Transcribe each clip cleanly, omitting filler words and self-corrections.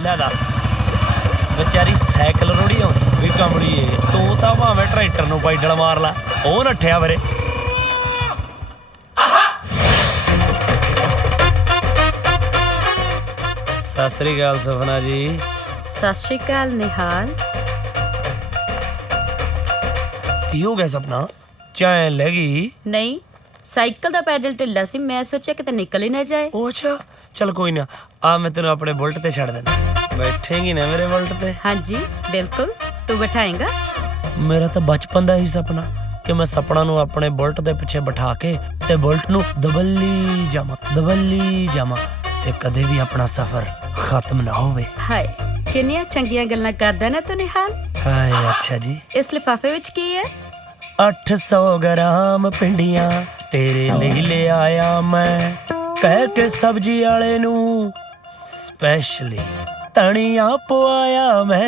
ਲੈ ਦੱਸ ਵਿਚਾਰੀ ਸਾਈਕਲ ਰੋੜੀ ਆਉਂਦੀ ਵੀ ਕਮਲੀਏ ਤੂੰ ਤਾਂ ਭਾਵੇਂ ਟਰੈਕਟਰ ਨੂੰ ਪੈਡਲ ਮਾਰ ਲਾ ਉਹ ਨੱਠਿਆ ਵੀਰੇ। ਸਤਿ ਸ੍ਰੀ ਅਕਾਲ ਸੁਪਨਾ ਜੀ। ਸਤਿ ਸ਼੍ਰੀ ਅਕਾਲ ਨਿਹਾਲ। ਕੀ ਹੋ ਗਿਆ ਸਪਨਾ ਚੈਨ ਲੈ ਗਈ? ਨਹੀਂ ਸਾਈਕਲ ਦਾ ਪੈਡਲ ਢਿੱਲਾ ਸੀ, ਮੈਂ ਸੋਚਿਆ ਕਿਤੇ ਨਿਕਲ ਹੀ ਨਾ ਜਾਏ। ਉਹ ਅੱਛਾ ਚਲ ਕੋਈ ਨਾ ਆ ਮੈਂ ਤੈਨੂੰ ਆਪਣੇ ਬੁਲਟ ਤੇ ਛੱਡ ਦੇਣਾ। ਬੈਠੇਂਗੀ ਨਾ ਮੇਰੇ ਬੁਲਟ ਤੇ? ਹਾਂਜੀ ਬਿਲਕੁਲ, ਤੂੰ ਬਿਠਾਏਂਗਾ। ਮੇਰਾ ਤਾਂ ਬਚਪਨ ਦਾ ਹੀ ਸੁਪਨਾ ਕਿ ਮੈਂ ਸਪਨਾ ਨੂੰ ਆਪਣੇ ਬੁਲਟ ਦੇ ਪਿੱਛੇ ਬਿਠਾ ਕੇ ਤੇ ਬੁਲਟ ਨੂੰ ਦਬੱਲੀ ਜਾਵਾਂ ਤੇ ਕਦੇ ਵੀ ਆਪਣਾ ਸਫ਼ਰ ਖਤਮ ਨਾ ਹੋਵੇ। ਹਾਏ ਕਿੰਨੀਆਂ ਚੰਗੀਆਂ ਗੱਲਾਂ ਕਰਦਾ ਨਾ ਤੂੰ ਨਿਹਾਲ। ਹਾਏ ਅੱਛਾ ਜੀ। ਇਸ ਲਿਫਾਫੇ ਵਿੱਚ ਕੀ ਹੈ? 800 ਗ੍ਰਾਮ ਪਿੰਡੀਆਂ ਤੇਰੇ ਲਈ ਲੈ ਆਇਆ ਮੈਂ, ਕਹਿ ਕੇ ਸਬਜ਼ੀ ਵਾਲੇ ਨੂੰ ਸਪੈਸ਼ਲੀ ਧਨੀਆ ਪਵਾਇਆ ਮੈਂ।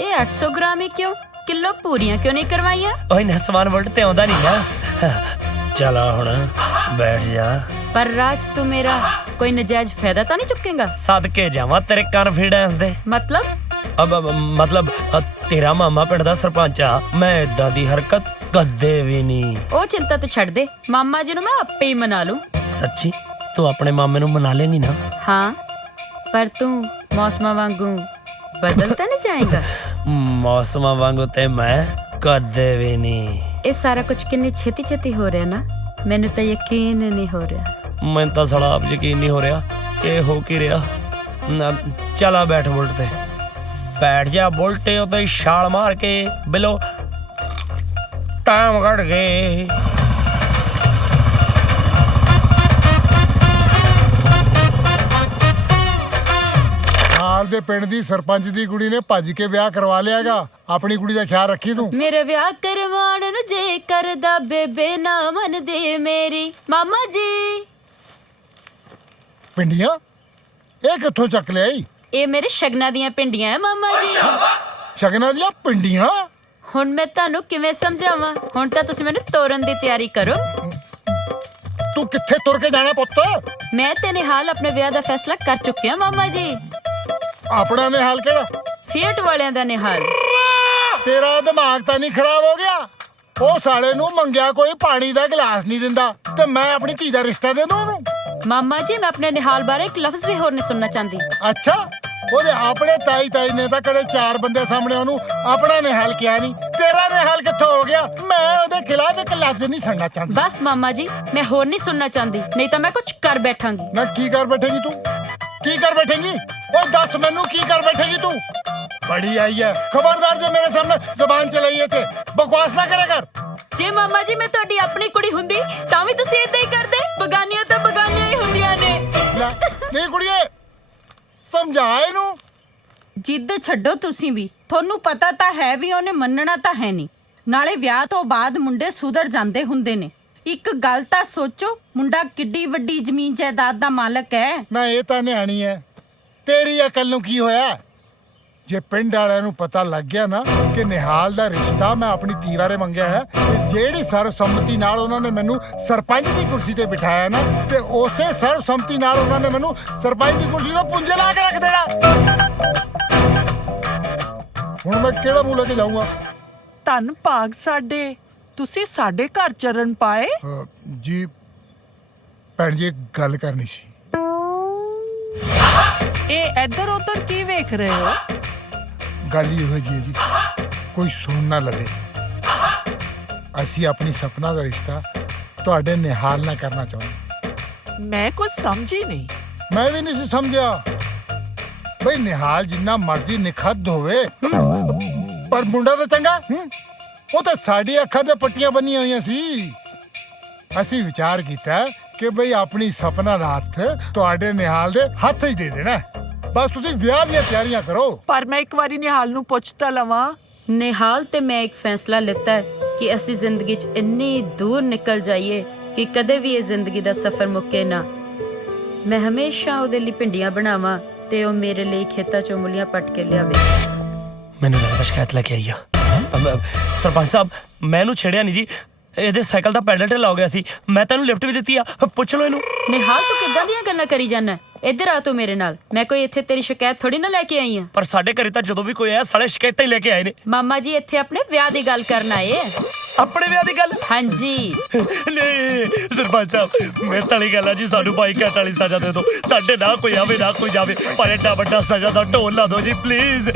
ਇਹ 800 ਗ੍ਰਾਮ ਹੀ ਕਿਉਂ, ਕਿਲੋ ਪੂਰੀਆਂ ਕਿਉਂ ਨਹੀਂ ਕਰਵਾਈਆਂ? ਓਏ ਨਾ ਸਮਾਨ ਬੁਲਟ ਤੇ ਆਉਂਦਾ ਨਹੀਂ ਨਾ। ਚਲ ਆ ਹੁਣ ਬੈਠ ਜਾ। ਪਰ ਰਾਜ ਤੂੰ ਮੇਰਾ ਕੋਈ ਨਜਾਇਜ਼ ਫਾਇਦਾ ਤਾਂ ਨਹੀਂ ਚੁੱਕੇਗਾ? ਸਦਕੇ ਜਾਵਾਂ ਤੇਰੇ ਕੌਨਫੀਡੈਂਸ ਦੇ। ਮਤਲਬ ਤੇਰਾ ਮਾਮਾ ਪਿੰਡ ਦਾ ਸਰਪੰਚ ਆ, ਮੈਂ ਏਦਾਂ ਦੀ ਹਰਕਤ ਕਦੇ ਵੀ ਨਹੀਂ। ਉਹ ਚਿੰਤਾ ਤੂੰ ਛੱਡ ਦੇ, ਮਾਮਾ ਜੀ ਨੂੰ ਮੈਂ ਆਪੇ ਹੀ ਮਨਾ ਲੂੰ। ਸੱਚੀ ਤੂੰ ਆਪਣੇ ਮਾਮੇ ਨੂੰ ਮਨਾ ਲੈਂਗੀ ਨਾ? ਹਾਂ ਪਰ ਤੂੰ ਮੌਸਮਾਂ ਵਾਂਗੂ ਬਦਲ ਤਾਂ ਨਹੀਂ ਜਾਏਗਾ? ਮੌਸਮਾਂ ਵਾਂਗੂ ਤੇ ਮੈਂ ਕਦੇ ਵੀ ਨਹੀਂ। ਇਹ ਸਾਰਾ ਕੁਝ ਕਿੰਨੀ ਛੇਤੀ ਹੋ ਰਿਹਾ ਨਾ, ਮੈਨੂੰ ਤਾਂ ਯਕੀਨ ਨਹੀਂ ਹੋ ਰਿਹਾ। ਮੈਨੂੰ ਤਾਂ ਸਾਲਾ ਆਪ ਯਕੀਨ ਨਹੀਂ ਹੋ ਰਿਹਾ ਕਿ ਹੋ ਕੀ ਰਿਹਾ। ਚਲਾ ਬੈਠ ਬੁਲਟ ਤੇ, ਬੈਠ ਜਾ ਬੁਲਟ ਤੇ ਉੱਤੇ ਛਾਲ ਮਾਰ ਕੇ ਬਿਲੋ ਟਾਈਮ ਕੱਢ ਕੇ। ਨਾਲ ਦੇ ਪਿੰਡ ਦੀ ਸਰਪੰਚ ਦੀ ਕੁੜੀ ਨੇ ਭੱਜ ਕੇ ਵਿਆਹ ਕਰਵਾ ਲਿਆਗਾ। ਆਪਣੀ ਕੁੜੀ ਦਾ ਖਿਆਲ ਰੱਖੀ ਤੂੰ। ਮੇਰੇ ਵਿਆਹ ਕਰਵਾਉਣ ਨੂੰ ਜੇ ਕਰਦਾ ਬੇਬੇ ਨਾ ਮੰਨਦੀ ਮੇਰੀ। ਮਾਮਾ ਜੀ ਪਿੰਡੀਆਂ ਇਹ ਕਿੱਥੋਂ ਚੱਕ ਲਿਆਈ? ਇਹ ਮੇਰੇ ਸ਼ਗਨਾਂ ਦੀਆਂ ਪਿੰਡੀਆਂ ਐ ਮਾਮਾ ਜੀ। ਸ਼ਗਨਾਂ ਦੀਆਂ ਪਿੰਡੀਆਂ? ਹੁਣ ਮੈਂ ਤੁਹਾਨੂੰ ਕਿਵੇਂ ਸਮਝਾਵਾਂ? ਹੁਣ ਤਾਂ ਤੁਸੀਂ ਮੈਨੂੰ ਤੋਰਨ ਦੀ ਤਿਆਰੀ ਕਰੋ। ਤੂੰ ਕਿੱਥੇ ਤੁਰ ਕੇ ਜਾਣਾ ਪੁੱਤ? ਮੈਂ ਤੇ ਨਿਹਾਲ ਆਪਣੇ ਵਿਆਹ ਦਾ ਫੈਸਲਾ ਕਰ ਚੁੱਕੇ ਹਾਂ ਮਾਮਾ ਜੀ। ਆਪਣਾ ਨਿਹਾਲ ਕਿਹੜਾ? ਫੀਟ ਵਾਲਿਆਂ ਦਾ ਨਿਹਾਲ। ਤੇਰਾ ਦਿਮਾਗ ਤਾਂ ਨਹੀਂ ਖਰਾਬ ਹੋ ਗਿਆ? ਉਹ ਸਾਲੇ ਨੂੰ ਮੰਗਿਆ ਕੋਈ ਪਾਣੀ ਦਾ ਗਲਾਸ ਨਹੀਂ ਦਿੰਦਾ ਤੇ ਮੈਂ ਆਪਣੀ ਧੀ ਦਾ ਰਿਸ਼ਤਾ ਦੇ ਦੂੰ ਉਹਨੂੰ? ਮਾਮਾ ਜੀ ਮੈਂ ਆਪਣੇ ਨਿਹਾਲ ਬਾਰੇ ਇੱਕ ਲਫ਼ਜ਼ ਵੀ ਹੋਰ ਨਹੀਂ ਸੁਣਨਾ ਚਾਹੁੰਦੀ। ਅੱਛਾ ਉਹਦੇ ਆਪਣੇ ਤਾਈ ਨੇ ਤਾਂ ਕਦੇ 4 ਬੰਦੇ ਸਾਹਮਣੇ ਉਹਨੂੰ ਆਪਣਾ ਨਿਹਾਲ ਕਿਹਾ ਨਹੀਂ। ਤੇਰਾ ਨਿਹਾਲ ਕਿੱਥੋਂ ਹੋ ਗਿਆ? ਮੈਂ ਉਹਦੇ ਖਿਲਾਫ ਇੱਕ ਲਫ਼ਜ਼ ਨਹੀਂ ਸੁਣਨਾ ਚਾਹੁੰਦੀ। ਬਸ ਮਾਮਾ ਜੀ ਮੈਂ ਹੋਰ ਨਹੀਂ ਸੁਣਨਾ ਚਾਹੁੰਦੀ, ਨਹੀਂ ਤਾਂ ਮੈਂ ਕੁਝ ਕਰ ਬੈਠਾਂਗੀ। ਨਾ ਕੀ ਕਰ ਬੈਠੇਗੀ ਤੂੰ? ਕੀ ਕਰ ਬੈਠੇਗੀ? ਉਹ ਦੱਸ ਮੈਨੂੰ ਕੀ ਕਰ ਬੈਠੇਗੀ ਤੂੰ? ਬੜੀ ਆਈ ਹੈ, ਖਬਰਦਾਰ ਜੇ ਮੇਰੇ ਸਾਹਮਣੇ ਜ਼ੁਬਾਨ ਚਲਾਈਏ ਤੇ ਬਕਵਾਸ ਨਾ ਕਰਿਆ ਕਰ। ਜੇ ਮਾਮਾ ਜੀ ਮੈਂ ਤੁਹਾਡੀ ਆਪਣੀ ਕੁੜੀ ਹੁੰਦੀ ਤਾਂ ਵੀ ਤੁਸੀਂ ਏਦਾਂ ਹੀ ਕਰਦੇ। ਬਗਾਨੀਆਂ ਤਾਂ ਬਗਾਨੀਆਂ ਹੀ ਹੁੰਦੀਆਂ ਨੇ। ਨਹੀਂ ਕੁੜੀਏ ਸਮਝਾ ਇਹਨੂੰ। ਜਿੱਦ ਛੱਡੋ ਤੁਸੀਂ ਵੀ, ਤੁਹਾਨੂੰ ਪਤਾ ਤਾਂ ਹੈ ਵੀ ਉਹਨੇ ਮੰਨਣਾ ਤਾਂ ਹੈ ਨਹੀਂ। ਨਾਲੇ ਵਿਆਹ ਤੋਂ ਬਾਅਦ ਮੁੰਡੇ ਸੁਧਰ ਜਾਂਦੇ ਹੁੰਦੇ ਨੇ। ਇੱਕ ਗੱਲ ਤਾਂ ਸੋਚੋ, ਮੁੰਡਾ ਕਿੱਡੀ ਵੱਡੀ ਜ਼ਮੀਨ ਜਾਇਦਾਦ ਦਾ ਮਾਲਕ ਹੈ। ਨਾ ਇਹ ਤਾਂ ਨਿਆਣੀ ਹੈ, ਤੇਰੀ ਅਕਲ ਨੂੰ ਕੀ ਹੋਇਆ? ਜੇ ਪਿੰਡ ਵਾਲਿਆਂ ਨੂੰ ਪਤਾ ਲੱਗ ਗਿਆ ਨਾ ਕਿ ਨਿਹਾਲ ਦਾ ਰਿਸ਼ਤਾ ਮੈਂ ਆਪਣੀ ਧੀ ਬਾਰੇ ਮੰਗਿਆ ਹੈ ਤੇ ਜਿਹੜੀ ਸਰਵਸੰਮਤੀ ਨਾਲ ਉਹਨਾਂ ਨੇ ਮੈਨੂੰ ਸਰਪੰਚ ਦੀ ਕੁਰਸੀ ਤੇ ਬਿਠਾਇਆ ਨਾ, ਤੇ ਉਸੇ ਸਰਵਸੰਮਤੀ ਨਾਲ ਉਹਨਾਂ ਨੇ ਮੈਨੂੰ ਸਰਪੰਚ ਦੀ ਕੁਰਸੀ ਤੋਂ ਪੁੰਜੇ ਲਾ ਕੇ ਰੱਖ ਦੇਣਾ। ਹੁਣ ਮੈਂ ਕਿਹੜਾ ਮੂੰਹ ਲੈ ਕੇ ਜਾਊਂਗਾ? ਧੰਨ ਭਾਗ ਸਾਡੇ, ਤੁਸੀਂ ਸਾਡੇ ਘਰ ਚਰਨ ਪਾਏ। ਜੀ ਭੈਣ ਜੀ ਇੱਕ ਗੱਲ ਕਰਨੀ ਸੀ। ਇਹ ਇੱਧਰ ਉੱਧਰ ਕੀ ਵੇਖ ਰਹੇ ਹੋ? ਗੱਲ ਹੀ ਇਹੋ ਜਿਹੀ ਹੈ ਜੀ, ਕੋਈ ਸੁਣ ਨਾ ਲਵੇ। ਅਸੀਂ ਆਪਣੀ ਸਪਨਾ ਦਾ ਰਿਸ਼ਤਾ ਤੁਹਾਡੇ ਨਿਹਾਲ ਨਾਲ ਕਰਨਾ ਚਾਹੁੰਦੇ। ਮੈਂ ਕੁਝ ਸਮਝੀ ਨਹੀਂ। ਮੈਂ ਵੀ ਨਹੀਂ ਸੀ ਸਮਝਿਆ ਬਈ ਨਿਹਾਲ ਜਿੰਨਾ ਮਰਜ਼ੀ ਨਿਖੱਦ ਹੋਵੇ ਪਰ ਮੁੰਡਾ ਤਾਂ ਚੰਗਾ। ਉਹ ਤਾਂ ਸਾਡੀ ਅੱਖਾਂ ਤੇ ਪੱਟੀਆਂ ਬੰਨੀਆਂ ਹੋਈਆਂ ਸੀ। ਅਸੀਂ ਵਿਚਾਰ ਕੀਤਾ ਕਿ ਬਈ ਆਪਣੀ ਸਪਨਾ ਦਾ ਹੱਥ ਤੁਹਾਡੇ ਨਿਹਾਲ ਦੇ ਹੱਥ ਹੀ ਦੇ ਦੇਣਾ। ਬਸ ਤੁਸੀਂ ਵਿਆਹ ਦੀਆਂ ਤਿਆਰੀਆਂ ਕਰੋ। ਪਰ ਮੈਂ ਇੱਕ ਵਾਰੀ ਨਿਹਾਲ ਨੂੰ ਪੁੱਛ ਤਾਂ ਲਵਾਂ। ਨਿਹਾਲ ਤੇ ਮੈਂ ਇੱਕ ਫੈਸਲਾ ਲਿੱਤਾ ਹੈ ਕਿ ਅਸੀਂ ਜ਼ਿੰਦਗੀ 'ਚ ਇੰਨੀ ਦੂਰ ਨਿਕਲ ਜਾਈਏ ਕਿ ਕਦੇ ਵੀ ਇਹ ਜ਼ਿੰਦਗੀ ਦਾ ਸਫ਼ਰ ਮੁੱਕੇ ਨਾ। ਮੈਂ ਹਮੇਸ਼ਾ ਉਹਦੇ ਲਈ ਭਿੰਡੀਆਂ ਬਣਾਵਾਂ ਤੇ ਉਹ ਮੇਰੇ ਲਈ ਖੇਤਾਂ 'ਚੋਂ ਮੂਲੀਆਂ ਪੱਟ ਕੇ ਲਿਆਵੇ। ਮੈਨੂੰ ਲੱਗਦਾ ਸ਼ਿਕਾਇਤ ਲੈ ਕੇ ਆਈ ਆ। ਸਰਪੰਚ ਸਾਹਿਬ ਮੈਂ ਇਹਨੂੰ ਛੇੜਿਆ ਨਹੀਂ ਜੀ, ਇਹਦੇ ਸਾਈਕਲ ਦਾ ਪੈਡਲ ਢਿੱਲਾ ਹੋ ਗਿਆ ਸੀ। ਮੈਂ ਤੈਨੂੰ ਲਿਫਟ ਵੀ ਦਿੱਤੀ ਆ, ਪੁੱਛ ਲਓ ਇਹਨੂੰ। ਨਿਹਾਲ ਤੂੰ ਕਿੱਦਾਂ ਦੀਆਂ ਗੱਲਾਂ ਕਰੀ ਜਾਂਦਾ? ਇੱਧਰ ਆ ਤੂੰ ਮੇਰੇ ਨਾਲ। ਮੈਂ ਕੋਈ ਇੱਥੇ ਤੇਰੀ ਸ਼ਿਕਾਇਤ ਥੋੜੀ ਨਾ ਲੈ ਕੇ ਆਈ ਆ। ਪਰ ਸਾਡੇ ਘਰੇ ਤਾਂ ਜਦੋਂ ਵੀ ਕੋਈ ਆਇਆ ਸਾਲੇ ਸ਼ਿਕਾਇਤਾਂ ਹੀ ਲੈ ਕੇ ਆਏ ਨੇ। ਮਾਮਾ ਜੀ ਇੱਥੇ ਆਪਣੇ ਵਿਆਹ ਦੀ ਗੱਲ ਕਰਨ ਆਏ ਆ। ਆਪਣੇ ਵਿਆਹ ਦੀ ਗੱਲ? ਹਾਂਜੀ। ਨਹੀਂ ਸਰਪੰਚ ਸਾਹਿਬ, ਮੇਰੇ ਵਾਲੀ ਗੱਲ ਆ ਜੀ, ਸਾਨੂੰ ਬਾਈਕਾਟ ਵਾਲੀ ਸਜ਼ਾ ਦੇ ਦਿਓ। ਸਾਡੇ ਨਾ ਕੋਈ ਆਵੇ ਨਾ ਕੋਈ ਜਾਵੇ, ਪਰ ਐਡਾ ਵੱਡਾ ਸਜ਼ਾ ਦਾ ਢੋਲ ਲਾ ਦਿਓ ਜੀ ਪਲੀਜ਼।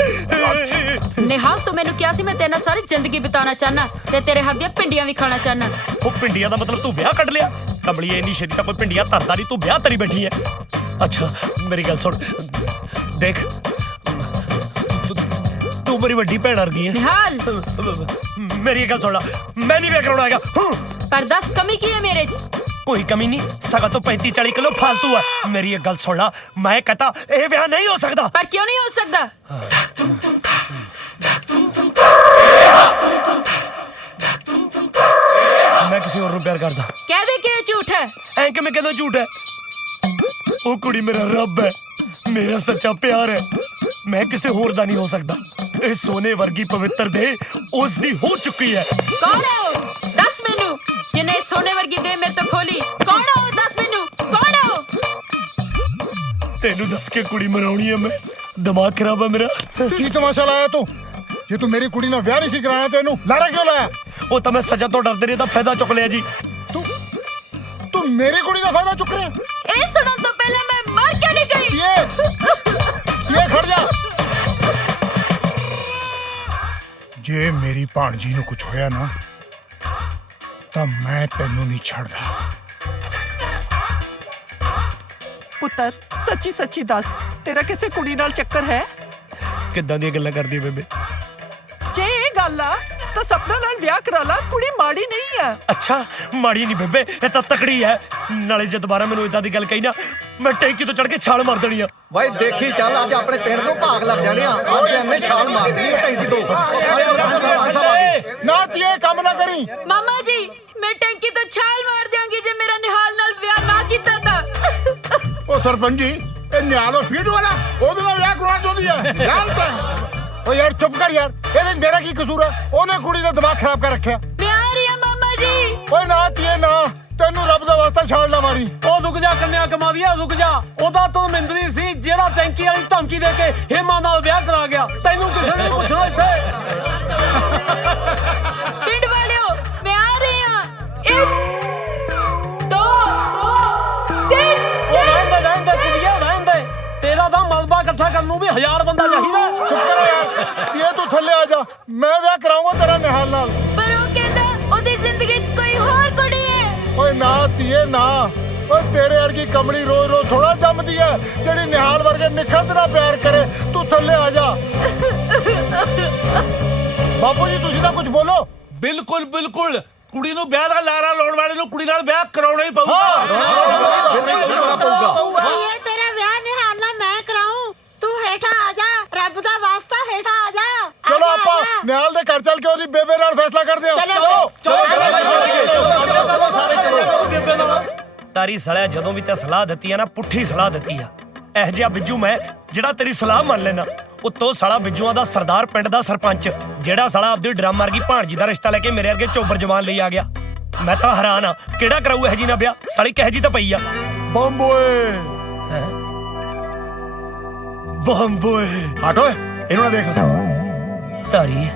ਨਿਹਾਲ ਤੂੰ ਮੈਨੂੰ ਕਿਹਾ ਸੀ ਮੈਂ ਤੇਰੇ ਨਾਲ ਸਾਰੀ ਜ਼ਿੰਦਗੀ ਬਿਤਾਉਣਾ ਚਾਹਨਾ ਤੇ ਤੇਰੇ ਹੱਥ ਦੀਆਂ ਪਿੰਡੀਆਂ ਵੀ ਖਾਣਾ ਚਾਹਨਾ। ਉਹ ਪਿੰਡੀਆਂ ਦਾ ਮਤਲਬ ਤੂੰ ਵਿਆਹ ਕੱਢ ਲਿਆ? ਕਮਲੀਏ ਇੰਨੀ ਛੇਤੀ ਤਾਂ ਕੋਈ ਪਿੰਡੀਆਂ ਧਰਦਾ ਨਹੀਂ, ਤੂੰ ਵਿਆਹ ਤਰੀ ਬੈਠੀ ਐ। ਅੱਛਾ ਮੇਰੀ ਗੱਲ ਸੁਣ, ਦੇਖ ਤੂੰ ਮੇਰੀ ਵੱਡੀ ਭੈਣ ਵਰਗੀ ਐ। ਨਿਹਾਲ ਮੇਰੀ ਗੱਲ ਸੁਣ ਲਾ, ਮੈਂ ਨਹੀਂ ਵਿਆਹ ਕਰਾਉਣਾ ਹੈਗਾ। ਪਰ ਦੱਸ ਕਮੀ ਕੀ ਹੈ ਮੇਰੇ 'ਚ? ਕੋਈ ਕਮੀ ਨਹੀਂ, ਸਗਾ ਤੋਂ 35-40 ਕਿਲੋ ਫਾਲਤੂ ਹੈ। ਮੇਰੀ ਇੱਕ ਗੱਲ ਸੁਣ ਲਾ, ਮੈਂ ਕਹਤਾ ਇਹ ਵਿਆਹ ਨਹੀਂ ਹੋ ਸਕਦਾ। ਪਰ ਕਿਉਂ ਨਹੀਂ ਹੋ ਸਕਦਾ? ਮੈਂ ਕਿਸੇ ਹੋਰ ਨੂੰ ਪਿਆਰ ਕਰਦਾ। ਕਹਿ ਦੇ ਕਿ ਇਹ ਝੂਠ ਹੈ। ਐਂ ਕਿਵੇਂ ਕਹਿੰਦਾ ਝੂਠ ਹੈ? ਉਹ ਕੁੜੀ ਮੇਰਾ ਰੱਬ ਹੈ, ਮੇਰਾ ਸੱਚਾ ਪਿਆਰ ਹੈ। ਮੈਂ ਕਿਸੇ ਹੋਰ ਦਾ ਨਹੀਂ ਹੋ ਸਕਦਾ। ਇਹ ਸੋਨੇ ਵਰਗੀ ਪਵਿੱਤਰ ਦੇ ਉਸ ਦੀ ਹੋ ਚੁੱਕੀ ਹੈ। ਕੌਣ ਹੈ ਉਹ? ਦੱਸ ਮੈਨੂੰ। ਜਿਹਨੇ ਸੋਨੇ ਵਰਗੀ ਦੇ ਮੇਰੇ ਤੋਂ ਖੋਲੀ, ਕੌਣ ਹੈ ਉਹ? ਦੱਸ ਮੈਨੂੰ ਕੌਣ ਹੈ ਉਹ? ਤੈਨੂੰ ਦੱਸ ਕੇ ਕੁੜੀ ਮਰਾਉਣੀ ਹੈ ਮੈਂ? ਦਿਮਾਗ ਖਰਾਬ ਹੈ ਮੇਰਾ। ਕੀ ਤਮਾਸ਼ਾ ਲਾਇਆ ਤੂੰ? ਜੇ ਤੂੰ ਮੇਰੀ ਕੁੜੀ ਨਾਲ ਵਿਆਹ ਨਹੀਂ ਸੀ ਕਰਾਉਣਾ ਤੇ ਇਹਨੂੰ ਲਾਰਾ ਕਿਉਂ ਲਾਇਆ? ਉਹ ਤਾਂ ਮੈਂ ਸਜ਼ਾ ਤੋਂ ਡਰਦੇ ਨੇ ਤਾਂ ਫਾਇਦਾ ਚੁੱਕ ਲਿਆ ਜੀ। ਤੂੰ ਮੇਰੀ ਕੁੜੀ ਦਾ ਫਾਇਦਾ ਚੁੱਕ ਰਿਹਾ? ਇਹ ਸੁਣਨ ਤੋਂ ਪਹਿਲਾਂ ਮੈਂ ਮਰ ਕੇ ਨਹੀਂ ਗਈ। ਇਹ ਖੜ ਜਾ। ਜੇ ਮੇਰੀ ਭਾਣਜੀ ਨੂੰ ਕੁਝ ਹੋਇਆ ਨਾ ਤਾਂ ਮੈਂ ਤੈਨੂੰ ਨਹੀਂ ਛੱਡਦਾ। ਪੁੱਤਰ ਸੱਚੀ ਸੱਚੀ ਦੱਸ, ਤੇਰਾ ਕਿਸੇ ਕੁੜੀ ਨਾਲ ਚੱਕਰ ਹੈ? ਕਿੱਦਾਂ ਦੀਆਂ ਗੱਲਾਂ ਕਰਦੀ ਬੇਬੇ? ਜੇ ਇਹ ਗੱਲ ਆ ਤਾਂ ਸਪਨਾ ਨਾਲ ਵਿਆਹ ਕਰਾ ਲਾ, ਕੁੜੀ ਮਾੜੀ ਨਹੀਂ ਆ। ਅੱਛਾ ਮਾੜੀ ਨਹੀਂ ਬੇਬੇ, ਇਹ ਤਾਂ ਤਕੜੀ ਹੈ। ਨਾਲੇ ਜੇ ਦੁਬਾਰਾ ਮੈਨੂੰ ਇਦਾਂ ਦੀ ਗੱਲ ਕਹੀ ਨਾ, ਮੈਂ ਟੈਂਕੀ ਤੋਂ ਚੜ ਕੇ ਛਾਲ ਮਾਰ ਦੇਣੀ ਆ। ਬਾਈ ਦੇਖੀ ਚੱਲ, ਅੱਜ ਆਪਣੇ ਪਿੰਡ ਨੂੰ ਭਾਗ ਲੱਗ ਜਾਣੇ ਆ। ਅੱਜ ਐਨੇ ਛਾਲ ਮਾਰ ਦੇਣੀ ਆ ਟੈਂਕੀ ਤੋਂ। ਨਾ ਤੀਏ ਕੰਮ ਨਾ ਕਰੀ। ਮਾਮਾ ਜੀ ਮੈਂ ਟੈਂਕੀ ਤੋਂ ਛਾਲ ਮਾਰ ਦਿਆਂਗੀ ਜੇ ਮੇਰਾ ਨਿਹਾਲ ਨਾਲ ਵਿਆਹ ਨਾ ਕੀਤਾ ਤਾਂ। ਉਹ ਸਰਪੰਚ ਜੀ, ਇਹ ਨਿਆਲੋ ਫੀਡ ਵਾਲਾ ਉਹਦੇ ਨਾਲ ਵਿਆਹ ਕਰਾਉਣਾ ਚਾਹੁੰਦੀ ਹੈ। ਗਲਤ ਹੈ। ਓ ਯਾਰ ਚੁੱਪ ਕਰ ਯਾਰ, ਇਹਦੇ ਮੇਰਾ ਕੀ ਕਸੂਰ ਹੈ? ਉਹਨੇ ਕੁੜੀ ਦਾ ਦਿਮਾਗ ਖਰਾਬ ਕਰ ਰੱਖਿਆ। ਮੈਂ ਆ ਰਹੀ ਹਾਂ ਮਾਮਾ ਜੀ। ਓਏ ਨਾ ਤੀਏ ਨਾ, ਤੈਨੂੰ ਰੱਬ ਦਾ ਵਾਸਤਾ ਛਾਲ ਨਾ ਮਾਰੀ। ਉਹ ਰੁਕ ਜਾ ਕੰਨਿਆ ਕਮਾਦੀਆ, ਰੁਕ ਜਾ। ਉਹਦਾ ਤੂੰ ਮਿੰਦਰੀ ਸੀ ਜਿਹੜਾ ਟੈਂਕੀ ਵਾਲੀ ਧਮਕੀ ਦੇ ਕੇ ਹੇਮਾ ਨਾਲ ਵਿਆਹ ਕਰਾ ਗਿਆ। ਤੈਨੂੰ ਕਿਸੇ ਨੇ ਪੁੱਛਣਾ ਇੱਥੇ? ਪਿੰਡ ਵਾਲਿਓ ਮੈਂ ਆ ਰਹੀ ਹਾਂ। 1 2 3 ਰਹਿਣ ਦੇ ਕੁੜੀਆਂ, ਰਹਿਣ ਦੇ। ਤੇਰਾ ਤਾਂ ਮਲਬਾ ਇਕੱਠਾ ਕਰਨ ਨੂੰ ਵੀ 1000 ਬੰਦਾ ਚਾਹੀਦਾ। ਚੁੱਪ ਕਰ ਯਾਰ, ਤੀਏ ਤੂੰ ਥੱਲੇ ਆ ਜਾ, ਮੈਂ ਵਿਆਹ ਕਰਾਉਂਗਾ ਤੇਰਾ ਨਿਹਾਲ ਨਾਲ। ਪਰ ਉਹ ਕਹਿੰਦਾ ਉਹਦੀ ਜ਼ਿੰਦਗੀ 'ਚ ਕੋਈ ਹੋਰ ਕੁੜੀ ਹੈ। ਓਏ ਨਾ ਤੀਏ ਨਾ, ਓਏ ਤੇਰੇ ਵਰਗੀ ਕਮਲੀ ਰੋਜ਼ ਰੋਜ਼ ਥੋੜਾ ਜੰਮਦੀ ਹੈ ਜਿਹੜੀ ਨਿਹਾਲ ਵਰਗੇ ਨਿਖੰਦ ਨਾਲ ਪਿਆਰ ਕਰੇ। ਤੂੰ ਥੱਲੇ ਆ ਜਾ। ਬਾਪੂ ਜੀ ਤੁਸੀਂ ਤਾਂ ਕੁਝ ਬੋਲੋ। ਬਿਲਕੁਲ ਬਿਲਕੁਲ, ਕੁੜੀ ਨੂੰ ਵਿਆਹ ਦਾ ਲਾਰਾ ਲਾਉਣ ਵਾਲੇ ਨੂੰ ਕੁੜੀ ਨਾਲ ਵਿਆਹ ਕਰਾਉਣਾ ਹੀ ਪਊਗਾ। ਇਹ ਤੇਰਾ ਵਿਆਹ ਨਿਹਾਲ ਨਾਲ ਮੈਂ ਕਰਾਉਂ। ਤੂੰ ਹੇਠਾਂ ਆ ਜਾ, ਰੱਬ ਦਾ ਵਾਸਤਾ ਹੇਠਾਂ ਆ ਜਾ। ਚਲੋ ਆਪਾਂ ਨਿਹਾਲ ਦੇ ਘਰ ਚੱਲ ਕੇ ਉਹਦੀ ਬੇਬੇ ਨਾਲ ਫੈਸਲਾ ਕਰਦੇ ਹਾਂ। ਤਾਰੀ ਸਲਿਆ ਜਦੋਂ ਵੀ ਤੇ ਸਲਾਹ ਦਿੱਤੀ ਆ ਨਾ, ਪੁੱਠੀ ਸਲਾਹ ਦਿੱਤੀ ਆ। ਇਹ ਜਿਹਾ ਬਿੱਜੂ ਮੈਂ ਜਿਹੜਾ ਤੇਰੀ ਸਲਾਹ ਮੰਨ ਲੈਣਾ। ਉੱਤੋਂ ਸਾਲਾ ਬਿੱਜੂਆਂ ਦਾ ਸਰਦਾਰ, ਪਿੰਡ ਦਾ ਸਰਪੰਚ, ਜਿਹੜਾ ਸਾਲਾ ਆਪਦੀ ਡਰਮ ਮਾਰ ਗਈ ਭਾਣਜੀ ਦਾ ਰਿਸ਼ਤਾ ਲੈ ਕੇ ਮੇਰੇ ਅੱਗੇ ਚੋਬਰ ਜਵਾਨ ਲਈ ਆ ਗਿਆ। ਮੈਂ ਤਾਂ ਹੈਰਾਨ ਆ, ਕਿਹੜਾ ਕਰਾਊ ਇਹ ਜੀ ਨਾ ਵਿਆਹ? ਸਾਲੀ ਕਿਹੋ ਜੀ ਤਾਂ ਪਈ ਆ। ਬੰਬੋਏ ਬੰਬੋਏ ਹਟ ਓਏ, ਇਹਨੂੰ ਨਾ ਦੇਖ। ਤਾਰੀ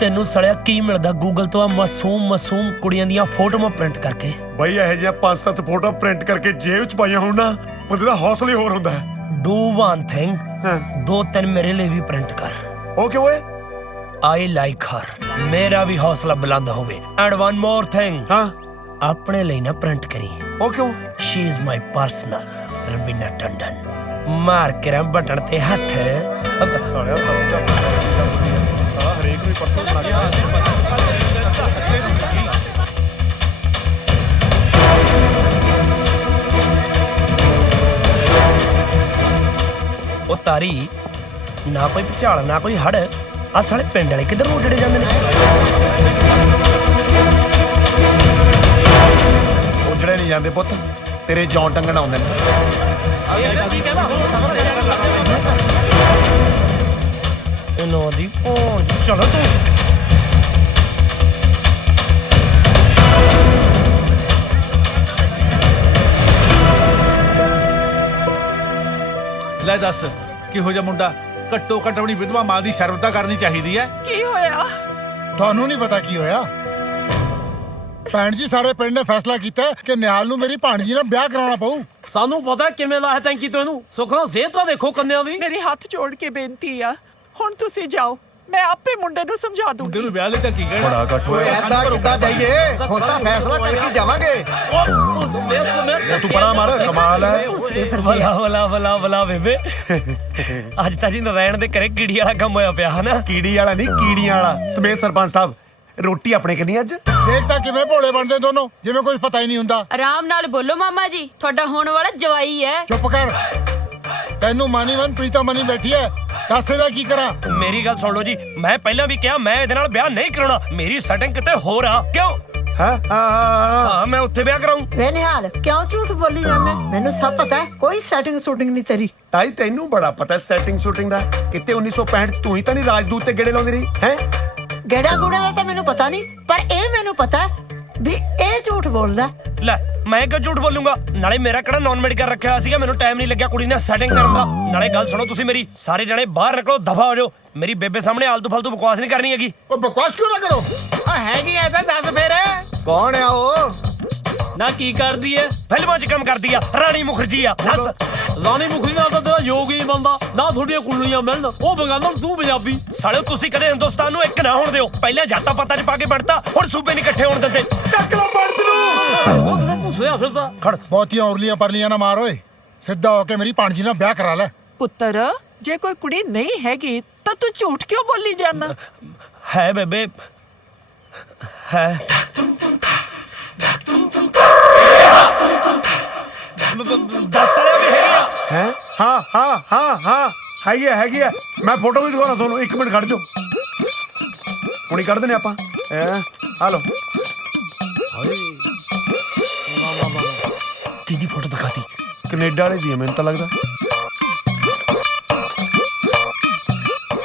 ਤੈਨੂੰ ਸਲਿਆ ਕੀ ਮਿਲਦਾ ਗੂਗਲ ਤੋਂ ਆ ਮਾਸੂਮ ਕੁੜੀਆਂ ਦੀਆਂ ਫੋਟੋਆਂ ਪ੍ਰਿੰਟ ਕਰਕੇ? ਬਈ ਇਹੋ ਜਿਹੀਆਂ 5-7 ਫੋਟੋ ਪ੍ਰਿੰਟ ਕਰਕੇ ਜੇਬ 'ਚ ਪਾਈਆਂ ਹੋਣ ਨਾ, ਬੰਦੇ ਦਾ ਹੌਸਲਾ ਹੀ ਹੋਰ ਹੁੰਦਾ ਹੈ। ਡੂ ਵਨ ਥਿੰਗ, ਹਾਂ 2-3 ਮੇਰੇ ਲਈ ਵੀ ਪ੍ਰਿੰਟ ਕਰ। ਓਕੇ ਓਏ। ਆਈ ਲਾਈਕ ਹਰ, ਮੇਰਾ ਵੀ ਹੌਸਲਾ ਬੁਲੰਦ ਹੋਵੇ। ਐਂਡ ਵਨ ਮੋਰ ਥਿੰਗ, ਹਾਂ ਆਪਣੇ ਲਈ ਨਾ ਪ੍ਰਿੰਟ ਕਰੀ। ਉਹ ਕਿਉਂ? She is my personal Rabina Tandon. ਮਾਰ ਕੇ ਰਾਂ ਬਟਨ ਤੇ ਹੱਥ। ਸਾਲਿਆ ਸਾਲਾ ਹਰੇਕ ਨੂੰ ਪਰਸਨਲ ਬਣਾ ਕੇ ਉਹ ਤਾਰੀ ਨਾ ਕੋਈ ਭੁਚਾਲ ਨਾ ਕੋਈ ਹੜ, ਆ ਸਾਲੇ ਪਿੰਡ ਵਾਲੇ ਕਿੱਧਰ ਨੂੰ ਉੱਡੜੇ ਜਾਂਦੇ ਨੇ? ਉਜੜੇ ਨਹੀਂ ਜਾਂਦੇ ਪੁੱਤ, ਤੇਰੇ ਜੌਂ ਟੰਗਣ ਆਉਂਦੇ ਨੇ। ਇਹਨਾਂ ਦੀ ਚਲੋ ਤੂੰ। ਲੈ ਦੱਸ ਕਿਹੋ ਜਿਹਾ ਮੁੰਡਾ। ਘੱਟੋ ਘੱਟ ਆਪਣੀ ਵਿਧਵਾ ਮਾਂ ਦੀ ਸ਼ਰਮ ਤਾਂ ਕਰਨੀ ਚਾਹੀਦੀ ਹੈ। ਕੀ ਹੋਇਆ? ਤੁਹਾਨੂੰ ਨਹੀਂ ਪਤਾ ਕੀ ਹੋਇਆ ਭੈਣ ਜੀ, ਸਾਰੇ ਪਿੰਡ ਨੇ ਫੈਸਲਾ ਕੀਤਾ ਕਿ ਨਿਹਾਲ ਨੂੰ ਮੇਰੀ ਭਾਣਜੀ ਨਾਲ ਵਿਆਹ ਕਰਾਉਣਾ ਪਊ। ਸਾਨੂੰ ਪਤਾ ਕਿਵੇਂ ਲਾਇਆ ਟੈਂਕੀ ਤੋਂ ਇਹਨੂੰ। ਸੁਖਨਾ ਸਿਹਤ ਤਾਂ ਦੇਖੋ ਕੰਨਿਆਂ ਦੀ। ਮੇਰੀ ਹੱਥ ਜੋੜ ਕੇ ਬੇਨਤੀ ਆ, ਹੁਣ ਤੁਸੀਂ ਜਾਓ, ਮੈਂ ਆਪੇ ਮੁੰਡੇ ਨੂੰ ਸਮਝਾ ਮੁੰਡੇ ਦੂੰਗੀ। ਨੂੰ ਵਿਆਹ ਲਈ ਤਾਂ ਕੀ ਕਹਿਣਾ। ਬੜਾ ਇਕੱਠ ਓਏ ਹੋਇਆ। ਐਦਾਂ ਕਿੱਦਾਂ ਜਾਈਏ? ਹੁਣ ਤਾਂ ਫੈਸਲਾ ਕਰਕੇ ਜਾਵਾਂਗੇ। ਤੂੰ ਪਰਾਂ ਮਾਰ, ਕਮਾਲ ਹੈ। ਵਲਾ ਵਲਾ ਵਲਾ ਵਲਾ ਬੇਬੇ ਅੱਜ ਤਾਂ ਜੀ ਨਰਾਇਣ ਦੇ ਘਰੇ ਕੀੜੀ ਵਾਲਾ ਕੰਮ ਹੋਇਆ ਪਿਆ ਹਨਾ। ਕੀੜੀ ਵਾਲਾ ਨਹੀਂ, ਕੀੜੀਆਂ ਵਾਲਾ। ਸਮੇਤ ਸਰਪੰਚ ਸਾਹਿਬ, ਰੋਟੀ ਆਪਣੇ ਕਿੰਨੀ ਅੱਜ? ਦੇਖ ਤਾਂ ਕਿਵੇਂ ਭੋਲੇ ਬਣਦੇ ਦੋਨੋਂ, ਜਿਵੇਂ ਕੁਝ ਪਤਾ ਹੀ ਨਹੀਂ ਹੁੰਦਾ। ਆਰਾਮ ਨਾਲ ਬੋਲੋ ਮਾਮਾ ਜੀ, ਤੁਹਾਡਾ ਹੋਣ ਵਾਲਾ ਜਵਾਈ ਹੈ। ਚੁੱਪ ਕਰ, ਤੈਨੂੰ ਮਾਨੀਵਨ ਪ੍ਰੀਤਾ ਮਨੀ ਬੈਠੀ ਐ, ਦੱਸ ਇਹਦਾ ਕੀ ਕਰਾਂ? ਮੇਰੀ ਗੱਲ ਸੁਣ ਲਓ ਜੀ, ਮੈਂ ਪਹਿਲਾਂ ਵੀ ਕਿਹਾ ਮੈਂ ਇਹਦੇ ਨਾਲ ਵਿਆਹ ਨਹੀਂ ਕਰਾਉਣਾ। ਮੇਰੀ ਸੈਟਿੰਗ ਕਿਤੇ ਹੋਰ ਆ। ਕਿਉਂ? ਹਾਂ ਮੈਂ ਉੱਥੇ ਵਿਆਹ ਕਰਾਉਂ। ਵੇ ਨਿਹਾਲ ਕਿਉਂ ਝੂਠ ਬੋਲੀ ਜਾਂਦਾ? ਮੈਨੂੰ ਸਭ ਪਤਾ ਹੈ, ਕੋਈ ਸੈਟਿੰਗ ਸ਼ੂਟਿੰਗ ਨਹੀਂ ਤੇਰੀ। ਤਾਈ ਤੈਨੂੰ ਬੜਾ ਪਤਾ ਸੈਟਿੰਗ ਸ਼ੂਟਿੰਗ ਦਾ। ਕਿਤੇ 1965 ਤੂੰ ਹੀ ਤਾਂ ਨਹੀਂ ਰਾਜਦੂਤ ਤੇ ਗੇੜੇ ਲਾਉਂਦੀ ਰਹੀ ਹੈ? ਗੇੜਾ ਗੂੜੇ ਦਾ ਤਾਂ ਮੈਨੂੰ ਪਤਾ ਨਹੀਂ, ਪਰ ਇਹ ਮੈਨੂੰ ਪਤਾ ਹੈ ਵੀ ਇਹ ਝੂਠ ਬੋਲਦਾ। ਲੈ ਮੈਂ ਕਿਉਂ ਝੂਠ ਬੋਲੂੰਗਾ? ਨਾਲੇ ਮੇਰਾ ਕਿਹੜਾ ਨਾਨ ਮੈਡੀਕਲ ਰੱਖਿਆ ਹੋਇਆ ਸੀਗਾ, ਮੈਨੂੰ ਟਾਈਮ ਨਹੀਂ ਲੱਗਿਆ ਕੁੜੀ ਨਾਲ ਸੈਟਿੰਗ ਕਰਨ ਦਾ। ਨਾਲੇ ਗੱਲ ਸੁਣੋ ਤੁਸੀਂ ਮੇਰੀ, ਸਾਰੇ ਜਣੇ ਬਾਹਰ ਨਿਕਲੋ, ਦਫਾ ਹੋ ਜਾਓ। ਮੇਰੀ ਬੇਬੇ ਸਾਹਮਣੇ ਆਲਤੂ ਫਾਲਤੂ ਬਕਵਾਸ ਨਹੀਂ ਕਰਨੀ ਹੈਗੀ। ਉਹ ਬਕਵਾਸ ਕਿਉਂ ਨਾ ਕਰੋ? ਹੈਗੀ ਐ ਤਾਂ ਦੱਸ ਫੇਰ ਕੌਣ ਆ ਉਹ? ਨਾ ਕੀ ਕਰਦੀ ਐ? ਫਿਲਮਾਂ 'ਚ ਕੰਮ ਕਰਦੀ ਆ, ਰਾਣੀ ਮੁਖਰਜੀ ਆ। ਦੱਸ ਰਾਣੀ ਮੁਖਰੀ ਨਾਲ ਤਾਂ ਤੇਰਾ ਯੋਗ ਹੀ ਨਹੀਂ ਬਣਦਾ। ਨਾ ਤੁਹਾਡੀਆਂ ਕੁੜੀਆਂ ਮਿਲਣ, ਉਹ ਬੰਗਾਲ ਤੂੰ ਪੰਜਾਬੀ। ਸਾਲਿਓ ਤੁਸੀਂ ਕਦੇ ਹਿੰਦੁਸਤਾਨ ਨੂੰ ਇੱਕ ਨਾ ਹੋਣ ਦਿਓ। ਪਹਿਲਾਂ ਜਾਤਾਂ ਪਾਤਾਂ 'ਚ ਪਾ ਕੇ ਬਣਤਾ, ਹੁਣ ਸੂਬੇ ਨਹੀਂ ਇਕੱਠੇ ਹੋਣ ਦਿੰਦੇ। ਚੱਕ ਲਓ ਬਣਤ ਨੂੰ। ਉਹ ਪੁੱਛਿਆ ਫਿਰਦਾ। ਖੜ ਬਹੁਤੀਆਂ ਉਰਲੀਆਂ ਪਰਲੀਆਂ ਨਾ ਮਾਰ ਓਏ, ਸਿੱਧਾ ਹੋ ਕੇ ਮੇਰੀ ਭਾਣਜੀ ਨਾਲ ਵਿਆਹ ਕਰਾ ਲੈ। ਪੁੱਤਰ, ਜੇ ਕੋਈ ਕੁੜੀ ਨਹੀਂ ਹੈਗੀ ਤਾਂ ਤੂੰ ਝੂਠ ਕਿਉਂ ਬੋਲੀ ਜਾਨਾ? ਹੈ ਬੇਬੇ, ਹੈ। ਦੱਸ ਸਾਲਿਆ ਵੀ ਹੈਗੀ ਆ। ਹੈ? ਹਾਂ ਹੈਗੀ ਹੈ। ਮੈਂ ਫੋਟੋ ਵੀ ਦਿਖਾਉਣਾ ਤੁਹਾਨੂੰ, 1 ਮਿੰਟ ਖੜ ਜਾਓ। ਹੁਣੀ ਕੱਢ ਦਿੰਦੇ ਆਪਾਂ। ਆ ਲਓ। ਕਿਹਦੀ ਫੋਟੋ ਦਿਖਾਤੀ? ਕੈਨੇਡਾ ਵਾਲੇ ਦੀ ਹੈ ਮੈਨੂੰ ਤਾਂ ਲੱਗਦਾ।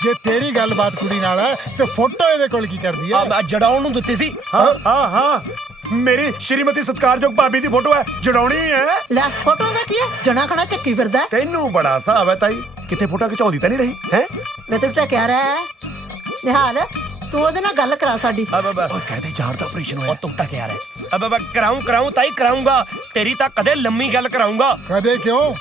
ਜੇ ਤੇਰੀ ਗੱਲਬਾਤ ਕੁੜੀ ਨਾਲ ਹੈ ਤੇ ਫੋਟੋ ਇਹਦੇ ਕੋਲ ਕੀ ਕਰਦੀ ਐ? ਆ ਜੜਾਉਣ ਨੂੰ ਦਿੱਤੀ ਸੀ। ਹਾਂ ਮੇਰੀ ਸ਼੍ਰੀਮਤੀ ਸਤਿਕਾਰਯੋਗ ਭਾਬੀ ਦੀ ਫੋਟੋ ਹੈ, ਜੜਾਉਣੀ ਹੈ। ਲੈ ਫੋਟੋ ਦਾ ਕੀ ਹੈ? ਜਣਾ ਖਣਾ ਚੱਕੀ ਫਿਰਦਾ ਹੈ। ਤੈਨੂੰ ਬੜਾ ਹਿਸਾਬ ਹੈ ਤਾਈ, ਕਿਤੇ ਫੋਟੋ ਖਿਚਾਉਂਦੀ ਤਾਂ ਨਹੀਂ ਰਹੀ ਹੈ? ਮੈਂ ਤੈਨੂੰ ਤਾਂ ਕਹਿ ਰਿਹਾ ਨਿਹਾਲ, ਤੂੰ ਉਹਦੇ ਨਾਲ ਗੱਲ ਕਰਾ ਸਾਡੀ। ਓਏ ਕਹਦੇ ਜ਼ਾਰ ਦਾ ਆਪਰੇਸ਼ਨ ਹੋਇਆ। ਉਹ ਤੂੰ ਟਕਿਆ ਯਾਰ। ਅਬ ਕਰਾਉਂ ਤਾਈ ਕਰਾਉਂਗਾ। ਤੇਰੀ ਤਾਂ ਕਦੇ ਲੰਮੀ ਗੱਲ ਕਰਾਉਂਗਾ। ਕਦੇ ਕਿਉਂ?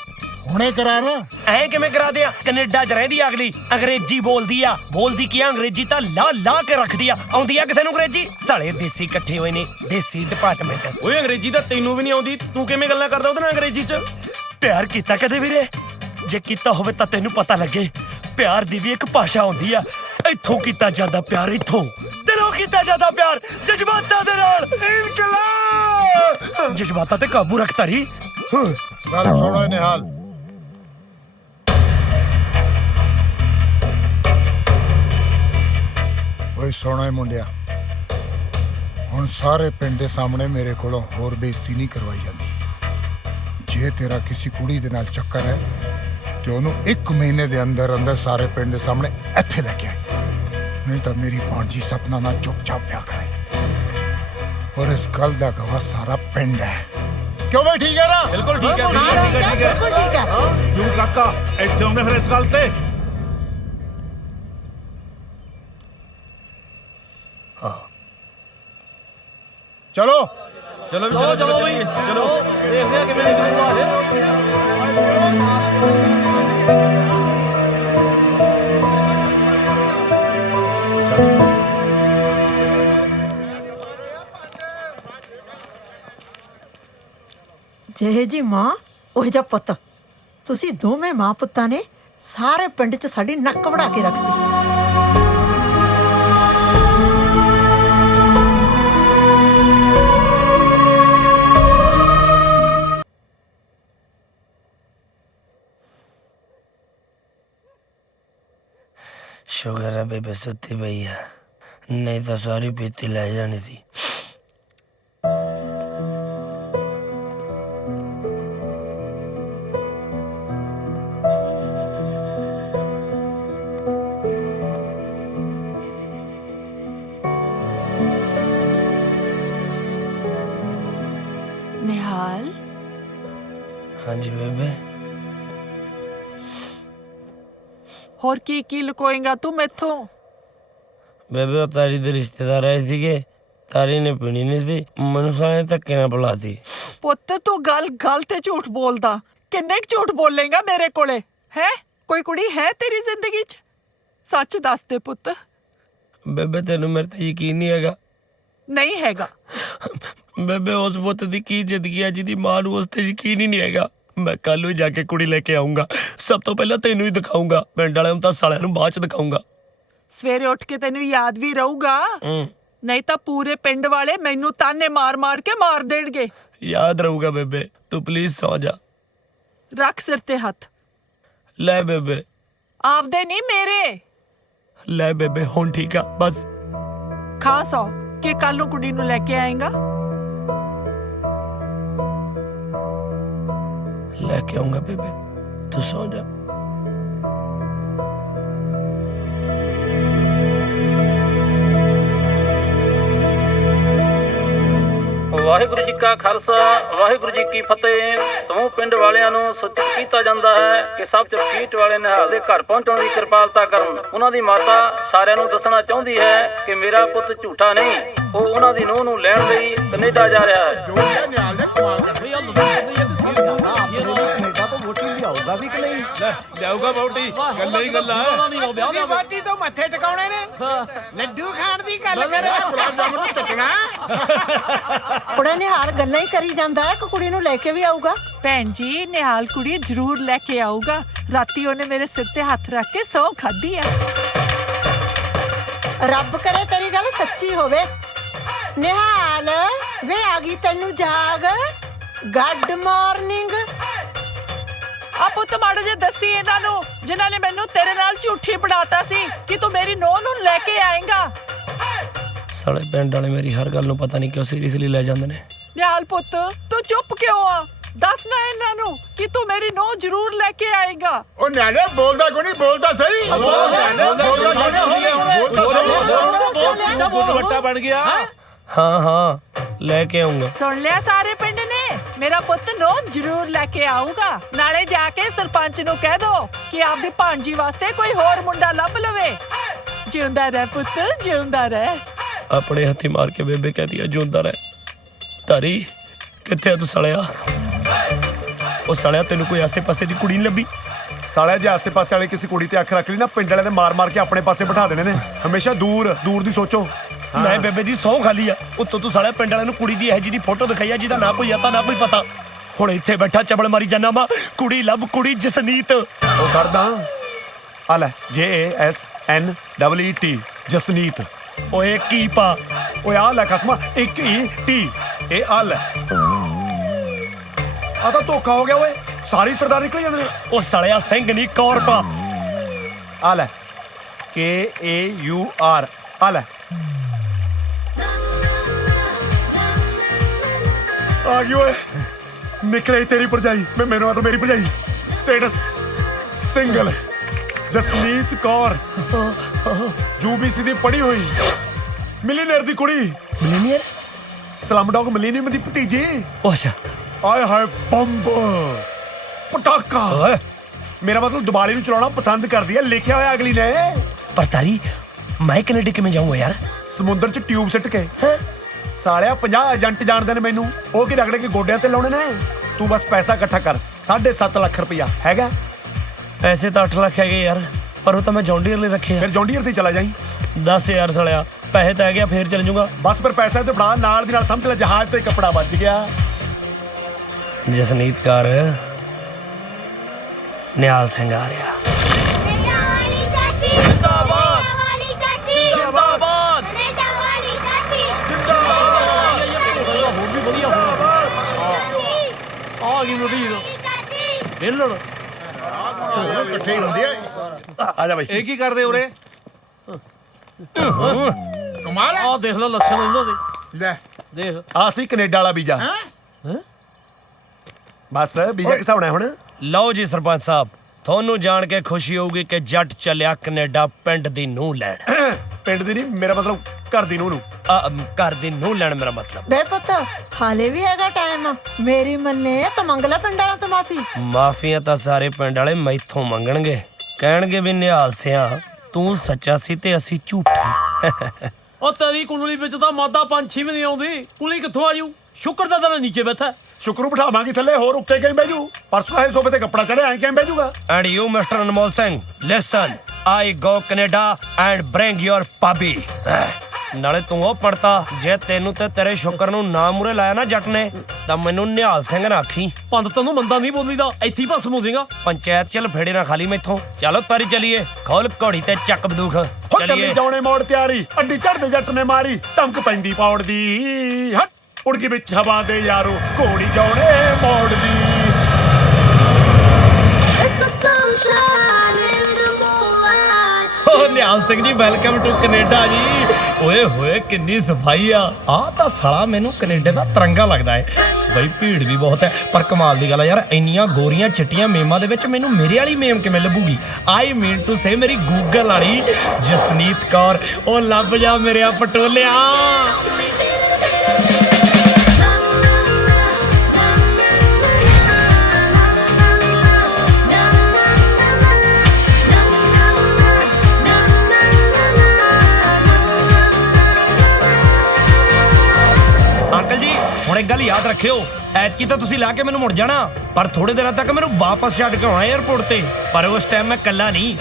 ਹੁਣੇ ਕਰਾ ਨਾ। ਐ ਕਿਵੇਂ ਕਰਾ ਦਿਆਂ? ਕੈਨੇਡਾ 'ਚ ਰਹਿੰਦੀ ਆ ਅਗਲੀ, ਅੰਗਰੇਜ਼ੀ ਬੋਲਦੀ ਆ। ਬੋਲਦੀ ਕੀ ਆ? ਅੰਗਰੇਜ਼ੀ ਤਾਂ ਲਾ ਕੇ ਰੱਖਦੀ ਆ। ਆਉਂਦੀ ਆ ਕਿਸੇ ਨੂੰ ਅੰਗਰੇਜ਼ੀ? ਸਾਲੇ ਦੇਸੀ ਇਕੱਠੇ ਹੋਏ ਨੇ, ਦੇਸੀ ਡਿਪਾਰਟਮੈਂਟ। ਓਏ ਅੰਗਰੇਜ਼ੀ ਤਾਂ ਤੈਨੂੰ ਵੀ ਨਹੀਂ ਆਉਂਦੀ, ਤੂੰ ਕਿਵੇਂ ਗੱਲਾਂ ਕਰਦਾ ਉਹਦੇ ਨਾਲ ਅੰਗਰੇਜ਼ੀ 'ਚ? ਪਿਆਰ ਕੀਤਾ ਕਦੇ ਵੀਰੇ? ਜੇ ਕੀਤਾ ਹੋਵੇ ਤਾਂ ਤੈਨੂੰ ਪਤਾ ਲੱਗੇ। ਪਿਆਰ ਦੀ ਵੀ ਇੱਕ ਭਾਸ਼ਾ ਹੁੰਦੀ ਆ। ਇੱਥੋਂ ਕੀਤਾ ਜਾਂਦਾ ਪਿਆਰ, ਇੱਥੋਂ ਦਿਲੋਂ ਕੀਤਾ ਜਾਂਦਾ ਪਿਆਰ, ਜਜ਼ਬਾਤਾਂ ਦੇ ਨਾਲ। ਇਨਕਲਾਬ! ਜਜ਼ਬਾਤਾਂ ਤੇ ਕਾਬੂ ਰੱਖ ਤਾਰੀ। ਗੱਲ ਸੁਣੋ ਨਿਹਾਲ, ਓਏ ਸੋਹਣਾ ਮੁੰਡਿਆ, ਹੁਣ ਸਾਰੇ ਪਿੰਡ ਦੇ ਸਾਹਮਣੇ ਮੇਰੇ ਕੋਲੋਂ ਹੋਰ ਬੇਇੱਜ਼ਤੀ ਨਹੀਂ ਕਰਵਾਈ ਜਾਂਦੀ। ਜੇ ਤੇਰਾ ਕਿਸੇ ਕੁੜੀ ਦੇ ਨਾਲ ਚੱਕਰ ਹੈ ਤੇ ਉਹਨੂੰ 1 ਮਹੀਨੇ ਦੇ ਅੰਦਰ ਅੰਦਰ ਸਾਰੇ ਪਿੰਡ ਦੇ ਸਾਹਮਣੇ ਇੱਥੇ ਲੈ ਕੇ ਆਈ, ਨਹੀਂ ਤਾਂ ਮੇਰੀ ਭਾਣਜੀ ਸਪਨਾ ਨਾਲ ਚੁੱਪਚਾਪ ਵਿਆਹ ਕਰਾਈ। ਔਰ ਇਸ ਗੱਲ ਦਾ ਗਵਾਹ ਸਾਰਾ ਪਿੰਡ ਹੈ। ਕਿਉਂ ਬਈ ਠੀਕ ਹੈ ਨਾ? ਬਿਲਕੁਲ ਠੀਕ ਹੈ। ਬਿਲਕੁਲ ਠੀਕ ਹੈ। ਯੂ ਕਾਕਾ ਇੱਥੇ ਆਉਣੇ ਫਿਰ ਇਸ ਗੱਲ ਤੇ। ਚਲੋ ਚਲੋ ਬਈ, ਚਲੋ ਦੇਖਦੇ ਆ ਕਿਵੇਂ ਨਿਕਲੂਗਾ ਇਹ। ਜਿਹੇ ਜੀ ਮਾਂ ਉਹ ਜਿਹਾ ਪੁੱਤ, ਤੁਸੀਂ ਦੋਵੇਂ ਮਾਂ ਪੁੱਤਾਂ ਨੇ ਸਾਰੇ ਪਿੰਡ 'ਚ ਸਾਡੀ ਨੱਕ ਵੜਾ ਕੇ ਰੱਖਦੀ। ਸ਼ੁਕਰ ਹੈ ਬੇਬੇ ਸੁੱਤੀ ਪਈ ਆ, ਨਹੀਂ ਤਾਂ ਸਾਰੀ ਪੀਤੀ ਲੈ ਜਾਣੀ ਸੀ। ਨਿਹਾਲ, ਹਾਂਜੀ ਬੇਬੇ। ਹੋਰ ਕੀ ਲੁਕੋਏਗਾ ਤੂੰ ਮੈਥੋਂ? ਬੇਬੇ ਉਹ ਤਾਰੀ ਦੇ ਰਿਸ਼ਤੇਦਾਰ ਆਏ ਸੀਗੇ, ਤਾਰੀ ਨੇ ਪੀਣੀ ਨਹੀਂ ਸੀ, ਮੈਨੂੰ ਸਾਲੇ ਧੱਕੇ ਨਾਲ ਬੁਲਾਤੀ। ਪੁੱਤ ਤੂੰ ਗੱਲ ਤੇ ਝੂਠ ਬੋਲਦਾ। ਕਿੰਨੇ ਕੁ ਝੂਠ ਬੋਲੇਗਾ ਮੇਰੇ ਕੋਲੇ? ਹੈ ਕੋਈ ਕੁੜੀ ਹੈ ਤੇਰੀ ਜ਼ਿੰਦਗੀ 'ਚ? ਸੱਚ ਦੱਸ ਦੇ ਪੁੱਤ। ਬੇਬੇ ਤੈਨੂੰ ਮੇਰੇ ਤੇ ਯਕੀਨ ਨਹੀਂ ਹੈਗਾ? ਨਹੀਂ ਹੈਗਾ। ਬੇਬੇ ਉਸ ਪੁੱਤ ਦੀ ਕੀ ਜ਼ਿੰਦਗੀ ਆ ਜਿਹਦੀ ਮਾਂ ਨੂੰ ਉਸ ਤੇ ਯਕੀਨ ਹੀ ਨਹੀਂ ਹੈਗਾ। ਮੈਂ ਕੱਲ ਨੂੰ ਜਾ ਕੇ ਕੁੜੀ ਲੈ ਕੇ ਆਉਂਗਾ, ਸਭ ਤੋਂ ਪਹਿਲਾਂ ਤੈਨੂੰ ਹੀ ਦਿਖਾਉਂਗਾ, ਪਿੰਡ ਵਾਲਿਆਂ ਨੂੰ ਤਾਂ ਸਾਲਿਆਂ ਨੂੰ ਬਾਅਦ 'ਚ ਦਿਖਾਉਂਗਾ। ਸਵੇਰੇ ਉੱਠ ਕੇ ਤੈਨੂੰ ਯਾਦ ਵੀ ਰਹੂਗਾ, ਨਹੀਂ ਤਾਂ ਪੂਰੇ ਪਿੰਡ ਵਾਲੇ ਮੈਨੂੰ ਤਾਨੇ ਮਾਰ ਕੇ ਮਾਰ ਦੇਣਗੇ। ਯਾਦ ਰਹੂਗਾ ਬੇਬੇ, ਤੂੰ ਪਲੀਜ਼ ਸੌ ਜਾ। ਰੱਖ ਸਿਰ ਤੇ ਹੱਥ। ਲੈ ਬੇਬੇ। ਆਪਦੇ ਨਹੀਂ ਮੇਰੇ। ਲੈ ਬੇਬੇ ਹੁਣ ਠੀਕ ਆ ਬਸ। ਖਾ ਸੌ ਕਿ ਕੱਲ ਨੂੰ ਕੁੜੀ ਨੂੰ ਲੈ ਕੇ ਆਏਗਾ। ਲੈ ਕੇ ਆਉਂਗਾ ਬੇਬੇ, ਤੂੰ ਸੌ ਜਾ। ਵਾਹਿਗੁਰੂ ਜੀ ਕਾ ਖਾਲਸਾ, ਵਾਹਿਗੁਰੂ ਜੀ ਕੀ ਫਤਿਹ। ਸਮੂਹ ਪਿੰਡ ਵਾਲਿਆਂ ਨੂੰ ਸੂਚਿਤ ਕੀਤਾ ਜਾਂਦਾ ਹੈ ਕਿ ਸਭ ਚਪਕੀਟ ਵਾਲੇ ਨਿਹਾਲ ਦੇ ਘਰ ਪਹੁੰਚਣ ਦੀ ਕਿਰਪਾਲਤਾ ਕਰਨ। ਉਹਨਾਂ ਦੀ ਮਾਤਾ ਸਾਰਿਆਂ ਨੂੰ ਦੱਸਣਾ ਚਾਹੁੰਦੀ ਹੈ ਕਿ ਮੇਰਾ ਪੁੱਤ ਝੂਠਾ ਨਹੀਂ, ਉਹ ਉਹਨਾਂ ਦੀ ਨੂੰਹ ਨੂੰ ਲੈਣ ਲਈ ਕੈਨੇਡਾ ਜਾ ਰਿਹਾ ਹੈ। ਕੈਨੇਡਾ ਤੋਂ ਵੋਟੀ ਲਿਆਊਗਾ ਵੀ ਕਿ ਨਹੀਂ? ਲਿਆਊਗਾ ਵੋਟੀ, ਗੱਲਾਂ ਹੀ ਗੱਲਾਂ। ਵੋਟੀ ਤੋਂ ਮੱਥੇ ਟਿਕਾਉਣੇ ਨੇ, ਲੱਡੂ ਖਾਣ ਦੀ ਗੱਲ ਕਰ। ਗੁਲਾਬ ਜਾਮੁਨ ਨੂੰ ਟੱਕਣਾ। ਕੁੜੇ ਨਿਹਾਲ ਗੱਲਾਂ ਹੀ ਕਰੀ ਜਾਂਦਾ ਹੈ ਕਿ ਕੁੜੀ ਨੂੰ ਲੈ ਕੇ ਵੀ ਆਊਗਾ। ਭੈਣ ਜੀ ਨਿਹਾਲ ਕੁੜੀ ਜ਼ਰੂਰ ਲੈ ਕੇ ਆਊਗਾ। ਰਾਤੀ ਉਹਨੇ ਮੇਰੇ ਸਿਰ ਤੇ ਹੱਥ ਰੱਖ ਕੇ ਸਹੁੰ ਖਾਧੀ ਆ। ਰੱਬ ਕਰੇ ਤੇਰੀ ਗੱਲ ਸੱਚੀ ਹੋਵੇ। ਨਿਹਾਲ ਵੇ ਆ ਗਈ ਤੈਨੂੰ ਜਾਗ। Good morning. ਆ ਪੁੱਤ ਮਾੜਾ ਜਿਹਾ ਦੱਸੀ ਇਹਨਾਂ ਨੂੰ ਜਿਨ੍ਹਾਂ ਨੇ ਮੈਨੂੰ ਤੇਰੇ ਨਾਲ ਝੂਠੀ ਬਣਾਤਾ ਸੀ ਕਿ ਤੂੰ ਮੇਰੀ ਨੂੰਹ ਨੂੰ ਲੈ ਕੇ ਆਏਗਾ। ਸਾਲੇ ਪਿੰਡ ਵਾਲੇ ਮੇਰੀ ਹਰ ਗੱਲ ਨੂੰ ਪਤਾ ਨਹੀਂ ਕਿਉਂ ਸੀਰੀਅਸਲੀ ਲੈ ਜਾਂਦੇ ਨੇ। ਨਿਹਾਲ ਪੁੱਤ ਤੂੰ ਚੁੱਪ ਕਿਉਂ ਆ? ਦੱਸ ਨਾ ਇਹਨਾਂ ਨੂੰ ਕਿ ਤੂੰ ਮੇਰੀ ਨੂੰਹ ਜ਼ਰੂਰ ਲੈ ਕੇ ਆਏਗਾ। ਉਹ ਨਿਆਣੇ ਬੋਲਦਾ ਕੋਈ ਨਹੀਂ, ਬੋਲਦਾ ਸਹੀ। ਵੱਟਾ ਬਣ ਗਿਆ। ਹਾਂ ਲੈ ਕੇ ਆਉਂਗਾ। ਸੁਣ ਲਿਆ ਸਾਰੇ ਪਿੰਡ ਨੇ, ਮੇਰਾ ਪੁੱਤ ਨੂੰਹ ਜ਼ਰੂਰ ਲੈ ਕੇ ਆਊਗਾ। ਨਾਲੇ ਜਾ ਕੇ ਸਰਪੰਚ ਨੂੰ ਕਹਿ ਦੋ ਕਿ ਆਪਦੀ ਭਾਂਜੀ ਵਾਸਤੇ ਕੋਈ ਹੋਰ ਮੁੰਡਾ ਲੱਭ ਲਵੇ। ਜਿਉਂਦਾ ਰਹਿ ਪੁੱਤ, ਜਿਉਂਦਾ ਰਹਿ। ਆਪਣੇ ਹੱਥੀ ਮਾਰ ਕੇ ਬੇਬੇ ਕਹਦੀ ਆ ਜਿਉਂਦਾ ਰਹਿ। ਤਾਰੀ ਕਿੱਥੇ ਆ ਤੂੰ ਸਾਲਿਆ? ਉਹ ਸਾਲਿਆ ਤੈਨੂੰ ਕੋਈ ਆਸੇ-ਪਾਸੇ ਦੀ ਕੁੜੀ ਨਹੀਂ ਲੱਭੀ? ਸਾਲਿਆ ਜੇ ਆਸੇ-ਪਾਸੇ ਵਾਲੇ ਕਿਸੇ ਕੁੜੀ ਤੇ ਅੱਖ ਰੱਖ ਲਈ ਨਾ, ਪਿੰਡ ਵਾਲਿਆਂ ਨੇ ਮਾਰ ਕੇ ਆਪਣੇ ਪਾਸੇ ਬਿਠਾ ਦੇਣੇ ਨੇ। ਹਮੇਸ਼ਾ ਦੂਰ ਦੀ ਸੋਚੋ। ਮੈਂ ਬੇਬੇ ਦੀ ਸਹੁੰ ਖਾਲੀ ਆ, ਉੱਤੋਂ ਤੂੰ ਸਾਲਿਆ ਪਿੰਡ ਵਾਲਿਆਂ ਨੂੰ ਕੁੜੀ ਦੀ ਇਹ ਜਿਹੀ ਫੋਟੋ ਦਿਖਾਈ ਆ ਜਿਹਦਾ ਨਾ ਕੋਈ ਆਤਾ ਨਾ ਕੋਈ ਪਤਾ। ਹੁਣ ਇੱਥੇ ਬੈਠਾ ਚਬਲ ਮਾਰੀ ਜਾਨਾ ਵਾ, ਕੁੜੀ ਲੱਭ, ਕੁੜੀ ਜਸਨੀਤ। ਉਹ ਕਰਦਾ ਆ ਲੈ JSNEET ਜਸਨੀਤ। ਓਏ ਕੀ ਪਾ? ਓਏ ਆ ਲੈ ਖਸਮਾ, ਇੱਕ ਹੀ ਟੀ ਇਹ ਆ ਲੈ। ਆ ਤਾਂ ਧੋਖਾ ਹੋ ਗਿਆ ਓਏ, ਸਾਰੀ ਸਰਦਾਰ ਨਿਕਲ ਜਾਂਦੇ ਨੇ। ਉਹ ਸਾਲਿਆ ਸਿੰਘ ਨਹੀਂ ਕੌਰ ਪਾ। ਆ ਲੈ KAUR ਆ ਲੈ। ਆ ਗਈ ਓਏ, ਨਿਕਲੇ ਤੇਰੀ ਭਰਜਾਈ। ਮੈਂ ਮੈਨੂੰ ਆ ਤਾਂ ਮੇਰੀ ਭਰਜਾਈ। Status single Jasneet Kaur, UBC ਦੀ ਪੜ੍ਹੀ ਹੋਈ, ਮਿਲੀਨੀਅਰ ਦੀ ਕੁੜੀ। ਮਿਲੀਨੀਅਰ? ਸਲਮਡੌਗ ਮਿਲੀਨੀਅਮ ਦੀ ਭਤੀਜੀ। ਉਹ ਅੱਛਾ। ਆਏ ਹਾਏ ਬੰਬ ਪਟਾਕਾ। ਓਏ ਮੇਰਾ ਮਤਲਬ ਦੀਵਾਲੀ ਨੂੰ ਚਲਾਉਣਾ ਪਸੰਦ ਕਰਦੀ ਹੈ, ਲਿਖਿਆ ਹੋਇਆ ਅਗਲੀ ਨੇ। ਪਰ ਤਾਰੀ ਮੈਂ ਕੈਨੇਡਾ ਕਿਵੇਂ ਜਾਊਂਗਾ ਯਾਰ? ਸਮੁੰਦਰ 'ਚ ਟਿਊਬ ਸਿੱਟ ਕੇ। ਸਾਲਿਆ 50 ਏਜੰਟ ਜਾਣਦੇ ਨੇ ਮੈਨੂੰ, ਉਹ ਕੀ ਰਗੜੇ ਕੇ ਗੋਡਿਆਂ ਤੇ ਲਾਉਣੇ ਨੇ। ਤੂੰ ਬਸ ਪੈਸਾ ਇਕੱਠਾ ਕਰ, 7.5 ਲੱਖ ਰੁਪਇਆ ਹੈਗਾ। ਪੈਸੇ ਤਾਂ 8 ਲੱਖ ਹੈਗੇ ਯਾਰ, ਪਰ ਉਹ ਤਾਂ ਮੈਂ ਜੌਂਡੀਅਰ ਲਈ ਰੱਖੇ ਆ। ਫਿਰ ਜੌਂਡੀਅਰ ਤੇ ਚਲਾ ਜਾਈਂ। 10,000 ਸਾਲਿਆ, ਪੈਸੇ ਤਾਂ ਹੈਗੇ, ਫੇਰ ਚਲ ਜਾਊਂਗਾ। ਬਸ ਫਿਰ ਪੈਸਾ ਤੇ ਫੜਾ, ਨਾਲ ਦੀ ਨਾਲ ਸਮਝ ਲੈ ਜਹਾਜ਼ ਤੇ ਕੱਪੜਾ ਵੱਜ ਗਿਆ। ਜਸਨੀਤ ਕੌਰ, ਨਿਹਾਲ ਸਿੰਘ ਆ ਰਿਹਾ। ਆ ਗਈ ਮੁੰਡੀ ਢਿੱਲੜ ਇਕੱਠੇ ਹੁੰਦੀ ਆ। ਆ ਜਾ ਬਾਈ। ਇਹ ਕੀ ਕਰਦੇ ਉਰੇ? ਕਮਾਲ ਹੈ। ਆ ਦੇਖ ਲੈ ਲੱਛਣ ਇਹਨਾਂ ਦੇ, ਲੈ ਦੇਖ। ਆ ਸੀ ਕੈਨੇਡਾ ਵਾਲਾ ਵੀਜ਼ਾ। ਬਸ ਵੀਜ਼ਾ ਕਿਸ ਹੋਣਾ ਹੁਣ? ਲਓ ਜੀ ਸਰਪੰਚ ਸਾਹਿਬ, ਤੁਹਾਨੂੰ ਜਾਣ ਕੇ ਖੁਸ਼ੀ ਹੋਊਗੀ ਕਿ ਜੱਟ ਚੱਲਿਆ ਕੈਨੇਡਾ ਪਿੰਡ ਦੀ ਨੂੰਹ ਲੈਣ। ਪਿੰਡ ਦੀ ਨਹੀਂ, ਮੇਰਾ ਮਤਲਬ ਘਰ ਦੀ ਨੂੰਹ ਨੂੰ। ਘਰ ਦੀ ਨੂੰਹ ਲੈਣ ਮੇਰਾ ਮਤਲਬ। ਬੇ ਪੁੱਤ ਹਾਲੇ ਵੀ ਹੈਗਾ ਟਾਈਮ, ਮੇਰੀ ਮੰਨੇ ਤਾਂ ਮੰਗ ਲੈ ਪਿੰਡ ਵਾਲਿਆਂ ਤੋਂ ਮਾਫੀ। ਮਾਫੀਆਂ ਤਾਂ ਸਾਰੇ ਪਿੰਡ ਵਾਲੇ ਮੈਥੋਂ ਮੰਗਣਗੇ, ਕਹਿਣਗੇ ਵੀ ਨਿਹਾਲ ਸਿਆ ਤੂੰ ਸੱਚਾ ਸੀ ਤੇ ਅਸੀਂ ਝੂਠੇ। ਉਹ ਤੇਰੀ ਕੁੰਡਲੀ ਵਿੱਚ ਤਾਂ ਮਾਦਾ ਪੰਛੀ ਵੀ ਨਹੀਂ ਆਉਂਦੀ, ਕੁਲੀ ਕਿੱਥੋਂ ਆਜੂ? ਸ਼ੁਕਰ ਦਾ ਤੇਰਾ ਨੀਚੇ ਬੈਠਾ। ਸ਼ੁਕਰੂ ਬਿਠਾਵਾਂਗੀ ਥੱਲੇ, ਹੋਰ ਉੱਤੇ ਕਿਵੇਂ ਬੈਜੂ? ਪਰਸੋਂ ਇਹ ਸੋਫੇ ਤੇ ਕੱਪੜਾ ਚੜਿਆ ਐਂ ਕਿਵੇਂ ਬੈਜੂਗਾ? And you, Mr. Anmol Singh, listen. I go Canada and bring your puppy. ਨਾਲੇ ਤੂੰ ਉਹ ਪੜਤਾ, ਜੇ ਤੈਨੂੰ ਤੇ ਤੇਰੇ ਸ਼ੁਕਰ ਨੂੰ ਨਾ ਮੂਰੇ ਲਾਇਆ ਨਾ ਜੱਟ ਨੇ ਤਾਂ ਮੈਨੂੰ ਨਿਹਾਲ ਸਿੰਘ ਨਾ ਆਖੀ। ਪੰਡਤ ਨੂੰ ਮੰਦਾ ਨਹੀਂ ਬੋਲੀਦਾ, ਇੱਥੇ ਹੀ ਭਸਮ ਹੋ ਜਾਏਗਾ। ਪੰਚਾਇਤ ਚ ਲਫੇੜੇ ਨਾ ਖਾਲੀ ਮੈਥੋਂ। ਚਲੋ ਤਾਰੀ ਚਲੀਏ, ਖੋਲ ਘੋੜੀ ਤੇ ਚੱਕ ਬੰਦੂਕ। ਹੋ ਚੱਲੀ ਜਾਉਣੇ ਮੋੜ ਤਿਆਰੀ, ਅੱਡੀ ਚੜਦੇ ਜੱਟ ਨੇ ਮਾਰੀ, ਧਮਕ ਪੈਂਦੀ ਪੌੜ ਦੀ। ਹਟ ਉੜ ਗਈ ਵਿੱਚ ਹਵਾ ਦੇ ਯਾਰੋ, ਘੋੜੀ ਜਾਉਣੇ ਮੋੜ ਦੀ। Nihal Singh ji, welcome to Canada ਜੀ। ਓਏ ਹੋਏ ਕਿੰਨੀ ਸਫਾਈ ਆ। ਆਹ ਤਾਂ ਸਾਲਾ ਮੈਨੂੰ ਕੈਨੇਡਾ ਦਾ ਤਿਰੰਗਾ ਲੱਗਦਾ ਹੈ। ਬਈ ਭੀੜ ਵੀ ਬਹੁਤ ਹੈ, ਪਰ ਕਮਾਲ ਦੀ ਗੱਲ ਆ ਯਾਰ, ਇੰਨੀਆਂ ਗੋਰੀਆਂ ਚਿੱਟੀਆਂ ਮੇਮਾਂ ਦੇ ਵਿੱਚ ਮੈਨੂੰ ਮੇਰੇ ਵਾਲੀ ਮੇਮ ਕਿਵੇਂ ਲੱਭੂਗੀ? ਆਈ ਮੀਨ ਟੂ ਸੇ ਮੇਰੀ ਗੂਗਲ ਵਾਲੀ ਜਸਨੀਤ ਕੌਰ। ਉਹ ਲੱਭ ਜਾ ਮੇਰਿਆ ਪਟੋਲਿਆ। ਅੰਕਲ ਜੀ ਹੁਣ ਇੱਕ ਗੱਲ ਯਾਦ ਰੱਖਿਓ, ਐਤਕੀ ਤਾਂ ਤੁਸੀਂ ਲਾ ਕੇ ਮੈਨੂੰ ਮੁੜ ਜਾਣਾ, ਪਰ ਥੋੜੇ ਦਿਨਾਂ ਤੱਕ ਮੈਨੂੰ ਵਾਪਸ ਛੱਡ ਕੇ ਆਉਣਾ 에ਅਰਪੋਰਟ ਤੇ। ਪਰ ਉਸ ਟਾਈਮ ਮੈਂ ਇਕੱਲਾ ਨਹੀਂ,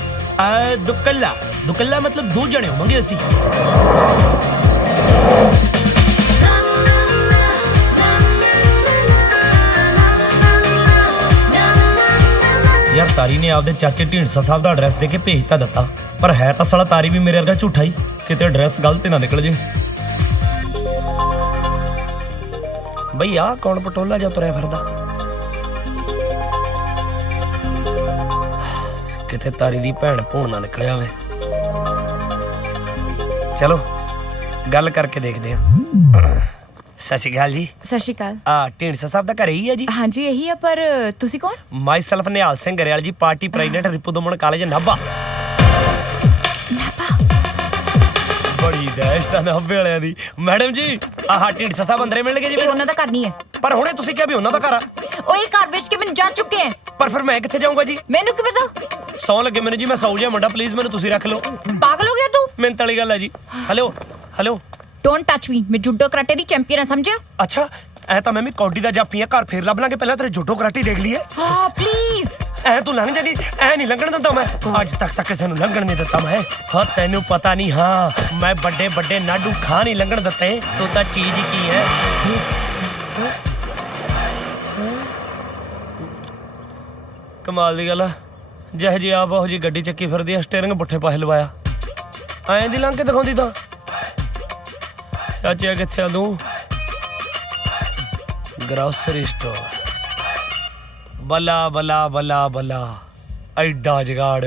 ਦੁਕੱਲਾ ਮਤਲਬ 2 ਜਣੇ ਹੋਵਾਂਗੇ ਅਸੀਂ। ਯਾਰ ਤਾਰੀ ਨੇ ਆਪਦੇ ਚਾਚੇ ਢੀਂਡਸਾ ਸਾਹਿਬ ਦਾ ਐਡਰੈਸ ਦੇ ਕੇ ਭੇਜ ਤਾਂ ਦਿੱਤਾ, ਪਰ ਹੈ ਤਾਂ ਸਾਲਾ ਤਾਰੀ ਵੀ ਮੇਰੇ ਵਰਗਾ ਝੂਠਾ ਹੀ, ਕਿਤੇ ਐਡਰੈਸ ਗਲਤ ਨਾ ਨਿਕਲ ਜੇ। ਬਈ ਆਹ ਕੌਣ ਪਟੋਲਾ ਜਾ ਤੁਰਿਆ ਫਿਰਦਾ? ਕਿਤੇ ਤਾਰੀ ਦੀ ਭੈਣ ਭੂਣ ਨਾ ਨਿਕਲਿਆ ਹੋਵੇ। ਚਲੋ ਗੱਲ ਕਰਕੇ ਦੇਖਦੇ ਹਾਂ। ਸਤਿ ਸ਼੍ਰੀ ਅਕਾਲ ਜੀ। ਸਤਿ ਸ਼੍ਰੀ ਅਕਾਲ। ਢੀਂਡਸਾ ਸਾਹਿਬ ਦਾ ਘਰੇ ਹੀ ਹੈ ਜੀ? ਹਾਂਜੀ ਇਹੀ ਆ, ਪਰ ਤੁਸੀਂ ਕੌਣ? ਮਾਈ self Nihal Singh Grewal ji, party president Ripu ਦਮਨ ਕਾਲਜ ਨਾਭਾ। ਬੜੀ ਦਹਿਸ਼ਤ ਤਾਂ ਨਾਭੇ ਵਾਲਿਆਂ ਦੀ। ਮੈਡਮ ਜੀ ਢੀਂਡਸਾ ਸਾਹਿਬ ਅੰਦਰੇ ਮਿਲਣਗੇ ਜੀ? ਇਹ ਉਹਨਾਂ ਦਾ ਘਰ ਨਹੀਂ ਹੈ। ਪਰ ਹੁਣੇ ਤੁਸੀਂ ਕਿਹਾ ਵੀ ਉਹਨਾਂ ਦਾ ਘਰ ਆ। ਉਹ ਇਹ ਘਰ ਵੇਚ ਕੇ ਮੈਨੂੰ ਜਾ ਚੁੱਕੇ ਹੈ। ਪਰ ਫਿਰ ਮੈਂ ਕਿੱਥੇ ਜਾਊਂਗਾ ਜੀ? ਮੈਨੂੰ ਕੀ ਪਤਾ? ਸੌ ਲੱਗੇ ਮੈਨੂੰ ਜੀ, ਮੈਂ ਸੌ ਜਾ ਮੁੰਡਾ, ਪਲੀਜ਼ ਮੈਨੂੰ ਤੁਸੀਂ ਰੱਖ ਲਓ। ਪਾਗਲ ਹੋ ਗਿਆ ਤੂੰ? ਮਿਹਨਤ ਵਾਲੀ ਗੱਲ ਹੈ ਜੀ। ਹੈਲੋ ਡੋਂਟ ਟੱਚ ਮੀ, ਮੈਂ ਜੂਡੋ ਕਰਾਟੇ ਦੀ ਚੈਂਪੀਅਨ ਹਾਂ, ਸਮਝਿਆ? ਅੱਛਾ ਐ ਤਾਂ ਮੈਂ ਵੀ ਕੌਡੀ ਦਾ ਜਾਪੀ ਆ, ਘਰ ਫੇਰ ਲੱਭ ਲਾਂਗੇ, ਪਹਿਲਾਂ ਤੇਰੇ ਜੂਡੋ ਕਰਾਟੇ ਦੇਖ ਲਈਏ। ਹਾਂ ਪਲੀਜ਼। ਐ ਤੂੰ ਲੰਘ ਜਾਗੀ, ਐ ਨਹੀਂ ਲੰਘਣ ਦਿੰਦਾ ਮੈਂ, ਅੱਜ ਤੱਕ ਤਾਂ ਕਿਸੇ ਨੂੰ ਲੰਘਣ ਨਹੀਂ ਦਿੱਤਾ ਮੈਂ। ਹਾਂ ਤੈਨੂੰ ਪਤਾ ਨਹੀਂ, ਹਾਂ ਮੈਂ ਵੱਡੇ ਨਾਡੂ ਖਾ ਨਹੀਂ ਲੰਘਣ ਦਿੱਤੇ, ਤੂੰ ਤਾਂ ਚੀਜ਼ ਹੀ ਕੀ ਹੈ। ਕਮਾਲ ਦੀ ਗੱਲ ਆ, ਜਿਹੇ ਜੀ ਆਪ ਉਹ ਜੀ ਗੱਡੀ ਚੱਕੀ ਫਿਰਦੀ ਆ, ਸਟੀਅਰਿੰਗ ਪੁੱਠੇ ਪਾਸੇ ਲਵਾਇਆ, ਐਂ ਦੀ ਲੰਘ ਕੇ ਦਿਖਾਉਂਦੀ ਤਾਂ। ਚਾਚਾ ਕਿੱਥੇ ਆ ਤੂੰ? Grocery store. ਬੱਲਾ ਐਡਾ ਜਗਾੜ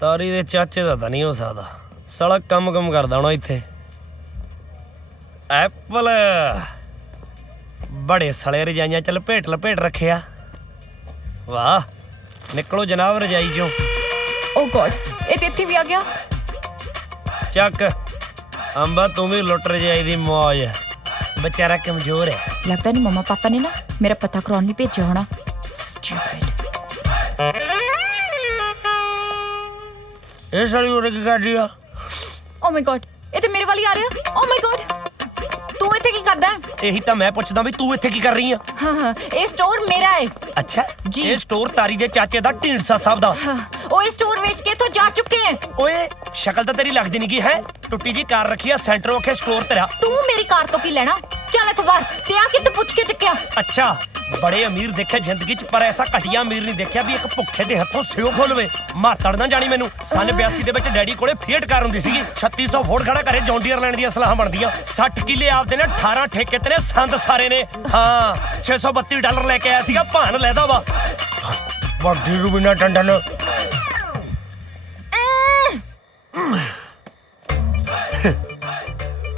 ਤਾਰੀ ਦੇ ਚਾਚੇ ਦਾ ਤਾਂ ਨਹੀਂ ਹੋ ਸਕਦਾ, ਸਾਲਾ ਕੰਮ ਕਰਦਾ ਹੋਣਾ ਇੱਥੇ। ਐਪਲ ਬੜੇ ਸਲੇ ਰਜਾਈਆਂ ਚ ਲਪੇਟ ਰੱਖਿਆ। ਵਾਹ ਨਿਕਲੋ ਜਨਾਬ ਰਜਾਈ ਚੋਂ। ਓ ਗॉड, ਇਹ ਤੇ ਇੱਥੇ ਵੀ ਆ ਗਿਆ। ਚੱਕ ਅੰਬਾ, ਤੂੰ ਵੀ ਲੁੱਟ ਰਜਾਈ ਦੀ ਮੌਜ। बेचारा कमजोर है। लगता नहीं मम्मा पापा ने ना मेरा पता करवाने लिए भेजा होना। ये सारी उरे की कर दिया। Oh my God, ये तो मेरे वाली आ रही है। Oh my God, तू इत्थे की करदा है? यही तो मैं पूछदा भी तू इत्थे की कर रही है? हाँ, ये स्टोर मेरा है। अच्छा जी, ये स्टोर तारी दे चाचे दा ढींडसा साहब दा। ओ ये स्टोर बेच के तो जा चुके हैं। ओए शक्ल तो तेरी लगदी नहीं की है, टुट्टी जी कार रखी है सेंटर ओके स्टोर तेरा। तू मेरी कार तो की लेना, चल इत्थों बाहर ते आ के पुछ के चक्या। अच्छा बड़े अमीर देखे जिंदगी च, पर ऐसा घटिया अमीर नहीं देखा भी एक भुखे दे हथों सिओ खोलवे। मातड़ ना जानी मैनू सन 82 दे विच डैडी कोले फीट कार हुंदी सीगी। 3600 फोड़ खड़ा करे जॉन डीयर लैंड दी असलाह बनदियां। 60 किले आपदे ने, 18 ठेके ते ने, संद सारे ने। हां $632 लेके आया सीगा, भान लेदा वा वर्दी रू बिना टंडन।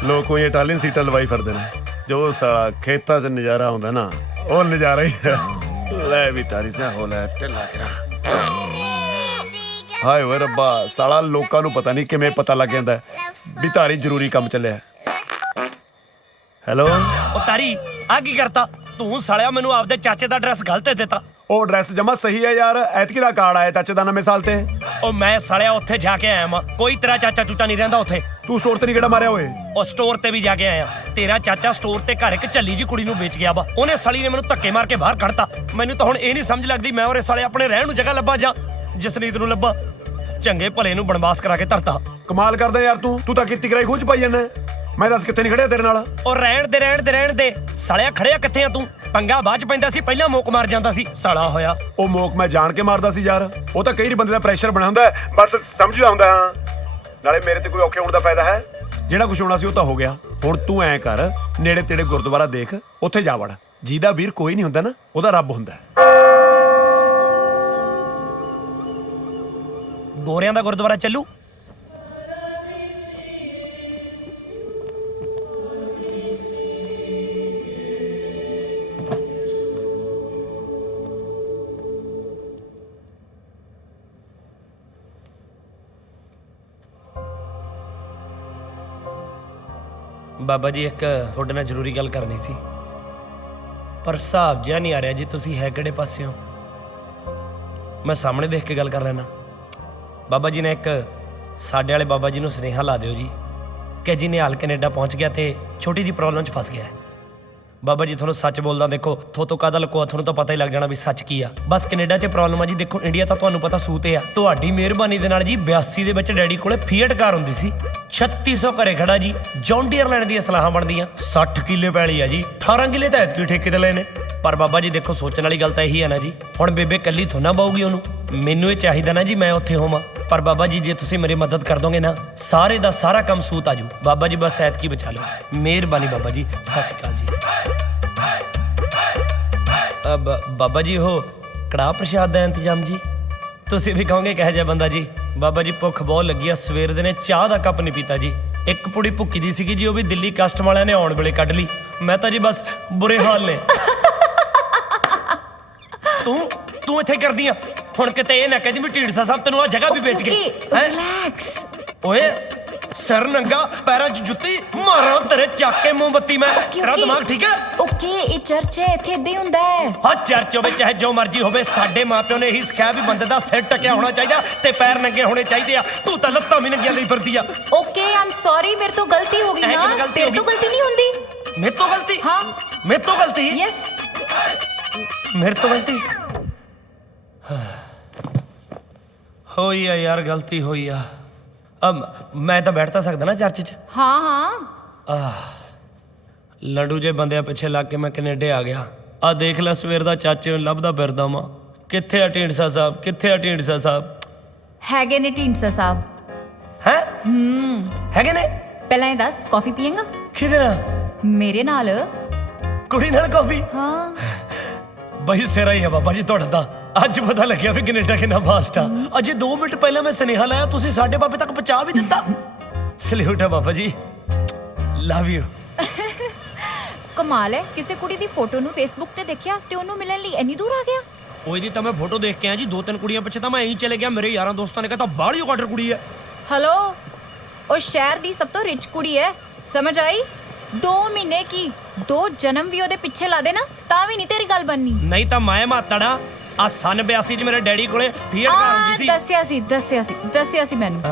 लोग कोई इटालियन सीटा लवाई फिरदे ने, जो साला खेतां च नजारा आउंदा ना ਉਹ ਨਜ਼ਾਰਾ ਹੀ ਲੈ ਵੀ ਤਾਰੀ ਸਿਆ ਹੋ ਲੈ ਢਿੱਲਾ ਕਰਾ। ਹਾਏ ਓਏ ਰੱਬਾ, ਸਾਲਾ ਲੋਕਾਂ ਨੂੰ ਪਤਾ ਨਹੀਂ ਕਿਵੇਂ ਪਤਾ ਲੱਗ ਜਾਂਦਾ ਵੀ ਤਾਰੀ ਜ਼ਰੂਰੀ ਕੰਮ ਚੱਲਿਆ। ਹੈਲੋ ਉਹ ਤਾਰੀ ਆ ਕੀ ਕਰਤਾ ਤੂੰ ਸਾਲਿਆ ਮੈਨੂੰ ਆਪਦੇ ਚਾਚੇ ਦਾ ਐਡਰੈਸ ਗਲਤ ਦਿੱਤਾ। ਉਹ ਐਡਰੈਸ ਜਮਾ ਸਹੀ ਹੈ ਯਾਰ, ਐਤਕੀ ਦਾ ਕਾਰਡ ਆਇਆ ਚਾਚੇ ਦਾ ਨਵੇਂ ਸਾਲ ਤੇ। ਉਹ ਮੈਂ ਸਾਲਿਆ ਉੱਥੇ ਜਾ ਕੇ ਆਇਆ ਵਾਂ, ਕੋਈ ਤੇਰਾ ਚਾਚਾ ਚੂਚਾ ਨਹੀਂ ਰਹਿੰਦਾ ਉੱਥੇ। ਤੂੰ ਸਟੋਰ ਤੇ ਨਹੀਂ ਕਿਹੜਾ ਮਾਰਿਆ ਓਏ? ਉਹ ਸਟੋਰ ਤੇ ਵੀ ਜਾ ਕੇ ਆਇਆ। ਤੇਰਾ ਚਾਚਾ ਸਟੋਰ ਤੇ ਘਰ ਇੱਕ ਝੱਲੀ ਜੀ ਕੁੜੀ ਨੂੰ ਵੇਚ ਗਿਆ ਵਾ। ਉਹਨੇ ਸਾਲੀ ਨੇ ਮੈਨੂੰ ਧੱਕੇ ਮਾਰ ਕੇ ਬਾਹਰ ਕੱਢਤਾ। ਮੈਨੂੰ ਤਾਂ ਹੁਣ ਇਹ ਨਹੀਂ ਸਮਝ ਲੱਗਦੀ ਮੈਂ ਉਹਰੇ ਸਾਲੇ ਆਪਣੇ ਰਹਿਣ ਨੂੰ ਜਗ੍ਹਾ ਲੱਭਾਂ ਜਾਂ ਜਸਨੀਤ ਨੂੰ ਲੱਭਾਂ। ਚੰਗੇ ਭਲੇ ਨੂੰ ਬਨਵਾਸ ਕਰਾ ਕੇ ਧਰਤਾ। ਕਮਾਲ ਕਰਦਾ ਯਾਰ ਤੂੰ ਤਾਂ ਕੀਤੀ ਕਰਾਈ ਖੂਚ ਪਾਈ ਜਾਂਦਾ। ਮੈਂ ਦੱਸ ਕਿੱਥੇ ਨਹੀਂ ਖੜਿਆ ਤੇਰੇ ਨਾਲ? ਉਹ ਰਹਿਣ ਦੇ ਸਾਲਿਆ, ਖੜਿਆ ਕਿੱਥੇ ਆ ਤੂੰ? ਪੰਗਾ ਬਾਅਦ ਚ ਪੈਂਦਾ ਸੀ, ਪਹਿਲਾਂ ਮੋਕ ਮਾਰ ਜਾਂਦਾ ਸੀ ਸਾਲਾ ਹੋਇਆ। ਉਹ ਮੋਕ ਮੈਂ ਜਾਣ ਕੇ ਮਾਰਦਾ ਸੀ ਯਾਰ, ਉਹ ਤਾਂ ਕਈ ਬੰਦੇ ਦਾ ਪ੍ਰੈਸ਼ਰ ਬਣਾ ਹੁੰਦਾ, ਬਸ ਸਮਝਦਾ ਹੁੰਦਾ। ਨਾਲੇ ਮੇਰੇ ਤੇ ਕੋਈ ਔਖੇ ਹੋਣ ਦਾ ਫਾਇਦਾ ਹੈ? ਜਿਹੜਾ ਕੁਝ ਹੋਣਾ ਸੀ ਉਹ ਤਾਂ ਹੋ ਗਿਆ। ਹੁਣ ਤੂੰ ਐਂ ਕਰ, ਨੇੜੇ ਤੇੜੇ ਗੁਰਦੁਆਰਾ ਦੇਖ, ਉੱਥੇ ਜਾ ਵੜ। ਜਿਹਦਾ ਵੀਰ ਕੋਈ ਨਹੀਂ ਹੁੰਦਾ ਨਾ, ਉਹਦਾ ਰੱਬ ਹੁੰਦਾ। ਗੋਰਿਆਂ ਦਾ ਗੁਰਦੁਆਰਾ ਚੱਲੂ? ਬਾਬਾ ਜੀ ਇੱਕ ਤੁਹਾਡੇ ਨਾਲ ਜ਼ਰੂਰੀ ਗੱਲ ਕਰਨੀ ਸੀ, ਪਰ ਹਿਸਾਬ ਜਿਹਾ ਨਹੀਂ ਆ ਰਿਹਾ ਜੀ ਤੁਸੀਂ ਹੈ ਕਿਹੜੇ ਪਾਸਿਓਂ। ਮੈਂ ਸਾਹਮਣੇ ਦੇਖ ਕੇ ਗੱਲ ਕਰ ਲੈਣਾ। ਬਾਬਾ ਜੀ ਨੇ ਇੱਕ ਸਾਡੇ ਵਾਲੇ ਬਾਬਾ ਜੀ ਨੂੰ ਸੁਨੇਹਾ ਲਾ ਦਿਓ ਜੀ ਕਿ ਜੀ ਨਿਹਾਲ ਕੈਨੇਡਾ ਪਹੁੰਚ ਗਿਆ ਤੇ ਛੋਟੀ ਜਿਹੀ ਪ੍ਰੋਬਲਮ 'ਚ ਫਸ ਗਿਆ ਹੈ। ਬਾਬਾ ਜੀ ਤੁਹਾਨੂੰ ਸੱਚ ਬੋਲਦਾ, ਦੇਖੋ ਥੋਤੋਂ ਕਾਹਦਾ ਲਕੋਆ, ਤੁਹਾਨੂੰ ਤਾਂ ਪਤਾ ਹੀ ਲੱਗ ਜਾਣਾ ਵੀ ਸੱਚ ਕੀ ਆ। ਬਸ ਕੈਨੇਡਾ 'ਚ ਪ੍ਰੋਬਲਮ ਆ ਜੀ। ਦੇਖੋ ਇੰਡੀਆ ਤਾਂ ਤੁਹਾਨੂੰ ਪਤਾ ਸੂਤੇ ਆ। ਤੁਹਾਡੀ ਮਿਹਰਬਾਨੀ ਦੇ ਨਾਲ ਜੀ 82 ਦੇ ਵਿੱਚ ਡੈਡੀ ਕੋਲੇ ਫੀਟ ਕਾਰ ਹੁੰਦੀ ਸੀ। 3600 ਘਰੇ ਖੜਾ ਜੀ। ਜੌਨ ਡੀਅਰ ਲੈਣ ਦੀਆਂ ਸਲਾਹਾਂ ਬਣਦੀਆਂ। 60 ਕਿੱਲੇ ਪੈਲੀ ਆ ਜੀ, 18 ਕਿੱਲੇ ਤਾਂ ਐਤਕੀ ਠੇਕੇ ਤੇ ਲਏ ਨੇ। ਪਰ ਬਾਬਾ ਜੀ ਦੇਖੋ ਸੋਚਣ ਵਾਲੀ ਗੱਲ ਤਾਂ ਇਹੀ ਹੈ ਨਾ ਜੀ, ਹੁਣ ਬੇਬੇ ਕੱਲੀ ਥੋੜਾ ਬਾਊਗੀ ਉਹਨੂੰ। ਮੈਨੂੰ ਇਹ ਚਾਹੀਦਾ ਨਾ ਜੀ ਮੈਂ ਉੱਥੇ ਹੋਵਾਂ। ਪਰ ਬਾਬਾ ਜੀ ਜੇ ਤੁਸੀਂ ਮੇਰੀ ਮਦਦ ਕਰ ਦੋਗੇ ਨਾ, ਸਾਰੇ ਦਾ ਸਾਰਾ ਕੰਮ ਸੂਤ ਆਜੂ। ਬਾਬਾ ਜੀ ਬਸ ਐਤਕੀ ਬਚਾ ਲਓ, ਮਿਹਰਬਾਨੀ ਬਾਬਾ ਜੀ। ਸਤਿ ਸ਼੍ਰੀ ਅਕਾਲ ਜੀ। ਬਾਬਾ ਜੀ ਉਹ ਕੜਾਹ ਪ੍ਰਸ਼ਾਦ ਦਾ ਇੰਤਜ਼ਾਮ ਜੀ ਤੁਸੀਂ ਵੀ ਕਹੋਗੇ ਕਿਹੋ ਜਿਹਾ ਬੰਦਾ ਜੀ। ਬਾਬਾ ਜੀ ਭੁੱਖ ਬਹੁਤ ਲੱਗੀ ਆ, ਸਵੇਰ ਦੇ ਨੇ ਚਾਹ ਦਾ ਕੱਪ ਨਹੀਂ ਪੀਤਾ ਜੀ। ਇੱਕ ਪੁੜੀ ਭੁੱਕੀ ਦੀ ਸੀਗੀ ਜੀ, ਉਹ ਵੀ ਦਿੱਲੀ ਕਸਟਮ ਵਾਲਿਆਂ ਨੇ ਆਉਣ ਵੇਲੇ ਕੱਢ ਲਈ। ਮੈਂ ਤਾਂ ਜੀ ਬਸ ਬੁਰੇ ਹਾਲ ਨੇ। ਤੂੰ ਇੱਥੇ ਕਰਦੀ ਆ ਹੁਣ? ਕਿਤੇ ਇਹ ਨਾ ਕਹਿੰਦੀ ਵੀ ਢੀਂਡਸਾ ਸਾਹਿਬ ਤੈਨੂੰ ਆ ਜਗ੍ਹਾ ਵੀ ਵੇਚ ਗਏ। ਰਿਲੈਕਸ ਓਏ ਸਿਰ ਨੰਗਾ, ਪੈਰਾਂ 'ਚ ਜੁੱਤੀ ਮਾਰਾਂ ਤੇਰੇ ਚੱਕ ਕੇ ਮੋਮਬੱਤੀ ਮੈਂ। ਤੇਰਾ ਦਿਮਾਗ ਠੀਕ ਹੈ? ਓਕੇ ਇਹ ਚਰਚ ਹੈ, ਇੱਥੇ ਏਦਾਂ ਹੀ ਹੁੰਦਾ ਹੈ। ਹਾਂ ਚਰਚ ਹੋਵੇ ਚਾਹੇ ਜੋ ਮਰਜ਼ੀ ਹੋਵੇ, ਸਾਡੇ ਮਾਪਿਓ ਨੇ ਇਹੀ ਸਿਖਾਇਆ ਵੀ ਬੰਦੇ ਦਾ ਸਿਰ ਟਕਿਆ ਹੋਣਾ ਚਾਹੀਦਾ ਤੇ ਪੈਰ ਨੰਗੇ ਹੋਣੇ ਚਾਹੀਦੇ ਆ। ਤੂੰ ਤਾਂ ਲੱਤਾਂ ਵੀ ਨੰਗੀਆਂ ਲਈ ਫਿਰਦੀ ਆ। ਓਕੇ ਆਮ ਸੌਰੀ, ਮੇਰੇ ਤੋਂ ਗਲਤੀ ਹੋ ਗਈ ਨਾ। ਤੇਰੇ ਤੋਂ ਗਲਤੀ ਨਹੀਂ ਹੁੰਦੀ। ਮੇਰੇ ਤੋਂ ਗਲਤੀ? ਹਾਂ ਮੇਰੇ ਤੋਂ ਗਲਤੀ? ਯੈਸ ਮੇਰੇ ਤੋਂ ਗਲਤੀ ਹੋਈ ਆ ਯਾਰ, ਗਲਤੀ ਹੋਈ ਆ। ਮੈਂ ਤਾਂ ਬੈਠ ਤਾਂ ਸਕਦਾ ਨਾ ਚਰਚ 'ਚ? ਹਾਂ ਲੰਡੂ ਜੇ ਬੰਦਿਆਂ ਪਿੱਛੇ ਲੱਗ ਕੇ ਮੈਂ ਕੈਨੇਡਾ ਆ ਗਿਆ। ਆ ਦੇਖ ਲੈ ਸਵੇਰ ਦਾ ਚਾਚੇ ਨੂੰ ਲੱਭਦਾ ਫਿਰਦਾ ਵਾਂ। ਕਿੱਥੇ ਆ ਢੀਂਡਸਾ ਸਾਹਿਬ, ਕਿੱਥੇ ਆ ਢੀਂਡਸਾ ਸਾਹਿਬ? ਹੈਗੇ ਨੇ ਢੀਂਡਸਾ ਸਾਹਿਬ। ਹੈ ਹੈਗੇ ਨੇ? ਪਹਿਲਾਂ ਇਹ ਦੱਸ ਕਾਫੀ ਪੀਏਗਾ? ਕਿਹਦੇ ਨਾਲ? ਮੇਰੇ ਨਾਲ। ਕੁੜੀ ਨਾਲ ਕਾਫੀ? ਹਾਂ ਬਈ ਸਿਰਾ ਹੀ ਆ ਬਾਬਾ ਜੀ ਤੁਹਾਡਾ ਤਾਂ। ਅੱਜ ਪਤਾ ਲੱਗਿਆ ਵੀ ਕੈਨੇਡਾ ਕਿੰਨਾ ਫਾਸਟ ਆ। ਅਜੇ 2 ਮਿੰਟ ਪਹਿਲਾਂ ਮੈਂ ਸੁਨੇਹਾ ਲਾਇਆ, ਤੁਸੀਂ ਸਾਡੇ ਬਾਬੇ ਤੱਕ ਪਹੁੰਚਾ ਵੀ ਦਿੱਤਾ। ਸਲੂਟ ਆ ਬਾਬਾ ਜੀ, ਲਵ ਯੂ। ਕਮਾਲ ਹੈ, ਕਿਸੇ ਕੁੜੀ ਦੀ ਫੋਟੋ ਨੂੰ ਫੇਸਬੁੱਕ ਤੇ ਦੇਖਿਆ ਤੇ ਉਹਨੂੰ ਮਿਲਣ ਲਈ ਇੰਨੀ ਦੂਰ ਆ ਗਿਆ। ਉਹ ਇਹਦੀ ਤਾਂ ਮੈਂ ਫੋਟੋ ਦੇਖ ਕੇ ਆਇਆ ਜੀ, 2-3 ਕੁੜੀਆਂ ਪਿੱਛੇ ਤਾਂ ਮੈਂ ਇਹੀ ਚਲੇ ਗਿਆ। ਮੇਰੇ ਯਾਰਾਂ ਦੋਸਤਾਂ ਨੇ ਕਹਤਾ ਬਾਹਲੀ ਆਰਡਰ ਕੁੜੀ ਹੈ। हेलो ਉਹ ਸ਼ਹਿਰ ਦੀ ਸਭ ਤੋਂ ਰਿਚ ਕੁੜੀ ਹੈ, ਸਮਝ ਆਈ? 2 ਮਹੀਨੇ ਕੀ 2 ਜਨਮ ਵੀ ਉਹਦੇ ਪਿੱਛੇ ਲਾ ਦੇ ਨਾ ਤਾਂ ਵੀ ਨਹੀਂ ਤੇਰੀ ਗੱਲ ਬਣਨੀ। ਨਹੀਂ ਤਾਂ ਮੈਂ ਮਾਤੜਾ ਆ ਸਨ 82 ਚ ਮੇਰੇ ਡੈਡੀ ਕੋਲੇ ਫੀਟ ਕਾਰ ਹੁੰਦੀ ਸੀ। ਦੱਸਿਆ ਸੀ ਮੈਨੂੰ।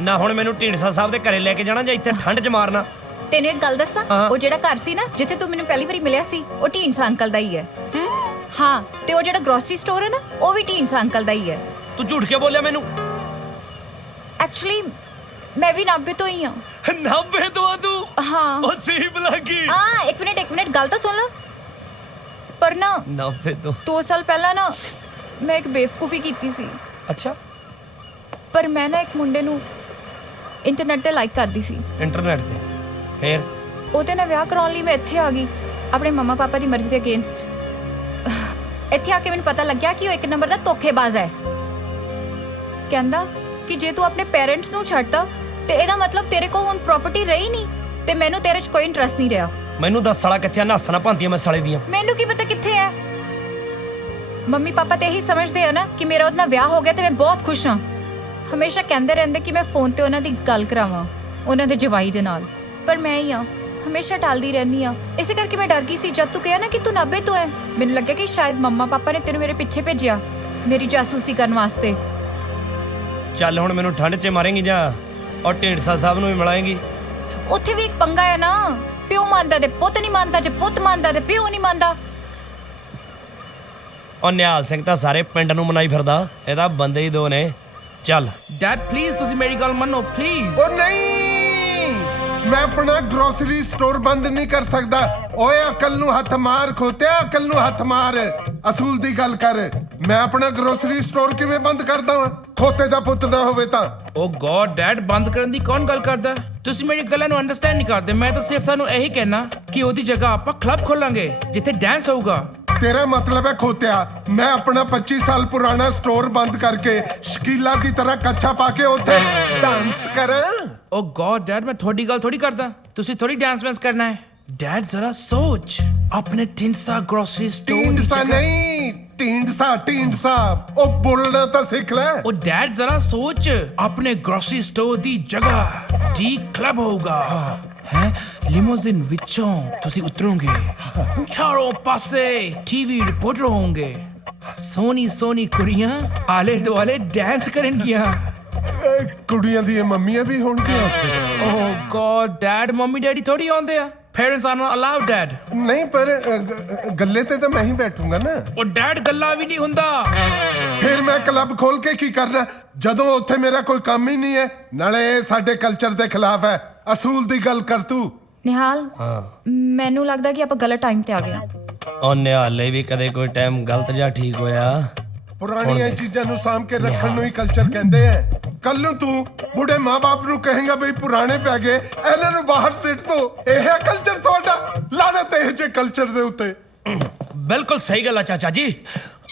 ਨਾ ਹੁਣ ਮੈਨੂੰ ਢੀਂਡਸਾ ਸਾਹਿਬ ਦੇ ਘਰੇ ਲੈ ਕੇ ਜਾਣਾ ਜਾਂ ਇੱਥੇ ਠੰਡ 'ਚ ਮਾਰਨਾ? ਤੈਨੂੰ ਇੱਕ ਗੱਲ ਦੱਸਾਂ, ਉਹ ਜਿਹੜਾ ਘਰ ਸੀ ਨਾ ਜਿੱਥੇ ਤੂੰ ਮੈਨੂੰ ਪਹਿਲੀ ਵਾਰੀ ਮਿਲਿਆ ਸੀ, ਉਹ ਢੀਂਡਸਾ ਅੰਕਲ ਦਾ ਹੀ ਹੈ। ਹਾਂ ਤੇ ਉਹ ਜਿਹੜਾ ਗਰੋਸਰੀ ਸਟੋਰ ਹੈ ਨਾ, ਉਹ ਵੀ ਢੀਂਡਸਾ ਅੰਕਲ ਦਾ ਹੀ ਹੈ। ਤੂੰ ਝੂਠ ਕਿਉਂ ਬੋਲਿਆ ਮੈਨੂੰ? ਐਕਚੁਅਲੀ ਮੈਂ ਵੀ 90 ਤੋਂ ਹੀ ਹਾਂ। 90 ਤੋਂ ਤੂੰ? ਹਾਂ ਉਹ ਸੀਬ ਲੱਗੀ। ਹਾਂ ਇੱਕ ਮਿੰਟ ਗੱਲ ਤਾਂ ਸੁਣ ਲੈ। ਪਰ ਨਾ 90 ਤੋਂ 2 ਸਾਲ ਪਹਿਲਾਂ ਨਾ ਮੈਂ ਇੱਕ ਬੇਵਕੂਫੀ ਕੀਤੀ ਸੀ। ਅੱਛਾ? ਪਰ ਮੈਂ ਨਾ ਇੱਕ ਮੁੰਡੇ ਨੂੰ ਇੰਟਰਨੈਟ ਤੇ ਲਾਈਕ ਕਰਦੀ ਸੀ। ਇੰਟਰਨੈਟ ਤੇ? ਫੇਰ? ਉਹਦੇ ਨਾਲ ਵਿਆਹ ਕਰਾਉਣ ਲਈ ਮੈਂ ਇੱਥੇ ਆ ਗਈ, ਆਪਣੇ ਮੰਮਾ ਪਾਪਾ ਦੀ ਮਰਜ਼ੀ ਦੇ ਅਗੇਂਸਟ। ਇੱਥੇ ਆ ਕੇ ਮੈਨੂੰ ਪਤਾ ਲੱਗਿਆ ਕਿ ਉਹ ਇੱਕ ਨੰਬਰ ਦਾ ਧੋਖੇਬਾਜ਼ ਹੈ। ਕਹਿੰਦਾ ਕਿ ਜੇ ਤੂੰ ਆਪਣੇ ਪੇਰੈਂਟਸ ਨੂੰ ਛੱਡਦਾ ਤੇ ਇਹਦਾ ਮਤਲਬ ਤੇਰੇ ਕੋਲ ਹੁਣ ਪ੍ਰਾਪਰਟੀ ਰਹੀ ਨਹੀਂ ਤੇ ਮੈਨੂੰ ਤੇਰੇ 'ਚ ਕੋਈ ਇੰਟਰਸਟ ਨਹੀਂ ਰਿਹਾ। ਮੈਨੂੰ ਦੱਸ ਸਾਲਾ ਕਿੱਥੇ ਆ? ਨਾਸਣਾ ਭਾਂਦੀਆਂ ਮੈਂ ਸਾਲੇ ਦੀਆਂ। ਮੈਨੂੰ ਕੀ ਪਤਾ ਕਿੱਥੇ ਹੈ। ਮੰਮੀ ਪਾਪਾ ਤੇ ਇਹੀ ਸਮਝਦੇ ਆ ਨਾ ਕਿ ਮੇਰਾ ਉਹਦੇ ਨਾਲ ਵਿਆਹ ਹੋ ਗਿਆ ਤੇ ਮੈਂ ਬਹੁਤ ਖੁਸ਼ ਹਾਂ। ਹਮੇਸ਼ਾ ਕਹਿੰਦੇ ਰਹਿੰਦੇ ਕਿ ਮੈਂ ਫੋਨ ਤੇ ਉਹਨਾਂ ਦੀ ਗੱਲ ਕਰਾਵਾਂ, ਉਹਨਾਂ ਦੇ ਜਵਾਈ ਦੇ ਨਾਲ। ਪਰ ਮੈਂ ਹੀ ਆ ਹਮੇਸ਼ਾ ਟਾਲਦੀ ਰਹਿੰਦੀ ਆ। ਇਸੇ ਕਰਕੇ ਮੈਂ ਡਰ ਗਈ ਸੀ ਜਦ ਤੂੰ ਕਿਹਾ ਨਾ ਕਿ ਤੂੰ 90 ਤੋਂ ਹੈ। ਮੈਨੂੰ ਲੱਗਿਆ ਕਿ ਸ਼ਾਇਦ ਮੰਮਾ ਪਾਪਾ ਨੇ ਤੈਨੂੰ ਮੇਰੇ ਪਿੱਛੇ ਭੇਜਿਆ ਮੇਰੀ ਜਾਸੂਸੀ ਕਰਨ ਵਾਸਤੇ। ਚੱਲ ਹੁਣ ਮੈਨੂੰ ਠੰਡ 'ਚ ਮਾਰੇਂਗੀ ਜਾਂ ਔਰ ਢੀਂਡਸਾ ਸਾਹਿਬ ਨੂੰ ਵੀ ਮਿਲਾਏਂਗੀ? ਉੱਥੇ ਵੀ ਇੱਕ ਪੰਗਾ ਹੈ ਨਾ, ਪਿਓ ਮੰਨਦਾ ਤੇ ਪੁੱਤ ਨਹੀਂ ਮੰਨਦਾ, ਜੇ ਪੁੱਤ ਮੰਨਦਾ ਤੇ ਪਿਓ ਨਹੀਂ ਮੰਨਦਾ। ਉਹ ਨਿਹਾਲ ਸਿੰਘ ਤਾਂ ਸਾਰੇ ਪਿੰਡ ਨੂੰ ਮਨਾਈ ਫਿਰਦਾ, ਇਹ ਤਾਂ ਬੰਦੇ ਹੀ ਦੋ ਨੇ। ਚੱਲ ਡੈਡ ਪਲੀਜ਼ ਤੁਸੀਂ ਮੇਰੀ ਗੱਲ ਮੰਨੋ ਪਲੀਜ਼। ਉਹ ਨਹੀਂ, ਮੈਂ ਆਪਣਾ ਗਰੋਸਰੀ ਸਟੋਰ ਬੰਦ ਨਹੀਂ ਕਰ ਸਕਦਾ। ਓਏ ਅਕਲ ਨੂੰ ਹੱਥ ਮਾਰ ਖੋਤਿਆ, ਅਕਲ ਨੂੰ ਹੱਥ ਮਾਰ। ਅਸੂਲ ਦੀ ਗੱਲ ਕਰ। ਮੈਂ ਆਪਣਾ ਗਰੋਸਰੀ ਸਟੋਰ ਕਿਵੇਂ ਬੰਦ ਕਰਦਾ ਵਾਂ? ਖੋਤੇ ਦਾ ਪੁੱਤ ਨਾ ਹੋਵੇ ਤਾਂ। ਓ ਗॉड ਡੈਡ, ਬੰਦ ਕਰਨ ਦੀ ਕੌਣ ਗੱਲ ਕਰਦਾ? ਤੁਸੀਂ ਮੇਰੀ ਗੱਲਾਂ ਨੂੰ ਅੰਡਰਸਟੈਂਡ ਨਹੀਂ ਕਰਦੇ। ਮੈਂ ਤਾਂ ਸਿਰਫ ਤੁਹਾਨੂੰ ਇਹੀ ਕਹਿਣਾ ਕਿ ਉਹਦੀ ਜਗ੍ਹਾ ਆਪਾਂ ਕਲੱਬ ਖੋਲਾਂਗੇ ਜਿੱਥੇ ਡਾਂਸ ਹੋਊਗਾ। ਤੇਰਾ ਮਤਲਬ ਹੈ ਖੋਤਿਆ ਮੈਂ ਆਪਣਾ 25 ਸਾਲ ਪੁਰਾਣਾ ਸਟੋਰ ਬੰਦ ਕਰਕੇ ਸ਼ਕੀਲਾ ਦੀ ਤਰ੍ਹਾਂ ਕੱਛਾ ਪਾ ਕੇ ਉੱਥੇ ਡਾਂਸ ਕਰਾਂ? ਓ ਗॉड ਡੈਡ, ਮੈਂ ਤੁਹਾਡੀ ਗੱਲ ਥੋੜੀ ਕਰਦਾ। ਤੁਸੀਂ ਥੋੜੀ ਡਾਂਸ ਵਾਂਸ ਕਰਨਾ ਹੈ। ਡੈਡ ਜ਼ਰਾ ਸੋਚ, ਆਪਣੇ ਢੀਂਡਸਾ ਗਰੋਸਰੀ ਸਟੋਰ ਢੀਂਡਸਾ ਨਹੀਂ, ਢੀਂਡਸਾ ਉਹ ਬੋਲਣਾ ਤਾਂ ਸਿੱਖ ਲੈ। ਓ ਡੈਡ ਜ਼ਰਾ ਸੋਚ, ਆਪਣੇ ਗਰੋਸਰੀ ਸਟੋਰ ਦੀ ਜਗ੍ਹਾ ਡੀ ਕਲੱਬ ਹੋਊਗਾ ਹੈ। ਲਿਮੋਜ਼ਿਨ ਵਿੱਚੋਂ ਤੁਸੀਂ ਉਤਰੋਗੇ, ਚਾਰੋਂ ਪਾਸੇ ਟੀਵੀ ਰਿਪੋਰਟਰ ਹੋਣਗੇ, ਸੋਹਣੀ ਕੁੜੀਆਂ ਆਲੇ ਦੁਆਲੇ ਡਾਂਸ ਕਰਨਗੀਆਂ। ਕੁੜੀਆਂ ਦੀਆਂ ਮੰਮੀਆਂ ਵੀ ਹੋਣਗੀਆਂ। ਓ ਗॉड ਡੈਡ, ਮੰਮੀ ਡੈਡੀ ਥੋੜੀ ਆਉਂਦੇ ਆ। Parents are not allowed, Dad. ਨਹੀਂ ਪਰ ਗੱਲੇ ਤੇ ਤਾਂ ਮੈਂ ਹੀ ਬੈਠੂੰਗਾ ਨਾ। ਉਹ ਡੈਡ ਗੱਲਾਂ ਵੀ ਨਹੀਂ ਹੁੰਦਾ। ਫਿਰ ਮੈਂ ਕਲੱਬ ਖੋਲ ਕੇ ਕੀ ਕਰਨਾ ਜਦੋਂ ਉੱਥੇ ਮੇਰਾ ਕੋਈ ਕੰਮ ਹੀ ਨਹੀਂ ਹੈ? ਨਾਲੇ ਇਹ ਸਾਡੇ ਕਲਚਰ ਦੇ ਖਿਲਾਫ ਹੈ। ਅਸੂਲ ਦੀ ਗੱਲ ਕਰ ਤੂੰ। ਨਿਹਾਲ, ਮੈਨੂੰ ਲੱਗਦਾ ਕਿ ਆਪਾਂ ਗਲਤ ਟਾਈਮ ਤੇ ਆ ਗਏ। ਉਹ ਨਿਹਾਲੇ ਵੀ ਕਦੇ ਕੋਈ ਟਾਈਮ ਗਲਤ ਜਾਂ ਠੀਕ ਹੋਇਆ? ਪੁਰਾਣੀਆਂ ਚੀਜ਼ਾਂ ਨੂੰ ਸਾਂਭ ਕੇ ਰੱਖਣ ਨੂੰ ਹੀ ਕਲਚਰ ਕਹਿੰਦੇ ਆ। ਕੱਲ ਨੂੰ ਤੂੰ ਬੁੱਢੇ ਮਾਂ-ਬਾਪ ਨੂੰ ਕਹੇਗਾ ਬਈ ਪੁਰਾਣੇ ਪੈ ਗਏ, ਇਹਨਾਂ ਨੂੰ ਬਾਹਰ ਸਿੱਟ ਦੋ। ਇਹ ਹੈ ਕਲਚਰ ਤੁਹਾਡਾ? ਲਾਨਤ ਇਹ ਜੇ ਕਲਚਰ ਦੇ ਉੱਤੇ। ਬਿਲਕੁਲ ਸਹੀ ਗੱਲ ਆ ਚਾਚਾ ਜੀ।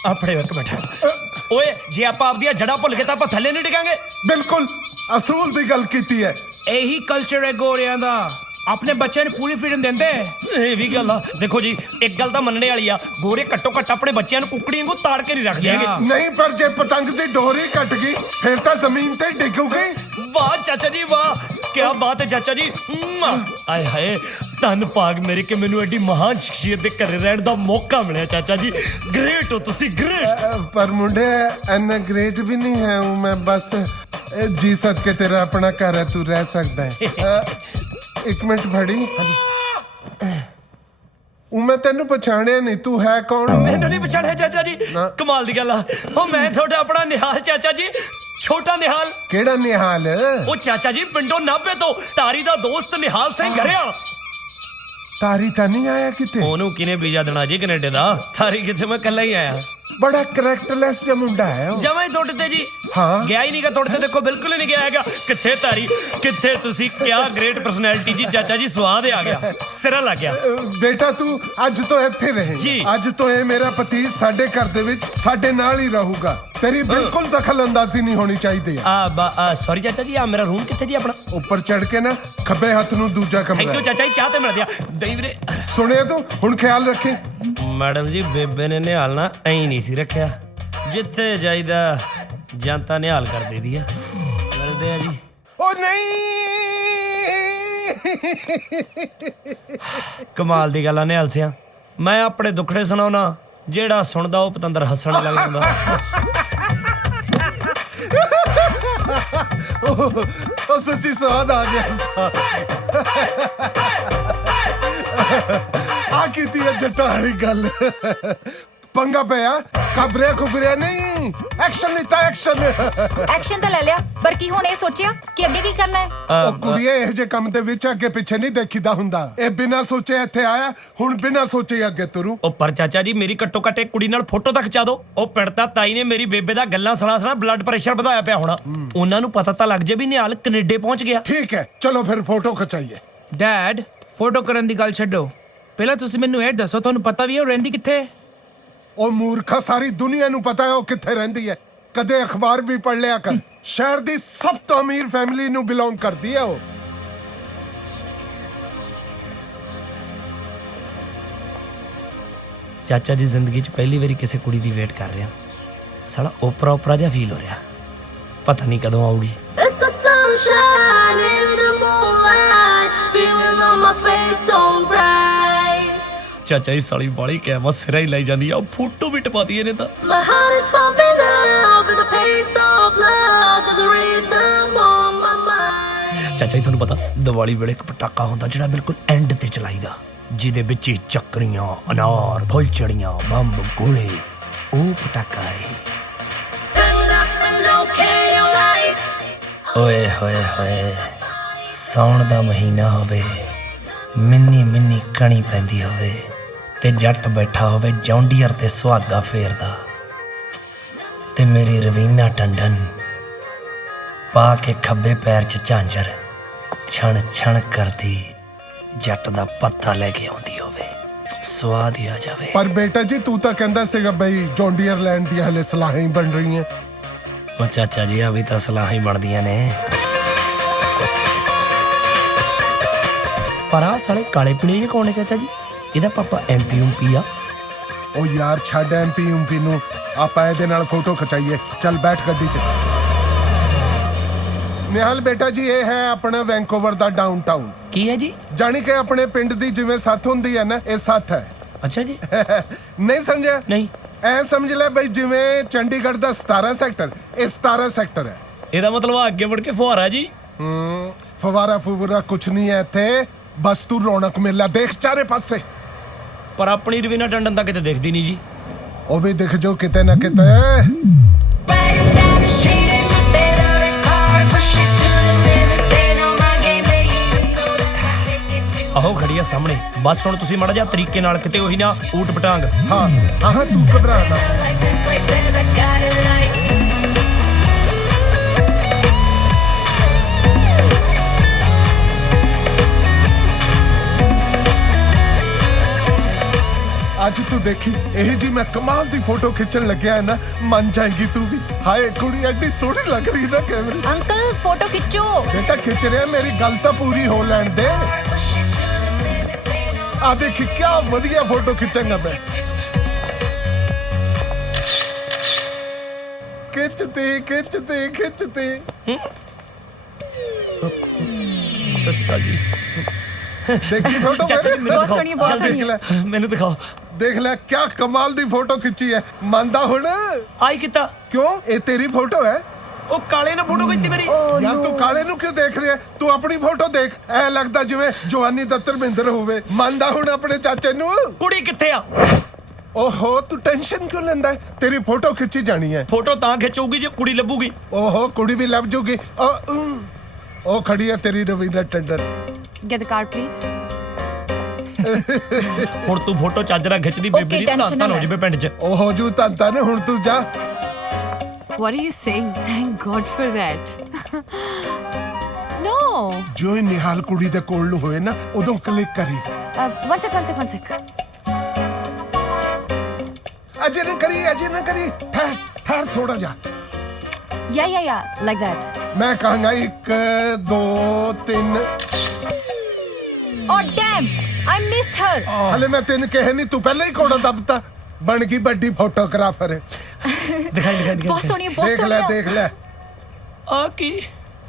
ਆਪਣੇ ਇੱਕ ਮਿੰਟ। ਓਏ ਜੇ ਆਪਾਂ ਆਪਦੀਆਂ ਜੜ੍ਹਾਂ ਭੁੱਲ ਗਏ ਤਾਂ ਆਪਾਂ ਥੱਲੇ ਨਹੀਂ ਡਿੱਗਾਂਗੇ। ਬਿਲਕੁਲ ਅਸੂਲ ਦੀ ਗੱਲ ਕੀਤੀ ਹੈ। ਇਹੀ ਕਲਚਰ ਹੈ ਗੋਰਿਆਂ ਦਾ। ਆਪਣੇ ਬੱਚਿਆਂ ਨੂੰ ਪੂਰੀ ਫ੍ਰੀडम ਦਿੰਦੇ। ਇਹ ਵੀ ਗੱਲ ਆ। ਦੇਖੋ ਜੀ, ਇੱਕ ਗੱਲ ਤਾਂ ਮੰਨਣੇ ਵਾਲੀ ਆ, ਗੋਰੇ ਘੱਟੋ ਘੱਟ ਆਪਣੇ ਬੱਚਿਆਂ ਨੂੰ ਕੁੱਕੜੀਆਂ ਵਾਂਗੂ ਤਾੜ ਕੇ ਨਹੀਂ ਰੱਖਦੇ ਹੈਗੇ। ਨਹੀਂ ਪਰ ਜੇ ਪਤੰਗ ਦੀ ਡੋਰੀ ਕੱਟ ਗਈ ਫਿਰ ਤਾਂ ਜ਼ਮੀਨ ਤੇ ਡਿੱਗੂਗੀ। ਵਾਹ ਚਾਚਾ ਜੀ ਵਾਹ, ਕੀ ਬਾਤ ਹੈ ਚਾਚਾ ਜੀ। ਆਏ ਹਾਏ, ਧੰਨ ਭਾਗ ਮੇਰੇ ਕਿ ਮੈਨੂੰ ਐਡੀ ਮਹਾਨ ਸ਼ਖਸੀਅਤ ਦੇ ਘਰੇ ਰਹਿਣ ਦਾ ਮੌਕਾ ਮਿਲਿਆ ਚਾਚਾ ਜੀ। ਗ੍ਰੇਟ ਹੋ ਤੁਸੀਂ, ਗ੍ਰੇਟ। ਪਰ ਮੁੰਡੇ ਐਨਾ ਗ੍ਰੇਟ ਵੀ ਨਹੀਂ ਹੈ ਹੂੰ ਮੈਂ। ਬਸ ਜੀ ਸਦਕੇ ਤੇਰਾ ਆਪਣਾ ਘਰ ਹੈ, ਤੂੰ ਰਹਿ ਸਕਦਾ ਹੈ। ਇੱਕ ਮਿੰਟ ਫੜੀ। ਮੈਂ ਤੈਨੂੰ ਪਛਾਣਿਆ ਨਹੀਂ, ਤੂੰ ਹੈ ਕੌਣ? ਮੈਨੂੰ ਨਹੀਂ ਪਛਾਣਿਆ ਚਾਚਾ ਜੀ। ਕਮਾਲ ਦੀ ਗੱਲ ਆ। ਉਹ ਮੈਂ ਤੁਹਾਡਾ ਆਪਣਾ ਨਿਹਾਲ ਚਾਚਾ ਜੀ, ਛੋਟਾ ਨਿਹਾਲ। ਕਿਹੜਾ ਨਿਹਾਲ? ਉਹ ਚਾਚਾ ਜੀ ਪਿੰਡੋਂ 90 ਤੋਂ ਤਾਰੀ ਦਾ ਦੋਸਤ ਨਿਹਾਲ ਸਿੰਘ ਘਰਿਆਲ। ਤਾਰੀ ਤਾਂ ਨਹੀਂ ਆਇਆ ਕਿਤੇ? ਉਹਨੂੰ ਕਿਨੇ ਵੀਜ਼ਾ ਦੇਣਾ ਜੀ ਕੈਨੇਡਾ ਦਾ? ਤਾਰੀ ਕਿਤੇ, ਮੈਂ ਇਕੱਲਾ ਹੀ ਆਇਆ। ਬੜਾ ਕਰੈਕਟਰਲੈਸ ਜਿਹਾ ਮੁੰਡਾ ਹੈ ਉਹ। ਜਮਾਂ ਹੀ ਤੁਹਾਡੇ ਤੇ ਜੀ। ਹਾਂ, ਗਿਆ ਹੀ ਨਹੀਂਗਾ ਤੁਹਾਡੇ ਤੇ। ਦੇਖੋ ਬਿਲਕੁਲ ਹੀ ਨਹੀਂ ਗਿਆ ਹੈਗਾ। ਕਿੱਥੇ ਤਾਰੀ, ਕਿੱਥੇ ਤੁਸੀਂ? ਕਿਆ ਗ੍ਰੇਟ ਪਰਸਨੈਲਿਟੀ ਜੀ ਚਾਚਾ ਜੀ, ਸਵਾਦ ਆ ਗਿਆ, ਸਿਰਾ ਲੱਗ ਗਿਆ। ਬੇਟਾ ਤੂੰ ਅੱਜ ਤੋਂ ਇੱਥੇ ਰਹੇ ਜੀ। ਅੱਜ ਤੋਂ ਇਹ ਮੇਰਾ ਪਤੀ ਸਾਡੇ ਘਰ ਦੇ ਵਿੱਚ ਸਾਡੇ ਨਾਲ ਹੀ ਰਹੂਗਾ। ਤੇਰੀ ਬਿਲਕੁਲ ਦਖਲ ਅੰਦਾਜ਼ੀ ਨਹੀਂ ਹੋਣੀ ਚਾਹੀਦੀ। ਸੌਰੀ ਚਾਚਾ ਜੀ, ਆ ਮੇਰਾ ਰੂਮ ਕਿੱਥੇ ਜੀ ਆਪਣਾ? ਉੱਪਰ ਚੜ ਕੇ ਨਾ ਖੱਬੇ ਹੱਥ ਨੂੰ ਦੂਜਾ ਥੈਂਕ ਯੂ ਕਮਰਾ। ਚਾਚਾ ਜੀ, ਚਾਹ ਤੇ ਮਿਲ ਗਿਆ। ਦਈ ਵੀਰੇ। ਸੁਣਿਆ ਤੂੰ? ਹੁਣ ਖਿਆਲ ਰੱਖੀ। ਮੈਡਮ ਜੀ, ਬੇਬੇ ਨੇ ਨਿਹਾਲ ਨਾ ਐਂ ਨਹੀਂ ਸੀ ਰੱਖਿਆ। ਜਿੱਥੇ ਜਾਈਦਾ ਜਨਤਾ ਨਿਹਾਲ ਕਰ ਦੇਦੀ ਆ। ਮਿਲਦੇ ਆ ਜੀ। ਉਹ ਨਹੀਂ, ਕਮਾਲ ਦੀ ਗੱਲ ਆ ਨਿਹਾਲ ਸਿਆ। ਮੈਂ ਆਪਣੇ ਦੁੱਖੜੇ ਸੁਣਾਉਣਾ, ਜਿਹੜਾ ਸੁਣਦਾ ਉਹ ਪਤੰਦਰ ਹੱਸਣ ਲੱਗ ਜਾਂਦਾ। ਉਹ ਸੱਚੀ ਸਵਾਦ ਆ ਗਿਆ। ਆ ਕੀਤੀ ਹੈ ਜੱਟਾਂ ਵਾਲੀ ਗੱਲ। ਪੰਗਾ ਪਿਆ, ਕਬਰਿਆ ਕੁਬਰਿਆ ਨਹੀਂ, ਐਕਸ਼ਨ ਲਿੱਤਾ। ਐਕਸ਼ਨ ਤਾਂ ਲੈ ਲਿਆ, ਪਰ ਕੀ ਹੁਣ ਇਹ ਸੋਚਿਆ ਕਿ ਅੱਗੇ ਕੀ ਕਰਨਾ ਹੈ? ਉਹ ਕੁੜੀਏ, ਇਹ ਜੇ ਕੰਮ ਦੇ ਵਿੱਚ ਅੱਗੇ ਪਿੱਛੇ ਨਹੀਂ ਦੇਖੀਦਾ ਹੁੰਦਾ। ਇਹ ਬਿਨਾਂ ਸੋਚੇ ਇੱਥੇ ਆਇਆ, ਹੁਣ ਬਿਨਾਂ ਸੋਚੇ ਅੱਗੇ ਤੁਰੂ। ਉਹ ਪਰ ਚਾਚਾ ਜੀ, ਮੇਰੀ ਘੱਟੋ ਘੱਟ ਇੱਕ ਕੁੜੀ ਨਾਲ ਫੋਟੋ ਤਾਂ ਖਿਚਾ ਦਿਓ। ਉਹ ਪਿੰਡਤਾ ਤਾਈ ਨੇ ਮੇਰੀ ਬੇਬੇ ਦਾ ਗੱਲਾਂ ਸੁਣਾ ਬਲੱਡ ਪ੍ਰੈਸ਼ਰ ਵਧਾਇਆ ਪਿਆ ਹੋਣਾ। ਉਹਨਾਂ ਨੂੰ ਪਤਾ ਤਾਂ ਲੱਗ ਜੇ ਵੀ ਨਿਹਾਲ ਕੈਨੇਡਾ ਪਹੁੰਚ ਗਿਆ। ਠੀਕ ਹੈ, ਚਲੋ ਫਿਰ ਫੋਟੋ ਖਿਚਾਈਏ। ਡੈਡ, ਫੋਟੋ ਕਰਨ ਦੀ ਗੱਲ ਛੱਡੋ, ਪਹਿਲਾਂ ਤੁਸੀਂ ਮੈਨੂੰ ਇਹ ਦੱਸੋ, ਤੁਹਾਨੂੰ ਪਤਾ ਵੀ ਉਹ ਰਹਿੰਦੀ ਕਿੱਥੇ? ਉਹ ਮੂਰਖਾ, ਸਾਰੀ ਦੁਨੀਆ ਨੂੰ ਪਤਾ ਹੈ ਉਹ ਕਿੱਥੇ ਰਹਿੰਦੀ ਹੈ। ਕਦੇ ਅਖਬਾਰ ਵੀ ਪੜ੍ਹ ਲਿਆ ਕਰ। ਸ਼ਹਿਰ ਦੀ ਸਭ ਤੋਂ ਅਮੀਰ ਫੈਮਿਲੀ ਨੂੰ ਬਿਲੋਂਗ ਕਰਦੀ ਹੈ ਉਹ। ਚਾਚਾ ਜੀ, ਜ਼ਿੰਦਗੀ 'ਚ ਪਹਿਲੀ ਵਾਰੀ ਕਿਸੇ ਕੁੜੀ ਦੀ ਵੇਟ ਕਰ ਰਿਹਾ। ਸਾਲਾ ਓਪਰਾ ਜਿਹਾ ਫੀਲ ਹੋ ਰਿਹਾ। ਪਤਾ ਨਹੀਂ ਕਦੋਂ ਆਊਗੀ। ਚਾਚਾ ਜੀ ਸਾਲੀ ਵਾਲੀ ਕੈਮਾ ਸਿਰਾ ਹੀ ਲਈ ਜਾਂਦੀ ਆ ਫੋਟੋ ਵੀ ਟਪਾਤੀ ਇਹਨੇ ਤਾਂ ਚਾਚਾ ਜੀ ਤੁਹਾਨੂੰ ਪਤਾ ਦੀਵਾਲੀ ਵੇਲੇ ਇੱਕ ਪਟਾਕਾ ਹੁੰਦਾ ਜਿਹੜਾ ਬਿਲਕੁਲ ਐਂਡ ਤੇ ਚਲਾਈਦਾ ਜਿਹਦੇ ਵਿੱਚ ਹੀ ਚੱਕਰੀਆਂ ਅਨਾਰ ਫੁੱਲਝੜੀਆਂ ਬੰਬ ਗੋਲੇ ਉਹ ਪਟਾਕਾ ਹੈ ਓਏ ਹੋਏ ਹੋਏ ਸਾਉਣ ਦਾ ਮਹੀਨਾ ਹੋਵੇ ਮਿੰਨੀ ਮਿੰਨੀ ਕਣੀ ਪੈਂਦੀ ਹੋਵੇ ਤੇ ਜੱਟ ਬੈਠਾ ਹੋਵੇ ਜੌਂਡੀਅਰ ਤੇ ਸੁਹਾਗਾ ਫੇਰਦਾ ਤੇ ਮੇਰੀ ਰਵੀਨਾ ਟੰਡਨ ਪਾ ਕੇ ਖੱਬੇ ਪੈਰ 'ਚ ਝਾਂਜਰ ਛਣ ਛਣ ਕਰਦੀ ਜੱਟ ਦਾ ਪੱਤਾ ਲੈ ਕੇ ਆਉਂਦੀ ਹੋਵੇ ਸਵਾਦ ਹੀ ਆ ਜਾਵੇ। ਪਰ ਬੇਟਾ ਜੀ ਤੂੰ ਤਾਂ ਕਹਿੰਦਾ ਸੀਗਾ ਬਈ ਜੌਂਡੀਅਰ ਲੈਂਡ ਦੀਆਂ ਹਲੇ ਸਲਾਹਾਂ ਹੀ ਬਣ ਰਹੀਆਂ। ਉਹ ਚਾਚਾ ਜੀ ਆ ਵੀ ਤਾਂ ਸਲਾਹਾਂ ਹੀ ਬਣਦੀਆਂ ਨੇ ਪਰ ਆ ਸਾਲੇ ਕਾਲੇ ਪੀਣੇ ਜੇ ਕੌਣ ਨੇ ਚਾਚਾ ਜੀ? ਇਹਦਾ ਪਾਪਾ ਐਮਪੀ ਉਮਪੀ ਆ। ਉਹ ਯਾਰ ਛੱਡ ਐਮਪੀ ਉਮਪੀ ਨੂੰ ਆਪਾਂ ਇਹਦੇ ਨਾਲ ਫੋਟੋ ਖਿਚਾਈਏ ਚੱਲ ਬੈਠ ਗੱਡੀ 'ਚ। ਨਿਹਾਲ ਬੇਟਾ ਜੀ ਇਹ ਹੈ ਆਪਣਾ ਵੈਂਕੂਵਰ ਦਾ ਡਾਊਨਟਾਊਨ। ਕੀ ਹੈ ਜੀ? ਜਾਣੀ ਕਿ ਆਪਣੇ ਪਿੰਡ ਦੀ ਜਿਵੇਂ ਸੱਥ ਹੁੰਦੀ ਹੈ ਨਾ ਇਹ ਸੱਥ ਹੈ। ਅੱਛਾ ਜੀ। ਨਹੀਂ ਸਮਝਿਆ? ਨਹੀਂ। ਐ ਸਮਝ ਲੈ ਬਈ ਜਿਵੇਂ ਚੰਡੀਗੜ੍ਹ ਦਾ 17 ਸੈਕਟਰ ਇਹ 17 ਸੈਕਟਰ ਹੈ। ਇਹਦਾ ਮਤਲਬ ਅੱਗੇ ਵੜ ਕੇ ਫੁਹਾਰਾ ਜੀ। ਫਵਾਰਾ ਫੁਵਰਾ ਕੁਛ ਨਹੀਂ ਹੈ ਇੱਥੇ ਬਸ ਤੂੰ ਰੌਣਕ ਮੇਲਾ ਦੇਖ ਚਾਰੇ ਪਾਸੇ। ਪਰ ਆਪਣੀ ਰਵੀਨਾ ਟੰਡਨ ਤਾਂ ਕਿਤੇ ਦਿਖਦੀ ਨਹੀਂ ਜੀ। ਉਹ ਵੀ ਦਿਖ ਜੋ ਕਿਤੇ ਨਾ ਕਿਤੇ। ਆਹੋ ਖੜੀ ਆ ਸਾਹਮਣੇ ਬਸ ਹੁਣ ਤੁਸੀਂ ਮਾੜਾ ਜਿਹਾ ਤਰੀਕੇ ਨਾਲ ਕਿਤੇ ਉਹੀ ਨਾ ਊਟ ਪਟਾਂਗ। ਹਾਂ ਹਾਂ ਤੂੰ ਘਬਰਾ ਨਾ। ਅੱਜ ਤੂੰ ਦੇਖੀ ਇਹ ਜੀ ਮੈਂ ਕਮਾਲ ਦੀ ਫੋਟੋ ਖਿੱਚਣ ਲੱਗਿਆ ਨਾ ਮੰਨ ਜਾਏਗੀ ਤੂੰ ਵੀ। ਹਾਏ ਕੁੜੀ ਐਡੀ ਸੋਹਣੀ ਲੱਗ ਰਹੀ ਨਾ ਕੈਮਰੇ 'ਚ। ਅੰਕਲ ਫੋਟੋ ਖਿੱਚੋ। ਬੇਟਾ ਖਿੱਚ ਰਿਹਾ ਮੇਰੀ ਗੱਲ ਤਾਂ ਪੂਰੀ ਹੋ ਲੈਣ ਦੇ। ਆ ਦੇਖ ਕਿਆ ਵਧੀਆ ਫੋਟੋ ਖਿੱਚਾਂਗਾ ਮੈਂ। ਖਿੱਚਦੇ ਖਿੱਚਦੇ ਖਿੱਚਦੇ। ਸਤਿ ਸ਼੍ਰੀ ਅਕਾਲ ਜੀ। ਦੇਖੀ ਫੋਟੋ ਚਾਚਾ ਜੀ, ਮੈਨੂੰ ਬਹੁਤ ਸੋਹਣੀ ਬਹੁਤ ਚੱਲ ਸੋਹਣੀ ਦੇਖ ਲੈ ਮੈਨੂੰ ਦਿਖਾਓ। ਦੇਖ ਲੈ ਕਿਆ ਕਮਾਲ ਦੀ ਫੋਟੋ ਖਿੱਚੀ ਹੈ। ਮੰਨਦਾ ਹੁਣ? ਆਈ ਕਿਤਾ ਕਿਉਂ ਇਹ ਤੇਰੀ ਫੋਟੋ ਹੈ? ਉਹ ਕਾਲੇ ਨਾਲ ਫੋਟੋ ਖਿੱਚੀ ਮੇਰੀ। ਯਾਰ ਤੂੰ ਕਾਲੇ ਨੂੰ ਕਿਉਂ ਦੇਖ ਰਿਹਾ? ਤੂੰ ਆਪਣੀ ਫੋਟੋ ਦੇਖ ਐ ਲੱਗਦਾ ਜਿਵੇਂ ਜਵਾਨੀ ਦਾ ਧਰਮਿੰਦਰ ਹੋਵੇ। ਮੰਨਦਾ ਹੁਣ ਆਪਣੇ ਚਾਚੇ ਨੂੰ? ਕੁੜੀ ਕਿੱਥੇ ਆ? ਓਹੋ ਤੂੰ ਟੈਨਸ਼ਨ ਕਿਉਂ ਲੈਂਦਾ ਹੈ? ਤੇਰੀ ਫੋਟੋ ਖਿੱਚੀ ਜਾਣੀ ਹੈ। ਫੋਟੋ ਤਾਂ ਖਿੱਚੂਗੀ ਜੇ ਕੁੜੀ ਲੱਭੂਗੀ। ਓਹੋ ਕੁੜੀ ਵੀ ਲੱਭ ਜੂਗੀ। ਉਹ ਖੜੀ ਹੈ ਤੇਰੀ Raveena Tandon. Get the car please. ਹੁਣ ਤੂੰ ਫੋਟੋ ਚੱਜ ਨਾਲ ਖਿੱਚਦੀ ਬੇਬੀ ਦੀ ਤਾਂ ਹੋ ਜਾਵੇ ਪਿੰਡ 'ਚ। ਉਹ ਹੋ ਜੂ ਤਾਂ ਨੇ ਹੁਣ ਤੂੰ ਜਾ। What are you saying? Thank God for that. No. ਜੋ ਹੀ ਨਿਹਾਲ ਕੁੜੀ ਦੇ ਕੋਲ ਨੂੰ ਹੋਏ ਨਾ ਉਦੋਂ ਕਲਿੱਕ ਕਰੀ। One sec. ਅਜੇ ਨਾ ਕਰੀ ਠਹਿਰ ਥੋੜਾ ਜਾ। Yeah, like that. ਮੈਂ ਕਹਾਂਗਾ 1 2 3। Oh damn! I missed her. ਹਲੇ ਮੈਂ ਤੈਨੂੰ ਕਹੇ ਨਹੀਂ ਤੂੰ ਪਹਿਲਾਂ ਹੀ ਕੋੜਾ ਦੱਬਤਾ। ਬਣ ਗਈ ਵੱਡੀ ਫੋਟੋਗ੍ਰਾਫਰ। ਦਿਖਾਈ ਬਹੁਤ ਸੋਹਣੀ ਬਹੁਤ ਦੇਖ ਲੈ ਆ ਕੀ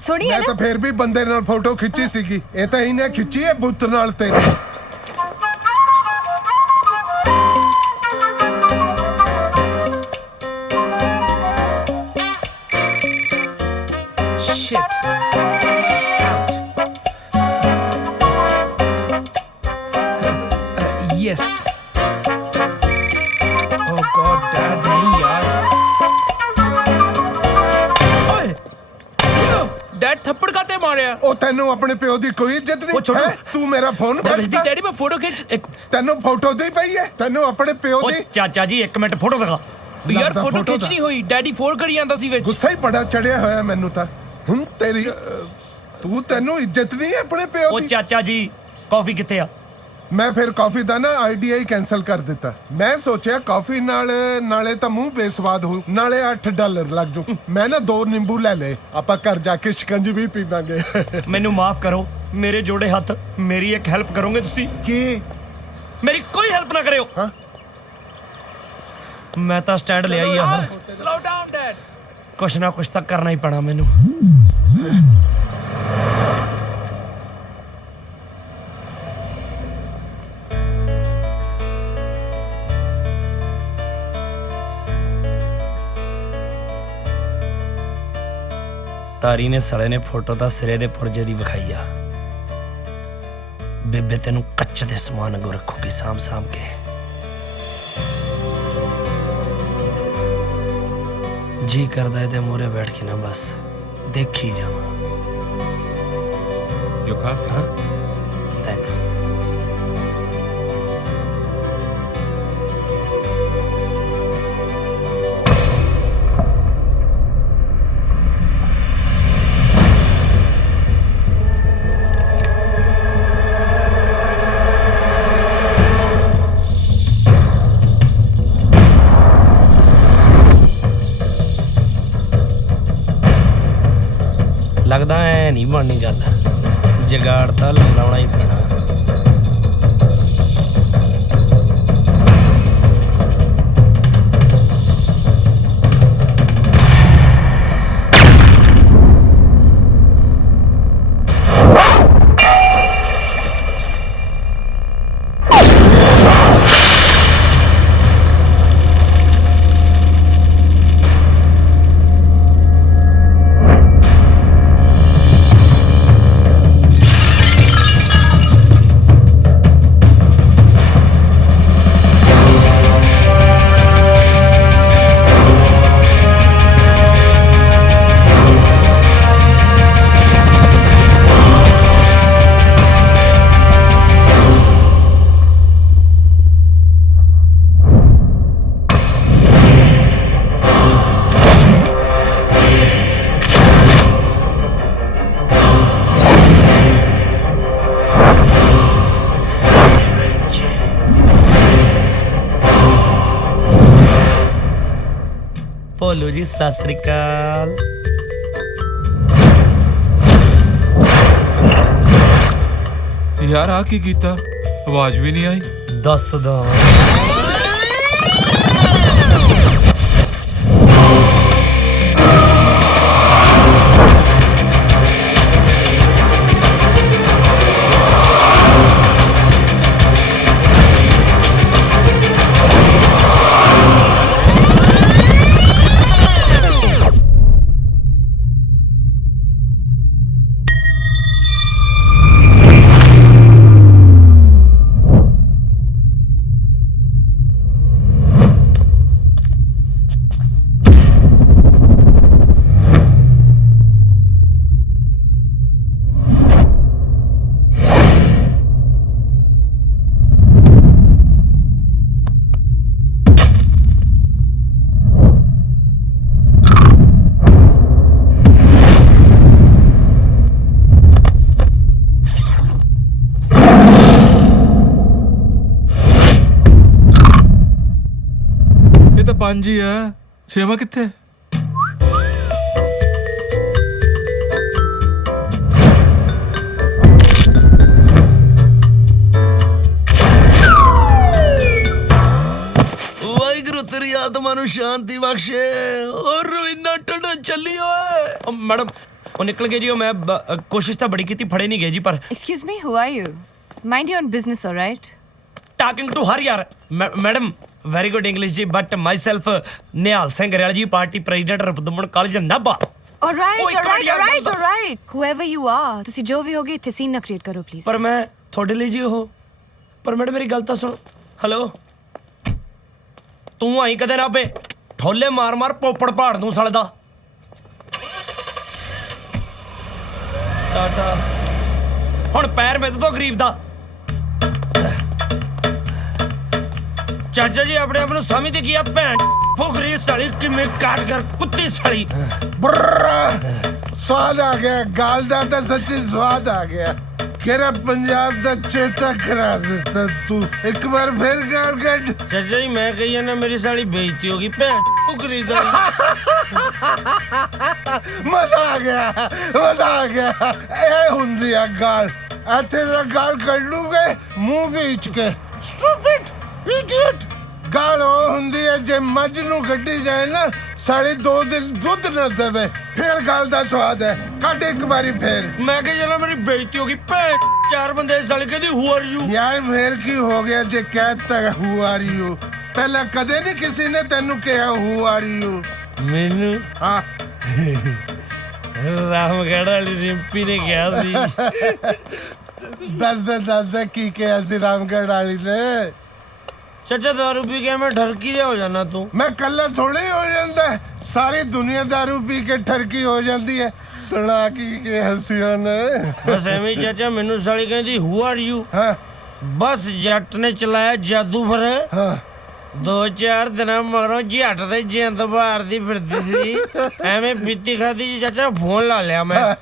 ਸੋਹਣੀ ਹੈ ਮੈਂ ਨਾ। ਤਾਂ ਫੇਰ ਵੀ ਬੰਦੇ ਨਾਲ ਫੋਟੋ ਖਿੱਚੀ ਸੀਗੀ। ਇਹ ਤਾਂ ਇਹਨੇ ਖਿੱਚੀ ਹੈ ਬੁੱਤ ਨਾਲ ਤੇਰੀ। Shit. Yes. Oh God, Dad, नहीं यार. ओए, Dad थप्पड़ खाते मारे. ਉਹ ਤੈਨੂੰ ਆਪਣੇ ਪਿਓ ਦੀ ਕੋਈ ਇੱਜ਼ਤ ਉਹ ਛੋਟੂ। ਨਹੀਂ? ਤੂੰ ਮੇਰਾ ਫੋਨ ਕੱਟਦਾ। डैडी मैं फोटो खींच. ਤੈਨੂੰ ਫੋਟੋ ਦੀ ਪਈ ਹੈ? ਤੈਨੂੰ ਆਪਣੇ ਪਿਓ ਉਹ ਦੀ? ਚਾਚਾ ਜੀ 1 ਮਿੰਟ ਫੋਟੋ ਦਿਖਾ। यार ਲੱਗਦਾ फोटो photo खींचनी ਦਾ। हुई. डैडी फोड़ करी आंदा सी विच. ਗੁੱਸਾ ਹੀ ਬੜਾ ਚੜਿਆ ਹੋਇਆ ਮੈਨੂੰ ਤਾਂ। ਹੁਣ ਤੇਰੀ ਤੈਨੂੰ ਇੱਜ਼ਤ ਨਹੀਂ ਹੈ ਆਪਣੇ ਪਿਓ ਉਹ ਦੀ? ਚਾਚਾ ਜੀ ਕਾਫੀ ਕਿੱਥੇ ਆ? ਮੈਂ ਫਿਰ ਕਾਫੀ ਦਾ ਨਾ ਆਈਡੀਆ ਹੀ ਕੈਨਸਲ ਕਰ ਦਿੱਤਾ। ਮੈਂ ਸੋਚਿਆ ਕਾਫੀ ਨਾਲ ਨਾਲੇ ਤਾਂ ਮੂੰਹ ਬੇਸਵਾਦ ਹੋ ਨਾਲੇ $8 ਲੱਗ ਜੂ। ਮੈਂ ਨਾ 2 ਨਿੰਬੂ ਲੈ ਲਏ ਆਪਾਂ ਘਰ ਜਾ ਕੇ ਸ਼ਿਕੰਜੀ ਵੀ ਪੀਵਾਂਗੇ। ਮੈਨੂੰ ਮਾਫ ਕਰੋ ਮੇਰੇ ਜੋੜੇ ਹੱਥ। ਮੇਰੀ ਇੱਕ ਹੈਲਪ ਕਰੋਗੇ ਤੁਸੀਂ? ਕੀ? ਮੇਰੀ ਕੋਈ ਹੈਲਪ ਨਾ ਕਰਿਓ। ਹਾਂ ਮੈਂ ਤਾਂ ਸਟੈਂਡ ਲਿਆ ਹੀ ਆ। Slow down, Dad. ਕੁਛ ਨਾ ਕੁਛ ਤਾਂ ਕਰਨਾ ਹੀ ਪੈਣਾ ਮੈਨੂੰ। ਤਾਰੀ ਨੇ ਸਲੇ ਨੇ ਫੋਟੋ ਤਾਂ ਸਿਰੇ ਦੇ ਪੁਰਜੇ ਦੀ ਵਿਖਾਈ ਆ। ਬੇਬੇ ਤੈਨੂੰ ਕੱਚ ਦੇ ਸਮਾਨ ਵਾਂਗੂ ਰੱਖੂਗੀ ਸਾਂਭ ਸਾਂਭ ਕੇ। ਜੀ ਕਰਦਾ ਇਹਦੇ ਮੂਹਰੇ ਬੈਠ ਕੇ ਨਾ ਬਸ ਦੇਖੀ ਜਾਵਾਂ। Your coffee? ਹਾਂ ਥੈਂਕਸ। लगदा है नहीं बननी गल, जुगाड़ तां लाउणा ही पैना। ਭੋਲੂ ਜੀ ਸਤਿ ਸ੍ਰੀ ਅਕਾਲ। यार आ की कीता आवाज भी नहीं आई। दस दो पंज ही है, छेवा किथे? ਵਾਹਿਗੁਰੂ ਤੇਰੀ ਆਤਮਾ ਨੂੰ ਸ਼ਾਂਤੀ ਬਖਸ਼ੇ। ਔਰ ਇੰਨਾ ਟੰਡਾ ਚੱਲੀ ਓਏ ਮੈਡਮ ਉਹ ਨਿਕਲ ਗਏ ਜੀ। ਉਹ ਮੈਂ ਕੋਸ਼ਿਸ਼ ਤਾਂ ਬੜੀ ਕੀਤੀ, ਫੜੇ ਨਹੀਂ ਗਏ ਜੀ। ਪਰ Excuse me, who are you? Mind your own business, all right? Talking to her ਯਾਰ ਮੈਡਮ ਵੈਰੀ ਗੁੱਡ ਇੰਗਲਿਸ਼ ਜੀ। But myself Nihal Singh Grewal ji, party president Ripudaman college Nabha. All right, Oh, all right, God, all right, यार, all right. Whoever you are, ਤੁਸੀਂ ਜੋ ਵੀ ਹੋਗੇ ਇੱਥੇ scene ਨਾ create ਕਰੋ please. ਪਰ ਮੈਂ ਤੁਹਾਡੇ ਲਈ ਜੀ ਉਹ। ਪਰ ਮੈਡਮ ਮੇਰੀ ਗੱਲ ਤਾਂ ਸੁਣ। ਹੈਲੋ ਤੂੰ ਆਈ ਕਦੇ ਰਾਬੇ ਠੋਲੇ ਮਾਰ ਮਾਰ ਪੋਪੜ ਪਾੜ ਦੂੰ ਸਾਲੇ ਦਾ। ਟਾਟਾ ਹੁਣ ਪੈਰ ਮੇਰੇ ਤੋਂ ਗਰੀਬ ਦਾ। ਚਾਚਾ ਜੀ ਆਪਣੇ ਆਪ ਨੂੰ ਸਮਝਦੇ ਕੀ ਆ ਭੈਣ ਫੁਕਰੀ ਸਾਲੀ ਕਿਵੇਂ ਕਾਟ ਕਰ ਕੁੱਤੀ ਸਾਲੀ। स्वाद आ गया गाल दा तो सच्ची स्वाद आ गया। केरा पंजाब दा चेता करा देता तू एक बार फिर गाल कट। चाचा जी मैं कही ना मेरी साली बेइज्जती होगी भैन फुकरी साली। मजा आ गया ए हुंदी आ गाल इथे दा गाल कट लूगे मुंह बीच के स्टूपिड इडियट। गाल ਉਹ ਹੁੰਦੀ ਹੈ ਜੇ ਮੱਝ ਨੂੰ ਗੱਡੀ ਜਾਏ ਨਾ ਸਾਲੇ 2 ਦਿਨ ਦੁੱਧ ਨਾ ਦੇਵੇ ਫਿਰ ਗੱਲ ਦਾ ਸਵਾਦ ਹੈ। ਕੱਢ ਇੱਕ ਵਾਰੀ ਫੇਰ। ਮੈਂ ਕਹੀ ਜਾਣਾ ਮੇਰੀ ਬੇਇੱਜ਼ਤੀ ਹੋਗੀ ਭੈਣ। 4 ਬੰਦੇ ਸਾਲੇ ਕਹਿੰਦੀ ਹੂ ਆਰ ਯੂ। ਯਾਰ ਫੇਰ ਕੀ ਹੋ ਗਿਆ ਜੇ ਕਹਿਤਾ ਹੂ ਆਰ ਯੂ? ਪਹਿਲਾਂ ਕਦੇ ਨਹੀਂ ਕਿਸੇ ਨੇ ਤੈਨੂੰ ਕਿਹਾ ਹੂ ਆਰ ਯੂ? ਮੈਨੂੰ ਹਾਂ ਰਾਮਗੜ੍ਹ ਵਾਲੀ ਰਿੰਪੀ ਨੇ ਕਿਹਾ ਸੀ। ਦੱਸ ਦੇ ਕੀ ਕਿਹਾ ਸੀ ਰਾਮਗੜ੍ਹ ਵਾਲੀ ਨੇ? ਚਾਚਾ ਦਾਰੂ ਪੀ ਕੇ ਮੈਂ ਠਰਕੀ ਜਿਹਾ ਹੋ ਜਾਣਾ ਤੂੰ। ਮੈਂ ਕੱਲਾ ਥੋੜੀ ਹੋ ਜਾਂਦਾ, ਸਾਰੀ ਦੁਨੀਆ दारू ਪੀ ਕੇ ਠਰਕੀ ਹੋ ਜਾਂਦੀ ਹੈ। ਸੁਣਾ ਕੀ ਕਿਹਾ ਸੀ ਉਹਨੇ? ਬਸ ਐਵੇਂ ਹੀ ਚਾਚਾ, ਮੈਨੂੰ ਸਾਲੀ ਕਹਿੰਦੀ ਹੂ ਆਰ ਯੂ। ਹਾਂ ਬਸ ਜੱਟ ਨੇ ਚਲਾਇਆ ਜਾਦੂ ਫਿਰ। ਹਾਂ 2-4 ਦਿਨਾਂ ਮਗਰੋਂ ਜੱਟ ਦੇ ਜਿੰਦ ਮਾਰਦੀ ਫਿਰਦੀ ਸੀ। ਐਵੇਂ ਪੀਤੀ ਖਾਦੀ ਜੀ ਚਾਚਾ, ਫੋਨ ਲਾ ਲਿਆ ਮੈਂ।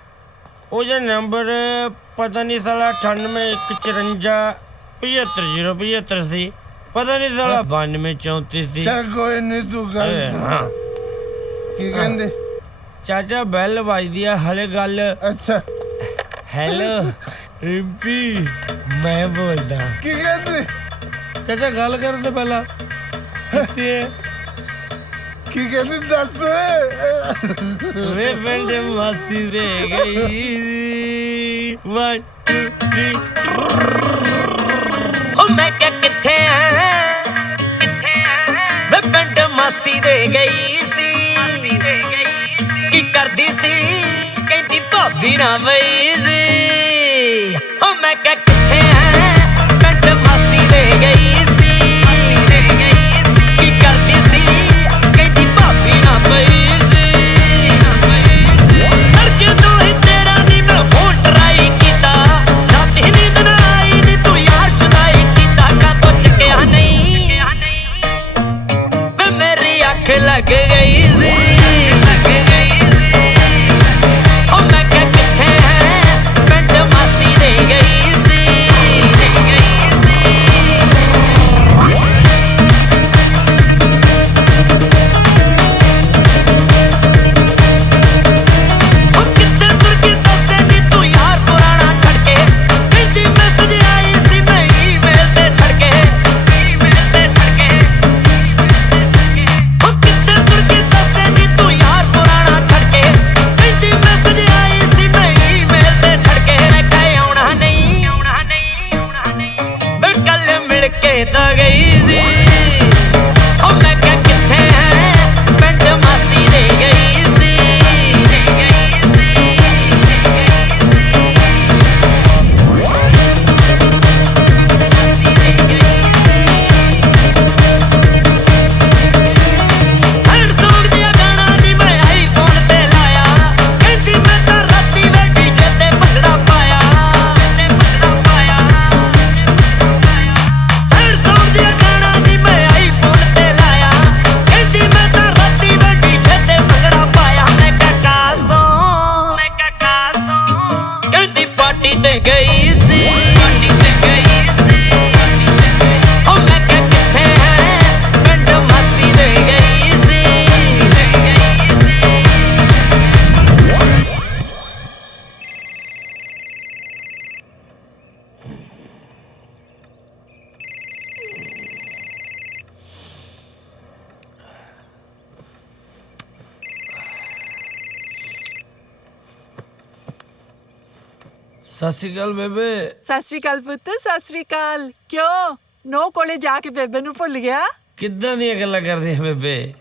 ਉਹ ਜਿਹੜਾ ਨੰਬਰ ਪਤਾ ਨਹੀਂ ਸਾਲਾ 9854 ਸੀ, ਪਤਾ ਨਹੀਂ ਸਾਲਾ 9234 ਸੀ। ਚੱਲ ਕੋਈ ਨਹੀਂ, ਤੂੰ ਗੱਲ ਹਾਂ ਕੀ ਕਹਿੰਦੇ? ਚਾਚਾ ਬੈਲ ਵੱਜਦੀ ਆ ਹਲੇ ਗੱਲ। ਅੱਛਾ ਹੈਲੋ ਰਿੰਪੀ, ਮੈਂ ਬੋਲਦਾ। ਕੀ ਕਹਿੰਦੇ? ਚਾਚਾ ਗੱਲ ਕਰਨ ਤੋਂ ਪਹਿਲਾਂ ਕਿੱਥੇ ਹੈ? ਕੀ ਕਹਿੰਦੀ ਦੱਸ? ਵੇ ਪਿੰਡ ਮਾਸੀ ਦੇ ਗਈ 1 2 3। ਓ ਮੈਂ ਕਿਹਾ ਕਿੱਥੇ ਆ ਵੇ ਪਿੰਡ ਮਾਸੀ ਦੇ ਗਈ ਸੀ। ਕੀ ਕਰਦੀ ਸੀ ਕਹਿੰਦੀ ਭਾਬੀ ਨਾ ਵਈ ਸੀ। ਓ ਮੈਂ ਕਿਹਾ ਕਿੱਥੇ ਆ ਪਿੰਡ ਮਾਸੀ ਦੇ ਗਈ ਸੀ। ਕੀ ਕਰਦੀ ਸੀ ਕਹਿੰਦੀ ਭਾਬੀ ਨਾ ਵਈ ਸੀ। ਤੜਕੇ ਤੋਂ ਹੀ ਤੇਰਾ ਨੀ ਮੈਂ ਫੋਨ ਟਰਾਈ ਕੀਤਾ, ਰਾਤੀ ਨੀਂਦ ਨਾ ਆਈ ਨੀ ਤੂੰ ਯਾਰ ਸ਼ੁਦਾਈ ਕੀਤਾ। ਕਾਤੋਂ ਚੱਕਿਆ ਨਹੀਂ ਵੇ ਮੇਰੀ ਅੱਖ ਲੱਗ ਗਈ ਸੀ। ਓ ਮੈਂ ਕਿਹਾ ਕਿੱਥੇ ਹੈ ਪਿੰਡ ਮਾਸੀ ਦੇ ਗਈ ਸੀ। ਓ ਕਿੱਥੇ ਤੁਰ ਕੇ ਦੱਸਦੇ ਨੀ ਤੂੰ ਯਾਰ ਪੁਰਾਣਾ ਛੱਡ ਕੇ। ਕਹਿੰਦੀ ਮੈਸੇਜ ਆਈ ਸੀ ਮੈਂ ਈਮੇਲ ਤੇ ਛੱਡ ਕੇ। ਓ ਕਿੱਥੇ ਤੁਰ ਕੇ ਦੱਸਦੇ ਨੀ ਤੂੰ ਯਾਰ ਪੁਰਾਣਾ ਛੱਡ ਕੇ। ਕਹਿੰਦੀ ਮੈਸੇਜ ਆਈ ਸੀ ਮੈਂ ਈਮੇਲ ਤੇ ਛੱਡ ਕੇ। ਮੈਂ ਕਹਿ ਆਉਣਾ ਨਹੀਂ ਵੇ ਕੱਲ ਮਿਲ ਕੇ ਤਾਂ ਗਈ ਸੀ। ਓ ਮੈਂ ਕਿਹਾ ਕਿੱਥੇ ਹੈ ਪਿੰਡ ਮਾਸੀ ਦੇ ਗਈ ਸੀ। ਹੈਡ ਸੌਂਗ ਜਿਹਾ ਗਾਣਾ ਨੀ ਮੈਂ ਆਈਫੋਨ ਤੇ ਲਾਇਆ। ਕਹਿੰਦੀ ਮੈਂ ਤਾਂ ਰਾਤੀ ਵੇ ਡੀਜੇ ਤੇ ਭੰਗੜਾ ਪਾਇਆ। ਹੈਡ ਸੌਂਗ ਜਿਹਾ ਗਾਣਾ ਨੀ ਮੈਂ ਆਈਫੋਨ ਤੇ ਲਾਇਆ। ਕਹਿੰਦੀ ਮੈਂ ਤਾਂ ਰਾਤੀ ਵੇ ਡੀਜੇ ਤੇ ਭੰਗੜਾ ਪਾਇਆ। ਮੈਂ ਕਿਹਾ ਕਾਸ ਤੋਂ ਕਹਿੰਦੀ ਪਾਰਟੀ ਤੇ ਗਈ ਸੀ। ਓ ਮੈਂ ਕਿਹਾ ਕਿੱਥੇ ਹੈ ਪਿੰਡ ਮਾਸੀ ਦੇ ਗਈ ਸੀ। ਸਤਿ ਸ਼੍ਰੀ ਅਕਾਲ ਬੇਬੇ। ਸਤਿ ਸ਼੍ਰੀ ਅਕਾਲ ਪੁੱਤ, ਸਤਿ ਸ਼੍ਰੀ ਅਕਾਲ। ਕਿਉਂ ਨੋ ਕੋਲੇ ਜਾ ਕੇ ਬੇਬੇ ਨੂੰ ਭੁੱਲ ਗਿਆ? ਕਿੱਦਾਂ ਦੀਆਂ ਗੱਲਾਂ ਕਰਦੇ ਆ ਬੇਬੇ?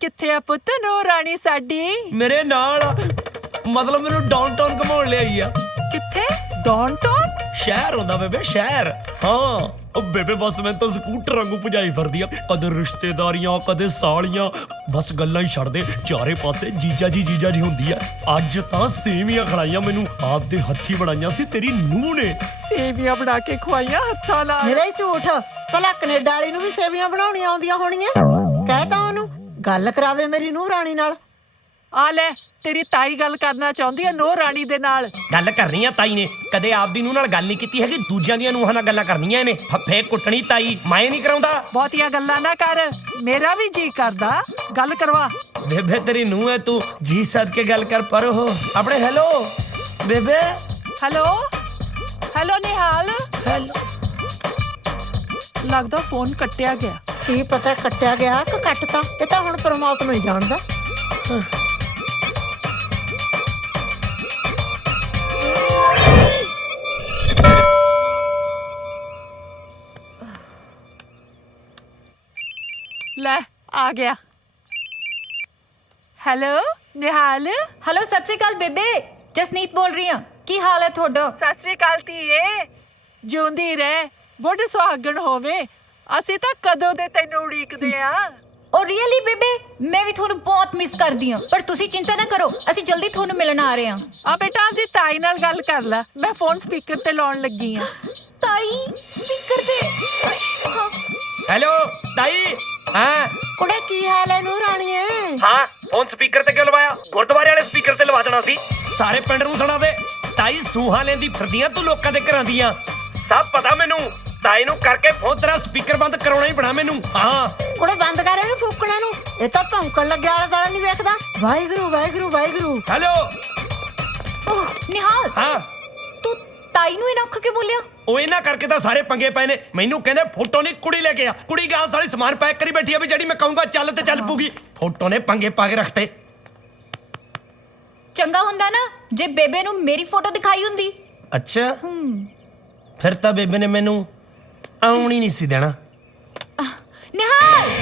ਕਿੱਥੇ ਆ ਪੁੱਤ ਨੋ ਰਾਣੀ ਸਾਡੀ? ਮੇਰੇ ਨਾਲ ਆ। ਮਤਲਬ ਮੈਨੂੰ ਡਾਊਨਟਾਊਨ ਘਮਾਉਣ ਲਈ ਆ। ਕਿੱਥੇ? ਡਾਊਨਟਾਊਨ? ਸ਼ਹਿਰ ਹੁੰਦਾ ਬੇਬੇ, ਸ਼ਹਿਰ। ਹਾਂ ਉਹ ਬੇਬੇ ਬਸ ਮੈਂ ਤਾਂ ਸਕੂਟਰ ਵਾਂਗੂ ਭਜਾਈ ਫਿਰਦੀ ਆ। ਕਦੇ ਰਿਸ਼ਤੇਦਾਰੀਆਂ, ਕਦੇ ਸਾਲੀਆਂ, ਬਸ ਗੱਲਾਂ ਹੀ ਛੱਡ ਦੇ। ਚਾਰੇ ਪਾਸੇ ਜੀਜਾ ਜੀ ਹੁੰਦੀ ਆ। ਅੱਜ ਤਾਂ ਸੇਵੀਆਂ ਖੜਾਈਆਂ ਮੈਨੂੰ ਆਪਦੇ ਹੱਥੀ ਬਣਾਈਆਂ ਸੀ ਤੇਰੀ ਨੂੰਹ ਨੇ। ਸੇਵੀਆਂ ਬਣਾ ਕੇ ਖਵਾਈਆਂ ਹੱਥਾਂ ਨਾਲ। ਮੇਰਾ ਹੀ ਝੂਠ। ਭਲਾ ਕੈਨੇਡਾ ਵਾਲੀ ਨੂੰ ਵੀ ਸੇਵੀਆਂ ਬਣਾਉਣੀਆਂ ਆਉਂਦੀਆਂ ਹੋਣੀਆਂ। ਕਹਿ ਤਾ ਉਹਨੂੰ ਗੱਲ ਕਰਾਵੇ ਮੇਰੀ ਨੂੰਹ ਰਾਣੀ ਨਾਲ। ਆ ਲੈ ਤੇਰੀ ਤਾਈ ਗੱਲ ਕਰਨਾ ਚਾਹੁੰਦੀ ਆ ਨੋ ਰਾਣੀ ਦੇ ਨਾਲ। ਗੱਲ ਕਰਨੀ ਆ ਤਾਈ ਨੇ, ਕਦੇ ਆਪਦੀ ਨੂੰਹ ਨਾਲ ਗੱਲ ਨਹੀਂ ਕੀਤੀ ਹੈਗੀ। ਦੂਜਿਆਂ ਦੀਆਂ ਨੂੰਹਾਂ ਨਾਲ ਗੱਲਾਂ ਕਰਨੀਆਂ ਇਹਨੇ। ਫੱਫੇ ਕੁੱਟਣੀ ਤਾਈ ਮੈਂ ਨਹੀਂ ਕਰਾਉਂਦਾ। ਬਹੁਤੀਆਂ ਗੱਲਾਂ ਨਾ ਕਰ, ਮੇਰਾ ਵੀ ਜੀ ਕਰਦਾ ਗੱਲ ਕਰਵਾ। ਬੇਬੇ ਤੇਰੀ ਨੂੰਹ ਹੈ, ਤੂੰ ਜੀ ਸੱਦ ਕੇ ਗੱਲ ਕਰ। ਪਰ ਉਹ ਆਪਣੇ ਹੈਲੋ ਬੇਬੇ। ਹੈਲੋ ਨਿਹਾਲ। ਹੈਲੋ। ਲੱਗਦਾ ਫੋਨ ਕੱਟਿਆ ਗਿਆ। ਕੀ ਪਤਾ ਕੱਟਿਆ ਗਿਆ ਕਿ ਕੱਟਤਾ, ਇਹ ਤਾਂ ਹੁਣ ਪਰਮਾਤਮਾ ਹੀ ਜਾਣਦਾ। ਲੈ ਆ ਗਿਆ। ਹੈਲੋ ਨਿਹਾਲ। ਹੈਲੋ ਸਤਿ ਸ਼੍ਰੀ ਅਕਾਲ ਬੇਬੇ, ਜਸਨੀਤ ਬੋਲ ਰਹੀ ਹਾਂ। ਕੀ ਹਾਲ ਹੈ ਤੁਹਾਡਾ? ਸਤਿ ਸ੍ਰੀ ਅਕਾਲ ਧੀਏ, ਜਿਉਂਦੀ ਰਹਿ, ਬੁੱਢ ਸੁਹਾਗਣ ਹੋਵੇ। ਅਸੀਂ ਤਾਂ ਕਦੋਂ ਦੇ ਤੈਨੂੰ ਉਡੀਕਦੇ ਆ। ਓ ਰੀਅਲੀ ਬੇਬੇ, ਮੈਂ ਵੀ ਤੁਹਾਨੂੰ ਬਹੁਤ ਮਿਸ ਕਰਦੀ ਹਾਂ, ਪਰ ਤੁਸੀਂ ਚਿੰਤਾ ਨਾ ਕਰੋ, ਅਸੀਂ ਜਲਦੀ ਤੁਹਾਨੂੰ ਮਿਲਣ ਆ ਰਹੇ ਹਾਂ। ਆ ਬੇਟਾ ਆਪਦੀ ਤਾਈ ਨਾਲ ਗੱਲ ਕਰ ਲੈ, ਮੈਂ ਫੋਨ ਸਪੀਕਰ ਤੇ ਲਾਉਣ ਲੱਗੀ ਆ। ਤਾਈ ਸਪੀਕਰ ਤੇ? ਹਾਂ ਹੈਲੋ ਤਾਈ। ਹਾਂ ਕੁੜੇ ਕੀ ਹਾਲ ਹੈ ਨੂੰ ਰਾਣੀਏ? ਹਾਂ, ਫੋਨ ਸਪੀਕਰ ਤੇ ਕਿਉਂ ਲਵਾਇਆ? ਗੁਰਦੁਆਰੇ ਵਾਲੇ ਸਪੀਕਰ ਤੇ ਲਵਾ ਦੇਣਾ ਸੀ। ਸਾਰੇ ਪਿੰਡ ਨੂੰ ਸੁਣਾ ਦੇ। ਤਾਈ ਸੂਹਾਂ ਲੈਂਦੀ ਫਿਰਦੀਆਂ ਤੂੰ ਲੋਕਾਂ ਦੇ ਘਰਾਂ ਦੀਆਂ। ਸਭ ਪਤਾ ਮੈਨੂੰ। ਤਾਈ ਨੂੰ ਕਰਕੇ ਫੋਨ ਤੇਰਾ ਸਪੀਕਰ ਬੰਦ ਕਰਾਉਣਾ ਹੀ ਬਣਾ ਮੈਨੂੰ। ਹਾਂ ਕੁੜੇ ਬੰਦ ਕਰ ਇਹਨੂੰ ਫੂਕਣੇ ਨੂੰ, ਇਹ ਤਾਂ ਭੌਂਕਣ ਲੱਗਿਆ ਆਲੇ ਦੁਆਲੇ ਨਹੀਂ ਵੇਖਦਾ। ਵਾਹਿਗੁਰੂ ਵਾਹਿਗੁਰੂ ਵਾਹਿਗੁਰੂ। ਹੈਲੋ। ਓਹ ਨਿਹਾਲ, ਹਾਂ ਤੂੰ ਤਾਈ ਨੂੰ ਇਹਨਾਂ ਅੱਖ ਕੇ ਬੋਲਿਆ? ਉਹ ਇਹਨਾਂ ਕਰਕੇ ਤਾਂ ਸਾਰੇ ਪੰਗੇ ਪਏ ਨੇ। ਮੈਨੂੰ ਕਹਿੰਦੇ ਫੋਟੋ ਨਹੀਂ ਕੁੜੀ ਲੈ ਕੇ ਆ। ਕੁੜੀ ਗਾਂ ਸਾਰੀ ਸਮਾਨ ਪੈਕ ਕਰੀ ਬੈਠੀ ਆ ਵੀ ਜਿਹੜੀ ਮੈਂ ਕਹੂੰਗਾ ਚੱਲ ਤੇ ਚੱਲ ਪੂਗੀ। ਫੋਟੋ ਨੇ ਪੰਗੇ ਪਾ ਕੇ ਰੱਖਤੇ। ਚੰਗਾ ਹੁੰਦਾ ਨਾ ਜੇ ਬੇਬੇ ਨੂੰ ਮੇਰੀ ਫੋਟੋ ਦਿਖਾਈ ਹੁੰਦੀ। ਅੱਛਾ, ਫਿਰ ਤਾਂ ਬੇਬੇ ਨੇ ਮੈਨੂੰ ਆਉਣ ਹੀ ਨਹੀਂ ਸੀ ਦੇਣਾ। ਨਿਹਾਲ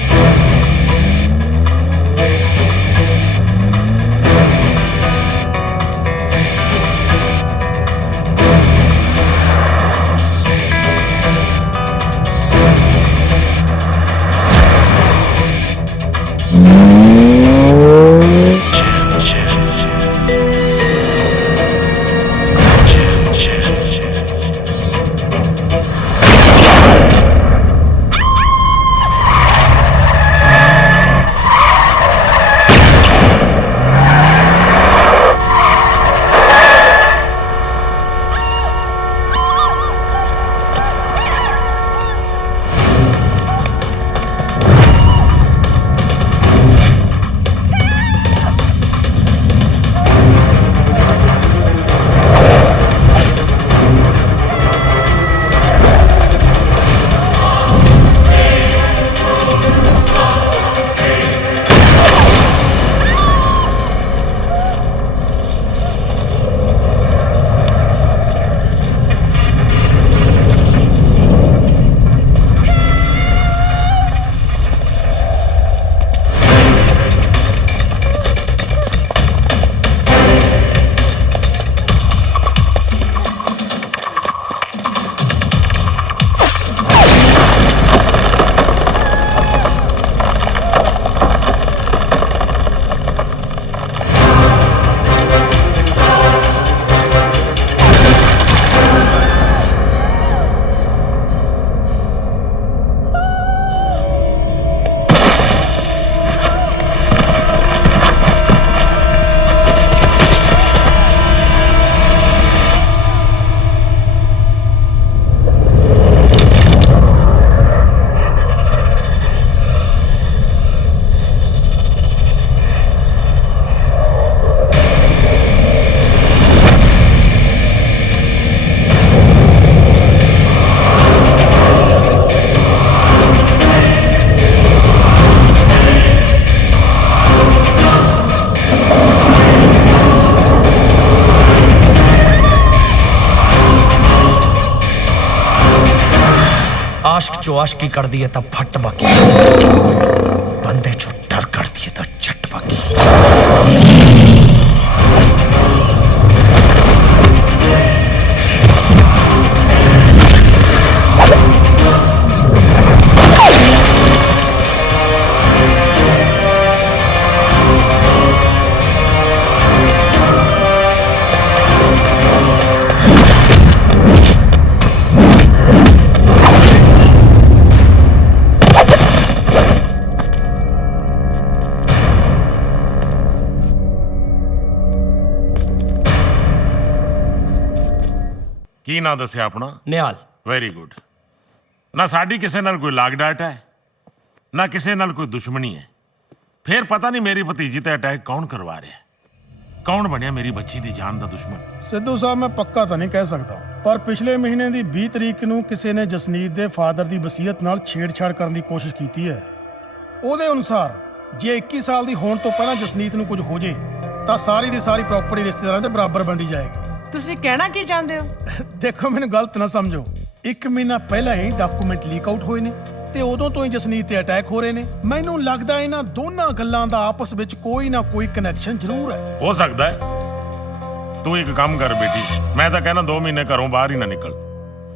आश्क चो आश्की कर दिए तब फट बाकी, बंदे जो डर कर दिए तो चट बाकी। ਕੀ ਨਾਂ ਦੱਸਿਆ ਆਪਣਾ? ਨਿਹਾਲ। Very good. ਨਾ ਸਾਡੀ ਕਿਸੇ ਨਾਲ ਕੋਈ ਲਾਗ ਡਾਟ ਹੈ, ਨਾ ਕਿਸੇ ਨਾਲ ਕੋਈ ਦੁਸ਼ਮਣੀ ਹੈ। ਫਿਰ ਪਤਾ ਨਹੀਂ ਮੇਰੀ ਭਤੀਜੀ ਤੇ ਅਟੈਕ ਕੌਣ ਕਰਵਾ ਰਿਹਾ, ਕੌਣ ਬਣਿਆ ਮੇਰੀ ਬੱਚੀ ਦੀ ਜਾਨ ਦਾ ਦੁਸ਼ਮਣ। ਸਿੱਧੂ ਸਾਹਿਬ, ਮੈਂ ਪੱਕਾ ਤਾਂ ਨਹੀਂ ਕਹਿ ਸਕਦਾ, ਪਰ ਪਿਛਲੇ ਮਹੀਨੇ ਦੀ 20 ਤਰੀਕ ਨੂੰ ਕਿਸੇ ਨੇ ਜਸਨੀਤ ਦੇ ਫਾਦਰ ਦੀ ਵਸੀਅਤ ਨਾਲ ਛੇੜਛਾੜ ਕਰਨ ਦੀ ਕੋਸ਼ਿਸ਼ ਕੀਤੀ ਹੈ। ਉਹਦੇ ਅਨੁਸਾਰ ਜੇ 21 ਸਾਲ ਦੀ ਹੋਣ ਤੋਂ ਪਹਿਲਾਂ ਜਸਨੀਤ ਨੂੰ ਕੁਝ ਹੋ ਜੇ ਤਾਂ ਸਾਰੀ ਦੀ ਸਾਰੀ ਪ੍ਰਾਪਰਟੀ ਰਿਸ਼ਤੇਦਾਰਾਂ ਦੇ ਬਰਾਬਰ ਵੰਡੀ ਜਾਏਗੀ। ਤੁਸੀਂ ਕਹਿਣਾ ਕੀ ਚਾਹੁੰਦੇ ਹੋ? ਦੇਖੋ, ਮੈਨੂੰ ਗਲਤ ਨਾ ਸਮਝੋ, 1 ਮਹੀਨਾ ਪਹਿਲਾਂ ਹੀ ਡਾਕੂਮੈਂਟ ਲੀਕ ਆਊਟ ਹੋਏ ਨੇ ਤੇ ਉਦੋਂ ਤੋਂ ਹੀ ਜਸਨੀਤ ਤੇ ਅਟੈਕ ਹੋ ਰਹੇ ਨੇ। ਮੈਨੂੰ ਲੱਗਦਾ ਇਹਨਾਂ ਦੋਨਾਂ ਗੱਲਾਂ ਦਾ ਆਪਸ ਵਿੱਚ ਕੋਈ ਨਾ ਕੋਈ ਕਨੈਕਸ਼ਨ ਜ਼ਰੂਰ ਹੈ। ਹੋ ਸਕਦਾ ਹੈ। ਤੂੰ ਇੱਕ ਕੰਮ ਕਰ ਬੇਟੀ, ਮੈਂ ਤਾਂ ਕਹਿਣਾ 2 ਮਹੀਨੇ ਘਰੋਂ ਬਾਹਰ ਹੀ ਨਾ ਨਿਕਲ।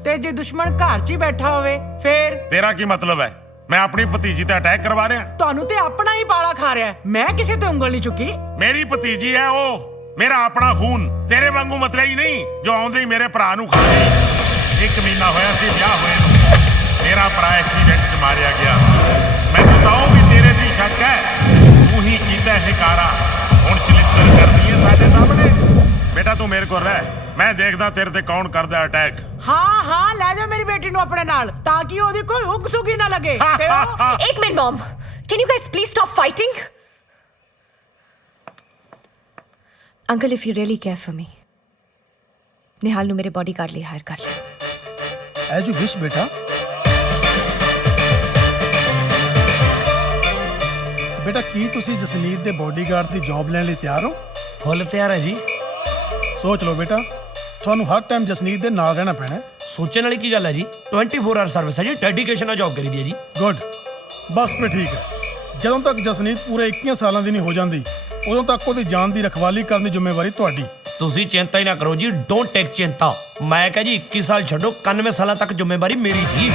ਤੇ ਜੇ ਦੁਸ਼ਮਣ ਘਰ 'ਚ ਹੀ ਬੈਠਾ ਹੋਵੇ ਫੇਰ? ਤੇਰਾ ਕੀ ਮਤਲਬ ਹੈ? ਮੈਂ ਆਪਣੀ ਭਤੀਜੀ ਤੇ ਅਟੈਕ ਕਰਵਾ ਰਿਹਾ? ਤੁਹਾਨੂੰ ਤੇ ਆਪਣਾ ਹੀ ਪਾਲਾ ਖਾ ਰਿਹਾ। ਮੈਂ ਕਿਸੇ ਤੇ ਉਂਗਲ ਨਹੀਂ ਚੁੱਕੀ। ਮੇਰੀ ਭਤੀਜੀ ਹੈ ਉਹ, ਮੇਰਾ ਆਪਣਾ ਖੂਨ। ਤੇਰੇ ਵਾਂਗੂ ਮਤਲਈ ਨਹੀਂ ਜੋ ਆਉਂਦੇ ਹੀ ਮੇਰੇ ਭਰਾ ਨੂੰ ਖਾ ਗਏ। 1 ਮਹੀਨਾ ਹੋਇਆ ਸੀ ਵਿਆਹ ਹੋਏ ਨੂੰ, ਮੇਰਾ ਭਰਾ ਐਕਸੀਡੈਂਟ 'ਚ ਮਾਰਿਆ ਗਿਆ। ਮੈਨੂੰ ਤਾਂ ਉਹ ਵੀ ਤੇਰੇ ਦੀ ਸ਼ੱਕ ਹੈ। ਤੂੰ ਹੀ ਕੀਤਾ ਇਹ ਕਾਰਾ, ਹੁਣ ਚਲਿੱਤਰ ਕਰਦੀ ਹੈ ਸਾਡੇ ਸਾਹਮਣੇ। ਬੇਟਾ ਤੂੰ ਮੇਰੇ ਕੋਲ ਰਹਿ, ਮੈਂ ਦੇਖਦਾ ਤੇਰੇ ਤੇ ਕੌਣ ਕਰਦਾ ਅਟੈਕ। ਹਾਂ ਹਾਂ, ਲੈ ਜਾ ਮੇਰੀ ਬੇਟੀ ਨੂੰ ਆਪਣੇ ਨਾਲ ਤਾਂ ਕਿ ਉਹਦੀ ਕੋਈ ਹੁੱਕ ਸੁਗੀ ਨਾ ਲੱਗੇ। ਤੇ ਉਹ एक minute mom, can you guys please stop fighting? Uncle if you really care for me, Nihal नु मेरे बॉडीगार्ड ਲਈ ਹਾਇਰ ਕਰ ਲਿਆ। ਐਜ ਯੂ ਵਿਸ਼ ਬੇਟਾ। ਬੇਟਾ ਕੀ ਤੁਸੀਂ ਜਸਨੀਤ ਦੇ ਬੋਡੀਗਾਰਡ ਦੀ ਜੌਬ ਲੈਣ ਲਈ ਤਿਆਰ ਹੋ? ਫੁੱਲ ਤਿਆਰ ਹੈ ਜੀ। ਸੋਚ ਲਓ ਬੇਟਾ, ਤੁਹਾਨੂੰ ਹਰ ਟਾਈਮ ਜਸਨੀਤ ਦੇ ਨਾਲ ਰਹਿਣਾ ਪੈਣਾ ਹੈ। ਸੋਚਣ ਵਾਲੀ ਕੀ ਗੱਲ ਹੈ ਜੀ? 24 ਆਵਰ ਸਰਵਿਸ ਹੈ ਜੀ, ਡੈਡੀਕੇਸ਼ਨ ਨਾਲ ਜੌਬ ਕਰੀਦੀ ਹੈ ਜੀ। ਗੁੱਡ, ਬਸ ਫਿਰ ਠੀਕ ਹੈ। ਜਦੋਂ ਤੱਕ ਜਸਨੀਤ ਪੂਰੇ 21 ਸਾਲਾਂ ਦੀ ਨਹੀਂ ਹੋ ਜਾਂਦੀ, ਉਦੋਂ ਤੱਕ ਉਹਦੀ ਜਾਨ ਦੀ ਰਖਵਾਲੀ ਕਰਨ ਦੀ ਜ਼ਿੰਮੇਵਾਰੀ ਤੁਹਾਡੀ। ਤੁਸੀਂ ਚਿੰਤਾ ਹੀ ਨਾ ਕਰੋ ਜੀ, ਡੋਂਟ ਟੇਕ ਚਿੰਤਾ। ਮੈਂ ਕਹਾਂ ਜੀ 21 ਸਾਲ ਛੱਡੋ, 91 ਸਾਲਾਂ ਤੱਕ ਜ਼ਿੰਮੇਵਾਰੀ ਮੇਰੀ ਜੀ।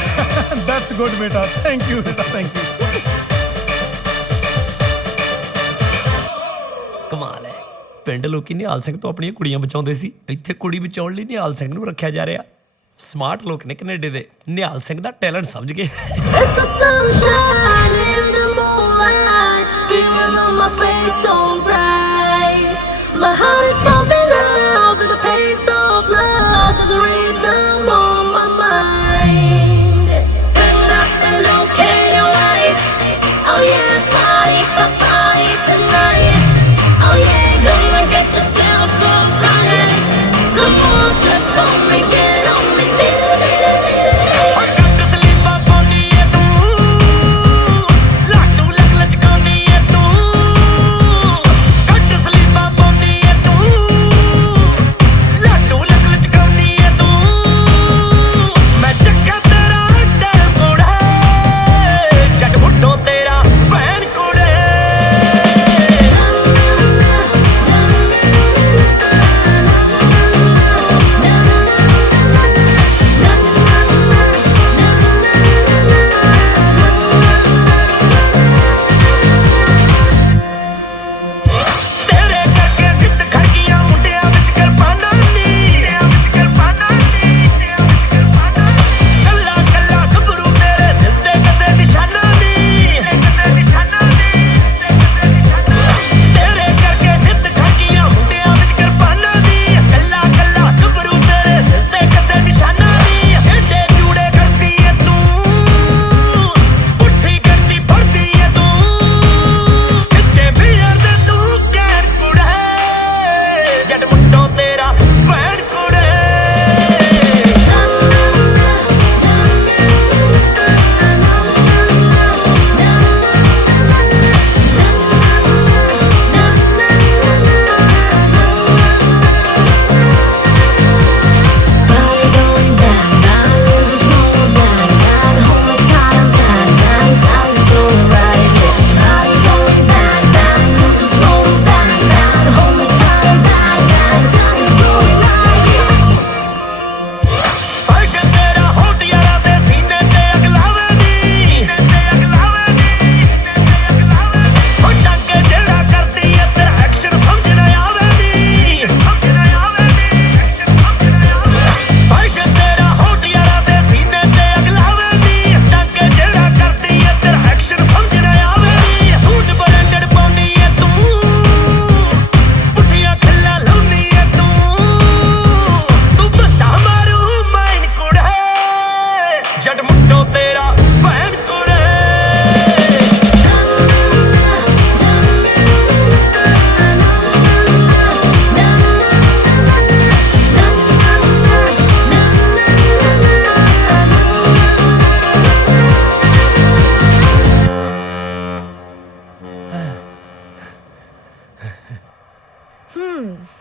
ਦੈਟਸ ਗੁੱਡ ਬੇਟਾ, ਥੈਂਕ ਯੂ ਬੇਟਾ, ਥੈਂਕ ਯੂ। ਕਮਾਲ ਹੈ, ਪਿੰਡ ਲੋਕੀ ਨਿਹਾਲ ਸਿੰਘ ਤੋਂ ਆਪਣੀਆਂ ਕੁੜੀਆਂ ਬਚਾਉਂਦੇ ਸੀ, ਇੱਥੇ ਕੁੜੀ ਬਚਾਉਣ ਲਈ ਨਿਹਾਲ ਸਿੰਘ ਨੂੰ ਰੱਖਿਆ ਜਾ ਰਿਹਾ। ਸਮਾਰਟ ਲੋਕ ਨੇ ਕੈਨੇਡਾ ਦੇ, ਨਿਹਾਲ ਸਿੰਘ ਦਾ ਟੈਲੈਂਟ ਸਮਝ ਗਏ। My heart is pumping love with the pace of love. There's a rhythm on my mind. Bring up the low, can you ride? Oh yeah, party tonight. Oh yeah, gonna get yourself some Friday. Come on, flip on me, get on me, beat it, beat it, beat it, beat it.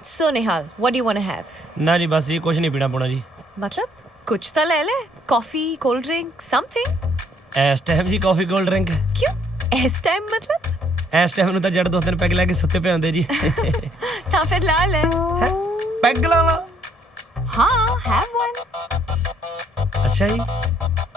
So Nihal, what do you want to have? ਨਾ ਜੀ ਬਸ ਇਹ ਕੁਝ ਨਹੀਂ ਪੀਣਾ ਪੋਣਾ ਜੀ। मतलब कुछ तो ले ले, कॉफी, कोल्ड ड्रिंक, समथिंग। ਇਸ ਟਾਈਮ ਜੀ ਕਾਫੀ ਕੋਲਡ ਡਰਿੰਕ क्यों इस टाइम मतलब ਇਸ ਟਾਈਮ ਨੂੰ ਤਾਂ ਜੜ ਦੋਸਤ ਨੇ ਪੈਗ ਲੈ ਕੇ ਸੁੱਤੇ ਪਏ ਹੁੰਦੇ ਜੀ ता फिर ला ले ਪੈਗ ਲਾਣਾ हाँ हैव वन ਅੱਛਾ ਜੀ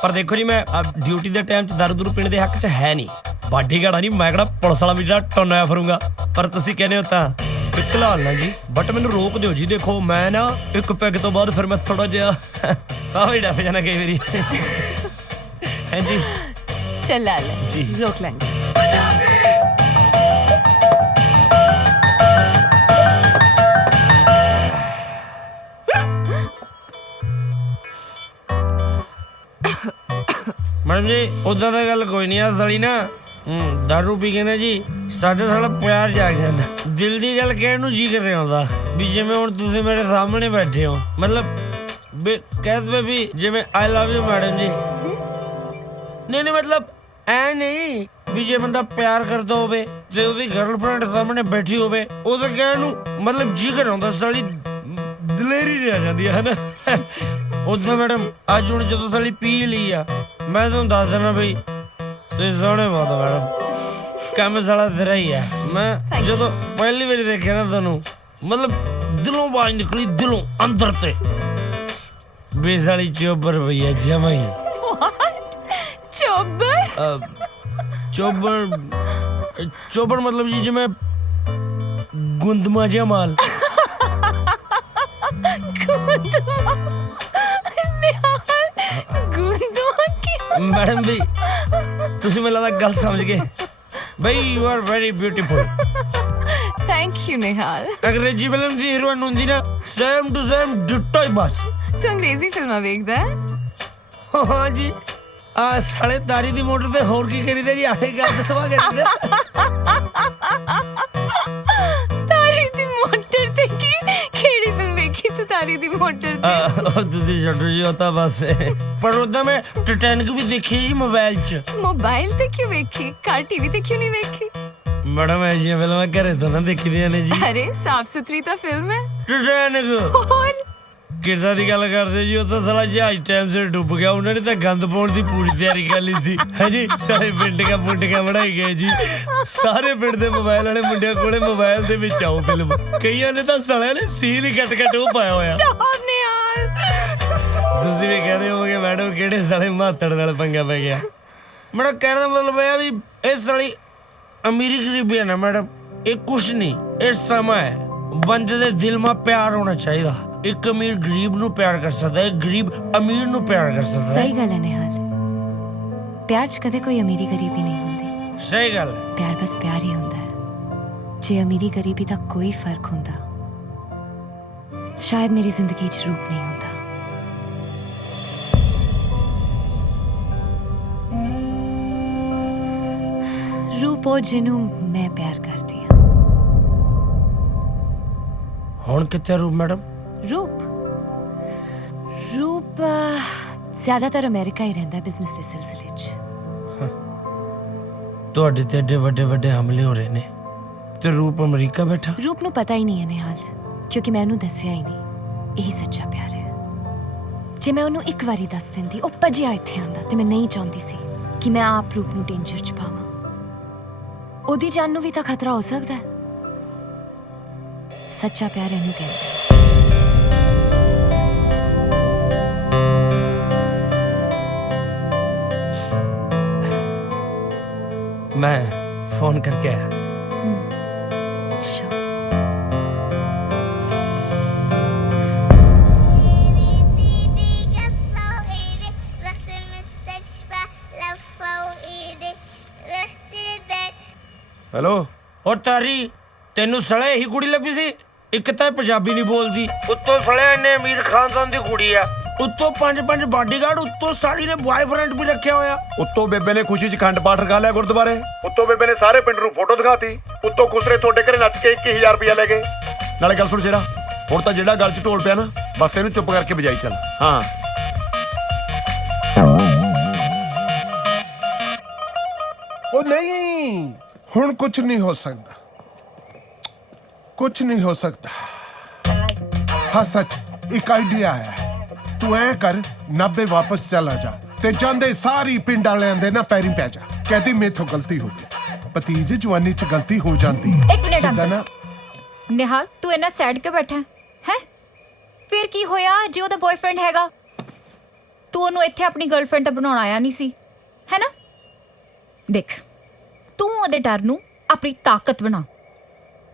ਪਰ ਦੇਖੋ ਜੀ ਮੈਂ ਡਿਊਟੀ ਦੇ ਟਾਈਮ 'ਚ ਦਾਰੂ ਦੂਰੂ ਪੀਣ ਦੇ ਹੱਕ 'ਚ ਹੈ ਨਹੀਂ ਬਾਡੀਗਾਰਡ ਨਹੀਂ ਮੈਂ ਕਿਹੜਾ ਪੁਲਿਸ ਵਾਲਾ ਵੀ ਜਿਹੜਾ ਟੋਨਾਇਆ ਫਿਰੂੰਗਾ ਪਰ ਤੁਸੀਂ ਕਹਿੰਦੇ ਹੋ ਤਾਂ ਇੱਕ ਲਾ ਲੈਣਾ ਜੀ ਬਟ ਮੈਨੂੰ ਰੋਕ ਦਿਓ ਜੀ ਦੇਖੋ ਮੈਂ ਨਾ ਇੱਕ ਪੈਗ ਤੋਂ ਬਾਅਦ ਫਿਰ ਮੈਂ ਥੋੜਾ ਜਿਹਾ ਤਾਂ ਵੀ ਡੱਫ ਜਾਣਾ ਕਈ ਵਾਰੀ ਹੈ ਜੀ चल ला ले जी। रोक लेंगे ਮੈਡਮ ਜੀ ਉਦਾਂ ਤਾਂ ਗੱਲ ਕੋਈ ਨਹੀਂ ਆ ਸਾਲੀ ਨਾ ਦਾਰੂ ਪੀ ਕੇ ਨਾ ਜੀ ਸਾਡੇ ਸਾਲਾ ਪਿਆਰ ਜਾਗ ਜਾਂਦਾ ਦਿਲ ਦੀ ਗੱਲ ਕਹਿਣ ਨੂੰ ਜੀ ਕਰ ਰਿਹਾ ਹੁੰਦਾ ਵੀ ਜਿਵੇਂ ਹੁਣ ਤੁਸੀਂ ਮੇਰੇ ਸਾਹਮਣੇ ਬੈਠੇ ਹੋ ਮਤਲਬ ਕਹਿ ਵੀ ਜਿਵੇਂ ਆਈ ਲਵ ਯੂ ਮੈਡਮ ਜੀ ਨਹੀਂ ਮਤਲਬ ਐ ਨਹੀਂ ਵੀ ਜੇ ਬੰਦਾ ਪਿਆਰ ਕਰਦਾ ਹੋਵੇ ਤੇ ਉਹਦੀ ਗਰਲਫ੍ਰੈਂਡ ਸਾਹਮਣੇ ਬੈਠੀ ਹੋਵੇ ਉਹਦਾ ਕਹਿਣ ਨੂੰ ਮਤਲਬ ਜੀ ਕਰ ਹੁੰਦਾ ਸਾਲੀ ਦਲੇਰੀ ਰਹਿ ਜਾਂਦੀ ਹੈ ਹਨਾ ਉਦੋਂ ਮੈਡਮ ਅੱਜ ਹੁਣ ਜਦੋਂ ਸਾਲੀ ਪੀ ਲਈ ਆ ਮੈਂ ਤੁਹਾਨੂੰ ਦੱਸ ਦੇਣਾ ਬਈ ਤੁਸੀਂ ਸੋਹਣੇ ਬਹੁਤ ਆ ਮੈਡਮ ਕੰਮ ਸਾਲਾ ਤੇਰਾ ਹੀ ਆ ਮੈਂ ਜਦੋਂ ਪਹਿਲੀ ਵਾਰੀ ਦੇਖਿਆ ਨਾ ਤੁਹਾਨੂੰ ਮਤਲਬ ਦਿਲੋਂ ਆਵਾਜ਼ ਨਿਕਲੀ ਦਿਲੋਂ ਅੰਦਰ ਤੇ ਬੇਸਾਲੀ ਚੋਬਰ ਭਈਆ ਜਮਾ ਹੀ ਚੋਬਰ मतलब जी जिਵੇਂ ਗੁੰਦਮਾ ਜਿਹਾ ਮਾਲ ਮੈਡਮ ਵੀ ਤੁਸੀਂ ਮੈਨੂੰ ਲੱਗਦਾ ਗੱਲ ਸਮਝ ਗਏ ਬਈ you are very beautiful thank you Nihal अंग्रेजी फिल्म ਦੀ ਹੀਰੋਇਨ ਹੁੰਦੀ ਨਾ ਸੇਮ ਟੂ ਸੇਮ ਡਿਟੋ ਹੀ ਬਸ तू अंग्रेजी फिल्मां देखदा है ਹਾਂ ਜੀ ਆ ਸਾਲੇ ਤਾਰੀ ਦੀ ਮੋਟਰ ਤੇ ਹੋਰ ਕੀ ਕਰੀਦੇ ਜੀ ਆਹੀ ਗੱਲ ਦਸਵਾ ਕਰੀਦੇ तारी दी मोटर ते की केड़ी फिल्म देखी तू तारी दी मोटर ते ਤੁਸੀਂ ਛੱਡੋ ਜੀ ਉਹ ਤਾਂ ਬਸ ਪਰ ਉਦਾਂ ਮੈਂ ਟਾਈਟੈਨਿਕ ਵੀ ਦੇਖੀ ਜੀ ਮੋਬਾਈਲ 'ਚ मोबाइल ते क्यों देखी कार टीवी ते क्यों नहीं देखी ਮੈਡਮ ਐਸੀਆਂ ਫਿਲਮਾਂ ਘਰੇ ਤੋਂ ਨਾ ਦੇਖਦੀਆਂ ਨੇ ਜੀ अरे साफ सुथरी तो फिल्म है ਟਾਈਟੈਨਿਕ और ਕਿਰਦਾ ਦੀ ਗੱਲ ਕਰਦੇ ਜੀ ਉਹ ਤਾਂ ਸਾਲਾ ਜਹਾਜ਼ ਟਾਈਮ ਸਿਰ ਡੁੱਬ ਗਿਆ ਉਹਨਾਂ ਨੇ ਤਾਂ ਗੰਦ ਪਾਉਣ ਦੀ ਪੂਰੀ ਤਿਆਰੀ ਕਰ ਲਈ ਸੀ ਹਾਂਜੀ ਸਾਰੇ ਪੁੰਡਕਾ ਬਣਾਈ ਗਏ ਜੀ ਸਾਰੇ ਪਿੰਡ ਦੇ ਮੋਬਾਈਲ ਵਾਲੇ ਮੁੰਡਿਆਂ ਕੋਲੇ ਮੋਬਾਈਲ ਦੇ ਵਿੱਚ ਆਉ ਫਿਲਮ ਕਈਆਂ ਨੇ ਤਾਂ ਸਾਲਿਆਂ ਨੇ ਸੀਲ ਹੀ ਕੱਟ ਉਹ ਪਾਇਆ ਹੋਇਆ आपने यार ਤੁਸੀਂ ਵੀ ਕਹਿੰਦੇ ਹੋਗੇ ਮੈਡਮ ਕਿਹੜੇ ਸਾਲੇ ਮਾਤੜ ਨਾਲ ਪੰਗਾ ਪੈ ਗਿਆ ਮੇਰਾ ਕਹਿਣ ਦਾ ਮਤਲਬ ਇਹ ਆ ਵੀ ਇਹ ਸਾਲੀ ਅਮੀਰੀ ਗਰੀਬੀ ਹੈ ਨਾ ਮੈਡਮ ਇਹ ਕੁਛ ਨਹੀਂ ਇਹ ਸਮਾਂ ਹੈ ਬੰਦੇ ਦੇ ਦਿਲ ਮਾ ਪਿਆਰ ਹੋਣਾ ਚਾਹੀਦਾ ਇੱਕ ਅਮੀਰ ਗਰੀਬ ਨੂੰ ਪਿਆਰ ਕਰ ਸਕਦਾ ਹੈ ਗਰੀਬ ਅਮੀਰ ਨੂੰ ਪਿਆਰ ਕਰ ਸਕਦਾ ਹੈ सही गल है निहाल प्यार च कदे कोई अमीरी गरीबी नहीं होंदी ਸਹੀ ਗੱਲ ਹੈ प्यार बस प्यार ही होंदा है जे अमीरी गरीबी दा कोई फर्क होंदा शायद मेरी जिंदगी च रूप नहीं होंदा रूप ओ जिन्नू मैं प्यार करदी हां ਹੁਣ ਕਿੱਥੇ ਰੂਪ ਮੈਡਮ रूप रूप ज्यादातर अमेरिका ही रहंदा बिजनेस के सिलसिले च ਤੁਹਾਡੇ ਤੇ ਏਡੇ ਵੱਡੇ ਵੱਡੇ ਹਮਲੇ ਹੋ ਰਹੇ ਨੇ ਤੇ ਰੂਪ ਅਮਰੀਕਾ ਬੈਠਾ रूप ਨੂੰ ਪਤਾ ਹੀ ਨਹੀਂ ਹੈ ਨਿਹਾਲ ਕਿਉਂਕਿ ਮੈਂ ਉਹਨੂੰ ਦੱਸਿਆ ਹੀ ਨਹੀਂ ਇਹੀ ਸੱਚਾ ਪਿਆਰ ਹੈ ਜੇ ਮੈਂ ਉਹਨੂੰ ਇੱਕ ਵਾਰੀ ਦੱਸ ਦਿੰਦੀ ਉਹ ਭੱਜਿਆ ਇੱਥੇ ਆਂਦਾ ਤੇ ਮੈਂ ਨਹੀਂ ਚਾਹੁੰਦੀ ਸੀ ਕਿ ਮੈਂ ਆਪ ਰੂਪ ਨੂੰ ਡੇਂਜਰ ਚ ਪਾਵਾਂ ਉਹਦੀ ਜਾਨ ਨੂੰ ਵੀ ਤਾਂ ਖਤਰਾ ਹੋ ਸਕਦਾ ਹੈ ਸੱਚਾ ਪਿਆਰ ਇਹਨੂੰ ਕਹਿੰਦੇ मैं फोन करके आया हेलो और तारी तेनू सड़े ही कुड़ी लभी सी एक तो पंजाबी नहीं बोलती उत्तों सड़े इन्ने अमीर खानदान दी कुड़ी आ उत्तों पंज बाडीगार्ड उत्तों साली ने बॉयफ्रेंड भी रखा होया ਉੱਤੋਂ ਬੇਬੇ ਨੇ ਖੁਸ਼ੀ 'ਚ ਖੰਡ ਪਾਠ ਰਖਾ ਲਿਆ ਗੁਰਦੁਆਰੇ ਉੱਤੋਂ ਬੇਬੇ ਨੇ ਸਾਰੇ ਪਿੰਡ ਨੂੰ ਫੋਟੋ ਦਿਖਾਤੀ ਉੱਤੋਂ ਖੁਸਰੇ ਤੁਹਾਡੇ ਘਰੇ ਨੱਚ ਕੇ 21000 ਰੁਪਇਆ ਲੈ ਗਏ ਨਾਲੇ ਗੱਲ ਸੁਣ ਸ਼ੇਰਾ ਹੁਣ ਤਾਂ ਜਿਹੜਾ ਗੱਲ 'ਚ ਢੋਲ ਪਿਆ ਨਾ ਬਸ ਇਹਨੂੰ ਚੁੱਪ ਕਰਕੇ ਵਜਾਈ ਚੱਲ ਹਾਂ ਉਹ ਨਹੀਂ ਹੁਣ ਕੁਝ ਨਹੀਂ ਹੋ ਸਕਦਾ ਕੁਝ ਨਹੀਂ ਹੋ ਸਕਦਾ ਹਾਂ ਸੱਚ ਇੱਕ ਆਈਡੀਆ ਆਇਆ ਹੈ ਤੂੰ ਐ ਕਰ 90 ਵਾਪਸ ਚਲਾ ਜਾ ਤੇ ਜਾਂਦੇ ਸਾਰੀ ਪਿੰਡ ਵਾਲਿਆਂ ਦੇ ਨਾ ਪੈਰੀਂ ਪੈ ਜਾ, ਕਹਿੰਦੀ ਮੇਥੋਂ ਗਲਤੀ ਹੋ ਗਈ। ਭਤੀਜ ਜਵਾਨੀ 'ਚ ਗਲਤੀ ਹੋ ਜਾਂਦੀ ਹੈ। ਇੱਕ ਮਿੰਟ ਜਿੱਦਾਂ ਨਾ ਨਿਹਾਲ, ਤੂੰ ਇੰਨਾ ਸੈਡ ਕਿਉਂ ਬੈਠਾ ਹੈ? ਫਿਰ ਕੀ ਹੋਇਆ ਜੇ ਉਹਦਾ ਬॉयਫ੍ਰੈਂਡ ਹੈਗਾ? ਤੂੰ ਉਹਨੂੰ ਇੱਥੇ ਆਪਣੀ ਗਰਲਫ੍ਰੈਂਡ ਤਾਂ ਬਣਾਉਣ ਆਇਆ ਨਹੀਂ ਸੀ, ਹੈ ਨਾ? ਦੇਖ, ਤੂੰ ਉਹਦੇ ਡਰ ਨੂੰ ਆਪਣੀ ਤਾਕਤ ਬਣਾ।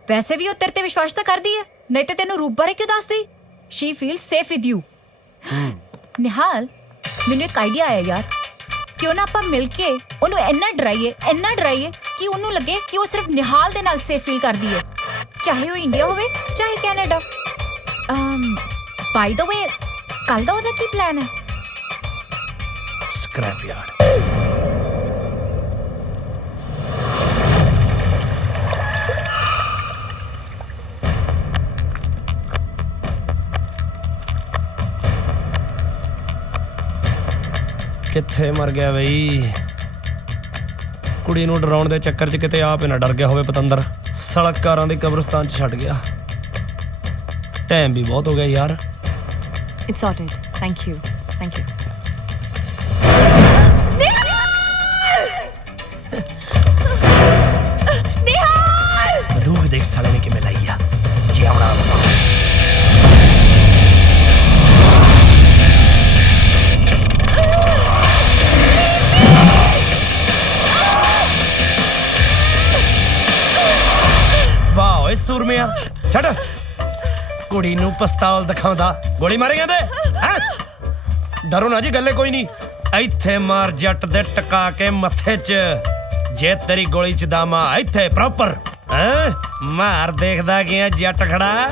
ਵੈਸੇ ਵੀ ਉਹ ਤੇਰੇ ਤੇ ਵਿਸ਼ਵਾਸ ਤਾਂ ਕਰਦੀ ਹੈ, ਨਹੀਂ ਤੇ ਤੈਨੂੰ ਰੂਪ ਬਾਰੇ ਕਿਉਂ ਦੱਸਦੀ? She feel safe with you. Nihal, ਮੈਨੂੰ ਇੱਕ ਆਈਡੀਆ ਆਇਆ ਯਾਰ, ਕਿਉਂ ਨਾ ਆਪਾਂ ਮਿਲ ਕੇ ਉਹਨੂੰ ਇੰਨਾ ਡਰਾਈਏ ਕਿ ਉਹਨੂੰ ਲੱਗੇ ਕਿ ਉਹ ਸਿਰਫ ਨਿਹਾਲ ਦੇ ਨਾਲ ਸੇਫ ਫੀਲ ਕਰਦੀ ਹੈ, ਚਾਹੇ ਉਹ ਇੰਡੀਆ ਹੋਵੇ ਚਾਹੇ ਕੈਨੇਡਾ। ਬਾਈ ਦਾ ਵੇ, ਕੱਲ ਦਾ ਉਹਦਾ ਕੀ ਪਲਾਨ ਹੈ? Scrap yard. ਕਿੱਥੇ ਮਰ ਗਿਆ ਬਈ? ਕੁੜੀ ਨੂੰ ਡਰਾਉਣ ਦੇ ਚੱਕਰ 'ਚ ਕਿਤੇ ਆਪ ਹੀ ਨਾ ਡਰ ਗਿਆ ਹੋਵੇ ਪਤੰਦਰ। ਸੜਕਾਰਾਂ ਦੇ ਕਬਰਸਤਾਨ 'ਚ ਛੱਡ ਗਿਆ। ਟਾਈਮ ਵੀ ਬਹੁਤ ਹੋ ਗਿਆ ਯਾਰ। It's sorted. Thank you. Thank you. ਬੰਦੂਕ ਦੇਖ ਸਾਲੇ ਨੇ ਕਿਵੇਂ ਲਾਈ ਆ। ਜੀ ਆਉਣਾ ਵਾਹ ਓਏ ਸੂਰਮਿਆ, ਛੱਡ। ਕੁੜੀ ਨੂੰ ਪਿਸਤੌਲ ਦਿਖਾਉਂਦਾ, ਗੋਲੀ ਮਾਰੇਗਾ ਤੇ ਹੈ? ਡਰੋ ਨਾ ਜੀ, ਗੱਲੇ ਕੋਈ ਨਹੀਂ। ਇੱਥੇ ਮਾਰ ਜੱਟ ਦੇ ਟਕਾ ਕੇ ਮੱਥੇ 'ਚ। ਜੇ ਤੇਰੀ ਗੋਲੀ 'ਚ ਦਾਮਾ ਇੱਥੇ ਪ੍ਰੋਪਰ ਹੈ, ਮਾਰ ਦੇਖਦਾ ਗਿਆ ਜੱਟ ਖੜਾ।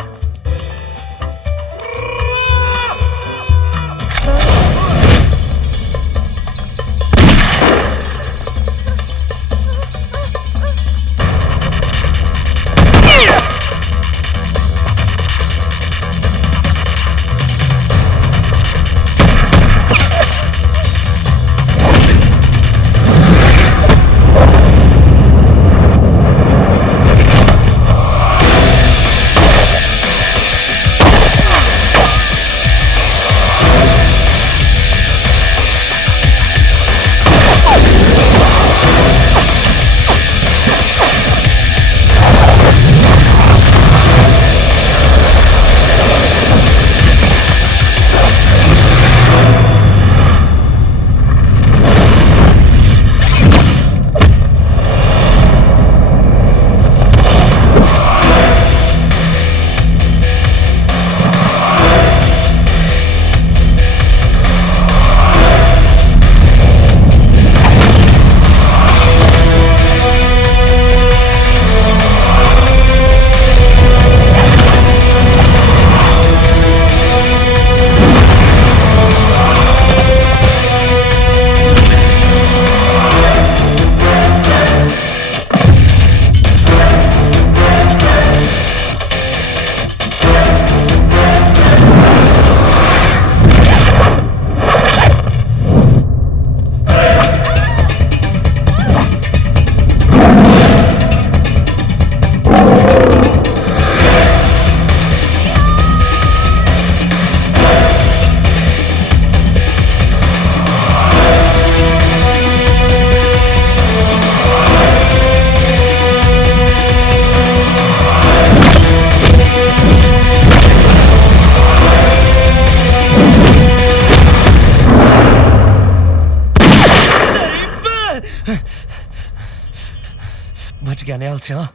ਬਚ ਗਿਆ ਨਿਹਾਲ ਸਿਆ,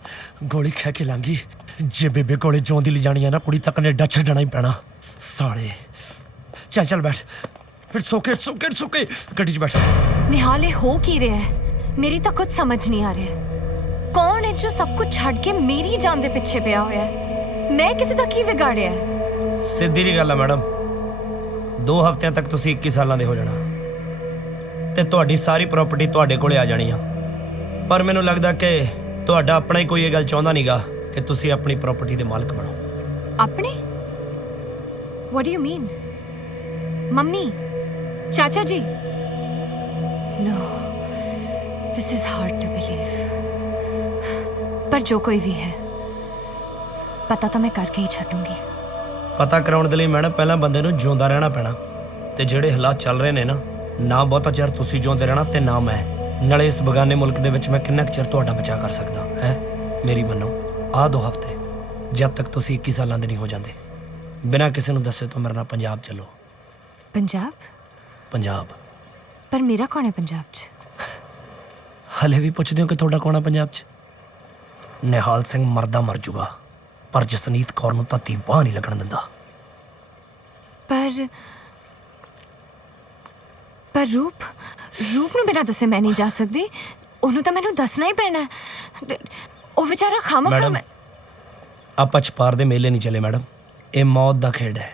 ਗੋਲੀ ਖਾ ਕੇ ਲਾਂਗੀ। ਜੇ ਬੇਬੇ ਕੋਲੇ ਜਿਉਂਦੀ ਲੈ ਜਾਣੀ ਆ ਨਾ, ਕੁੜੀ ਤੱਕ ਕੈਨੇਡਾ ਛੱਡਣਾ ਹੀ ਪੈਣਾ ਸਾਲੇ। ਚੱਲ ਚੱਲ ਬੈਠ, ਫਿਰ ਸੋਕੇ ਗੱਡੀ 'ਚ ਬੈਠ। ਨਿਹਾਲ, ਇਹ ਹੋ ਕੀ ਰਿਹਾ ਹੈ? ਮੇਰੀ ਤਾਂ ਕੁਝ ਸਮਝ ਨਹੀਂ ਆ ਰਿਹਾ। ਕੌਣ ਹੈ ਜੋ ਸਭ ਕੁਝ ਛੱਡ ਕੇ ਮੇਰੀ ਜਾਨ ਦੇ ਪਿੱਛੇ ਪਿਆ ਹੋਇਆ ਹੈ? ਮੈਂ ਕਿਸੇ ਦਾ ਕੀ ਵਿਗਾੜਿਆ ਹੈ? ਸਿੱਧੀ ਜੀ ਗੱਲ ਆ ਮੈਡਮ, 2 ਹਫ਼ਤਿਆਂ ਤੱਕ ਤੁਸੀਂ 21 ਸਾਲਾਂ ਦੇ ਹੋ ਜਾਣਾ ਤੇ ਤੁਹਾਡੀ ਸਾਰੀ ਪ੍ਰਾਪਰਟੀ ਤੁਹਾਡੇ ਕੋਲੇ ਆ ਜਾਣੀ ਆ। ਪਰ ਮੈਨੂੰ ਲੱਗਦਾ ਕਿ ਤੁਹਾਡਾ ਆਪਣਾ ਹੀ ਕੋਈ ਇਹ ਗੱਲ ਚਾਹੁੰਦਾ ਨਹੀਂਗਾ ਕਿ ਤੁਸੀਂ ਆਪਣੀ ਪ੍ਰਾਪਰਟੀ ਦੇ ਮਾਲਕ ਬਣੋ। ਆਪਣੇ? What do you mean? Mummy, ਚਾਚਾ ਜੀ? No, this is hard to believe. ਪਰ ਜੋ ਕੋਈ ਵੀ ਹੈ, ਪਤਾ ਤਾਂ ਮੈਂ ਕਰਕੇ ਹੀ ਛੱਡੂੰਗੀ। ਪਤਾ ਕਰਾਉਣ ਦੇ ਲਈ ਮੈਡਮ ਪਹਿਲਾਂ ਬੰਦੇ ਨੂੰ ਜਿਉਂਦਾ ਰਹਿਣਾ ਪੈਣਾ, ਤੇ ਜਿਹੜੇ ਹਾਲਾਤ ਚੱਲ ਰਹੇ ਨੇ ਨਾ, ਨਾ ਬਹੁਤਾ ਚਿਰ ਤੁਸੀਂ ਜਿਉਂਦੇ ਰਹਿਣਾ ਤੇ ਨਾ ਮੈਂ। ਨਾਲੇ ਇਸ ਬਗਾਨੇ ਮੁਲਕ ਦੇ ਵਿੱਚ ਮੈਂ ਕਿੰਨਾ ਕੁ ਚਿਰ ਤੁਹਾਡਾ ਬਚਾਅ ਕਰ ਸਕਦਾ ਹੈ। ਮੇਰੀ ਮੰਨੋ, ਆਹ 2 ਹਫ਼ਤੇ ਜਦ ਤੱਕ ਤੁਸੀਂ 21 ਸਾਲਾਂ ਦੇ ਨਹੀਂ ਹੋ ਜਾਂਦੇ, ਬਿਨਾਂ ਕਿਸੇ ਨੂੰ ਦੱਸੇ ਤੋਂ ਮੇਰੇ ਨਾਲ ਪੰਜਾਬ ਚੱਲੋ। ਪੰਜਾਬ? ਪੰਜਾਬ। ਪਰ ਮੇਰਾ ਕੌਣ ਹੈ ਪੰਜਾਬ 'ਚ? ਹਲੇ ਵੀ ਪੁੱਛਦੇ ਹੋ ਕਿ ਤੁਹਾਡਾ ਕੌਣ ਹੈ ਪੰਜਾਬ 'ਚ? ਨਿਹਾਲ ਸਿੰਘ ਮਰਦਾ ਮਰ ਜੂਗਾ, ਪਰ ਜਸਨੀਤ ਕੌਰ ਨੂੰ ਧਰਤੀ ਬਾਹ ਨਹੀਂ ਲੱਗਣ ਦਿੰਦਾ। ਪਰ ਰੂਪ ਨੂੰ ਬਿਨਾਂ ਦੱਸੇ ਮੈਂ ਨਹੀਂ ਜਾ ਸਕਦੀ। ਉਹਨੂੰ ਤਾਂ ਮੈਨੂੰ ਦੱਸਣਾ ਹੀ ਪੈਣਾ ਹੈ। ਉਹ ਵਿਚਾਰਾ ਖਾਮਖਾ। ਮੈਡਮ, ਆਪਾਂ ਛਪਾਰ ਦੇ ਮੇਲੇ ਨਹੀਂ ਚਲੇ ਮੈਡਮ, ਇਹ ਮੌਤ ਦਾ ਖੇਡ ਹੈ।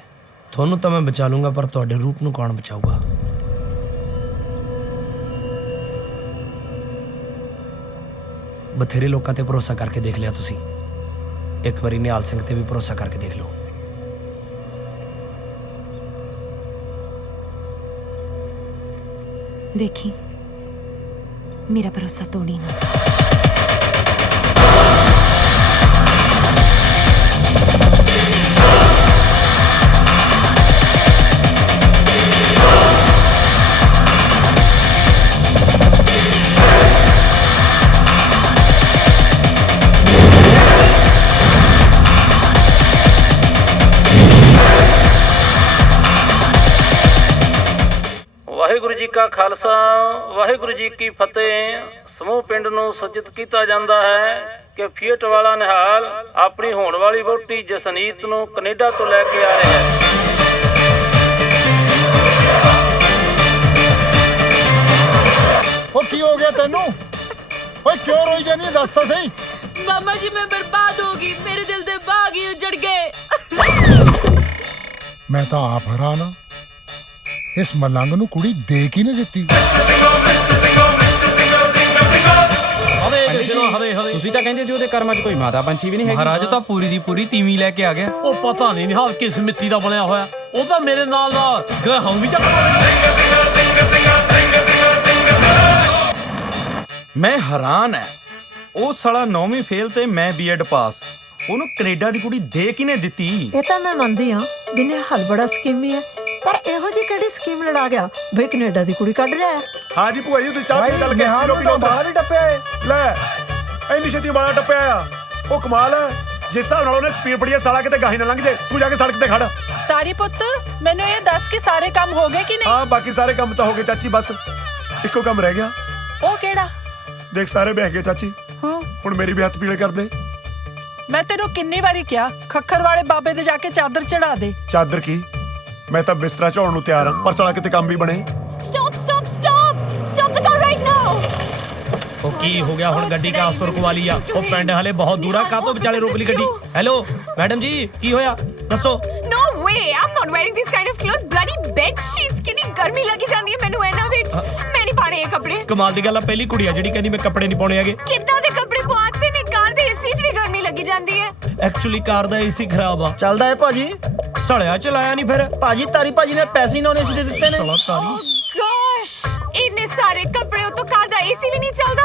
ਤੁਹਾਨੂੰ ਤਾਂ ਮੈਂ ਬਚਾ ਲੂੰਗਾ, ਪਰ ਤੁਹਾਡੇ ਰੂਪ ਨੂੰ ਕੌਣ ਬਚਾਊਗਾ? ਬਥੇਰੇ ਲੋਕਾਂ ਤੇ ਭਰੋਸਾ ਕਰਕੇ ਦੇਖ ਲਿਆ ਤੁਸੀਂ, ਇੱਕ ਵਾਰੀ ਨਿਹਾਲ ਸਿੰਘ ਤੇ ਵੀ ਭਰੋਸਾ ਕਰਕੇ ਦੇਖ ਲਓ। ਵੇਖੀ, ਮੇਰਾ ਭਰੋਸਾ ਤੋੜੀ ਨਾ। ਵਾਹਿਗੁਰੂ ਜੀ ਕਾ ਖਾਲਸਾ, ਵਾਹਿਗੁਰੂ ਜੀ ਕੀ ਫਤਿਹ। ਸਮੂਹ ਪਿੰਡ ਨੂੰ ਸੂਚਿਤ ਕੀਤਾ ਜਾਂਦਾ ਹੈ ਕਿ ਫੀਟ ਵਾਲਾ ਨਿਹਾਲ ਆਪਣੀ ਹੋਣ ਵਾਲੀ ਵਹੁਟੀ ਜਸਨੀਤ ਨੂੰ ਕੈਨੇਡਾ ਤੋਂ ਲੈ ਕੇ ਆ ਰਿਹਾ ਹੈ। ਉਹ ਕੀ ਹੋ ਗਿਆ ਤੈਨੂੰ? ਓਏ ਕਿਉਂ ਰੋਈ ਜਾਨੀ? ਦੱਸ ਤਾਂ ਸਹੀ। ਮਾਮਾ ਜੀ ਮੈਂ ਬਰਬਾਦ ਹੋ ਗਈ, ਮੇਰੇ ਦਿਲ ਦੇ ਬਾਗ ਹੀ ਉਜੜ ਗਏ। ਮੈਂ ਤਾਂ ਆਪ ਹੈਰਾਨ ਹਾਂ, ਇਸ ਮਲੰਗ ਨੂੰ ਕੁੜੀ ਦੇ ਕੀ ਨਹੀਂ ਦਿੱਤੀ। ਤੁਸੀਂ ਤਾਂ ਕਹਿੰਦੇ ਸੀ ਉਹਦੇ ਕਰਮਾਂ 'ਚ ਕੋਈ ਮਾਤਾ ਪੰਛੀ ਵੀ ਨਹੀਂ ਹੈਗੀ। ਮਹਾਰਾਜ ਤਾਂ ਪੂਰੀ ਦੀ ਪੂਰੀ ਤੀਵੀਂ ਲੈ ਕੇ ਆ ਗਿਆ। ਉਹ ਪਤਾ ਨਹੀਂ ਨਿਹਾਲ ਕਿਸ ਮਿੱਟੀ ਦਾ ਬਣਿਆ ਹੋਇਆ, ਉਹ ਤਾਂ ਮੇਰੇ ਨਾਲ ਗ੍ਰਹਿ ਵੀ ਚੱਕ। ਮੈਂ ਹੈਰਾਨ ਹੈ, ਉਹ ਸਾਲਾ 9ਵੀਂ ਫੇਲ ਤੇ ਮੈਂ ਬੀਐਡ ਪਾਸ, ਉਹਨੂੰ ਕੈਨੇਡਾ ਦੀ ਕੁੜੀ ਦੇ ਕਿਨੇ ਦਿੱਤੀ? ਇਹ ਤਾਂ ਮੈਂ ਮੰਨਦੀ ਹਾਂ ਵੀ ਨਿਹਾਲ ਬੜਾ ਸਕੀਮੀ ਹੈ, ਪਰ ਇਹੋ ਜਿਹੀ ਕਿਹੜੀ ਸਕੀਮ ਲੜਾ ਗਿਆ ਬਈ ਕੈਨੇਡਾ ਦੀ ਕੁੜੀ ਕੱਢ ਲਿਆ? ਹਾਂ ਜੀ ਭੂਆ ਜੀ, ਤੁਸੀਂ ਚਾਹ ਪੀ ਚੱਲ ਕੇ ਪੀਲੋ ਬਾਹਰ ਹੀ ਟੱਪਿਆ ਏ। ਲੈ ਇੰਨੀ ਛੇਤੀ ਬਾਹਰ ਟੱਪਿਆ ਆ, ਉਹ ਕਮਾਲ ਹੈ। ਜਿਸ ਹਿਸਾਬ ਨਾਲ ਉਹਨੇ ਸਪੀਡ ਪੜੀ ਆ, ਸਾਲਾ ਕਿਤੇ ਗਾਹੀ ਨਾ ਲੰਘ ਜੇ। ਤੂੰ ਜਾ ਕੇ ਸੜਕ ਤੇ ਖੜ। ਤਾਰੀ ਪੁੱਤ, ਮੈਨੂੰ ਇਹ ਦੱਸ ਕਿ ਸਾਰੇ ਕੰਮ ਹੋ ਗਏ ਕਿ ਨਹੀਂ? ਹਾਂ, ਬਾਕੀ ਸਾਰੇ ਕੰਮ ਤਾਂ ਹੋ ਗਏ ਚਾਚੀ, ਬਸ ਇੱਕੋ ਕੰਮ ਰਹਿ ਗਿਆ। ਉਹ ਕਿਹੜਾ? ਦੇਖ ਸਾਰੇ ਬਹਿ ਗਏ ਚਾਚੀ, ਹੁਣ ਮੇਰੀ ਵੀ ਹੱਥ ਪੀਲੇ ਕਰ ਦੇ। ਮੈਂ ਤੈਨੂੰ ਕਿੰਨੀ ਵਾਰੀ ਕਿਹਾ ਖੱਖਰ ਵਾਲੇ ਬਾਬੇ ਦੇ ਜਾ ਕੇ ਚਾਦਰ ਚੜਾ ਦੇ। ਚਾਦਰ ਕੀ, ਮੈਂ ਤਾਂ ਬਿਸਤਰਾ ਝਾਉਣ ਨੂੰ ਤਿਆਰ ਹਾਂ, ਪਰ ਸਾਲਾ ਕਿਤੇ ਕੰਮ ਵੀ ਬਣੇ। Stop the car right now! ਉਹ ਕੀ ਹੋ ਗਿਆ ਹੁਣ? ਗੱਡੀ ਕਾਸ ਤੋਂ ਰੁਕਵਾ ਲਈ ਆ? ਉਹ ਪਿੰਡ ਹਲੇ ਬਹੁਤ ਦੂਰ ਆ, ਕਾਹਤੋਂ ਵਿਚਾਲੇ ਰੋਕ ਲਈ ਗੱਡੀ? ਹੈਲੋ ਮੈਡਮ ਜੀ, ਕੀ ਹੋਇਆ ਦੱਸੋ? No way! I'm not wearing these kind of clothes. Bloody bed sheets! ਕਿੰਨੀ ਗਰਮੀ ਲੱਗੀ ਜਾਂਦੀ ਹੈ ਮੈਨੂੰ ਇਹਨਾਂ ਵਿੱਚ। ਮੈਂ ਨਹੀਂ ਪਾਣੇ ਇਹ ਕੱਪੜੇ। ਕਮਾਲ ਦੀ ਗੱਲ ਆ, ਪਹਿਲੀ ਕੁੜੀ ਆ ਜਿਹੜੀ ਕਹਿੰਦੀ ਮੈਂ ਕੱਪੜੇ ਨਹੀਂ ਪਾਉਣੇ ਹੈਗੇ। ਕਿੱਦਾਂ ਦੇ ਕੱਪੜੇ ਪਵਾਤੇ ਨੇ? ਕਾਰ ਦੇ ਏਸੀ 'ਚ ਵੀ ਗਰਮੀ ਲੱਗੀ ਜਾਂਦੀ ਹੈ। ਐਕਚੁਅਲੀ ਕਾਰ ਦਾ ਏਸੀ ਖਰਾਬ ਆ। ਚੱਲਦਾ ਹੈ ਭਾਜੀ। ਸੜਿਆ ਚਲਾਇਆ ਨਹੀਂ ਫਿਰ ਭਾਜੀ, ਤਾਰੀ ਭਾਜੀ ਨੇ ਪੈਸੇ ਨੌਨ ਏਸੀ ਦੇ ਦਿੱਤੇ ਨੇ। ਸਾਲਾ ਤਾਰੀ। Gosh! ਇੰਨੇ ਸਾਰੇ ਕੱਪੜੇ ਤੋਂ ਕਾਰ ਦਾ ਏਸੀ ਵੀ ਨਹੀਂ ਚੱਲਦਾ।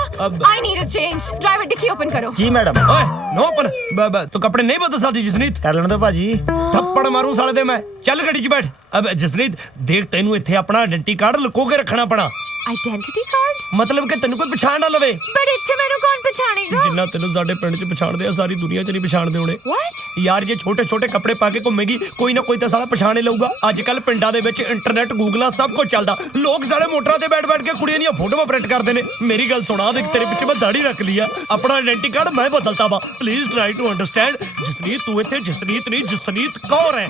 I need a change. Driver dickey open ਕਰੋ। ਜੀ ਮੈਡਮ। ਓਏ ਨੋ ਓਪਨ। ਤੂੰ ਕੱਪੜੇ ਨਹੀਂ ਬਦਲ ਸਕਦੀ ਜਸਨੀਤ? ਕਰ ਲੈਣ ਦੋ ਭਾਜੀ। ਥੱਪੜ ਮਾਰੂ ਸਾਲੇ ਦੇ ਮੈਂ। ਚੱਲ ਗੱਡੀ 'ਚ ਬੈਠ। ਅਬ ਜਸਨੀਤ ਦੇਖ, ਤੈਨੂੰ ਇੱਥੇ ਆਪਣਾ ਆਇਡੈਂਟੀ ਕਾਰਡ ਲੁਕੋ ਕੇ ਰੱਖਣਾ ਪੈਣਾ। ਆਇਡੈਂਟੀ ਕਾਰਡ? ਮਤਲਬ ਕਿ ਤੈਨੂੰ ਕੋਈ ਪਛਾਣ ਨਾ ਲਵੇ। ਪਰ ਇੱਥੇ ਮੈਨੂੰ ਕੌਣ ਪਛਾਣੇਗਾ? ਜਿੰਨਾ ਤੈਨੂੰ ਸਾਡੇ ਪਿੰਡ 'ਚ ਪਛਾਣਦੇ ਆ, ਸਾਰੀ ਦੁਨੀਆ 'ਚ ਨਹੀਂ ਪਛਾਣਦੇ ਹੋਣੇ। ਯਾਰ ਜੇ ਛੋਟੇ ਛੋਟੇ ਕੱਪੜੇ ਪਾ ਕੇ ਘੁੰਮੇਗੀ, ਕੋਈ ਨਾ ਕੋਈ ਤਾਂ ਸਾਲਾ ਪਛਾਣੇ ਲਊਗਾ। ਅੱਜ ਕੱਲ ਪਿੰਡਾਂ ਦੇ ਵਿੱਚ ਇੰਟਰਨੈਟ, ਗੂਗਲਾਂ ਸਭ ਕੁਝ ਚੱਲਦਾ। ਲੋਕ ਸਾਲੇ ਮੋਟਰਾਂ ਤੇ ਬੈਠ ਕੇ ਕੁੜੀਆਂ ਦੀਆਂ ਫੋਟੋਆਂ ਪ੍ਰਿੰਟ ਕਰਦੇ ਨੇ। ਮੇਰੀ ਗੱਲ ਸੁਣਾ, ਦੇਖ ਤੇਰੇ ਪਿੱਛੇ ਮੈਂ ਦਾੜੀ ਰੱਖ ਲਈ ਆ, ਆਪਣਾ ਆਇਡੈਂਟੀ ਕਾਰਡ ਮੈਂ ਬਦਲਤਾ ਵਾ। Please try to understand. Jasneet ਤੂੰ ਇੱਥੇ ਜਸਨੀਤ ਨਹੀਂ, ਜਸਨੀਤ ਕੌਰ ਹੈ।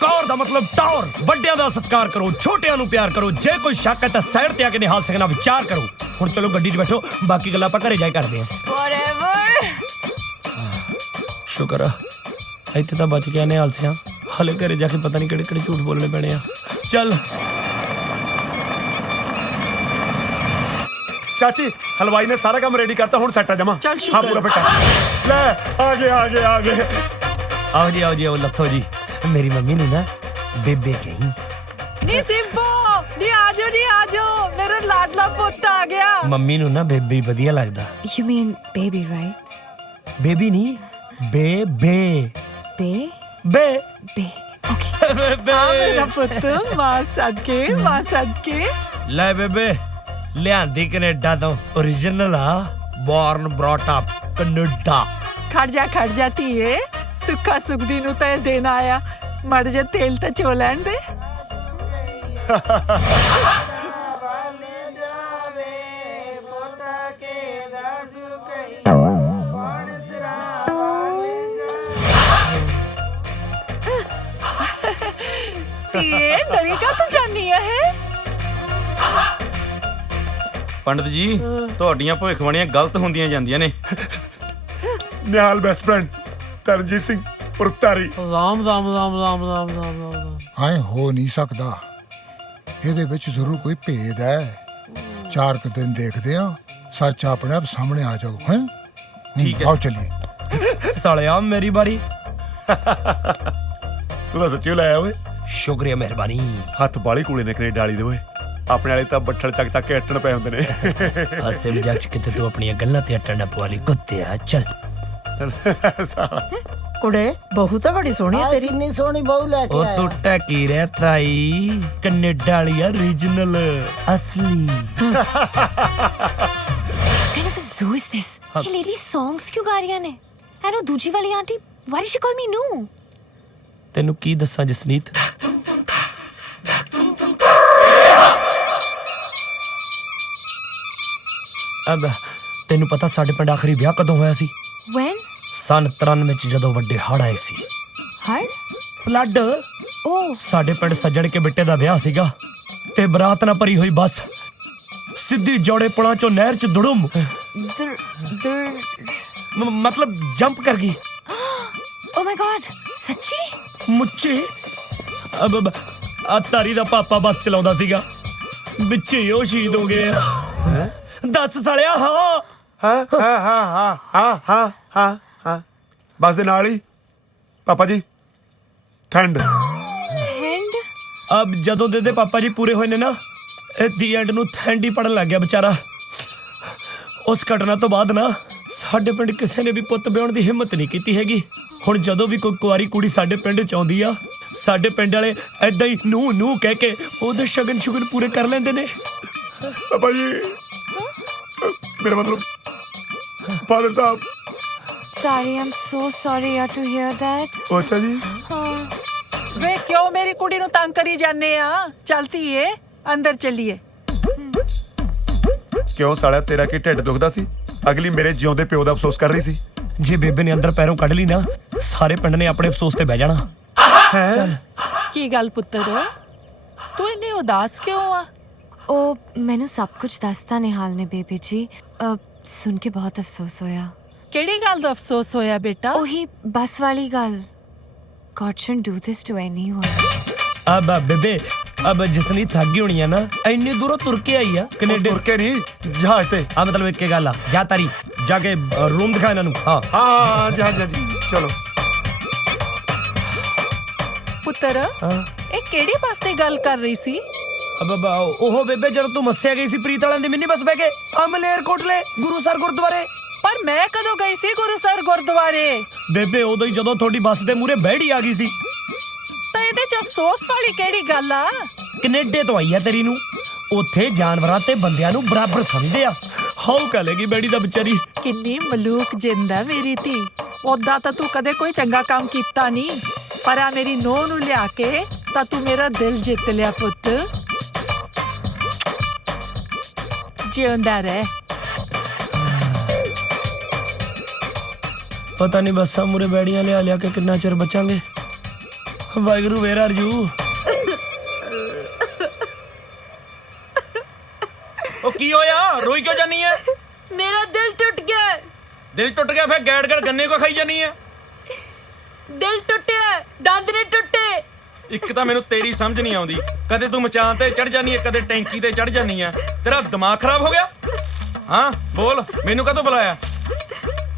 ਕੌਰ ਦਾ ਮਤਲਬ ਟੌਰ। ਵੱਡਿਆਂ ਦਾ ਸਤਿਕਾਰ ਕਰੋ, ਛੋਟਿਆਂ ਨੂੰ ਪਿਆਰ ਕਰੋ। ਜੇ ਕੋਈ ਸ਼ੱਕ ਹੈ ਤਾਂ ਸਾਈਡ ਤੇ ਆ ਕੇ ਨਿਹਾਲ ਸਿੰਘ ਨਾਲ ਵਿਚਾਰ ਕਰੋ। ਹੁਣ ਚਲੋ ਗੱਡੀ 'ਚ ਬੈਠੋ, ਬਾਕੀ ਗੱਲਾਂ ਆਪਾਂ ਘਰੇ ਜਾ ਕੇ ਕਰਦੇ ਹਾਂ। ਸ਼ੁਕਰ ਆ ਇੱਥੇ ਤਾਂ ਬਚ ਗਿਆ ਨਿਹਾਲ ਸਿੰਘ। ਹਲੇ ਘਰੇ ਜਾ ਕੇ ਪਤਾ ਨਹੀਂ ਕਿਹੜੇ ਕਿਹੜੇ ਝੂਠ ਬੋਲਣੇ ਪੈਣੇ ਆ। ਚੱਲ ਚਾਚੀ, ਹਲਵਾਈ ਨੇ ਸਾਰਾ ਕੰਮ ਰੈਡੀ ਕਰਤਾ, ਹੁਣ ਸੈੱਟ ਆ ਜਮਾ। ਹਾਂ ਪੂਰਾ ਫਿੱਟ ਆ। ਲੈ ਆ ਗਏ। ਆਓ ਜੀ ਆਓ ਜੀ, ਆਓ ਲੱਥੋ ਜੀ। ਮੇਰੀ ਮੰਮੀ ਨੂੰ ਨਾ ਬੇਬੇ ਕਹੀ। ਨੀ ਸਿੰਪੋ, ਨੀ ਆਜੋ ਮੇਰਾ ਲਾਡਲਾ ਪੁੱਤ ਆ ਗਿਆ। ਮੰਮੀ ਨੂੰ ਨਾ ਬੇਬੀ ਵਧੀਆ ਲੱਗਦਾ। You mean baby, right? Baby ਨਹੀਂ, ਬੇਬੇ। Be? ਬੇ। Be. Okay. बेबे आ मेरा पुत्त मां सदके ले बेबे लियांदी कनेडा तो ओरिजिनल आ बॉर्न ब्रॉट अप कनेडा खड़ जा धीए सुखा सुखदी नु ते देन आया मड़ जे तेल ते चो लैन दे ਧੀਏ ਡਰੀ ਕਾ ਤੂੰ ਜਾਨੀ ਹੈ ਪੰਡਤ ਜੀ ਤੁਹਾਡੀਆਂ ਭਵਿੱਖਬਾਣੀਆਂ ਗਲਤ ਹੁੰਦੀਆਂ ਜਾਂਦੀਆਂ ਨੇ ਨਿਹਾਲ ਬੈਸਟ ਫਰੈਂਡ ਤਰਨਜੀਤ ਸਿੰਘ ਪੁਰਤਾਰੀ ਰਾਮ ਰਾਮ ਰਾਮ ਰਾਮ ਰਾਮ ਰਾਮ ਰਾਮ ਐ ਹੋ ਨਹੀਂ ਸਕਦਾ ਇਹਦੇ ਵਿੱਚ ਜ਼ਰੂਰ ਕੋਈ ਭੇਦ ਹੈ 4 ਕੁ ਦਿਨ ਦੇਖਦੇ ਆ ਸੱਚ ਆਪਣੇ ਆਪ ਸਾਹਮਣੇ ਆ ਜਾਊ ਹੈ ਠੀਕ ਹੈ ਆਓ ਚਲਿਏ सालिया मेरी बारी ਤੂੰ ਤਾਂ ਸੱਚੀ ਲਾਇਆ ਓਏ शुक्रिया मेहरबानी ਹੱਥ ਬਾਲੀ ਕੂਲੇ ਨੇ ਕੈਨੇਡਾ ਵਾਲੀ ਦੇ ਓਏ ਆਪਣੇ ਵਾਲੇ ਤਾਂ ਬੱਠਲ ਚੱਕ ਚੱਕ ਕੇ ਅੱਟਣ ਪਏ ਹੁੰਦੇ ਨੇ हासे मजाक च किते तू अपनी गल्लां ते अटण पवाली कुत्ते आ चल ਕੁੜੇ ਬਹੂ ਤਾਂ ਬੜੀ ਸੋਹਣੀ ਹੈ ਤੇਰੀ ਕਿੰਨੀ ਸੋਹਣੀ ਬਹੂ ਲੈ ਕੇ ओ ਆਇਆ तू टकी रे ताई कनेडा वाली ओरिजिनल असली kind of a zoo is this? Hey lady, songs क्यों गा रही ने? And वो दूजी वाली aunty, why did she call me no? तेनू की दस्सां जसनीत अब तेनू पता साडे पिंड आखिरी विआह कदों होया सी When? सन 93 ਚ ਜਦੋਂ ਵੱਡੇ ਹੜ ਆਏ ਸੀ हर? Flood Oh. ਸਾਡੇ ਪਿੰਡ ਸੱਜਣ ਕੇ ਬਿੱਟੇ ਦਾ ਵਿਆਹ ਸੀਗਾ ਤੇ ਬਰਾਤ ਨਾਲ ਭਰੀ ਹੋਈ ਬੱਸ ਸਿੱਧੀ ਜੋੜੇ ਪੁਲਾਂ ਚੋਂ ਨਹਿਰ ਚ ਦੁੜਮ मतलब जंप कर गई Oh my God, सच्ची? मुच्ची अब तारी दा पापा बस चलाਉਂਦਾ ਸੀਗਾ ਵਿੱਚੇ ਹੀ ਉਹ ਸ਼ਹੀਦ ਹੋ ਗਏ ਦੱਸ ਸਾਲਿਆ ਹਾਂ ਬਸ ਦੇ ਨਾਲ ਹੀ ਪਾਪਾ ਜੀ ਠੰਡ Hand? अब ਜਦੋਂ ਦੇ ਪਾਪਾ ਜੀ ਪੂਰੇ ਹੋਏ ਨੇ ਨਾ ਦੀ ਐਂਡ ਨੂੰ ਥੈਂਡੀ ਪੜਨ ਲੱਗ ਗਿਆ ਵਿਚਾਰਾ ਉਸ ਘਟਨਾ ਤੋਂ ਬਾਅਦ ਨਾ ਸਾਡੇ ਪਿੰਡ ਕਿਸੇ ਨੇ ਵੀ ਪੁੱਤ ਵਿਆਹਣ ਦੀ ਹਿੰਮਤ ਨਹੀਂ ਕੀਤੀ ਹੈਗੀ ਹੁਣ ਜਦੋਂ ਵੀ ਕੋਈ ਕੁਆਰੀ ਕੁੜੀ ਸਾਡੇ ਪਿੰਡ ਚ ਆਉਂਦੀ ਆ ਸਾਡੇ ਪਿੰਡ ਵਾਲੇ ਐਦਾਂ ਹੀ ਨੂੰ ਕਹਿ ਕੇ ਉਹਦੇ ਸ਼ਗਨ ਸ਼ੁਗਨ ਪੂਰੇ ਕਰ ਲੈਂਦੇ ਨੇ ਪਾਪਾ ਜੀ ਮੇਰਾ ਮਤਲਬ father Sahib Tari, I'm so sorry yaar to hear that. ਅੱਛਾ ਜੀ ਵੇ ਕਿਉਂ ਮੇਰੀ ਕੁੜੀ ਨੂੰ ਤੰਗ ਕਰੀ ਜਾਂਦੇ ਆ ਚੱਲ ਧੀਏ ਅੰਦਰ ਚੱਲੀਏ ਕਿਉਂ ਸਾਲਿਆ ਤੇਰਾ ਕੀ ਢਿੱਡ ਦੁਖਦਾ ਸੀ ਅਗਲੀ ਮੇਰੇ ਜਿਉਂਦੇ ਪਿਓ ਦਾ ਅਫਸੋਸ ਕਰ ਰਹੀ ਸੀ ਜੇ ਬੇਬੇ ਨੇ ਅੰਦਰ ਪੈਰੋਂ ਕੱਢ ਲਈ ਨਾ ਸਾਰੇ ਪਿੰਡ ਨੇ ਆਪਣੇ ਅਫਸੋਸ ਤੇ ਬਹਿ ਜਾਣਾ ਚੱਲ ਕੀ ਗੱਲ ਪੁੱਤਰ ਤੂੰ ਇੰਨੀ ਉਦਾਸ ਕਿਉਂ ਆ ਉਹ ਮੈਨੂੰ ਸਭ ਕੁਝ ਦੱਸਤਾ ਨਿਹਾਲ ਨੇ ਬੇਬੀ ਜੀ ਸੁਣ ਕੇ ਬਹੁਤ ਅਫਸੋਸ ਹੋਇਆ ਕਿਹੜੀ ਗੱਲ ਦਾ ਅਫਸੋਸ ਹੋਇਆ ਬੇਟਾ ਉਹੀ ਬੱਸ ਵਾਲੀ ਗੱਲ God shouldn't do this to anyone. अब बेबे अब जिसनी थक गई होनी है ना इन्नी दूरों तुर के आई है कनेडा तुर के नहीं जहाज ते मतलब एक गल आ जा तारी जाके रूम दिखा इन्हां नू हां हाँ जहाज जी चलो ਪੁੱਤਰ ਇਹ ਕਿਹੜੀ ਬੱਸ ਤੇ ਗੱਲ ਕਰ ਰਹੀ ਸੀ अब ओहो बेबे जब तू मस्सिया गई सी प्रीत वाले दी मिनी बस बह के अमलेर कोटले गुरुसर गुरुद्वारे ਪਰ ਮੈਂ ਕਦੋਂ ਗਈ ਸੀ ਗੁਰੂਸਰ ਗੁਰਦੁਆਰੇ बेबे ਉਦੋਂ ਹੀ ਜਦੋਂ ਤੁਹਾਡੀ ਬੱਸ ਦੇ ਮੂਹਰੇ ਬਹਿੜੀ ਆ ਗਈ ਸੀ ਤਾਂ ਇਹਦੇ ਚ ਅਫਸੋਸ ਵਾਲੀ ਕਿਹੜੀ ਗੱਲ ਆ ਕੈਨੇਡਾ ਤੋਂ ਆਈ ਆ ਤੇਰੀ ਨੂੰ ਉੱਥੇ ਜਾਨਵਰਾਂ ਤੇ ਬੰਦਿਆਂ ਨੂੰ ਬਰਾਬਰ ਸਮਝਦੇ ਆ ਹਾਉ ਕਹੇਗੀ ਬੈੜੀ ਦਾ ਵਿਚਾਰੀ ਕਿੰਨੀ ਮਲੂਕ ਜਿੰਦਾ ਮੇਰੀ ਧੀ ਉਦਾਂ ਤਾਂ ਤੂੰ ਕਦੇ ਕੋਈ ਚੰਗਾ ਕੰਮ ਕੀਤਾ ਨਹੀਂ ਪਰ ਆ ਮੇਰੀ ਨੂੰਹ ਨੂੰ ਲਿਆ ਕੇ ਤਾਂ ਤੂੰ ਮੇਰਾ ਦਿਲ ਜਿੱਤ ਲਿਆ ਪੁੱਤ ਜਿਉਂਦਾ ਰਹਿ पता नहीं बसा मुरे बैड़ियां लिया के कितना चिर बचांगे वाहिगुरु वेयर आर यू ओ की होया रोई क्यों जानी है मेरा दिल टूट गया दिल टूट गया फिर गैड़ गैड़ गन्ने को खाई जानी है दिल टूटे दंद ने टूटे ਇੱਕ ਤਾਂ ਮੈਨੂੰ ਤੇਰੀ ਸਮਝ ਨਹੀਂ ਆਉਂਦੀ ਕਦੇ ਤੂੰ ਮਚਾਨ ਤੇ ਚੜ ਜਾਨੀ ਹੈ ਕਦੇ ਟੈਂਕੀ ਤੇ ਚੜ ਜਾਨੀ ਹੈ ਤੇਰਾ ਦਿਮਾਗ ਖਰਾਬ ਹੋ ਗਿਆ ਹਾਂ ਬੋਲ ਮੈਨੂੰ ਕਦੋਂ ਬੁਲਾਇਆ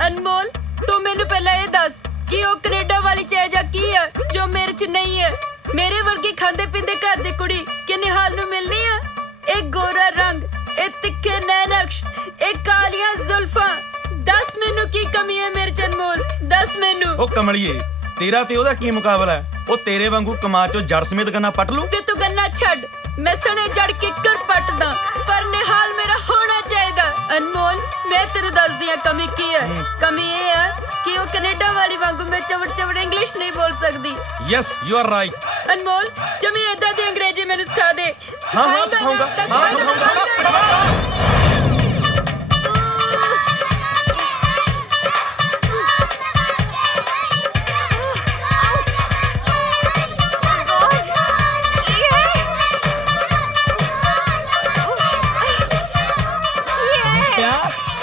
अनमोल तू मैनू पहला ये दस कि ओ कनेडा वाली चेजा की है जो मेरे च नहीं है मेरे वर्गी खांदे पींदे घर दी कुड़ी कि निहाल नू मिलनी है एक गोरा रंग एक तिखे नैनक्श एक कालियां जुल्फां दस मैनू की कमी है मेरे च अनमोल दस मैनू ਉਹ ਕਮਲੀਏ ਤੇਰਾ ਤੇ ਉਹਦਾ ਕੀ ਮੁਕਾਬਲਾ ਹੈ? ਉਹ ਤੇਰੇ ਵਾਂਗੂ ਕਮਾ ਚੋਂ ਜੜ ਸਮੇਤ ਗੰਨਾ ਪੱਟ ਲੂ। ਤੇ ਤੂੰ ਗੰਨਾ ਛੱਡ, ਮੈਂ ਸਣੇ ਜੜ ਕਿੱਕਰ ਪੱਟਦਾ, ਪਰ ਨਿਹਾਲ ਮੇਰਾ ਹੋਣਾ ਚਾਹੀਦਾ। ਅਨਮੋਲ, ਮੈਂ ਤੈਨੂੰ ਦੱਸਦੀ ਆ ਕਮੀ ਕੀ ਹੈ। ਕਮੀ ਇਹ ਹੈ ਕਿ ਉਹ ਕੈਨੇਡਾ ਵਾਲੀ ਵਾਂਗੂ ਮੈਂ ਚਵੜ ਇੰਗਲਿਸ਼ ਨਹੀਂ ਬੋਲ ਸਕਦੀ। Yes you are right. Anmol, ਜਮੀ ਏਦਾਂ ਦੀ ਅੰਗਰੇਜ਼ੀ ਮੈਨੂੰ ਸਿਖਾ ਦੇ। ਹਾਂ ਸਿਖਾਉਂਗਾ।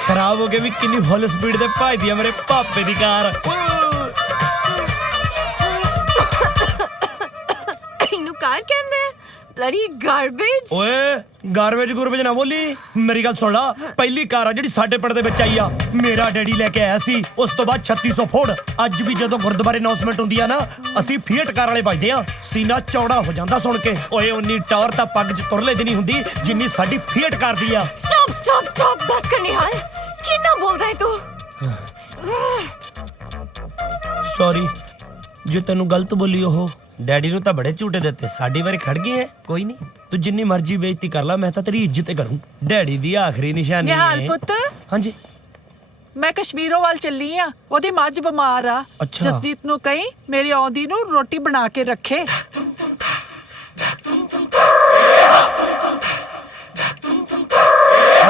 ਖਰਾਬ ਹੋ ਗਏ ਵੀ ਕਿੰਨੀ ਫੁੱਲ ਸਪੀਡ ਤੇ ਭਜਦੀ ਆ ਮੇਰੇ ਪਾਪੇ ਦੀ ਕਾਰ। ਇਹਨੂੰ ਕਾਰ ਕਹਿੰਦੇ ਬਲਡੀ ਗਾਰਬੇਜ। ਓਏ ਗਾਰਬੇਜ ਨਾ ਬੋਲੀ, ਮੇਰੀ ਗੱਲ ਸੁਣ ਲਾ। ਪਹਿਲੀ ਕਾਰ ਆ ਜਿਹੜੀ ਸਾਡੇ ਪਿੰਡ ਦੇ ਵਿੱਚ ਆਈ ਆ, ਮੇਰਾ ਡੈਡੀ ਲੈ ਕੇ ਆਇਆ ਸੀ। ਉਸ ਤੋਂ ਬਾਅਦ 3600 ਫੋਰਡ। ਅੱਜ ਵੀ ਜਦੋਂ ਗੁਰਦੁਆਰੇ ਅਨਾਉਂਸਮੈਂਟ ਹੁੰਦੀ ਆ ਨਾ, ਅਸੀਂ ਫੀਟ ਕਾਰ ਵਾਲੇ ਵੱਜਦੇ ਆ। ਸੀਨਾ ਚੌੜਾ ਹੋ ਜਾਂਦਾ ਸੁਣ ਕੇ। ਓਏ ਉਨੀ ਟੌਰ ਤਾਂ ਪੱਗ 'ਚ ਤੁਰਲੇ ਦੀ ਨਹੀਂ ਹੁੰਦੀ ਜਿੰਨੀ ਸਾਡੀ ਫੀਟ ਕਾਰ ਦੀ ਆ। ਸਟਾਪ ਬਸ ਕਰ ਨਿਹਾਲ, ਕਿੰਨਾ ਬੋਲਦਾ ਹੈ ਤੂੰ? ਸੌਰੀ ਜੇ ਤੈਨੂੰ ਗਲਤ ਬੋਲੀ। ਉਹ ਡੈਡੀ ਨੂੰ ਤਾਂ ਬੜੇ ਝੂਟੇ ਦਿੱਤੇ, ਸਾਡੀ ਵਾਰੀ ਖੜ ਗਏ ਹੈ। ਕੋਈ ਨਹੀਂ, ਤੂੰ ਜਿੰਨੀ ਮਰਜ਼ੀ ਬੇਇੱਜ਼ਤੀ ਕਰ ਲੈ, ਮੈਂ ਤਾਂ ਤੇਰੀ ਇੱਜ਼ਤ ਕਰੂੰ। ਡੈਡੀ ਦੀ ਆਖਰੀ ਨਿਸ਼ਾਨੀ ਹੈ। ਨਿਹਾਲ ਪੁੱਤ, ਹਾਂਜੀ ਮੈਂ ਕਸ਼ਮੀਰੋਂ ਵੱਲ ਚੱਲੀ ਆ, ਉਹਦੀ ਮੱਝ ਬਿਮਾਰ ਆ। ਅੱਛਾ। ਜਸਜੀਤ ਨੂੰ ਕਹੀਂ ਮੇਰੀ ਆਉਂਦੀ ਨੂੰ ਰੋਟੀ ਬਣਾ ਕੇ ਰੱਖੇ।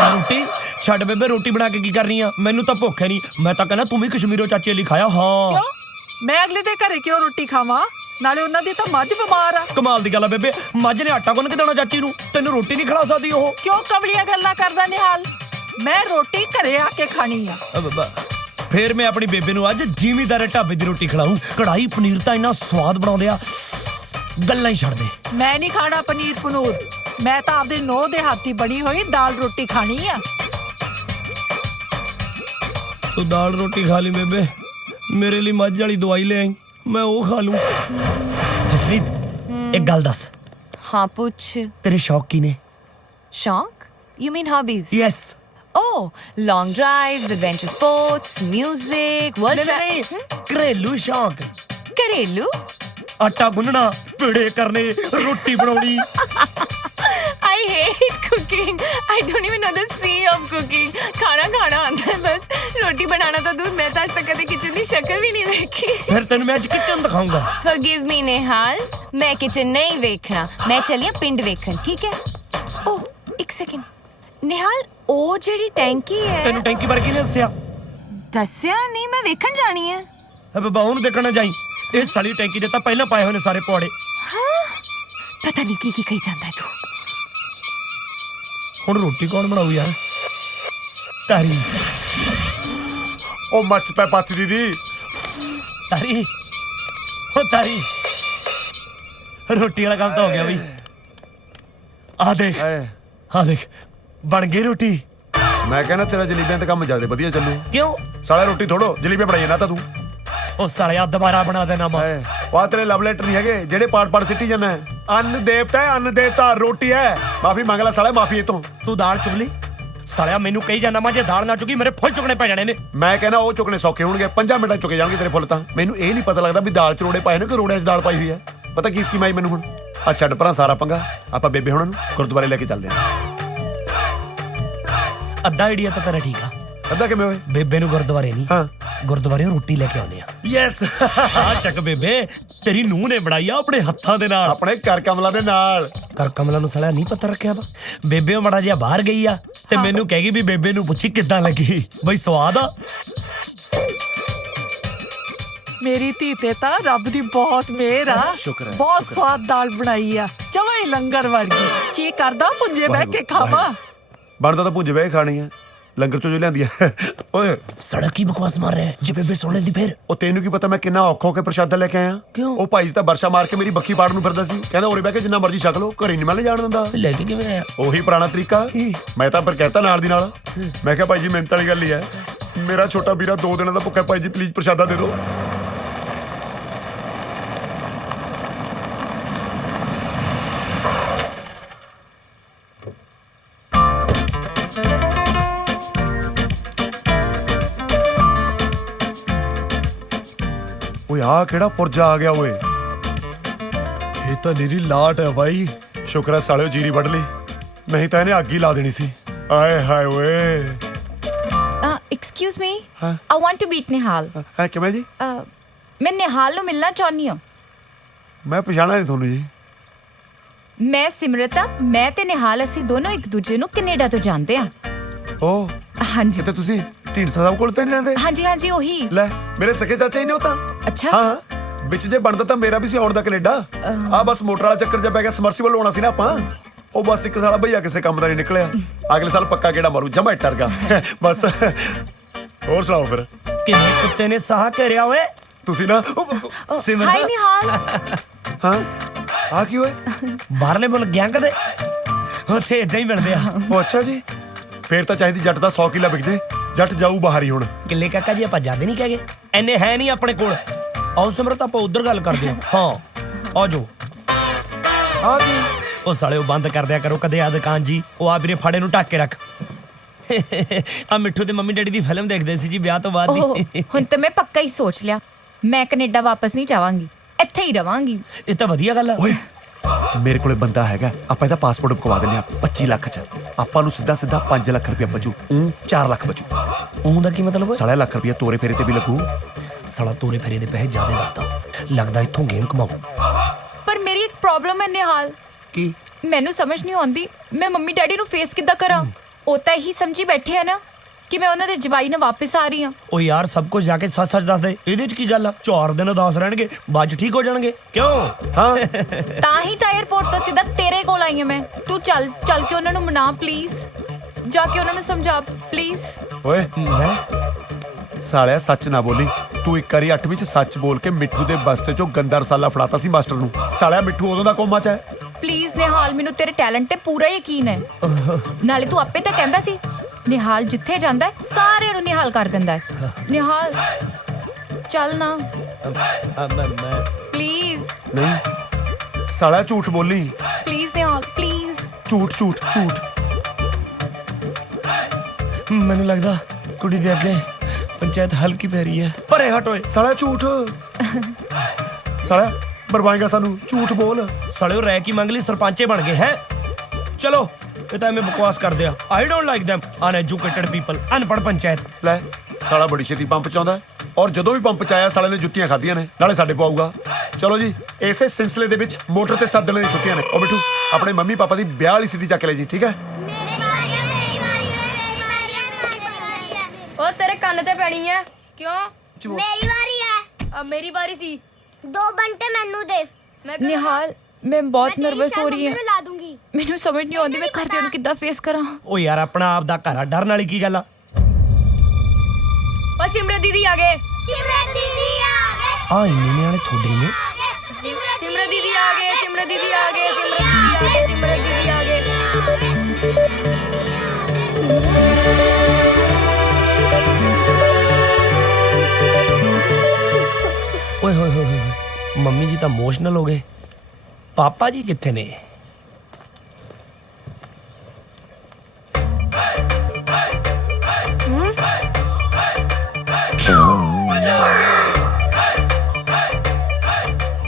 ਰੋਟੀ ਛੱਡ ਬੇਬੇ, ਰੋਟੀ ਬਣਾ ਕੇ ਕੀ ਕਰਨੀ ਆ? ਮੈਨੂੰ ਤਾਂ ਭੁੱਖ ਹੈ ਨਹੀਂ। ਮੈਂ ਤਾਂ ਕਹਿੰਦਾ ਤੂੰ ਵੀ ਕਸ਼ਮੀਰੋਂ ਚਾਚੇ ਲਈ ਖਾਇਆ। ਹਾਂ ਕਿਉਂ? ਮੈਂ ਅਗਲੇ ਦੇ ਘਰੇ ਕਿਉਂ ਰੋਟੀ ਖਾਵਾਂ? ਨਾਲੇ ਉਹਨਾਂ ਦੀ ਤਾਂ ਮੱਝ ਬਿਮਾਰ ਆ। ਕਮਾਲ ਦੀ ਗੱਲ ਆ ਬੇਬੇ, ਮੱਝ ਨੇ ਆਟਾ ਗੁੰਨ ਕੇ ਦੇਣਾ ਚਾਚੀ ਨੂੰ, ਤੈਨੂੰ ਰੋਟੀ ਨਹੀਂ ਖਿਲਾ ਸਕਦੀ ਉਹ? ਕਿਉਂ ਕਵਲੀਆਂ ਗੱਲਾਂ ਕਰਦਾ ਨਿਹਾਲ? ਮੈਂ ਰੋਟੀ ਘਰੇ ਆ ਕੇ ਖਾਣੀ ਆ। ਫੇਰ ਮੈਂ ਆਪਣੀ ਬੇਬੇ ਨੂੰ ਅੱਜ ਜ਼ਿਮੀਦਾਰੇ ਢਾਬੇ ਦੀ ਰੋਟੀ ਖਿਲਾऊं। ਕੜਾਈ ਪਨੀਰ ਤਾਂ ਇੰਨਾ ਸਵਾਦ ਬਣਾਉਂਦੇ ਆ, ਗੱਲਾਂ ਹੀ ਛੱਡ ਦੇ। ਮੈਂ ਨਹੀਂ ਖਾਣਾ ਪਨੀਰ ਪਨੂਰ, ਮੈਂ ਤਾਂ ਆਪਦੇ ਨੋਹ ਦੇ ਹੱਥੀ ਬਣੀ ਹੋਈ ਦਾਲ ਰੋਟੀ ਖਾਣੀ ਆ। ਤੂੰ ਦਾਲ ਰੋਟੀ ਖਾ ਲਈ ਬੇਬੇ, ਮੇਰੇ ਲਈ ਮੱਝ ਵਾਲੀ ਦਵਾਈ ਲੈ ਆਈ, ਮੈਂ ਉਹ ਖਾ ਲੂੰ। ਜਸਲੀਤ, ਇੱਕ ਗੱਲ ਦੱਸ। ਹਾਂ ਪੁੱਛ। ਤੇਰੇ ਸ਼ੌਕ ਕੀ ਨੇ? ਸ਼ੌਕ? You mean hobbies? Yes. Oh, long drives, adventure sports, music, what? ਨਹੀਂ, ਘਰੇਲੂ ਸ਼ੌਕ। ਘਰੇਲੂ? ਆਟਾ ਗੁੰਨਣਾ, ਪੇੜੇ ਕਰਨੇ, ਰੋਟੀ ਬਣਾਉਣੀ। I hate cooking. I don't even know the C of cooking. ਖਾਣਾ ਆਂਦਾ ਹੈ ਬਸ, ਰੋਟੀ ਬਣਾਉਣਾ ਤਾਂ ਦੂਰ। ਮੈਂ ਤਾਂ ਅੱਜ ਤੱਕ ਕਦੇ ਕਿਚਨ ਦੀ ਸ਼ਕਲ ਵੀ ਨਹੀਂ ਵੇਖੀ। ਫਿਰ ਤੈਨੂੰ ਮੈਂ ਅੱਜ ਕਿਚਨ ਦਿਖਾਉਂਗਾ। Forgive me, ਨਿਹਾਲ, ਮੈਂ ਕਿਚਨ ਨਹੀਂ ਵੇਖਣਾ, ਮੈਂ ਚੱਲੀ ਆਂ ਪਿੰਡ ਵੇਖਣ, ਠੀਕ ਹੈ? ਓਹ, ਇੱਕ ਸੈਕਿੰਡ। ਨਿਹਾਲ, ਉਹ ਜਿਹੜੀ ਟੈਂਕੀ ਹੈ, ਤੈਨੂੰ ਟੈਂਕੀ ਬਾਰੇ ਕਿਹਨੇ ਦੱਸਿਆ? ਦੱਸਿਆ ਨਹੀਂ, ਮੈਂ ਵੇਖਣ ਜਾਣੀ ਹੈ। ਬਾਬਾ ਉਹਨੂੰ ਦੇਖਣਾ ਜਾਈ। ਇਹ ਸਾਲੀ ਟੈਂਕੀ ਦੇ ਤਾਂ ਪਹਿਲਾਂ ਪਾਏ ਹੋਏ ਨੇ ਸਾਰੇ ਪੌੜੇ। ਹਾਂ, ਪਤਾ ਨਹੀਂ ਕੀ ਕਹੀ ਜਾਂਦਾ ਹੈ ਤੂੰ। ਹੁਣ ਰੋਟੀ ਕੌਣ ਬਣਾਊ ਯਾਰ? ਤਾਰੀ। ਉਹ ਮੱਚ ਪੈ ਪੱਤ ਦੀਦੀ। ਤਾਰੀ, ਉਹ ਤਾਰੀ, ਰੋਟੀ ਵਾਲਾ ਕੰਮ ਤਾਂ ਹੋ ਗਿਆ ਬਈ। ਆ ਦੇਖ, ਆ ਦੇਖ, ਬਣ ਗਈ ਰੋਟੀ। ਮੈਂ ਕਹਿੰਦਾ ਤੇਰਾ ਜਲੀਬੀਆਂ ਤੇ ਕੰਮ ਜ਼ਿਆਦਾ ਵਧੀਆ ਚੱਲੂ। ਕਿਉਂ? ਸਾਲਾ ਰੋਟੀ ਥੋੜੋ ਜਲੀਬੀਆਂ ਬਣਾਈ ਨਾ ਤਾਂ ਤੂੰ। ਉਹ ਸਾਲਿਆ ਦੁਬਾਰਾ ਬਣਾ ਦੇਣਾ ਮੈਂ। ਵਾਹ, ਤੇਰੇ ਲਵ ਲੈਟਰ ਨਹੀਂ ਹੈਗੇ ਜਿਹੜੇ ਪਾੜ ਸਿੱਟੀ ਜਾਂਦਾ। ਅੰਨ ਦੇਵਤਾ ਹੈ, ਅੰਨ ਦੇਵਤਾ ਰੋਟੀ ਹੈ। ਮਾਫੀ ਮੰਗ ਲੈ ਸਾਲਾ, ਮਾਫੀ ਇਹ ਤੋਂ। ਤੂੰ ਦਾਲ ਚੁਗ ਲਈ ਸਾਲਿਆ, ਮੈਨੂੰ ਕਹੀ ਜਾਂਦਾ ਮੈਂ ਜੇ ਦਾਲ ਨਾ ਚੁਗੀ ਮੇਰੇ ਫੁੱਲ ਚੁਗਣੇ ਪੈ ਜਾਣੇ ਨੇ। ਮੈਂ ਕਹਿੰਦਾ ਉਹ ਚੁਗਣੇ ਸੌਖੇ ਹੋਣਗੇ, 5 ਮਿੰਟਾਂ ਚੁਗੇ ਜਾਣਗੇ ਤੇਰੇ ਫੁੱਲ ਤਾਂ। ਮੈਨੂੰ ਇਹ ਨਹੀਂ ਪਤਾ ਲੱਗਦਾ ਵੀ ਦਾਲ ਚ ਰੋੜੇ ਪਾਏ ਨੇ ਕਿ ਰੋੜਿਆਂ 'ਚ ਦਾਲ ਪਾਈ ਹੋਈ ਹੈ। ਪਤਾ ਕੀ ਸਕੀਮ ਆਈ ਮੈਨੂੰ ਹੁਣ? ਆ ਛੱਡ ਪਰਾਂ ਸਾਰਾ ਪੰਗਾ, ਆਪਾਂ ਬੇਬੇ ਹੁਣਾਂ ਨੂੰ ਗੁਰਦੁਆਰੇ ਲੈ ਕੇ ਚੱਲਦੇ ਹਾਂ। ਅੱਧਾ ਆਈਡੀਆ ਤਾਂ ਤੇਰਾ ਠੀਕ ਆ। ਅੱਧਾ ਕਿਵੇਂ ਹੋਏ? ਬੇਬੇ ਨੂੰ ਗੁਰਦੁਆਰੇ ਨਹੀਂ, ਗੁਰਦੁਆਰੇ ਰੋਟੀ ਲੈ ਕੇ ਆਉਂਦੇ ਆ। ਯੈਸ। ਆ ਚੱਕ ਬੇਬੇ, ਤੇਰੀ ਨੂੰਹ ਨੇ ਬਣਾਈ ਆ ਆਪਣੇ ਹੱਥਾਂ ਦੇ ਨਾਲ, ਆਪਣੇ ਕਰ ਕਮਲਾ ਦੇ ਨਾਲ। ਕਰ ਕਮਲਾ ਨੂੰ ਸਾਲਿਆ ਨਹੀਂ ਪਤਾ ਰੱਖਿਆ ਵਾ। ਬੇਬੇ ਉਹ ਮੜਾ ਜਿਹਾ ਬਾਹਰ ਗਈ ਆ ਤੇ ਮੈਨੂੰ ਕਹੇਗੀ ਵੀ ਬੇਬੇ ਨੂੰ ਪੁੱਛੀ ਕਿੱਦਾਂ ਲੱਗੀ। ਬਈ ਸਵਾਦ ਆ। ਮੇਰੀ ਧੀ ਤੇ ਤਾਂ ਰੱਬ ਦੀ ਬਹੁਤ ਮਿਹਰ ਆ। ਬਹੁਤ ਸਵਾਦ ਦਾਲ ਬਣਾਈ ਆ, ਜਮਾਂ ਹੀ ਲੰਗਰ ਵਰਗੀ। ਜੀ ਕਰਦਾ ਪੁੰਜੇ ਬਹਿ ਕੇ ਖਾਵਾਂ। ਬਣਦਾ ਤਾਂ ਭੁੱਜ ਬਹਿ ਖਾਣੀ ਹੈ, ਲੰਗਰ ਚੋਂ ਜੋ ਲਿਆਂਦੀ ਹੈ। ਓਏ ਸੜਕ ਕੀ ਬਕਵਾਸ ਮਾਰ ਰਿਹਾ ਜੇ ਬੇਬੇ ਸੁਣ ਲੈਂਦੀ ਫਿਰ? ਉਹ ਤੈਨੂੰ ਕੀ ਪਤਾ ਮੈਂ ਕਿੰਨਾ ਔਖਾ ਹੋ ਕੇ ਪ੍ਰਸ਼ਾਦਾ ਲੈ ਕੇ ਆਇਆ। ਕਿਉਂ? ਉਹ ਭਾਈ ਤਾਂ ਵਰਸ਼ਾ ਮਾਰ ਕੇ ਮੇਰੀ ਬੱਖੀ ਪਾੜ ਨੂੰ ਫਿਰਦਾ ਸੀ, ਕਹਿੰਦਾ ਉਰੇ ਬਹਿ ਕੇ ਜਿੰਨਾ ਮਰਜ਼ੀ ਛਕ ਲਓ, ਘਰੇ ਨਹੀਂ ਮੈਂ ਲੈ ਜਾਣ ਦਿੰਦਾ। ਲੈ ਕੇ ਕਿਵੇਂ ਆਇਆ? ਉਹੀ ਪੁਰਾਣਾ ਤਰੀਕਾ। ਮੈਂ ਤਾਂ ਫਿਰ ਕਹਿਤਾ ਨਾਲ ਦੀ ਨਾਲ, ਮੈਂ ਕਿਹਾ ਭਾਈ ਜੀ ਮਿਹਨਤ ਵਾਲੀ ਗੱਲ ਹੀ ਹੈ, ਮੇਰਾ ਛੋਟਾ ਵੀਰਾ 2 ਦਿਨਾਂ ਦਾ ਭੁੱਖਾ, ਭਾਈ ਜੀ ਪਲੀਜ਼ ਪ੍ਰਸ਼ਾਦਾ ਦੇ ਦਿਓ। ਓਏ ਆ ਕਿਹੜਾ ਪੁਰਜਾ ਆ ਗਿਆ ਓਏ? ਇਹ ਤਾਂ ਨੀਰੀ ਲਾਟ ਹੈ ਬਾਈ। ਸ਼ੁਕਰ ਹੈ ਸਾਲਿਓ ਜੀਰੀ ਵੱਢ ਲਈ, ਨਹੀਂ ਤਾਂ ਇਹਨੇ ਅੱਗ ਹੀ ਲਾ ਦੇਣੀ ਸੀ। ਆਏ ਹਾਏ ਓਏ। Excuse me, I want to meet Nihal. ਹੈ ਕਿਵੇਂ ਜੀ? ਮੈਂ ਨਿਹਾਲ ਨੂੰ ਮਿਲਣਾ ਚਾਹੁੰਦੀ ਹਾਂ। ਮੈਂ ਪਛਾਣਿਆ ਨਹੀਂ ਤੁਹਾਨੂੰ ਜੀ। ਮੈਂ ਸਿਮਰਤ ਆ। ਮੈਂ ਤੇ ਨਿਹਾਲ ਅਸੀਂ ਦੋਨੋਂ ਇੱਕ ਦੂਜੇ ਨੂੰ ਕੈਨੇਡਾ ਤੋਂ ਜਾਣਦੇ ਆ। ਓ ਹਾਂਜੀ। ਤੇ ਤੁਸੀਂ ਢੀਂਡਸਾ ਸਾਹਿਬ ਕੋਲ ਤਾਂ ਨਹੀਂ ਰਹਿੰਦੇ? ਹਾਂਜੀ ਹਾਂਜੀ ਉਹੀ। ਲੈ ਮੇਰੇ ਸਕੇ ਚਾਚਾ ਹੀ ਨੇ ਉਹ ਤਾਂ। ਅੱਛਾ। ਹਾਂ ਵਿੱਚ ਜੇ ਬਣਦਾ ਤਾਂ ਮੇਰਾ ਵੀ ਸੀ ਆਉਣ ਦਾ ਕੈਨੇਡਾ। ਆ ਬਸ ਮੋਟਰ ਵਾਲਾ ਚੱਕਰ ਜਿਹਾ ਪੈ ਗਿਆ, ਸਮਰਸੀਬਲ ਹੋਣਾ ਸੀ ਨਾ ਆਪਾਂ। ਉਹ ਬਸ ਇੱਕ ਸਾਲਾ ਭਈਆ ਕਿਸੇ ਕੰਮ ਦਾ ਨਹੀਂ ਨਿਕਲਿਆ। ਅਗਲੇ ਸਾਲ ਪੱਕਾ ਕਿਹੜਾ ਮਾਰੂ, ਜਮਾ ਟਰ ਗਿਆ ਬਸ। ਹੋਰ ਸੁਣਾਓ ਫਿਰ। ਕਿੰਨੇ ਕੁੱਤੇ ਨੇ ਸਾਹ ਘੇਰਿਆ ਓਏ? ਤੁਸੀਂ ਨਾ ਹਾਈ ਨਿਹਾਲ। ਹਾਂ ਆ ਕੀ ਓਏ? ਬਾਹਰਲੇ ਮੁਲਕ ਗਿਆ ਕਦੇ? ਉੱਥੇ ਇਦਾਂ ਹੀ ਮਿਲਦੇ ਆ। ਉਹ ਅੱਛਾ ਜੀ, ਫੇਰ ਤਾਂ ਚਾਹੀਦੀ ਜੱਟ ਦਾ 100 ਕਿੱਲਾ ਵਿਕਦੇ। ਜੱਟ ਜਾਊ ਬਾਹਰ ਹੀ ਹੁਣ। ਕਿੱਲੇ ਕਾਕਾ ਜੀ ਆਪਾਂ ਜਾਂਦੇ ਨਹੀਂ ਕਹਗੇ, ਐਨੇ ਹੈ ਨਹੀਂ ਆਪਣੇ ਕੋਲ। ਆਓ ਸਿਮਰਤ ਆਪਾਂ ਉਧਰ ਗੱਲ ਕਰਦੇ ਹਾਂ। ਹਾਂ ਆ ਜਾਓ। ਆ ਕੀ? ਉਹ ਸਾਲੇ ਉਹ ਬੰਦ ਕਰ ਦਿਆ ਕਰੋ ਕਦੇ ਆ ਦੁਕਾਨ ਜੀ। ਉਹ ਆ ਵੀਰੇ ਫਾੜੇ ਨੂੰ ਢੱਕ ਕੇ ਰੱਖ। ਆ ਮਿੱਠੂ ਤੇ ਮੰਮੀ ਡੈਡੀ ਦੀ ਫਿਲਮ ਦੇਖਦੇ ਸੀ ਜੀ ਵਿਆਹ ਤੋਂ ਬਾਅਦ ਦੀ। ਹੁਣ ਤਾਂ ਮੈਂ ਪੱਕਾ ਹੀ ਸੋਚ ਲਿਆ, ਮੈਂ ਕੈਨੇਡਾ ਵਾਪਸ ਨਹੀਂ ਜਾਵਾਂਗੀ, ਇੱਥੇ ਹੀ ਰਵਾਂਗੀ। ਇਹ ਤਾਂ ਵਧੀਆ ਗੱਲ ਆ। ਓਏ ਮੇਰੇ ਕੋਲੇ ਬੰਦਾ ਹੈਗਾ, ਆਪਾਂ ਇਹਦਾ ਪਾਸਪੋਰਟ ਬਕਵਾ ਦਿੰਦੇ ਆ 25 ਲੱਖ ਚ। ਆਪਾਂ ਨੂੰ ਸਿੱਧਾ 5 ਲੱਖ ਰੁਪਇਆ ਬਚੂ। 4 ਲੱਖ ਬਚੂ। ਉਹਦਾ ਕੀ ਮਤਲਬ? ਸਾਲਾ ਲੱਖ ਰੁਪਇਆ ਤੋਰੇ ਫੇਰੇ ਤੇ ਵੀ ਲੱਗੂ। ਸਾਲਾ ਤੋਰੇ ਫੇਰੇ ਦੇ ਪੈਸੇ ਜ਼ਿਆਦਾ ਦੱਸਦਾ ਲੱਗਦਾ, ਇੱਥੋਂ ਗੇਮ ਕਮਾਉ। ਪਰ ਮੇਰੀ ਇੱਕ ਪ੍ਰੋਬਲਮ ਹੈ ਨਿਹਾਲ। ਕੀ? ਮੈਨੂੰ ਸਮਝ ਨਹੀਂ ਆਉਂਦੀ ਮੈਂ ਮੰਮੀ ਡੈਡੀ ਨੂੰ ਫੇਸ ਕਿੱਦਾਂ ਕਰਾਂ। ਉਹ ਤਾਂ ਇਹੀ ਸਮਝੀ ਬੈਠੇ ਆ ਨਾ ਕਿ ਮੈਂ ਉਹਨਾਂ ਦੇ ਜਵਾਈ ਨਾਲ ਵਾਪਸ ਆ ਰਹੀ ਹਾਂ। ਉਹ ਯਾਰ ਸਭ ਕੁਝ ਜਾ ਕੇ ਸੱਚ ਦੱਸ ਦੇ। ਇਹਦੇ ਚ ਕੀ ਗੱਲ ਆ? 4 ਦਿਨ ਉਦਾਸ ਰਹਿਣਗੇ, ਬਾਅਦ ਚ ਠੀਕ ਹੋ ਜਾਣਗੇ। ਕਿਉਂ? ਹਾਂ ਤਾਂ ਹੀ ਤਾਂ 에ਅਰਪੋਰਟ ਤੋਂ ਸਿੱਧਾ ਤੇਰੇ ਕੋਲ ਆਈ ਹਾਂ ਮੈਂ। ਤੂੰ ਚੱਲ ਕੇ ਉਹਨਾਂ ਨੂੰ ਮਨਾ ਪਲੀਜ਼, ਜਾ ਕੇ ਉਹਨਾਂ ਨੂੰ ਸਮਝਾ ਪਲੀਜ਼। ਓਏ ਸਾਲਿਆ ਸੱਚ ਨਾ ਬੋਲੀ। ਤੂੰ ਇੱਕ ਵਾਰੀ 8ਵੀਂ ਚ ਸੱਚ ਬੋਲ ਕੇ ਮਿੱਠੂ ਦੇ ਬਸਤੇ ਚੋਂ ਗੰਦਾ ਰਸਾਲਾ ਫੜਾਤਾ ਸੀ ਮਾਸਟਰ ਨੂੰ। ਸਾਲਿਆ ਮਿੱਠੂ ਉਦੋਂ ਦਾ ਕੋਮਾ ਚ ਹੈ। ਪਲੀਜ਼ ਨਿਹਾਲ, ਮੈਨੂੰ ਤੇਰੇ ਟੈਲੈਂਟ ਤੇ ਪੂਰਾ ਯਕੀਨ ਹੈ। ਨਾਲੇ ਤੂੰ ਆਪੇ ਤਾਂ ਕਹਿੰਦਾ ਸੀ ਨਿਹਾਲ ਜਿੱਥੇ ਜਾਂਦਾ ਸਾਰਿਆਂ ਨੂੰ ਨਿਹਾਲ ਕਰ ਦਿੰਦਾ ਹੈ। ਨਿਹਾਲ ਚੱਲ ਨਾ ਪਲੀਜ਼। ਨਹੀਂ ਸਾਲਿਆ ਝੂਠ ਬੋਲੀ। Please Nihal please. ਝੂਠ ਝੂਠ ਝੂਠ। ਮੈਨੂੰ ਲੱਗਦਾ ਕੁੜੀ ਦੇ ਅੱਗੇ ਪੰਚਾਇਤ ਹਲਕੀ ਪੈ ਰਹੀ ਹੈ। ਪਰੇ ਹਟ ਓਏ। ਸਾਲਿਆ ਝੂਠ। ਸਾਲਿਆ ਬਰਵਾਏਗਾ ਸਾਨੂੰ, ਝੂਠ ਬੋਲ। ਸਾਲਿਓ ਰਹਿ ਕੀ ਮੰਗ ਲਈ, ਸਰਪੰਚੇ ਬਣ ਗਏ ਹੈ। ਚਲੋ ਇਹ ਤਾਂ ਐਵੇਂ ਬਕਵਾਸ ਕਰਦੇ ਆ। I don't like them uneducated people. ਅਨਪੜ੍ਹ ਪੰਚਾਇਤ। ਲੈ ਸਾਲਾ ਬੜੀ ਛੇਤੀ ਪੰਪ ਚ ਆਉਂਦਾ, ਔਰ ਜਦੋਂ ਵੀ ਪੰਪ ਚ ਆਇਆ ਸਾਲੇ ਨੇ ਜੁੱਤੀਆਂ ਖਾਧੀਆਂ ਨੇ, ਨਾਲੇ ਸਾਡੇ ਪਾਊਗਾ। ਚਲੋ ਜੀ ਇਸੇ ਸਿਲਸਿਲੇ ਦੇ ਵਿੱਚ ਮੋਟਰ ਤੇ ਸੱਦਣ ਦੀਆਂ ਛੁੱਟੀਆਂ ਨੇ। ਉਹ ਮਿੱਠੂ ਆਪਣੇ ਮੰਮੀ ਪਾਪਾ ਦੀ ਵਿਆਹ ਵਾਲੀ ਸਿੱਧੀ ਚੱਕ ਲੈ ਜੀ, ਠੀਕ ਹੈ? ਉਹ ਤੇਰੇ ਕੰਨ ਤੇ ਪੈਣੀ ਹੈ। ਕਿਉਂ? ਮੇਰੀ ਵਾਰੀ ਹੈ। ਮੇਰੀ ਵਾਰੀ ਸੀ। 2 ਬੰਟੇ ਮੈਨੂੰ ਦੇ। ਨਿਹਾਲ ਮੈਂ ਬਹੁਤ ਨਰਵਸ ਹੋ ਰਹੀ ਹਾਂ। ਲਾ ਦੂੰਗੀ। ਮੈਨੂੰ ਸਮਝ ਨਹੀਂ ਆਉਂਦੀ ਮੈਂ ਘਰਦਿਆਂ ਨੂੰ ਕਿੱਦਾਂ ਫੇਸ ਕਰਾਂ। ਉਹ ਯਾਰ ਆਪਣਾ ਆਪ ਦਾ ਘਰ ਆ, ਡਰਨ ਵਾਲੀ ਕੀ ਗੱਲ ਆ? ਉਹ ਸਿਮਰਤ ਦੀਦੀ ਆ ਗਏ। ਸਿਮਰਤ ਦੀਦੀ ਆ ਗਏ। ਆ ਇੰਨੇ ਨਿਆਣੇ ਤੁਹਾਡੇ ਨੇ? ਸਿਮਰਤ ਦੀਦੀ ਆ ਗਏ। ਸਿਮਰਤ ਦੀਦੀ ਆ ਗਏ। ਸਿਮਰਤ ਦੀਦੀ ਆ ਗਏ। ਓਏ ਹੋਏ ਹੋਏ ਹੋਏ, ਮੰਮੀ ਜੀ ਤਾਂ ਇਮੋਸ਼ਨਲ ਹੋ ਗਏ। ਪਾਪਾ ਜੀ ਕਿੱਥੇ ਨੇ?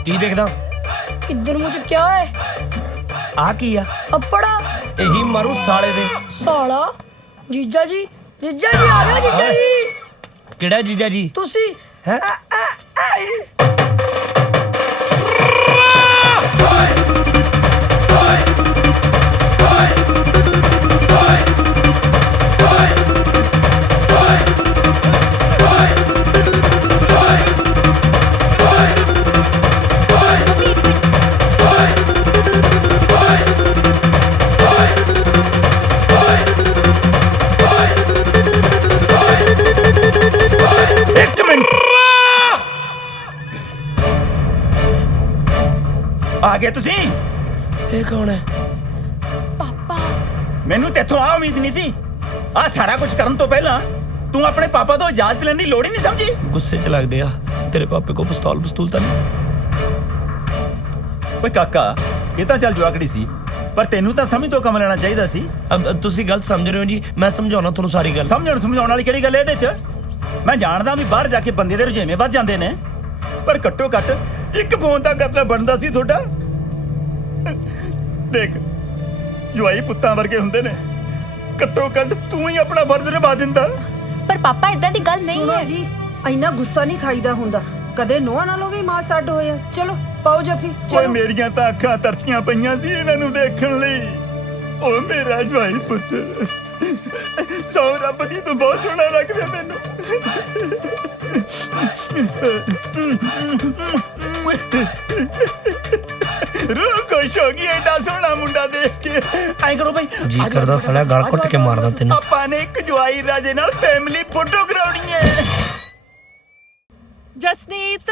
ਕੀ ਦੇਖਦਾ? ਕਿੱਧਰ ਮੂੰਹ ਚੁੱਕਿਆ ਓਏ? ਆ ਕੀ ਆ? ਅੱਪੜਾ। ਇਹੀ ਮਾਰੂ ਸਾਲੇ ਦੇ। ਸਾਲਾ ਜੀਜਾ ਜੀ। ਜੀਜਾ ਜੀ ਆ ਗਿਆ। ਜੀਜਾ ਜੀ। ਕਿਹੜਾ ਜੀਜਾ ਜੀ? ਤੁਸੀਂ ਹੈ? ਇੱਕ ਮਿੰਟ ਆ ਗਏ ਤੁਸੀਂ? ਇਹ ਕੌਣ ਹੈ? ਪਾਪਾ। ਮੈਨੂੰ ਤੇਥੋਂ ਆ ਉਮੀਦ ਨਹੀਂ ਸੀ। ਆ ਸਾਰਾ ਕੁਝ ਕਰਨ ਤੋਂ ਪਹਿਲਾਂ ਤੂੰ ਆਪਣੇ ਪਾਪਾ ਤੋਂ ਇਜਾਜ਼ਤ ਲੈਣ ਦੀ ਲੋੜ ਹੀ ਨਹੀਂ ਸਮਝੀ। ਗੁੱਸੇ 'ਚ ਲੱਗਦੇ ਆ। ਤੇਰੇ ਪਾਪੇ ਕੋ ਪਿਸਤੌਲ ਤਾਂ ਨਹੀਂ? ਓਏ ਕਾਕਾ ਇਹ ਤਾਂ ਚੱਲ ਜਵਾਕੜੀ ਸੀ, ਪਰ ਤੈਨੂੰ ਤਾਂ ਸਮਝ ਤੋਂ ਕੰਮ ਲੈਣਾ ਚਾਹੀਦਾ ਸੀ। ਤੁਸੀਂ ਗਲਤ ਸਮਝ ਰਹੇ ਹੋ ਜੀ। ਮੈਂ ਸਮਝਾਉਣਾ ਤੁਹਾਨੂੰ ਸਾਰੀ ਗੱਲ। ਸਮਝਾਉਣ ਵਾਲੀ ਕਿਹੜੀ ਗੱਲ ਹੈ ਇਹਦੇ 'ਚ? ਮੈਂ ਜਾਣਦਾ ਵੀ ਬਾਹਰ ਜਾ ਕੇ ਬੰਦੇ ਦੇ ਰੁਝੇਵੇਂ ਵੱਧ ਜਾਂਦੇ ਨੇ। ਪਰ ਘੱਟੋ ਘੱਟ ਇੱਕ ਫੋਨ ਤਾਂ ਕਰਨਾ ਬਣਦਾ ਸੀ ਤੁਹਾਡਾ। ਦੇਖ ਜਵਾਈ ਪੁੱਤਾਂ ਵਰਗੇ ਹੁੰਦੇ ਨੇ, ਘੱਟੋ ਘੱਟ ਤੂੰ ਹੀ ਆਪਣਾ ਫਰਜ਼ ਨਿਭਾ ਦਿੰਦਾ। ਪਰ ਪਾਪਾ ਇਦਾਂ ਦੀ ਗੱਲ ਨਹੀਂ ਸੁਣੋ ਹੈ ਜੀ, ਇੰਨਾ ਗੁੱਸਾ ਨਹੀਂ ਖਾਈਦਾ ਹੁੰਦਾ। ਕਦੇ ਨੋਹਾਂ ਨਾਲੋਂ ਵੀ ਮਾਂ ਛੱਡ ਹੋਇਆ। ਚਲੋ ਪਾਓ ਜੱਫੀ। ਓਏ ਮੇਰੀਆਂ ਤਾਂ ਅੱਖਾਂ ਤਰਸੀਆਂ ਪਈਆਂ ਸੀ ਇਹਨਾਂ ਨੂੰ ਦੇਖਣ ਲਈ। ਓ ਮੇਰਾ ਜਵਾਈ ਪੁੱਤ, ਸੌ ਰੱਬ ਦੀ ਤੂੰ ਬਹੁਤ ਸੋਹਣਾ ਲੱਗ ਰਿਹਾ ਮੈਨੂੰ। ਰੂਹ ਖੁਸ਼ ਹੋ ਗਈ ਐਡਾ ਸੋਹਣਾ ਮੁੰਡਾ ਦੇਖ ਕੇ। ਐਂ ਕਰੋ ਭਾਈ, ਜੀ ਕਰਦਾ ਸੜਿਆ ਗਲ ਘੁੱਟ ਕੇ ਮਾਰਦਾ ਤੈਨੂੰ। ਆਪਾਂ ਨੇ ਇੱਕ ਜਵਾਈ ਰਾਜੇ ਨਾਲ ਫੈਮਿਲੀ ਫੋਟੋ ਕਰਾਉਣੀ ਹੈ। ਜਸਨੀਤ,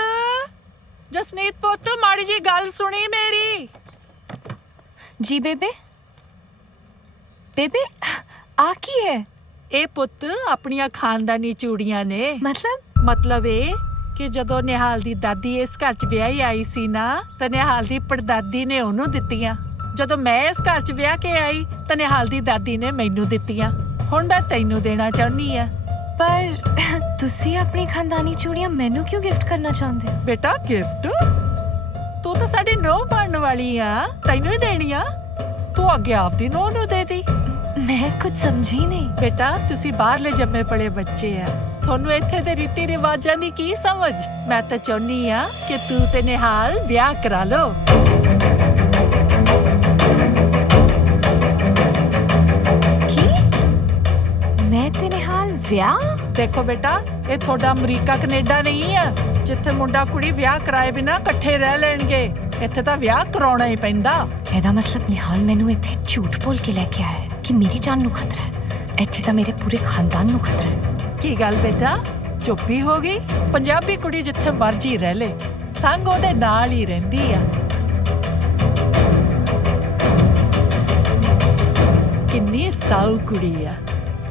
ਜਸਨੀਤ ਪੁੱਤ ਮਾੜੀ ਜੀ ਗੱਲ ਸੁਣੀ ਮੇਰੀ। ਜੀ ਬੇਬੇ। ਬੇਬੇ ਆ ਕੀ ਹੈ? ਇਹ ਪੁੱਤ ਆਪਣੀਆਂ ਖਾਨਦਾਨੀ ਚੂੜੀਆਂ ਨੇ। ਮਤਲਬ ਇਹ ਕਿ ਜਦੋਂ ਨਿਹਾਲ ਦੀ ਦਾਦੀ ਇਸ ਘਰ 'ਚ ਵਿਆਹੀ ਆਈ ਸੀ ਨਾ, ਤਾਂ ਨਿਹਾਲ ਦੀ ਪੜਦਾਦੀ ਨੇ ਉਹਨੂੰ ਦਿੱਤੀਆਂ। ਜਦੋਂ ਮੈਂ ਇਸ ਘਰ 'ਚ ਵਿਆਹ ਕੇ ਆਈ ਤਾਂ ਨਿਹਾਲ ਦੀ ਦਾਦੀ ਨੇ ਮੈਨੂੰ ਦਿੱਤੀਆਂ। ਹੁਣ ਮੈਂ ਤੈਨੂੰ ਦੇਣਾ ਚਾਹੁੰਦੀ ਆ। ਪਰ ਤੁਸੀਂ ਆਪਣੀ ਖਾਨਦਾਨੀ ਚੂੜੀਆਂ ਮੈਨੂੰ ਕਿਉਂ ਗਿਫਟ ਕਰਨਾ ਚਾਹੁੰਦੇ ਹੋ? ਬੇਟਾ ਗਿਫਟ? ਤੂੰ ਤਾਂ ਸਾਡੀ ਨੂੰਹ ਬਣਨ ਵਾਲੀ ਆ, ਤੈਨੂੰ ਹੀ ਦੇਣੀ ਆ। ਤੂੰ ਅੱਗੇ ਆਪਦੀ ਨੂੰਹ ਨੂੰ ਦੇ ਦੀ। ਮੈਂ ਕੁਝ ਸਮਝੀ ਨਹੀਂ। ਬੇਟਾ ਤੁਸੀਂ ਬਾਹਰਲੇ ਜੰਮੇ ਪਲੇ ਬੱਚੇ ਆ, ਤੁਹਾਨੂੰ ਇੱਥੇ ਦੇ ਰੀਤੀ ਰਿਵਾਜਾਂ ਦੀ ਕੀ ਸਮਝ। ਮੈਂ ਤਾਂ ਚਾਹੁੰਦੀ ਆ ਕਿ ਤੂੰ ਤੇ ਨਿਹਾਲ ਵਿਆਹ ਕਰਾ ਲਓ। ਮੈਂ ਤੇ ਨਿਹਾਲ ਵਿਆਹ? ਦੇਖੋ ਬੇਟਾ, ਇਹ ਤੁਹਾਡਾ ਅਮਰੀਕਾ ਕੈਨੇਡਾ ਨਹੀਂ ਆ ਜਿੱਥੇ ਮੁੰਡਾ ਕੁੜੀ ਵਿਆਹ ਕਰਾਏ ਬਿਨਾ ਇਕੱਠੇ ਰਹਿ ਲੈਣਗੇ। ਇੱਥੇ ਤਾਂ ਵਿਆਹ ਕਰਾਉਣਾ ਹੀ ਪੈਂਦਾ। ਇਹਦਾ ਮਤਲਬ ਨਿਹਾਲ ਮੈਨੂੰ ਇੱਥੇ ਝੂਠ ਬੋਲ ਕੇ ਲੈ ਕੇ ਆਇਆ ਹੈ ਕਿ ਮੇਰੀ ਜਾਨ ਨੂੰ ਖਤਰਾ ਹੈ। ਇੱਥੇ ਤਾਂ ਮੇਰੇ ਪੂਰੇ ਖਾਨਦਾਨ ਨੂੰ ਖਤਰਾ ਹੈ। ਕੀ ਗੱਲ ਬੇਟਾ, ਚੁੱਪ ਹੀ ਹੋ ਗਈ? ਪੰਜਾਬੀ ਕੁੜੀ ਜਿੱਥੇ ਮਰਜੀ ਰਹਿ ਲੇ, ਸੰਗ ਉਹਦੇ ਨਾਲ ਹੀ ਰਹਿੰਦੀ ਆ। ਕਿੰਨੀ ਸਾਊ ਕੁੜੀ ਆ।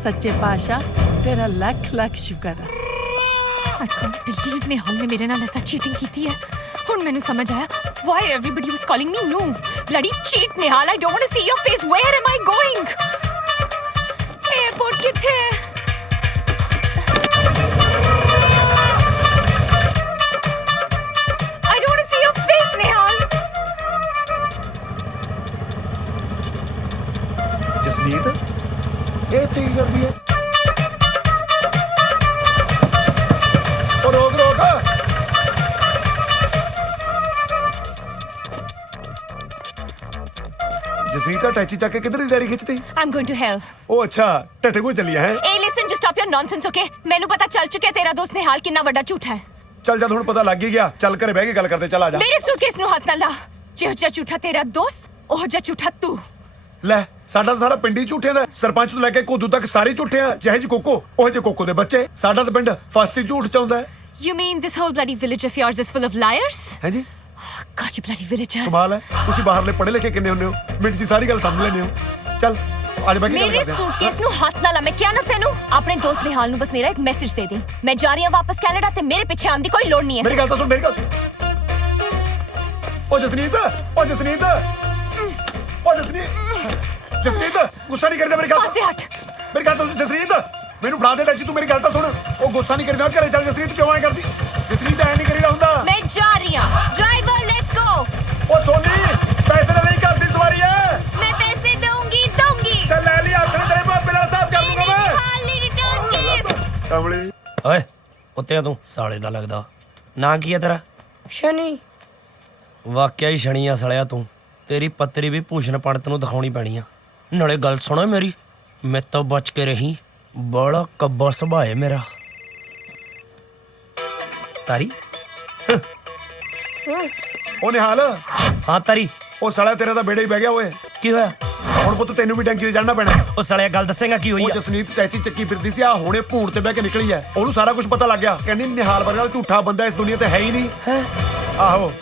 ਸੱਚੇ ਪਾਤਸ਼ਾਹ ਤੇਰਾ ਲੱਖ ਲੱਖ ਸ਼ੁਕਰ ਆ। I can't believe ਨਿਹਾਲ ਨੇ ਮੇਰੇ ਨਾਲ ऐसा cheating ਕੀਤੀ ਹੈ। ਹੁਣ ਮੈਨੂੰ ਸਮਝ ਆਇਆ why everybody was calling me noob. Bloody cheat Nihal, I don't want to see your face. Where am I going? Airport ਕਿੱਥੇ ਹੈ? I don't want to see your face ਨਿਹਾਲ. ਜਸਨੀਤ ਇਹ ਤੇ ਕੀ ਕਰਦੀ ਹੈ? ਉਹ ਰੋਕ ਰੋਕ। ਜਸਨੀਤ ਅਟੈਚੀ ਚੱਕ ਕੇ ਕਿੱਧਰ ਦੀ ਤਿਆਰੀ ਖਿੱਚਦੀ? I'm going to hell. ਉਹ ਅੱਛਾ ਟੱਟੇ ਕੋ ਚੱਲੀ ਹੈ। Hey listen, just stop your nonsense, okay? ਮੈਨੂੰ ਪਤਾ ਚੱਲ ਚੁੱਕਿਆ ਤੇਰਾ ਦੋਸਤ ਨਿਹਾਲ ਕਿੰਨਾ ਵੱਡਾ ਝੂਠ ਹੈ। ਚੱਲ ਜਦ ਹੁਣ ਪਤਾ ਲੱਗ ਹੀ ਗਿਆ, ਚੱਲ ਘਰੇ ਬਹਿ ਕੇ ਗੱਲ ਕਰਦੇ। ਚੱਲ ਆ ਜਾ। ਮੇਰੇ ਸੂਟਕੇਸ ਨੂੰ ਹੱਥ ਨਾ ਲਾ। ਜਿਹੋ ਜਿਹਾ ਝੂਠਾ ਤੇਰਾ ਦੋਸਤ, ਉਹ ਜਿਹਾ ਝੂਠਾ ਤੂੰ। ਲੈ ਸਾਡਾ ਤਾਂ ਸਾਰਾ ਪਿੰਡ ਹੀ ਝੂਠਿਆਂ ਦਾ। ਸਰਪੰਚ ਤੋਂ ਲੈ ਕੇ ਕੋਦੂ ਤੱਕ ਸਾਰੇ ਝੂਠੇ ਆ। ਜਿਹੇ ਜੀ ਕੋਕੋ ਉਹ ਜਿਹੇ ਕੋਕੋ ਦੇ ਬੱਚੇ। ਸਾਡਾ ਤਾਂ ਪਿੰਡ ਫਾਸੀ ਝੂਠ ਚਾਹੁੰਦਾ ਹੈ। You mean this whole bloody village of yours is full of liars? ਹੈ ਜੀ। God, you bloody villagers. ਕਮਾਲ ਹੈ, ਤੁਸੀਂ ਬਾਹਰਲੇ ਪੜ੍ਹੇ ਲਿਖੇ ਕਿੰਨੇ ਹੁੰਦੇ ਹੋ, ਮਿੰਟ 'ਚ ਸਾਰੀ ਗੱਲ ਸਮਝ ਲੈਂਦੇ ਹੋ। ਚੱਲ ਅੱਜ ਬੈ ਕੇ ਗੱਲ ਮੇਰੇ ਕਰਦੇ ਹਾਂ। ਸੂਟਕੇਸ ਨੂੰ ਹੱਥ ਨਾ ਲਾ। ਮੈਂ ਕਿਹਾ ਨਾ ਤੈਨੂੰ, ਆਪਣੇ ਦੋਸਤ ਨਿਹਾਲ ਨੂੰ ਬਸ ਮੇਰਾ ਇੱਕ ਮੈਸੇਜ ਦੇ ਦੇ। ਮੈਂ ਜਾ ਰਹੀ ਹਾਂ ਵਾਪਸ ਕੈਨੇਡਾ ਤੇ ਮੇਰੇ ਪਿੱਛੇ ਆਉਣ ਦੀ ਕੋਈ ਲੋੜ ਨਹੀਂ ਹੈ। ਮੇਰੀ ਗੱਲ ਤਾਂ ਸੁਣ, ਮੇਰੀ ਗੱਲ। ਉਹ ਜਸਨੀਤ, ਉਹ ਜਸਨੀਤ, ਉਹ ਜਸਨੀਤ, ਜਸਨੀਤ ਗੁੱਸਾ ਨਹੀਂ ਕਰਦਾ। ਮੇਰੀ ਗੱਲ ਪਾਸੇ ਹਟ। ਮੇਰੀ ਗੱਲ ਸੁਣ ਜਸਨੀਤ, ਮੈਨੂੰ ਫੜਾ ਦੇ ਟੈਚੀ। ਤੂੰ ਮੇਰੀ ਗੱਲ ਤਾਂ ਸੁਣ। ਉਹ ਗੁੱਸਾ ਨਹੀਂ ਕਰਦਾ, ਘਰੇ ਚੱਲ। ਜਸਨੀਤ ਕਿਉਂ ਐ ਕਰਦੀ? ਜਸਨੀਤ ਐ ਨਹੀਂ ਕਰੀਦਾ ਹੁੰਦਾ। ਮੈਂ ਜਾ ਰਹੀ ਹਾਂ। Driver let's go. ਉਹ ਸੋਨੀ ਪੈਸੇ ਨਾਲ ਨਹੀਂ ਕਰਦੀ ਸਵਾਰੀ ਐ। ਮੈਂ ਪੈਸੇ ਦਊਂਗੀ। ਚੱਲ ਲੈ ਲਈ ਹੱਥ ਨੇ ਤੇਰੇ ਬਾਪੇ ਨਾਲ ਹਿਸਾਬ ਕਰ ਲੂੰਗਾ ਮੈਂ। ਖਾਲੀ ਰਿਟਰਨ ਗਿਫਟ। ਕਮਲੀ ਓਏ ਉੱਤੇ ਆ ਤੂੰ ਸਾਲੇ ਦਾ ਲੱਗਦਾ। ਨਾਂ ਕੀ ਹੈ ਤੇਰਾ? ਸ਼ਨੀ। ਵਾਕਿਆ ਹੀ ਸ਼ਣੀ ਆ ਸਲਿਆ ਤੂੰ। ਤੇਰੀ ਪੱਤਰੀ ਵੀ ਭੂਸ਼ਣ ਪੰਡਤ ਨੂੰ ਦਿਖਾਉਣੀ ਪੈਣੀ ਆ। ਨਾਲੇ ਗੱਲ ਸੁਣੋ ਮੇਰੀ, ਮੇਰੇ ਤੋਂ ਬਚ ਕੇ ਰਹੀ। ਬੜਾ ਕੱਬਾ ਸੁਭਾਅ ਹੈ ਮੇਰਾ। ਤਾਰੀ ਉਹ ਨਿਹਾਲ। ਹਾਂ ਤਾਰੀ। ਉਹ ਸਾਲਾ ਤੇਰਾ ਤਾਂ ਬੇੜਾ ਹੀ ਬਹਿ ਗਿਆ ਓਏ। ਕੀ ਹੋਇਆ? ਹੁਣ ਪੁੱਤ ਤੈਨੂੰ ਵੀ ਟੈਂਕੀ ਤੇ ਚੜਨਾ ਪੈਣਾ। ਉਹ ਸਾਲਿਆ ਗੱਲ ਦੱਸੇਗਾ ਕੀ ਹੋਈ ਉਹ ਆ? ਜਸਨੀਤ ਟੈਚੀ ਚੱਕੀ ਫਿਰਦੀ ਸੀ, ਆ ਹੁਣੇ ਭੂਣ ਤੇ ਬਹਿ ਕੇ ਨਿਕਲੀ ਐ। ਉਹਨੂੰ ਸਾਰਾ ਕੁਝ ਪਤਾ ਲੱਗ ਗਿਆ। ਕਹਿੰਦੀ ਨਿਹਾਲ ਵਰਗਾ ਝੂਠਾ ਬੰਦਾ ਇਸ ਦੁਨੀਆ ਤੇ ਹੈ ਹੀ ਨਹੀਂ। ਆਹੋ।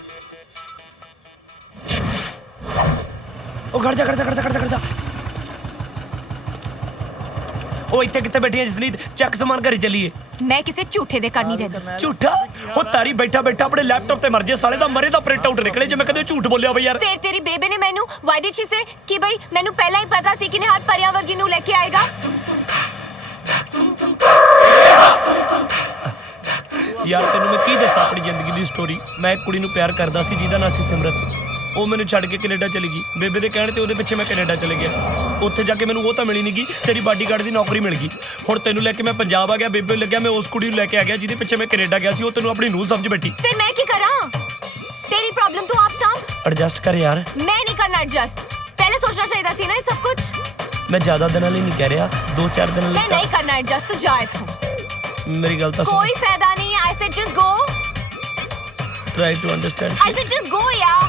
ਉਹ ਖੜ ਜਾ। ਉਹ ਇੱਥੇ ਕਿੱਥੇ ਬੈਠੀ ਹੈ ਜਸਨੀਤ? ਚੱਕ ਸਮਾਨ ਘਰੇ ਚੱਲੀਏ। ਮੈਂ ਕਿਸੇ ਝੂਠੇ ਦੇ ਘਰ ਨਹੀਂ ਰਹਿੰਦੀ। ਝੂਠਾ? ਉਹ ਤਾਰੀ ਬੈਠਾ ਆਪਣੇ ਲੈਪਟਾਪ ਤੇ ਮਰ ਜੇ ਸਾਲੇ ਦਾ ਮਰੇ ਦਾ ਪ੍ਰਿੰਟ ਆਊਟ ਨਿਕਲੇ ਜੇ ਮੈਂ ਕਦੇ ਝੂਠ ਬੋਲਿਆ ਬਈ ਯਾਰ। ਫਿਰ ਤੇਰੀ ਬੇਬੇ ਨੇ ਮੈਨੂੰ ਵਾਈ ਡਿਡ ਸ਼ੀ ਸੇ ਕਿ ਬਈ ਮੈਨੂੰ ਪਹਿਲਾਂ ਹੀ ਪਤਾ ਸੀ ਕਿ ਨਿਹਾਲ ਪਰਿਆ ਵਰਗੀ ਨੂੰ ਲੈ ਕੇ ਆਏਗਾ। ਯਾਰ ਤੈਨੂੰ ਮੈਂ ਕੀ ਦੱਸਾਂ ਆਪਣੀ ਜ਼ਿੰਦਗੀ ਦੀ ਸਟੋਰੀ। ਮੈਂ ਇੱਕ ਕੁੜੀ ਨੂੰ ਪਿਆਰ ਕਰਦਾ ਸੀ ਜਿਹਦਾ ਨਾਂ ਸੀ ਸਿਮਰਤ। ਉਹ ਮੈਨੂੰ ਛੱਡ ਕੇ ਕੈਨੇਡਾ ਚਲੀ ਗਈ। ਬੇਬੇ ਦੇ ਕਹਿਣ ਤੇ ਉਹਦੇ ਪਿੱਛੇ ਮੈਂ ਕੈਨੇਡਾ ਚਲੇ ਗਿਆ। ਉੱਥੇ ਜਾ ਕੇ ਮੈਨੂੰ ਉਹ ਤਾਂ ਮਿਲੀ ਨਹੀਂ ਗਈ, ਤੇਰੀ ਬਾਡੀਗਾਰਡ ਦੀ ਨੌਕਰੀ ਮਿਲ ਗਈ। ਹੁਣ ਤੈਨੂੰ ਲੈ ਕੇ ਮੈਂ ਪੰਜਾਬ ਆ ਗਿਆ। ਬੇਬੇ ਨੂੰ ਲੱਗਿਆ ਮੈਂ ਉਸ ਕੁੜੀ ਨੂੰ ਲੈ ਕੇ ਆ ਗਿਆ ਜਿਹਦੇ ਪਿੱਛੇ ਮੈਂ ਕੈਨੇਡਾ ਗਿਆ ਸੀ। ਉਹ ਤੈਨੂੰ ਆਪਣੀ ਨੂੰਹ ਸਮਝ ਬੈਠੀ। फिर मैं की करा? तेरी प्रॉब्लम तो आप साहब। ਐਡਜਸਟ ਕਰ ਯਾਰ। मैं नहीं करना एडजस्ट। पहले सोचना चाहिए था ना ये सब कुछ। ਮੈਂ ਜ਼ਿਆਦਾ ਦਿਨਾਂ ਲਈ ਨਹੀਂ ਕਹਿ ਰਿਹਾ, 2-4 ਦਿਨਾਂ मैं ਲਈ। नहीं करना एडजस्ट, तू जा इत्थों। ਮੇਰੀ ਗੱਲ ਤਾਂ ਸੁਣ। कोई फायदा नहीं है। I said just go। Try to understand. I said just go यार।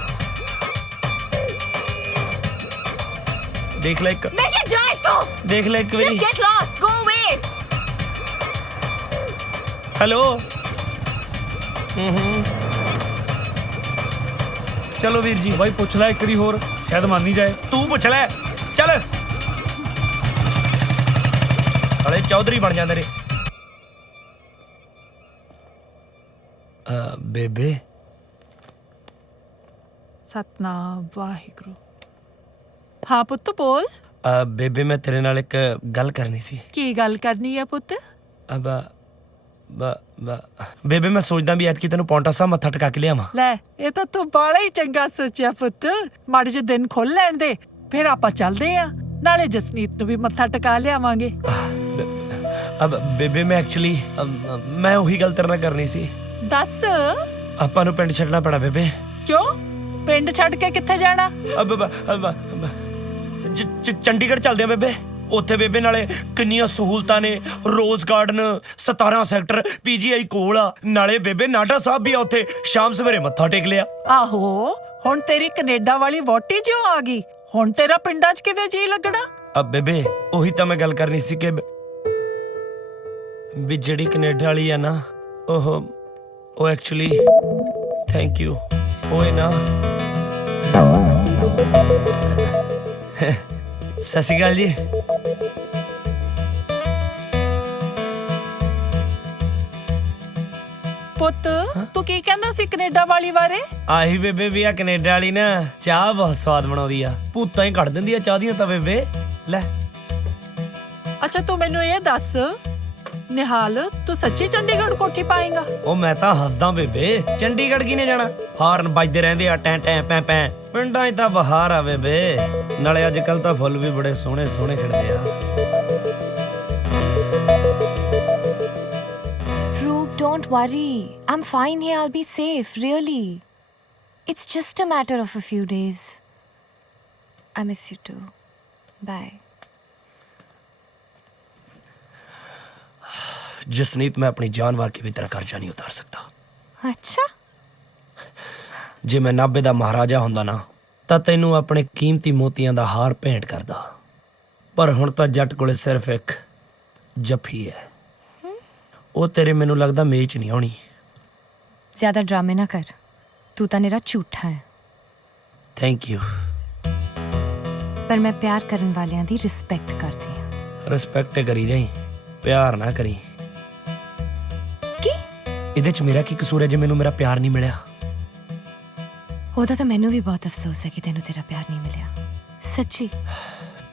ਦੇਖ ਲੈ ਇੱਕ। मैं क्या जा इत्थों। ਦੇਖ ਲੈ ਇੱਕ ਵਾਰੀ। Just get lost, go away। Hello. ਚਲੋ ਵੀਰ ਜੀ। ਬਾਈ ਪੁੱਛ ਲੈ ਇੱਕ ਵਾਰੀ ਹੋਰ, ਸ਼ਾਇਦ ਮੰਨ ਹੀ ਜਾਏ। ਤੂੰ ਪੁੱਛ ਲੈ ਚੱਲ। ਸਾਲੇ ਚੌਧਰੀ ਬਣ ਜਾਂਦੇ ਨੇ। ਬੇਬੇ। ਸਤਨਾਮ ਵਾਹਿਗੁਰੂ। ਹਾਂ ਪੁੱਤ ਬੋਲ। ਬੇਬੇ ਮੈਂ ਤੇਰੇ ਨਾਲ ਇੱਕ ਗੱਲ ਕਰਨੀ ਸੀ। ਕੀ ਗੱਲ ਕਰਨੀ ਹੈ ਪੁੱਤ? ਬੇਬੇ ਮੈਂ ਸੋਚਦਾ ਵੀ ਐਤਕੀ ਤੈਨੂੰ ਪੌਂਟਾ ਸਾਹਿਬ ਮੱਥਾ ਟਿਕਾ ਕੇ ਲਿਆਵਾਂ। ਲੈ ਇਹ ਤਾਂ ਤੂੰ ਬਾਲਾ ਹੀ ਚੰਗਾ ਸੋਚਿਆ ਪੁੱਤ। ਮਾੜੇ ਜਿਹੇ ਦਿਨ ਖੁੱਲ ਲੈਣ ਦੇ, ਫਿਰ ਆਪਾਂ ਚੱਲਦੇ ਆ। ਨਾਲੇ ਜਸਨੀਤ ਨੂੰ ਵੀ ਮੱਥਾ ਟਿਕਾ ਲਿਆਵਾਂਗੇ। ਬੇਬੇ ਮੈਂ ਐਕਚੁਅਲੀ ਮੈਂ ਉਹੀ ਗੱਲ ਤੇਰੇ ਨਾਲ ਕਰਨੀ ਸੀ। ਦੱਸ। ਆਪਾਂ ਨੂੰ ਪਿੰਡ ਛੱਡਣਾ ਪੈਣਾ ਬੇਬੇ। ਕਿਉਂ? ਪਿੰਡ ਛੱਡ ਕੇ ਕਿੱਥੇ ਜਾਣਾ? ਚੰਡੀਗੜ੍ਹ ਚੱਲਦੇ ਆ ਬੇਬੇ। ਉੱਥੇ ਬੇਬੇ ਨਾਲੇ ਕਿੰਨੀਆਂ ਸਹੂਲਤਾਂ ਨੇ। ਰੋਜ਼ ਗਾਰਡਨ 17 ਸੈਕਟਰ PGI ਕੋਲ ਆ। ਨਾਲੇ ਬੇਬੇ ਨਾਡਾ ਸਾਹਿਬ ਵੀ ਆ ਉੱਥੇ। ਸ਼ਾਮ ਸਵੇਰੇ ਮੱਥਾ ਟੇਕ ਲਿਆ। ਆਹੋ ਹੁਣ ਤੇਰੀ ਕੈਨੇਡਾ ਵਾਲੀ ਵੋਟੀ ਜਿਉਂ ਆ ਗਈ। ਹੁਣ ਤੇਰਾ ਪਿੰਡਾਂ 'ਚ ਕਿਵੇਂ ਜੀ ਲੱਗਣਾ? ਬੇਬੇ ਉਹੀ ਤਾਂ ਮੈਂ ਗੱਲ ਕਰਨੀ ਸੀ ਕਿ ਵੀ ਜਿਹੜੀ ਕੈਨੇਡਾ ਵਾਲੀ ਆ ਨਾ ਉਹ ਐਕਚੁਅਲੀ ਥੈਂਕ ਯੂ ਉਹ ਹੈ ਨਾ। ਸਤਿ ਸ਼੍ਰੀ ਅਕਾਲ ਜੀ। ਪੁੱਤ ਤੂੰ ਕੀ ਕਹਿੰਦਾ ਸੀ ਕੈਨੇਡਾ ਵਾਲੀ ਬਾਰੇ? ਆਹੀ ਬੇਬੇ ਵੀ ਆ ਕੈਨੇਡਾ ਵਾਲੀ ਨਾ ਚਾਹ ਬਹੁਤ ਸਵਾਦ ਬਣਾਉਂਦੀ ਆ। ਭੂਤਾਂ ਹੀ ਕੱਢ ਦਿੰਦੀ ਆ ਚਾਹ ਦੀਆਂ ਤਾਂ ਬੇਬੇ। ਲੈ ਅੱਛਾ ਤੂੰ ਮੈਨੂੰ ਇਹ ਦੱਸ ਨਿਹਾਲ, ਤੂੰ ਸੱਚੀ ਚੰਡੀਗੜ੍ਹ ਕੋਠੀ ਪਾਏਗਾ? ਉਹ ਮੈਂ ਤਾਂ ਹੱਸਦਾ ਬੇਬੇ। ਚੰਡੀਗੜ੍ਹ ਕਿਨੇ ਜਾਣਾ? ਹਾਰਨ ਵੱਜਦੇ ਰਹਿੰਦੇ ਆ ਟੈਂ ਟੈਂ ਪੈ ਪੈ। ਪਿੰਡਾਂ 'ਚ ਤਾਂ ਬਹਾਰ ਆ ਬੇਬੇ। ਨਾਲੇ ਅੱਜ ਕੱਲ ਤਾਂ ਫੁੱਲ ਵੀ ਬੜੇ ਸੋਹਣੇ ਸੋਹਣੇ ਖਿੜਦੇ ਆ। Roop, don't worry. I'm fine here. I'll be safe, really. It's just a matter of a few days. I miss you too. Bye. Jasneet ਮੈਂ ਆਪਣੀ ਜਾਨ ਵਾਰ ਕੇ ਵੀ ਤੇਰਾ ਕਰਜ਼ਾ ਨਹੀਂ ਉਤਾਰ ਸਕਦਾ। अच्छा? ਜੇ ਮੈਂ ਨਾਭੇ ਦਾ ਮਹਾਰਾਜਾ ਹੁੰਦਾ ਨਾ ਤਾਂ ਤੈਨੂੰ ਆਪਣੇ ਕੀਮਤੀ ਮੋਤੀਆਂ ਦਾ ਹਾਰ ਭੇਂਟ ਕਰਦਾ। ਪਰ ਹੁਣ ਤਾਂ ਜੱਟ ਕੋਲੇ ਸਿਰਫ ਇੱਕ ਜੱਫੀ ਹੈ। ਉਹ ਤੇਰੇ ਮੈਨੂੰ ਲੱਗਦਾ ਮੇਚ ਨਹੀਂ ਆਉਣੀ। ज्यादा ड्रामे ना कर। तू तो मेरा झूठा है। Thank you. पर मैं प्यार करन वालियां दी रिस्पेक्ट करदी हां। ਰਿਸਪੈਕਟ ਕਰੀ ਜਾਈ, ਪਿਆਰ ਨਾ ਕਰੀ। ਕੀ? ਇਹਦੇ ਚ ਮੇਰਾ ਕੀ ਕਸੂਰ ਹੈ ਜੇ ਮੈਨੂੰ ਮੇਰਾ ਪਿਆਰ ਨਹੀਂ ਮਿਲਿਆ? ਉਹਦਾ ਤਾਂ ਮੈਨੂੰ ਵੀ ਬਹੁਤ ਅਫਸੋਸ ਹੈ ਕਿ ਤੈਨੂੰ ਤੇਰਾ ਪਿਆਰ ਨਹੀਂ ਮਿਲਿਆ। ਸੱਚੀ।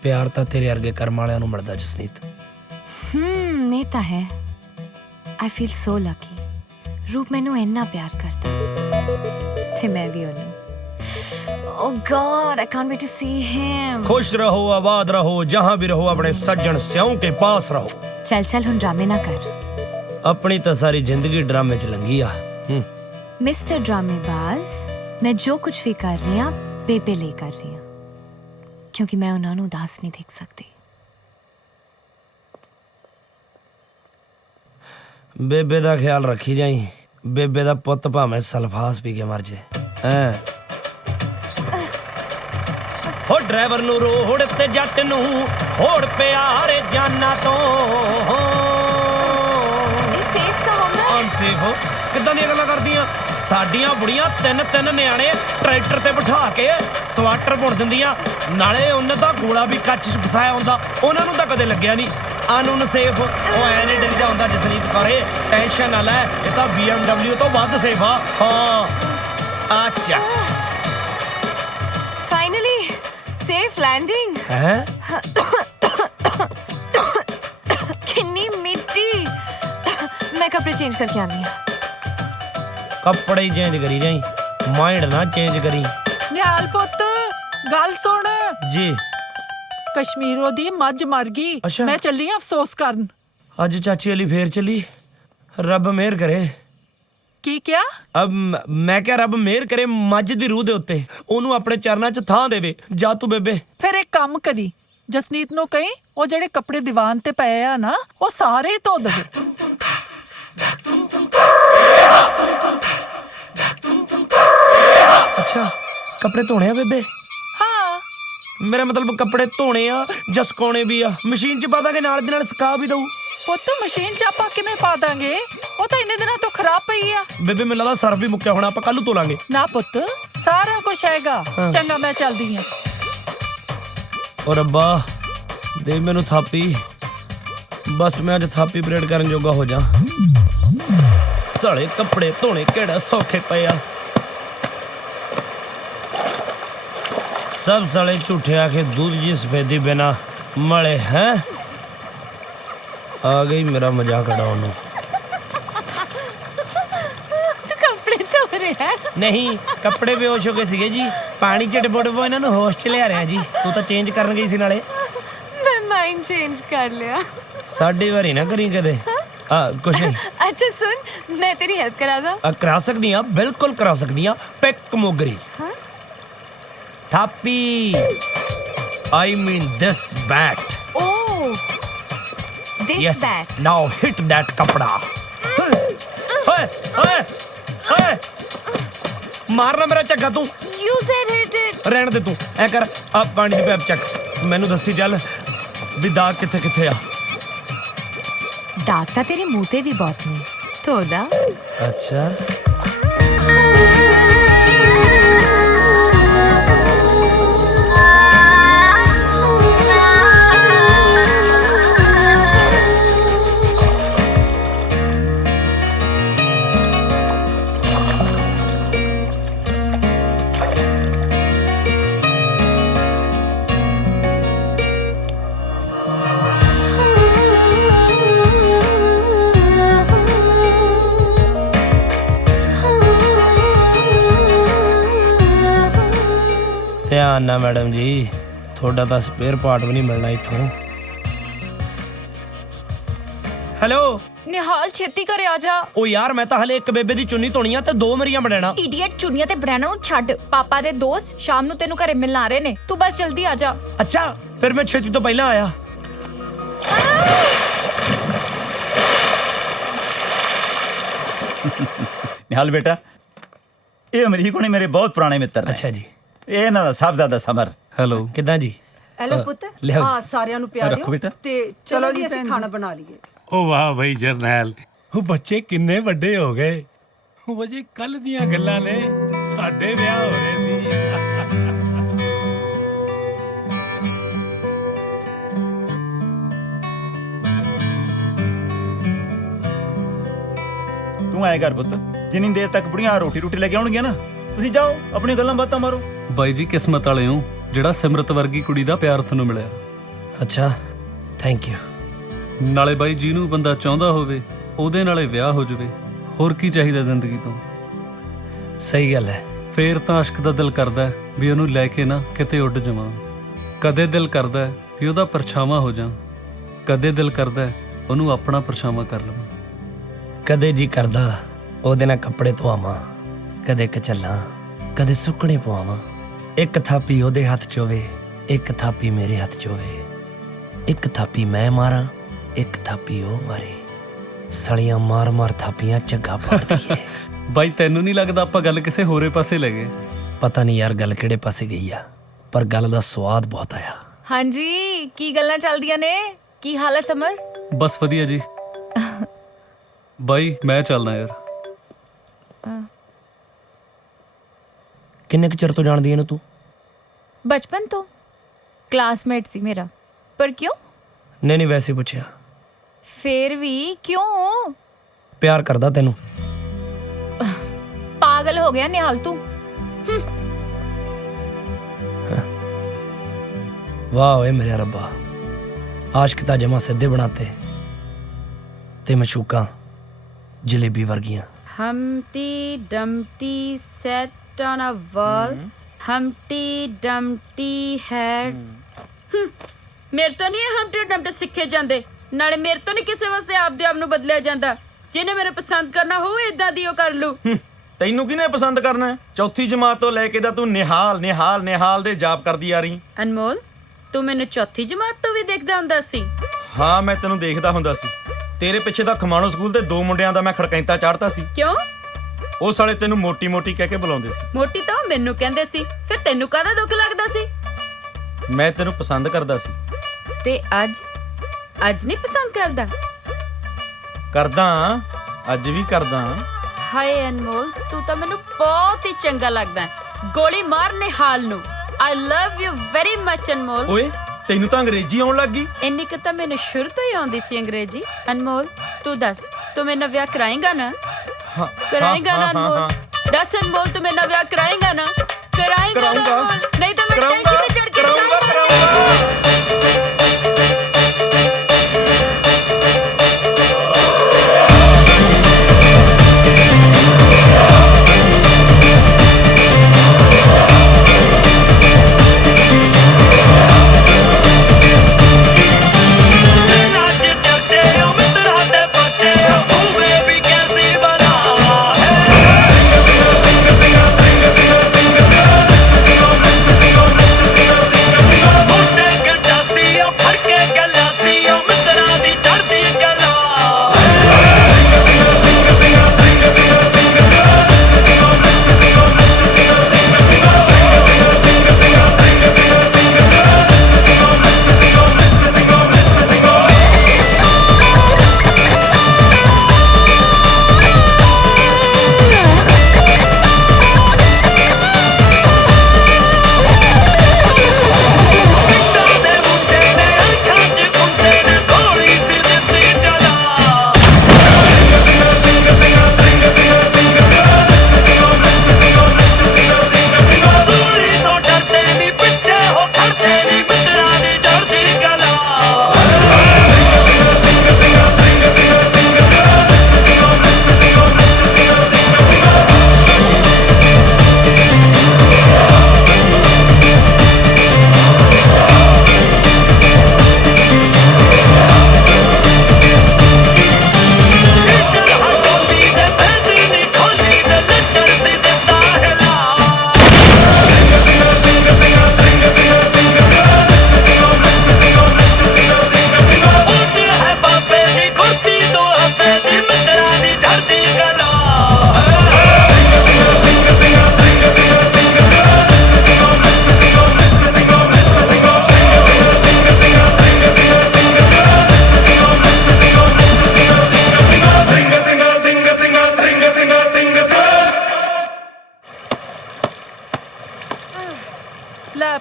ਪਿਆਰ ਤਾਂ ਤੇਰੇ ਵਰਗੇ ਕਰਮ ਵਾਲਿਆਂ ਨੂੰ ਮਿਲਦਾ ਜਸਨੀਤ। ਇਹ ਤਾਂ ਹੈ। I feel so Lucky. ਰੂਪ ਮੈਨੂੰ ਇੰਨਾ ਪਿਆਰ ਕਰਦਾ ਤੇ ਮੈਂ ਵੀ ਉਹਨੂੰ। Oh God, I can't wait to see him. खुश रहो, आबाद रहो, जहां भी रहो, अपने सज्जन स्याऊ के पास रहो। चल चल हुन ड्रामे ना कर। अपनी तो सारी जिंदगी ड्रामे च लंघी आ। मिस्टर ड्रामेबाज, मैं जो कुछ भी कर रही हूं बेबे ले कर रही हूं, क्योंकि मैं उन्हां नूं उदास नहीं देख सकती। बेबे दा ख्याल रखी जाई। बेबे दा पुत्त भावें सल्फास पी के मर जाए। हो ड्राइवर नू रोड ते जट नू होड़ प्यारे जाना तो सेफ का होगा। अनसेफ हो किदां दी गल्लां करदियां? साडियां बुढ़ियां ਤਿੰਨ ਨਿਆਣੇ ਟਰੈਕਟਰ ਤੇ ਬਿਠਾ ਕੇ ਸਵਾਟਰ ਬੁਣ ਦਿੰਦੀਆਂ। ਨਾਲੇ ਉਹਨਾਂ ਦਾ ਗੋਲਾ ਵੀ ਕੱਚ 'ਚ ਫਸਾਇਆ ਹੁੰਦਾ। ਉਹਨਾਂ ਨੂੰ ਤਾਂ ਕਦੇ ਲੱਗਿਆ ਨਹੀਂ। ਅਨਸੇਫ ਉਹ ਐ ਨਹੀਂ ਡਰ ਜਾਂਦਾ ਜਸਨੀਤ ਕੌਰੇ। ਟੈਨਸ਼ਨ ਨਾ ਲੈ, ਇਹ ਤਾਂ BMW ਤੋਂ ਵੱਧ ਸੇਫ ਆ। ਹਾਂ ਅੱਛਾ फाइनली सेफ लैंडिंग है। किन्नी मिट्टी। मैं कपड़े चेंज करके आनी है। ਕੱਪੜੇ ਹੀ ਚੇਂਜ ਕਰੀ ਜਾਈ, ਮਾਈਂਡ ਨਾ ਚੇਂਜ ਕਰੀ। ਨਿਹਾਲ ਪੁੱਤ ਗੱਲ ਸੁਣ, ਜੀ ਕਸ਼ਮੀਰੋਂ ਦੀ ਮੱਝ ਮਰ ਗਈ। ਅੱਛਾ। ਮੈਂ ਚੱਲੀ ਆਂ ਅਫਸੋਸ ਕਰਨ। ਅੱਜ ਚਾਚੀ ਅਲੀ ਫੇਰ ਚੱਲੀ, ਰੱਬ ਮਿਹਰ ਕਰੇ। ਕੀ ਕਿਹਾ? ਮੈਂ ਕਿਹਾ ਰੱਬ ਮਿਹਰ ਕਰੇ ਮੱਝ ਦੀ ਰੂਹ ਦੇ ਉੱਤੇ, ਉਹਨੂੰ ਆਪਣੇ ਚਰਨਾਂ 'ਚ ਥਾਂ ਦੇਵੇ। ਜਾ ਤੂੰ ਬੇਬੇ। ਫਿਰ ਇੱਕ ਕੰਮ ਕਰੀ, ਜਸਨੀਤ ਨੂੰ ਕਹੀਂ ਉਹ ਜਿਹੜੇ ਕੱਪੜੇ ਦੀਵਾਨ ਤੇ ਪਏ ਆ ਨਾ, ਉਹ ਸਾਰੇ ਧੋ ਦੇਵੇ। ਅੱਛਾ, ਕੱਪੜੇ ਧੋਣੇ ਆ ਬੇਬੇ? ਹਾਂ। ਮੇਰਾ ਮਤਲਬ ਕੱਪੜੇ ਧੋਣੇ ਆ ਜਾਂ ਸੁਕਾਉਣੇ ਵੀ ਆ? ਮਸ਼ੀਨ 'ਚ ਪਾ ਦਾਂਗੇ, ਨਾਲ ਦੇ ਨਾਲ ਸੁਕਾ ਵੀ ਦਊ। ਪੁੱਤ ਮਸ਼ੀਨ 'ਚ ਆਪਾਂ ਕਿਵੇਂ ਪਾ ਦਾਂਗੇ? ਉਹ ਤਾਂ ਇੰਨੇ ਦਿਨਾਂ ਤੋਂ ਖਰਾਬ ਪਈ ਆ। ਬੇਬੇ ਮੈਨੂੰ ਲੱਗਦਾ ਸਰਫ ਵੀ ਮੁੱਕਿਆ ਹੋਣਾ, ਆਪਾਂ ਕੱਲ ਨੂੰ ਧੋ ਲਾਂਗੇ। ਨਾ ਪੁੱਤ, ਸਾਰਾ ਕੁਝ ਹੈਗਾ। ਹਾਂ। ਚੰਗਾ ਮੈਂ ਚੱਲਦੀ ਆਂ। ਓ ਰੱਬਾ ਦੇ ਮੈਨੂੰ ਥਾਪੀ, ਬਸ ਮੈਂ ਅੱਜ ਥਾਪੀ ਪਰੇਡ ਕਰਨ ਜੋਗਾ ਹੋ ਜਾ। ਸਾਲੇ ਕੱਪੜੇ ਧੋਣੇ ਕਿਹੜਾ ਸੌਖੇ ਪਏ ਆ। सब साले झूठे आके दूध जी सफेदी बिना मले हैं। आ गई मेरा मजाक उड़ाने। कपड़े धो रहे हैं? नहीं, कपड़े बेहोश हो गए सीगे जी, पानी च डबो डबो इन्हां नूं होश च लिया रहा जी। तू तो चेंज करन गई सी नाले। मैं माइंड चेंज कर लिया। साडी वारी ना करी कदे। कुछ नहीं। अच्छा सुन, मैं तेरी हेल्प करा दा? करा सकदी हां, बिल्कुल करा सकदी हां। पिक मोगरी। हाँ? थापी, I mean this bat. Oh, this Yes. bat. Now hit that कपड़ा. ओए, ओए, ओए, मारना मेरा झग्गा तू। You said hit it. रहने दे तू। ऐ कर, अब पानी दी पैप चक, मैनू दसी चल भी दाग किथे किथे आ। दाग तां तेरे मुंह ते भी बहुत ने, धो दा। अच्छा। ध्यान ना मैडम जी, थोड़ा तो स्पेयर पार्ट भी नहीं मिलना इथों। हेलो निहाल छेती करे आजा। ओ यार मैं तो हले एक बेबे दी चुन्नी धोनी आ ते दो मेरियां बनैना। इडियट, चुन्नियां ते बनैना नु छੱਡ। पापा दे दोस्त शाम नु तेनु घरे मिलना आ रहे ने, तू बस जल्दी आजा। अच्छा, फिर मैं छेती तो पहला आया। निहाल बेटा, ये अमरीक होने मेरे बहुत पुराने मित्र ने। अच्छा जी। ये ना साहबजादा समर। हेलो किदा जी? हेलो पुੱਤ, ਆ ਸਾਰਿਆਂ ਨੂੰ ਪਿਆ ਰੱਖੋ ਬੇਟਾ। ਦਿਓ ਤੇ ਚਲੋ ਜੀ ਅਸੀਂ ਖਾਣਾ ਬਣਾ ਲਈਏ। ओ वाह भाई जरनैल, ਉਹ ਬੱਚੇ ਕਿੰਨੇ ਵੱਡੇ ਹੋ ਗਏ। ਉਹ ਅਜੇ ਕੱਲ ਦੀਆਂ ਗੱਲਾਂ ਨੇ, ਸਾਡੇ ਵਿਆਹ ਹੋ ਰਹੇ ਸੀ। ਤੂੰ ਆਏ ਘਰ ਪੁੱਤ, ਜਿੰਨੀ ਦੇਰ ਤੱਕ ਬੁੜੀਆਂ ਰੋਟੀ ਰੋਟੀ ਲੈ ਕੇ ਆਉਣਗੀਆਂ ਨਾ, ਤੁਸੀਂ ਜਾਓ ਆਪਣੀ ਗੱਲਾਂ ਬਾਤਾਂ ਮਾਰੋ। ਬਾਈ ਜੀ ਕਿਸਮਤ ਵਾਲੇ ਹੋ ਜਿਹੜਾ ਸਿਮਰਤ ਵਰਗੀ ਕੁੜੀ ਦਾ ਪਿਆਰ ਤੁਹਾਨੂੰ ਮਿਲਿਆ। ਅੱਛਾ, ਥੈਂਕ ਯੂ। ਨਾਲੇ ਬਾਈ ਜਿਹਨੂੰ ਬੰਦਾ ਚਾਹੁੰਦਾ ਹੋਵੇ ਉਹਦੇ ਨਾਲੇ ਵਿਆਹ ਹੋ ਜਾਵੇ, ਹੋਰ ਕੀ ਚਾਹੀਦਾ ਜ਼ਿੰਦਗੀ ਤੋਂ। ਸਹੀ ਗੱਲ ਹੈ। ਫੇਰ ਤਾਂ ਅਸ਼ਕ ਦਾ ਦਿਲ ਕਰਦਾ ਵੀ ਉਹਨੂੰ ਲੈ ਕੇ ਨਾ ਕਿਤੇ ਉੱਡ ਜਾਵਾਂ। ਕਦੇ ਦਿਲ ਕਰਦਾ ਵੀ ਉਹਦਾ ਪਰਛਾਵਾਂ ਹੋ ਜਾ, ਕਦੇ ਦਿਲ ਕਰਦਾ ਉਹਨੂੰ ਆਪਣਾ ਪਰਛਾਵਾਂ ਕਰ ਲਵਾਂ। ਕਦੇ ਜੀ ਕਰਦਾ ਉਹਦੇ ਨਾਲ ਕੱਪੜੇ ਧਵਾਵਾਂ, ਕਦੇ ਕਚੱਲਾਂ, ਕਦੇ ਸੁੱਕਣੇ ਪਵਾਵਾਂ। ਇੱਕ ਥਾਪੀ ਉਹਦੇ ਹੱਥ 'ਚ ਹੋਵੇ, ਇੱਕ ਥਾਪੀ ਮੇਰੇ ਹੱਥ 'ਚ ਹੋਵੇ। ਇੱਕ ਥਾਪੀ ਮੈਂ ਮਾਰਾਂ, ਇੱਕ ਥਾਪੀ ਉਹ ਮਾਰੇ। ਸਲੀਆਂ ਮਾਰ ਮਾਰ ਥਾਪੀਆਂ ਝੱਗਾ ਪਾੜਦੀ ਏ। ਬਾਈ ਤੈਨੂੰ ਨਹੀਂ ਲੱਗਦਾ ਆਪਾਂ ਗੱਲ ਕਿਸੇ ਹੋਰੇ ਪਾਸੇ ਲੈ ਗਏ? ਪਤਾ ਨਹੀਂ ਯਾਰ ਗੱਲ ਕਿਹੜੇ ਪਾਸੇ ਗਈ ਆ, ਪਰ ਗੱਲ ਦਾ ਸਵਾਦ ਬਹੁਤ ਆਇਆ। ਹਾਂਜੀ, ਕੀ ਗੱਲਾਂ ਚੱਲਦੀਆਂ ਨੇ? ਕੀ ਹਾਲ ਹੈ ਸਮਰ? ਬਸ ਵਧੀਆ ਜੀ। ਬਾਈ ਮੈਂ ਚੱਲਦਾ ਯਾਰ। ਕਿੰਨੇ ਕੁ ਚਿਰ ਤੋਂ ਜਾਣਦੀ ਇਹਨੂੰ ਤੂੰ? ਬਚਪਨ ਤੋਂ ਕਲਾਸਮੇਟ ਸੀ ਮੇਰਾ। ਪਰ ਕਿਉਂ? ਨਹੀਂ ਵੈਸੇ ਪੁੱਛਿਆ। ਫੇਰ ਵੀ ਕਿਉਂ? ਪਿਆਰ ਕਰਦਾ ਤੈਨੂੰ। ਪਾਗਲ ਹੋ ਗਿਆ ਨਿਹਾਲ ਤੂੰ। ਵਾਹ ਓਏ ਮੇਰੇ ਰੱਬਾ, ਆਸ਼ਕ ਤਾਂ ਜਮਾ ਸਿੱਧੇ ਬਣਾਤੇ ਤੇ ਮਸ਼ੂਕਾਂ ਜਲੇਬੀ ਵਰਗੀਆਂ। Humpty Dumpty sat on a wall. Humpty Dumpty had ਮੇਰੇ ਤੋਂ ਨਹੀਂ ਹੰਪਟੀ ਡੰਪਟੀ ਸਿੱਖੇ ਜਾਂਦੇ, ਨਾਲੇ ਮੇਰੇ ਤੋਂ ਨਹੀਂ ਕਿਸੇ ਵਾਸਤੇ ਆਪਦੇ ਆਪ ਨੂੰ ਬਦਲਿਆ ਜਾਂਦਾ। ਜਿਹਨੇ ਮੇਰੇ ਪਸੰਦ ਕਰਨਾ ਹੋਵੇ ਇਦਾਂ ਦੀ ਉਹ ਕਰ ਲੂ। ਤੈਨੂੰ ਕਿਹਨੇ ਪਸੰਦ ਕਰਨਾ ਹੈ? ਚੌਥੀ ਜਮਾਤ ਤੋਂ ਲੈ ਕੇ ਤਾਂ ਤੂੰ ਨਿਹਾਲ ਨਿਹਾਲ ਨਿਹਾਲ ਦੇ ਜਾਪ ਕਰਦੀ ਆ ਰਹੀ। ਅਨਮੋਲ, ਤੂੰ ਮੈਨੂੰ ਚੌਥੀ ਜਮਾਤ ਤੋਂ ਵੀ ਦੇਖਦਾ ਹੁੰਦਾ ਸੀ? ਹਾਂ, ਮੈਂ ਤੈਨੂੰ ਦੇਖਦਾ ਹੁੰਦਾ ਸੀ। ਤੇਰੇ ਪਿੱਛੇ ਤਾਂ ਖਮਾਣੋ ਸਕੂਲ ਦੇ 2 ਮੁੰਡਿਆਂ ਦਾ ਮੈਂ ਖੜਕੈਂਤਾ ਚਾੜਤਾ ਸੀ। ਕਿਉਂ? ਉਹ ਸਾਲੇ ਤੈਨੂੰ ਮੋਟੀ ਮੋਟੀ ਕਹਿ ਕੇ ਬੁਲਾਉਂਦੇ ਸੀ। ਮੋਟੀ ਤਾਂ ਉਹ ਮੈਨੂੰ ਕਹਿੰਦੇ ਸੀ, ਫਿਰ ਤੈਨੂੰ ਕਾਹਦਾ ਦੁੱਖ ਲੱਗਦਾ ਸੀ? ਮੈਂ ਤੈਨੂੰ ਪਸੰਦ ਕਰਦਾ ਸੀ। ਤੇ ਅੱਜ ਨਹੀਂ ਪਸੰਦ ਕਰਦਾ? ਕਰਦਾ, ਅੱਜ ਵੀ ਕਰਦਾ। ਹਾਏ ਅਨਮੋਲ, ਤੂੰ ਤਾਂ ਮੈਨੂੰ ਬਹੁਤ ਹੀ ਚੰਗਾ ਲੱਗਦਾ ਹੈ। ਗੋਲੀ ਮਾਰ ਨਿਹਾਲ ਨੂੰ। I love you very much ਅਨਮੋਲ। ਓਏ, ਤੈਨੂੰ ਤਾਂ ਅੰਗਰੇਜ਼ੀ ਆਉਣ ਲੱਗ ਗਈ। ਇੰਨੀ ਕੁ ਤਾਂ ਮੈਨੂੰ ਸ਼ੁਰੂ ਤੋਂ ਹੀ ਆਉਂਦੀ ਸੀ ਅੰਗਰੇਜ਼ੀ। ਅਨਮੋਲ, ਤੂੰ ਦੱਸ, ਤੂੰ ਮੇਰੇ ਨਾਲ ਵਿਆਹ ਕਰਾਏਂਗਾ ਨਾ? ਕਰਾਏਂਗਾ ਨਾ ਅਨਮੋਲ? ਦੱਸ ਅਨਮੋਲ, ਤੂੰ ਮੇਰੇ ਨਾਲ ਵਿਆਹ ਕਰਾਏਂਗਾ ਨਾ? ਕਰਾਏਂਗਾ ਨਾ ਅਨਮੋਲ? ਨਹੀਂ ਤਾਂ ਮੈਂ ਟੈਂਕੀ ਤੇ ਚੜ ਕੇ ਕਰਾਉਂਗਾ।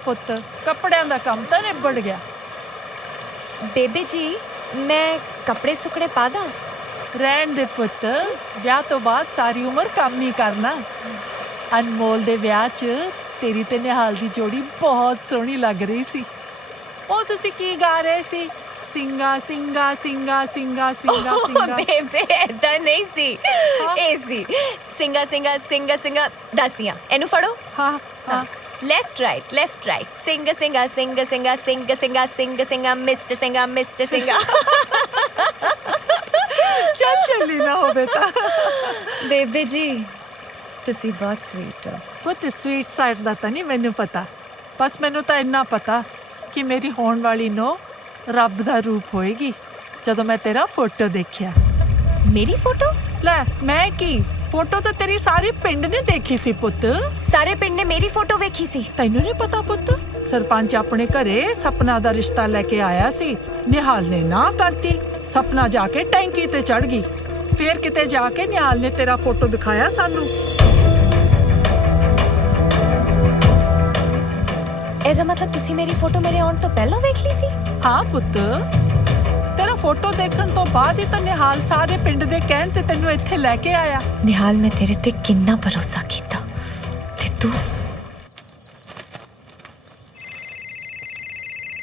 ਪੁੱਤ, ਕੱਪੜਿਆਂ ਦਾ ਕੰਮ ਤਾਂ ਨਿਬੜ ਗਿਆ। ਬੇਬੇ ਜੀ, ਮੈਂ ਕੱਪੜੇ ਸੁੱਕਣੇ ਪਾ ਦਾਂ? ਰਹਿਣ ਦੇ ਪੁੱਤ, ਵਿਆਹ ਤੋਂ ਬਾਅਦ ਸਾਰੀ ਉਮਰ ਕੰਮ ਹੀ ਕਰਨਾ। ਅਨਮੋਲ ਦੇ ਵਿਆਹ 'ਚ ਤੇਰੀ ਤੇ ਨਿਹਾਲ ਦੀ ਜੋੜੀ ਬਹੁਤ ਸੋਹਣੀ ਲੱਗ ਰਹੀ ਸੀ। ਉਹ ਤੁਸੀਂ ਕੀ ਗਾ ਰਹੇ ਸੀ? ਸਿੰਗਾ ਸਿੰਗਾ ਸਿੰਗਾ ਸਿੰਗਾ ਸਿੰਗਾ ਸਿੰਗਾ। ਬੇਬੇ ਏਦਾਂ ਨਹੀਂ ਸੀ, ਇਹ ਸੀ ਸਿੰਗਾ ਸਿੰਗਾ ਸਿੰਗਾ ਸਿੰਗਾ। ਦੱਸਦੀਆਂ, ਇਹਨੂੰ ਫੜੋ। ਹਾਂ ਹਾਂ। ਲੈਫਟ ਰਾਈਟ ਸਿੰਗ ਸਿੰਗਾ ਸਿੰਗ ਸਿੰਗਾ ਸਿੰਗ ਸਿੰਗਾ ਸਿੰਗ ਸਿੰਗਾ ਮਿਸਟਰ ਸਿੰਗਾ ਮਿਸਟਰ ਸਿੰਗਾ। ਚੱਲ ਚੱਲੀ ਨਾ ਹੋ ਬੇਟਾ। ਬੇਬੇ ਜੀ, ਤੁਸੀਂ ਬਹੁਤ ਸਵੀਟ ਹੋ। ਪੁੱਤ, ਸਵੀਟ ਸਾਈਡ ਦਾ ਤਾਂ ਨਹੀਂ ਮੈਨੂੰ ਪਤਾ, ਬਸ ਮੈਨੂੰ ਤਾਂ ਇੰਨਾ ਪਤਾ ਕਿ ਮੇਰੀ ਹੋਣ ਵਾਲੀ ਨੋ ਰੱਬ ਦਾ ਰੂਪ ਹੋਏਗੀ ਜਦੋਂ ਮੈਂ ਤੇਰਾ ਫੋਟੋ ਦੇਖਿਆ। ਮੇਰੀ ਫੋਟੋ? ਲੈ, ਮੈਂ ਕੀ, ਫੋਟੋ ਤਾਂ ਤੇਰੀ ਸਾਰੀ ਪਿੰਡ ਨੇ ਦੇਖੀ ਸੀ ਪੁੱਤ। ਸਾਰੇ ਪਿੰਡ ਨੇ ਮੇਰੀ ਫੋਟੋ ਵੇਖੀ ਸੀ? ਤੈਨੂੰ ਨਹੀਂ ਪਤਾ ਪੁੱਤ? ਸਰਪੰਚ ਆਪਣੇ ਘਰੇ ਸਪਨਾ ਦਾ ਰਿਸ਼ਤਾ ਲੈ ਕੇ ਆਇਆ ਸੀ। ਨਿਹਾਲ ਨੇ ਨਾ ਕਰਤੀ। ਸਪਨਾ ਜਾ ਕੇ ਟੈਂਕੀ ਤੇ ਚੜ ਗਈ। ਫੇਰ ਕਿਤੇ ਜਾ ਕੇ ਨਿਹਾਲ ਨੇ ਤੇਰਾ ਫੋਟੋ ਦਿਖਾਇਆ ਸਾਨੂੰ। ਇਹਦਾ ਮਤਲਬ ਤੁਸੀਂ ਮੇਰੀ ਫੋਟੋ ਮੇਰੇ ਆਉਣ ਤੋਂ ਪਹਿਲਾਂ ਵੇਖ ਲਈ ਸੀ? ਹਾਂ ਪੁੱਤ, ਤੇਰਾ ਫੋਟੋ ਦੇਖਣ ਤੋਂ ਬਾਅਦ ਹੀ ਤਾਂ ਨਿਹਾਲ ਸਾਰੇ ਪਿੰਡ ਦੇ ਕਹਿਣ ਤੇ ਤੈਨੂੰ ਇੱਥੇ ਲੈ ਕੇ ਆਇਆ। ਨਿਹਾਲ, ਮੈਂ ਤੇਰੇ ਤੇ ਕਿੰਨਾ ਭਰੋਸਾ ਕੀਤਾ ਤੇ ਤੂੰ।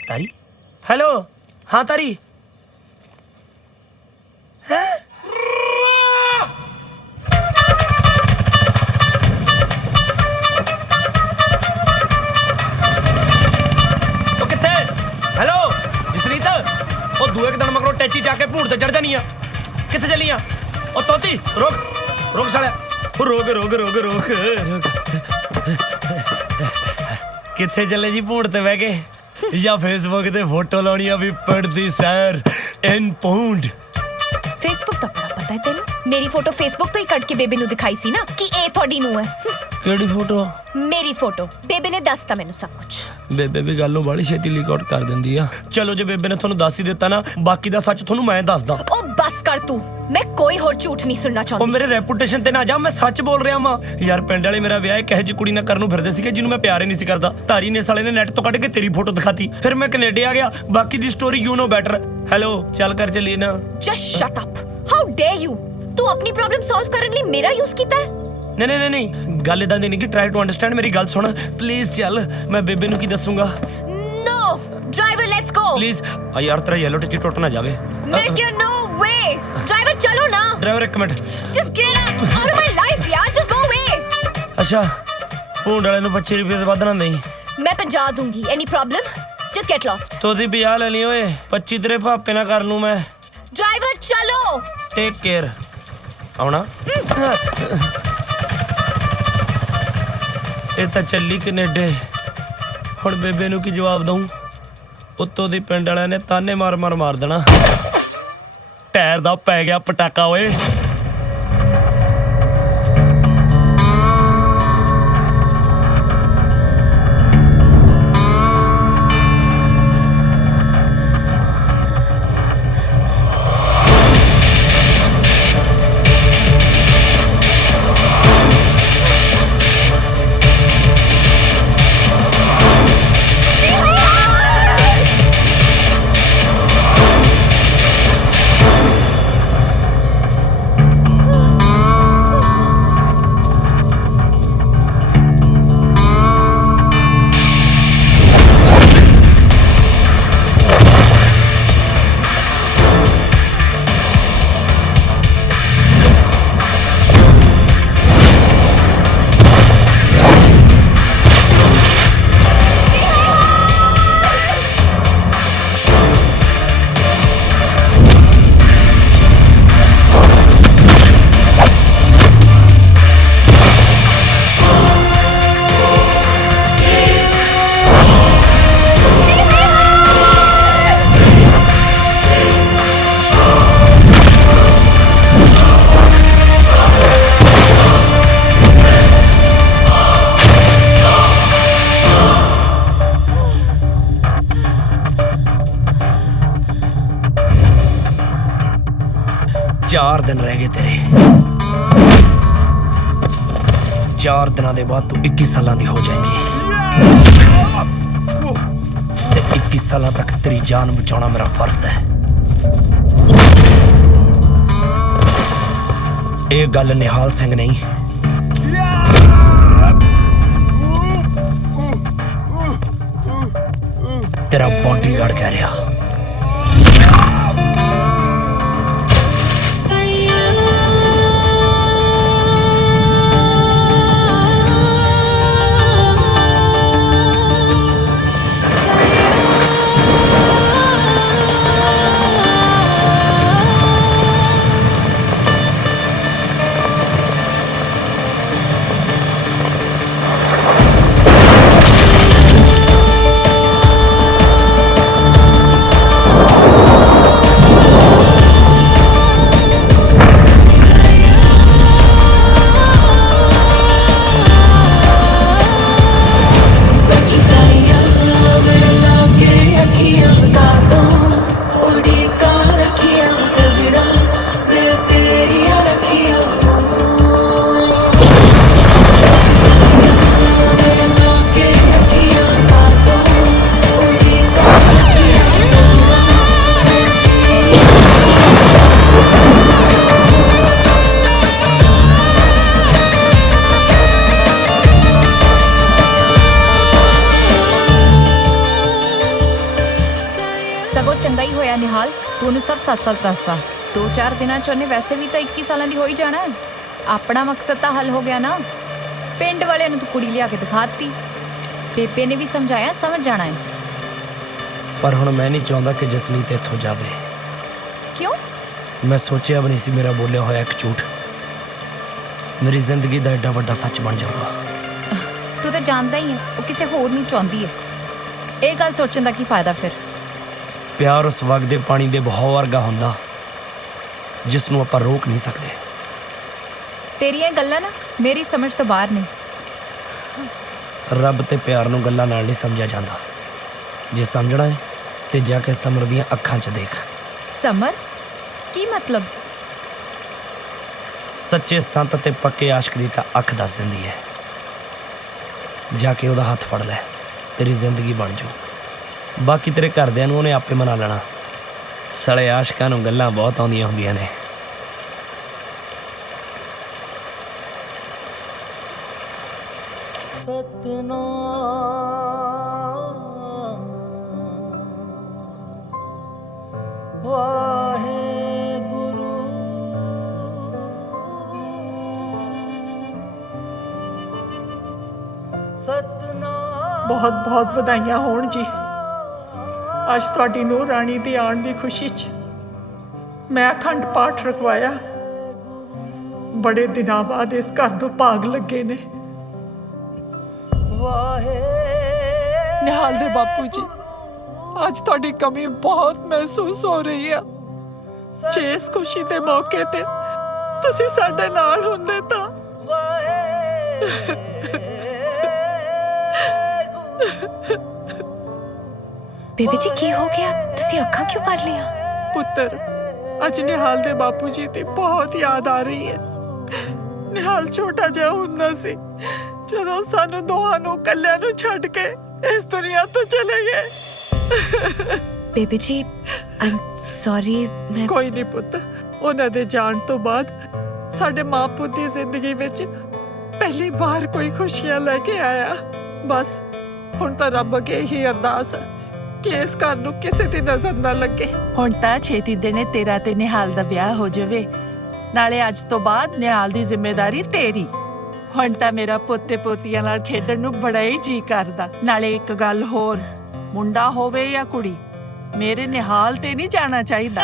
ਤਾਰੀ, ਹੈਲੋ। ਹਾਂ ਤਾਰੀ। जाके भूड़ ते चढ़ जानी आ। कित्थे चली आ? ओ तोती रोक साले, रोक कित्थे चले जी भूड़ ते बह के या फेसबुक ते फोटो लाउणी आ भी पड़दी सैर इन पौंड। फेसबुक दा बड़ा पता है तेनू? मेरी फोटो फेसबुक तो ही कट के बेबे नू दिखाई सी ना कि ए थोड़ी नू है। केड़ी फोटो? मेरी फोटो। बेबे ने दसता मैनू सब कुछ। बेबे भी गल बड़ी छेती लीक आउट कर दिंदी आ। चलो जे बेबे ने थोनू दस ही दिता ना, बाकी दा सच थोनू मैं दसदा। ओ बस कर तू, मैं कोई होर झूठ नहीं सुनना चाहती। ओ मेरे रेपुटेशन ते ना जा, मैं सच बोल रहा मां यार। पिंड वाले मेरा विआह कहे जी कुड़ी ना करनू फिरदे सीगे जिन्नू मैं प्यार ही नहीं सी करदा। तारी ने साले ने नेट तो कट के तेरी फोटो दिखाती, फिर मैं कनेडा आ गया। बाकी दी story you know better. Hello चल कर चलिए ना। Just shut up, how dare you. तू अपनी प्रॉब्लम सॉल्व करने लिए मेरा यूज कीता है? नहीं गल इदां दी नहीं कि ट्राई टू अंडरस्टैंड। मेरी गल सुन प्लीज चल, मैं बेबे नू की दसूंगा। No driver let's go please. यार तेरा येलो टिची टुट ना जावे। Make you no way. Driver चलो ना। ड्राइवर एक minute. Just get out of my life यार, जस्ट गो अवे। अच्छा भूंड वाले नू 25 रुपए ते वध ना देई। मैं 50 दूंगी। Any problem? Just get lost. तो दी 50 ले ली ओए, 25 तेरे भापे ना कर लूं मैं। ड्राइवर चलो। Take care. आउणा ਇਹ ਤਾਂ ਚੱਲੀ ਕਨੇਡੇ। ਹੁਣ ਬੇਬੇ ਨੂੰ ਕੀ ਜਵਾਬ ਦਊਂ? ਉੱਤੋਂ ਦੀ ਪਿੰਡ ਵਾਲਿਆਂ ਨੇ ਤਾਨੇ ਮਾਰ ਦੇਣਾ। ਟਾਇਰ ਦਾ ਪੈ ਗਿਆ ਪਟਾਕਾ ਓਏ। चार दिन रह गए तेरे। 4 दिनों के बाद तू 21 साल की हो जाएगी। 21 साल तक तेरी जान बचाना मेरा फर्ज है। ये गल निहाल सिंह नहीं, तेरा बॉडीगार्ड कह रहा। निहाल तू उन्हें सब सच सच दसता। 2-4 दिनों च उन्हें वैसे भी तो 21 साल की हो ही जाना है। अपना मकसद तो हल हो गया ना। पिंड वाले ने तू कुड़ी लिया के दिखाती, बेबे ने भी समझाया, समझ जाना है। पर हुण मैं नहीं चाहता कि जसनीत इत्थों जावे। मैं सोचिया भी नहीं सी मेरा बोलिया होया एक झूठ मेरी जिंदगी का एडा वड्डा सच बन जाऊगा। तू तो जानता ही है वो किसी होर नूं चाहुंदी है। ਇਹ ਗੱਲ ਸੋਚਣ ਦਾ ਕੀ ਫਾਇਦਾ ਫਿਰ? प्यार उस वगदे पानी दे बहाव वर्गा हुंदा जिसनों आपां रोक नहीं सकते। ਤੇਰੀਆਂ ਇਹ ਗੱਲਾਂ ਨਾ ਮੇਰੀ ਸਮਝ ਤੋਂ ਬਾਹਰ ਨੇ। रब ते प्यार नूं गल्लां नाल नहीं समझा जाता। जे समझना है ते जाके समर दियां अखां च देख। समर की मतलब? सच्चे संत ते पक्के आशिक दी तां अख दस दिंदी है। जाके उहदा हत्थ फड़ लै तेरी जिंदगी बन जू। बाकी तेरे घरदियां नूं उहने आपे मना लेना। सड़े आशिकां नूं गल्लां बहुत आउंदियां हुंदियां ने। बहुत बहुत ਵਧਾਈਆਂ ਹੋਣ ਜੀ। ਅੱਜ ਤੁਹਾਡੀ ਨੂੰਹ ਰਾਣੀ ਦੀ ਆਉਣ ਦੀ ਖੁਸ਼ੀ 'ਚ ਮੈਂ ਅਖੰਡ ਪਾਠ ਰਖਵਾਇਆ। ਬੜੇ ਦਿਨਾਂ ਬਾਅਦ ਇਸ ਘਰ ਨੂੰ ਭਾਗ ਲੱਗੇ ਨੇ। ਨਿਹਾਲ ਦੇ ਬਾਪੂ ਜੀ, ਅੱਜ ਤੁਹਾਡੀ ਕਮੀ ਬਹੁਤ ਮਹਿਸੂਸ ਹੋ ਰਹੀ ਹੈ। ਜੇ ਇਸ ਖੁਸ਼ੀ ਦੇ ਮੌਕੇ ਤੇ ਤੁਸੀਂ ਸਾਡੇ ਨਾਲ ਹੁੰਦੇ ਤਾਂ। ਬੇਬੀ ਜੀ ਕੀ ਹੋ ਗਿਆ? ਤੁਸੀਂ ਅੱਖਾਂ ਕਿਉਂ ਭਰ ਲਿਆ? ਪੁੱਤਰ, ਅੱਜ ਨਿਹਾਲ ਦੇ ਬਾਪੂ ਜੀ ਦੀ ਬਹੁਤ ਯਾਦ ਆ ਰਹੀ ਹੈ। ਨਿਹਾਲ ਛੋਟਾ ਜਿਹਾ ਹੁੰਦਾ ਸੀ ਜਦੋਂ ਸਾਨੂੰ ਦੋਹਾਂ ਨੂੰ ਇਕੱਲਿਆਂ ਨੂੰ ਛੱਡ ਕੇ ਇਸ ਦੁਨੀਆ ਤੋਂ ਚਲੇ ਗਏ। ਬੇਬੀ ਜੀ ਆਮ ਸੌਰੀ। ਮੈਂ ਕੋਈ ਨਹੀਂ ਪੁੱਤ, ਉਹਨਾਂ ਦੇ ਜਾਣ ਤੋਂ ਬਾਅਦ ਸਾਡੇ ਮਾਂ ਪੁੱਤ ਦੀ ਜ਼ਿੰਦਗੀ ਵਿੱਚ ਪਹਿਲੀ ਵਾਰ ਕੋਈ ਖੁਸ਼ੀਆਂ ਲੈ ਕੇ ਆਇਆ। ਬਸ ਹੁਣ ਤਾਂ ਰੱਬ ਅੱਗੇ ਹੀ ਅਰਦਾਸ ਹੈ ਕਿ ਇਸ ਘਰ ਨੂੰ ਕਿਸੇ ਦੀ ਨਜ਼ਰ ਨਾ ਲੱਗੇ। ਹੁਣ ਤਾਂ ਛੇਤੀ ਦਿਨੇ ਤੇਰਾ ਤੇ ਨਿਹਾਲ ਦਾ ਵਿਆਹ ਹੋ ਜਾਵੇ। ਨਾਲੇ ਅੱਜ ਤੋਂ ਬਾਅਦ ਨਿਹਾਲ ਦੀ ਜ਼ਿੰਮੇਵਾਰੀ ਤੇਰੀ। ਹੁਣ ਤਾਂ ਮੇਰਾ ਪੋਤੇ ਪੋਤੀਆਂ ਨਾਲ ਖੇਡਣ ਨੂੰ ਬੜਾ ਹੀ ਜੀ ਕਰਦਾ। ਨਾਲੇ ਇੱਕ ਗੱਲ ਹੋਰ, ਮੁੰਡਾ ਹੋਵੇ ਜਾਂ ਕੁੜੀ, ਮੇਰੇ ਨਿਹਾਲ ਤੇ ਨਹੀਂ ਜਾਣਾ ਚਾਹੀਦਾ।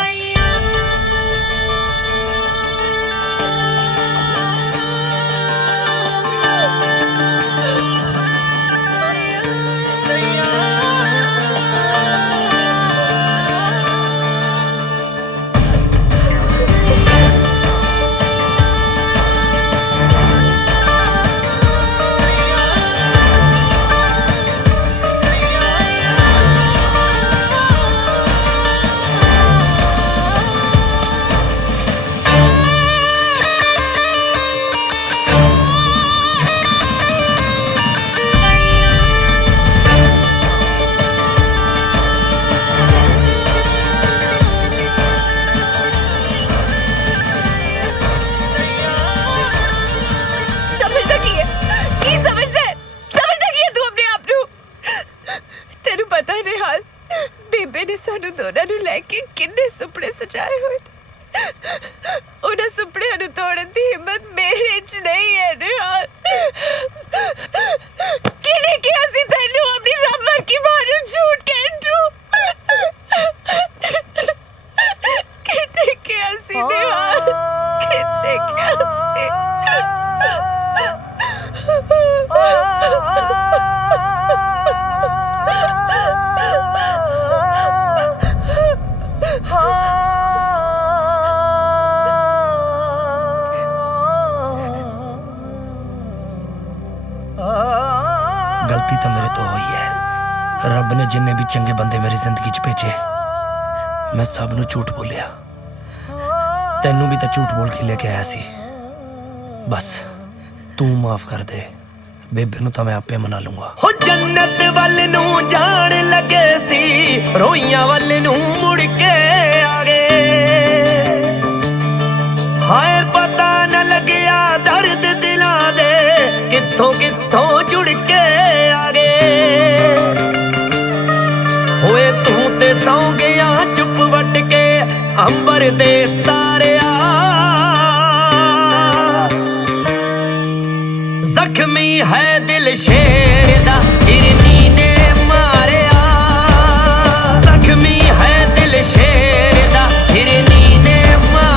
ਸਾਨੂੰ ਦੋਨਾਂ ਨੂੰ ਲੈ ਕੇ ਕਿੰਨੇ ਸੁਪਨੇ ਸਜਾਏ ਹੋਏ ਨੇ। ਉਹਨਾਂ ਸੁਪਨਿਆਂ ਨੂੰ ਤੋੜਨ ਦੀ ਹਿੰਮਤ ਮੇਰੇ 'ਚ ਨਹੀਂ ਹੈ ਨਿਹਾਲ। ਕਿਹਨੇ ਕਿਹਾ ਸੀ ਤੈਨੂੰ ਆਪਣੀ ਰੱਬ ਵਰਗੀ ਮਾਂ ਨੂੰ ਝੂਠ ਕਹਿਣ ਨੂੰ? ਕਿਹਨੇ ਕਿਹਾ ਸੀ ਨਿਹਾਲ? ਕਿਹਨੇ ਕਿਹਾ ਸੀ? गलती तो मेरे तो हुई है। रब ने जिन्ने भी चंगे बंदे मेरी जिंदगी च भेजे मैं सब नू झूठ बोलिया। तैनू भी तो झूठ बोल के लेके आया सी। बस तू माफ कर दे। बेबे नू तो मैं आपे मना लूंगा। हो जन्नत वल नू जान लगे सी, रोइयां वल नू मुड़ के आ गए। हाय पता न लग्या दर्द दिलां दे कित्थों कित्थों जुड़ के आ गए। होए तू ते सौ गया चुप वट के अंबर दे तारिया। जख्मी है दिल शेर दा हिरनी ने मारिया। जख्मी है दिल शेर दा हिरनी ने मारिया।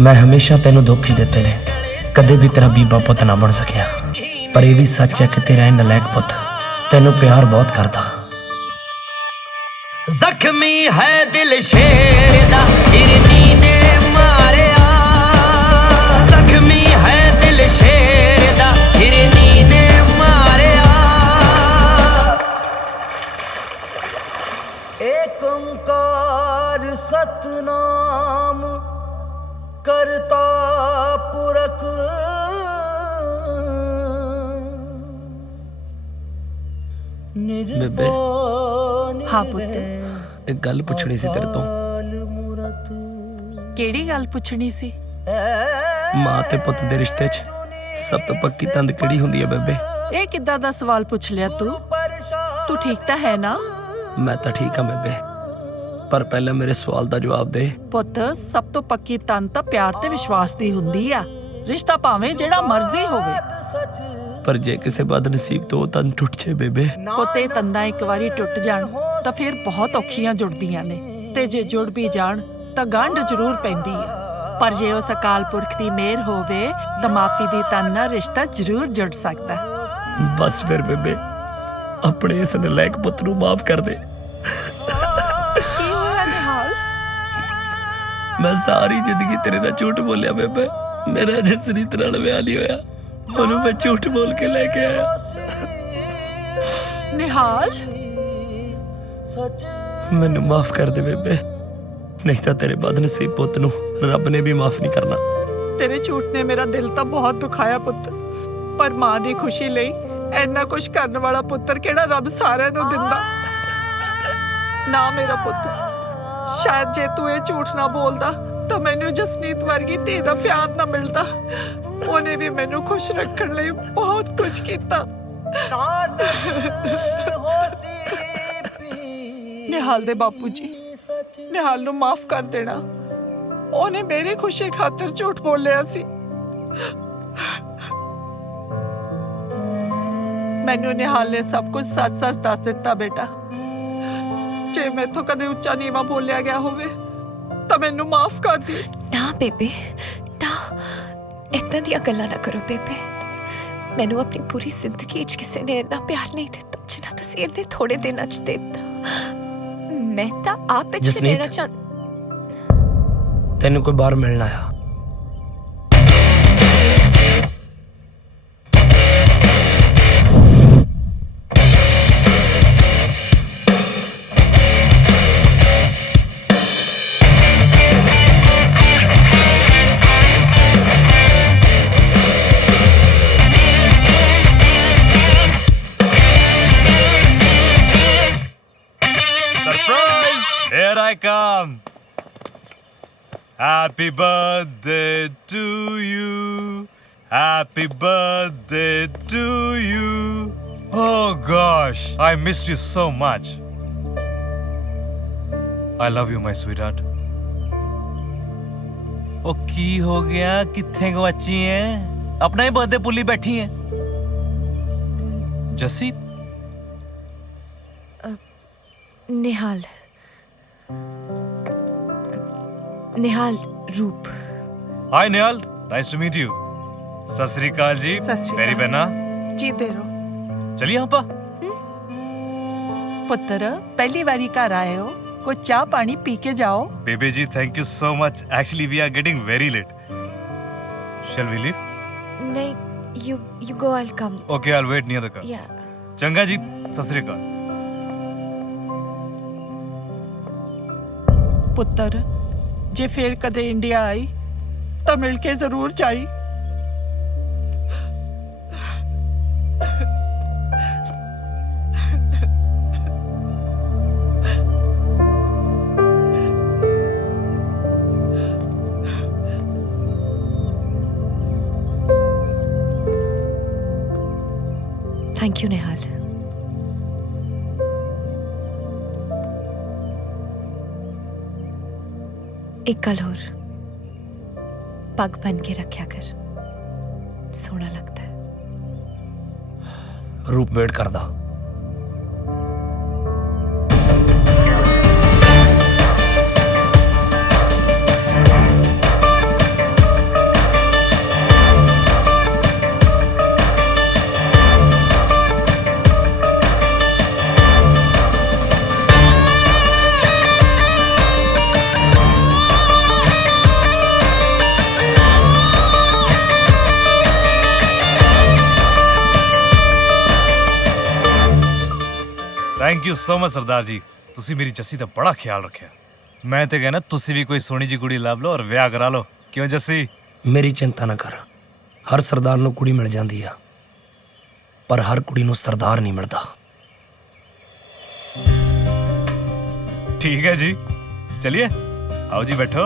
मैं हमेशा तेनू दुख ही दिते ने, कदे भी तेरा बीबा पुत ना बन सकिया। पर यह भी सच है कि तेरा ये नलायक पुत तेनू प्यार बहुत करता। जख्मी है दिल शेर दा हिरनी ने मारिया, जख्मी है दिल शेर दा हिरनी ने मारिया। एक ओंकार सतनाम करता पुरख बेबे हाँ पुੱਤ, एक गल पुछनी सी तेरे तो। ਕਿਹੜੀ ਗੱਲ ਪੁੱਛਣੀ ਸੀ? मां ते पुत दे रिश्ते च सब तो पक्की तंद किहड़ी हुंदी है बेबे? ਇਹ ਕਿੱਦਾਂ ਦਾ ਸਵਾਲ ਪੁੱਛ ਲਿਆ ਤੂੰ? ਤੂੰ ਠੀਕ ਤਾਂ ਹੈ ਨਾ? मैं तो ठीक हाँ बेबे, पर पहले मेरे सवाल का जवाब दे। ਪੁੱਤ ਸਭ ਤੋਂ ਪੱਕੀ ਤਨ ਤਾਂ ਪਿਆਰ ਤੇ ਵਿਸ਼ਵਾਸ ਦੀ ਹੁੰਦੀ ਆ। ਰਿਸ਼ਤਾ ਭਾਵੇਂ ਜਿਹੜਾ ਮਰਜ਼ੀ ਹੋਵੇ, पर जे किसी बदनसीब तो तन टूट जाए बेबे। ਪੁੱਤੇ ਤੰਦਾਂ ਇੱਕ ਵਾਰੀ ਟੁੱਟ ਜਾਣ ਤਾਂ ਫਿਰ ਬਹੁਤ ਔਖੀਆਂ ਜੁੜਦੀਆਂ ਨੇ, ਤੇ ਜੇ ਜੁੜ ਵੀ ਜਾਣ ਤਾਂ ਗੰਢ ਜ਼ਰੂਰ ਪੈਂਦੀ ਆ। ਪਰ ਜੇ ਉਸ ਅਕਾਲ ਪੁਰਖ ਦੀ ਮਿਹਰ ਹੋਵੇ ਤਾਂ ਮਾਫੀ ਦੀ ਤਨ ਨਾਲ ਰਿਸ਼ਤਾ ਜ਼ਰੂਰ ਜੁੜ ਸਕਦਾ। बस फिर बेबे अपने इस नलायक पुत नू माफ कर दे। ਕੀ ਹੋਇਆ ਨਿਹਾਲ? मैं सारी जिंदगी तेरे नाल झूठ बोलिया बेबे। मेरा जसरीत नाल विआह नहीं होया, ओनू मैं झूठ बोल के लेके आया। ਨਿਹਾਲ मैनू माफ कर दे बेबे, नहीं तो तेरे बदनसीब पुत नू रब ने भी माफ नहीं करना। ਤੇਰੇ ਝੂਠ ਨੇ ਮੇਰਾ ਦਿਲ ਤਾਂ ਬਹੁਤ ਦੁਖਾਇਆ ਪੁੱਤ, ਪਰ ਮਾਂ ਦੀ ਖੁਸ਼ੀ ਲਈ ਇੰਨਾ ਕੁਝ ਕਰਨ ਵਾਲਾ ਪੁੱਤਰ ਕਿਹੜਾ ਰੱਬ ਸਾਰਿਆਂ ਨੂੰ ਦਿੰਦਾ। ਨਾ ਮੇਰਾ ਪੁੱਤ, ਸ਼ਾਇਦ ਜੇ ਤੂੰ ਇਹ ਝੂਠ ਨਾ ਬੋਲਦਾ ਤਾਂ ਮੈਨੂੰ ਜਸਨੀਤ ਵਰਗੀ ਧੀ ਦਾ ਪਿਆਰ ਨਾ ਮਿਲਦਾ। ਉਹਨੇ ਵੀ ਮੈਨੂੰ ਖੁਸ਼ ਰੱਖਣ ਲਈ ਬਹੁਤ ਕੁਝ ਕੀਤਾ। ਨਿਹਾਲ ਦੇ ਬਾਪੂ ਜੀ, ਨਿਹਾਲ ਨੂੰ ਮਾਫ ਕਰ ਦੇਣਾ। ਉਹਨੇ ਮੇਰੀ ਖੁਸ਼ੀ ਖਾਤਰ ਝੂਠ ਬੋਲਿਆ ਸੀ। ਮੈਨੂੰ ਨਿਹਾਲ ਨੇ ਸਭ ਕੁਝ ਸੱਚ-ਸੱਚ ਦੱਸ ਦਿੱਤਾ ਬੇਟਾ। ਜੇ ਮੈਥੋਂ ਕਦੇ ਉੱਚਾ ਨੀਵਾਂ ਬੋਲਿਆ ਗਿਆ ਹੋਵੇ ਤਾਂ ਮੈਨੂੰ ਮਾਫ ਕਰ ਦੀ। ਨਾ ਬੇਬੇ ਨਾ, ਇਦਾਂ ਦੀਆਂ ਗੱਲਾਂ ਨਾ ਕਰੋ ਬੇਬੇ। ਮੈਨੂੰ ਆਪਣੀ ਪੂਰੀ ਜ਼ਿੰਦਗੀ 'ਚ ਕਿਸੇ ਨੇ ਇੰਨਾ ਪਿਆਰ ਨਹੀਂ ਦਿੱਤਾ ਜਿੰਨਾ ਤੁਸੀਂ ਇੰਨੇ ਥੋੜੇ ਦਿਨਾਂ 'ਚ ਦਿੱਤਾ। ਮੈਂ ਤਾਂ ਆਪ ਵਿੱਚ ਜਸਨੀਤ, ਰਹਿਣਾ ਚਾਹੁੰਦੀ। तेनू कोई बाहर मिलना आया? Surprise! Here I come. Happy birthday to you. Happy birthday to you. Oh gosh, I missed you so much. I love you, my sweetheart. ओ की हो गया, किथे गवाची है? अपना ही बर्थडे भुली बैठी है। जस्सी निहाल, निहाल रूप। हाय निहाल, नाइस टू मीट यू। सत श्री अकाल जी। मेरी बहना जीते रहो। चलिए आपा। ਪੁੱਤਰ ਪਹਿਲੀ ਵਾਰੀ ਘਰ ਆਏ ਹੋ, ਕੋਈ ਚਾਹ ਪਾਣੀ ਪੀ ਕੇ ਜਾਓ। Baby ji, thank you so much. Actually, we are getting very late. Shall we leave? नहीं, you go, I'll come. Okay, I'll wait near the car. Yeah. चंगा जी, सत श्री अकाल। ਪੁੱਤਰ ਜੇ ਫੇਰ ਕਦੇ ਇੰਡੀਆ ਆਈ ਤਾਂ ਮਿਲ ਕੇ ਜ਼ਰੂਰ ਜਾਈ। Thank you, Nihal. एक गल होर, पग बन के रखा कर, सोना लगता है। रूप वेट करदा। Thank you so much Sardar ji, ਤੁਸੀਂ ਮੇਰੀ ਜੱਸੀ ਦਾ ਬੜਾ ਖਿਆਲ ਰੱਖਿਆ। ਮੈਂ ਤੇ ਕਹਿੰਦਾ ਤੁਸੀਂ ਵੀ ਕੋਈ ਸੋਹਣੀ ਜੀ ਕੁੜੀ ਲੱਭ ਲਓ ਔਰ ਵਿਆਹ ਕਰਾ ਲਓ। ਕਿਉਂ ਜੱਸੀ? ਮੇਰੀ ਚਿੰਤਾ ਨਾ ਕਰ, ਹਰ ਸਰਦਾਰ ਨੂੰ ਕੁੜੀ ਮਿਲ ਜਾਂਦੀ ਆ, ਪਰ ਹਰ ਕੁੜੀ ਨੂੰ ਸਰਦਾਰ ਨਹੀਂ ਮਿਲਦਾ। ਠੀਕ ਹੈ ਜੀ, ਚਲਿਏ आओ जी बैठो।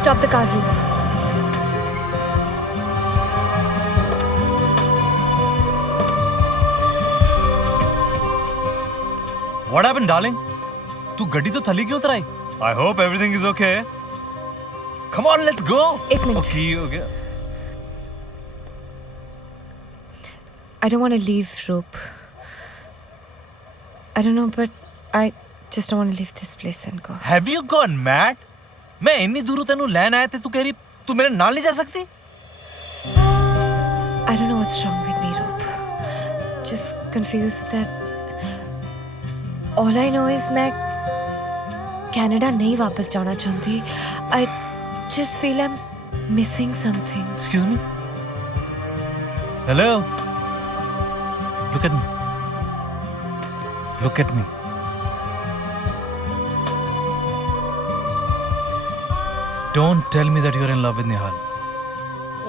Stop the car, Roop. What happened, darling? तू गड्डी तो थली क्यों उतर आई? I hope everything is okay. Come on, let's go. एक मिनट। Okay, हो गया। I don't want to leave, Roop. I don't know, but I just don't want to leave this place and go. Have you gone mad? मैं इतनी दूर तेनू लैन आया थे, तू कह रही तू मेरे नाल नहीं जा सकती? I don't know what's wrong with me, Roop. Just confused that all I know is मैं कनाडा नहीं वापस जाना चाहती. I just feel I'm missing something. Excuse me? Hello? Look at me. Look at me. Don't tell me that you're in love with Nihal.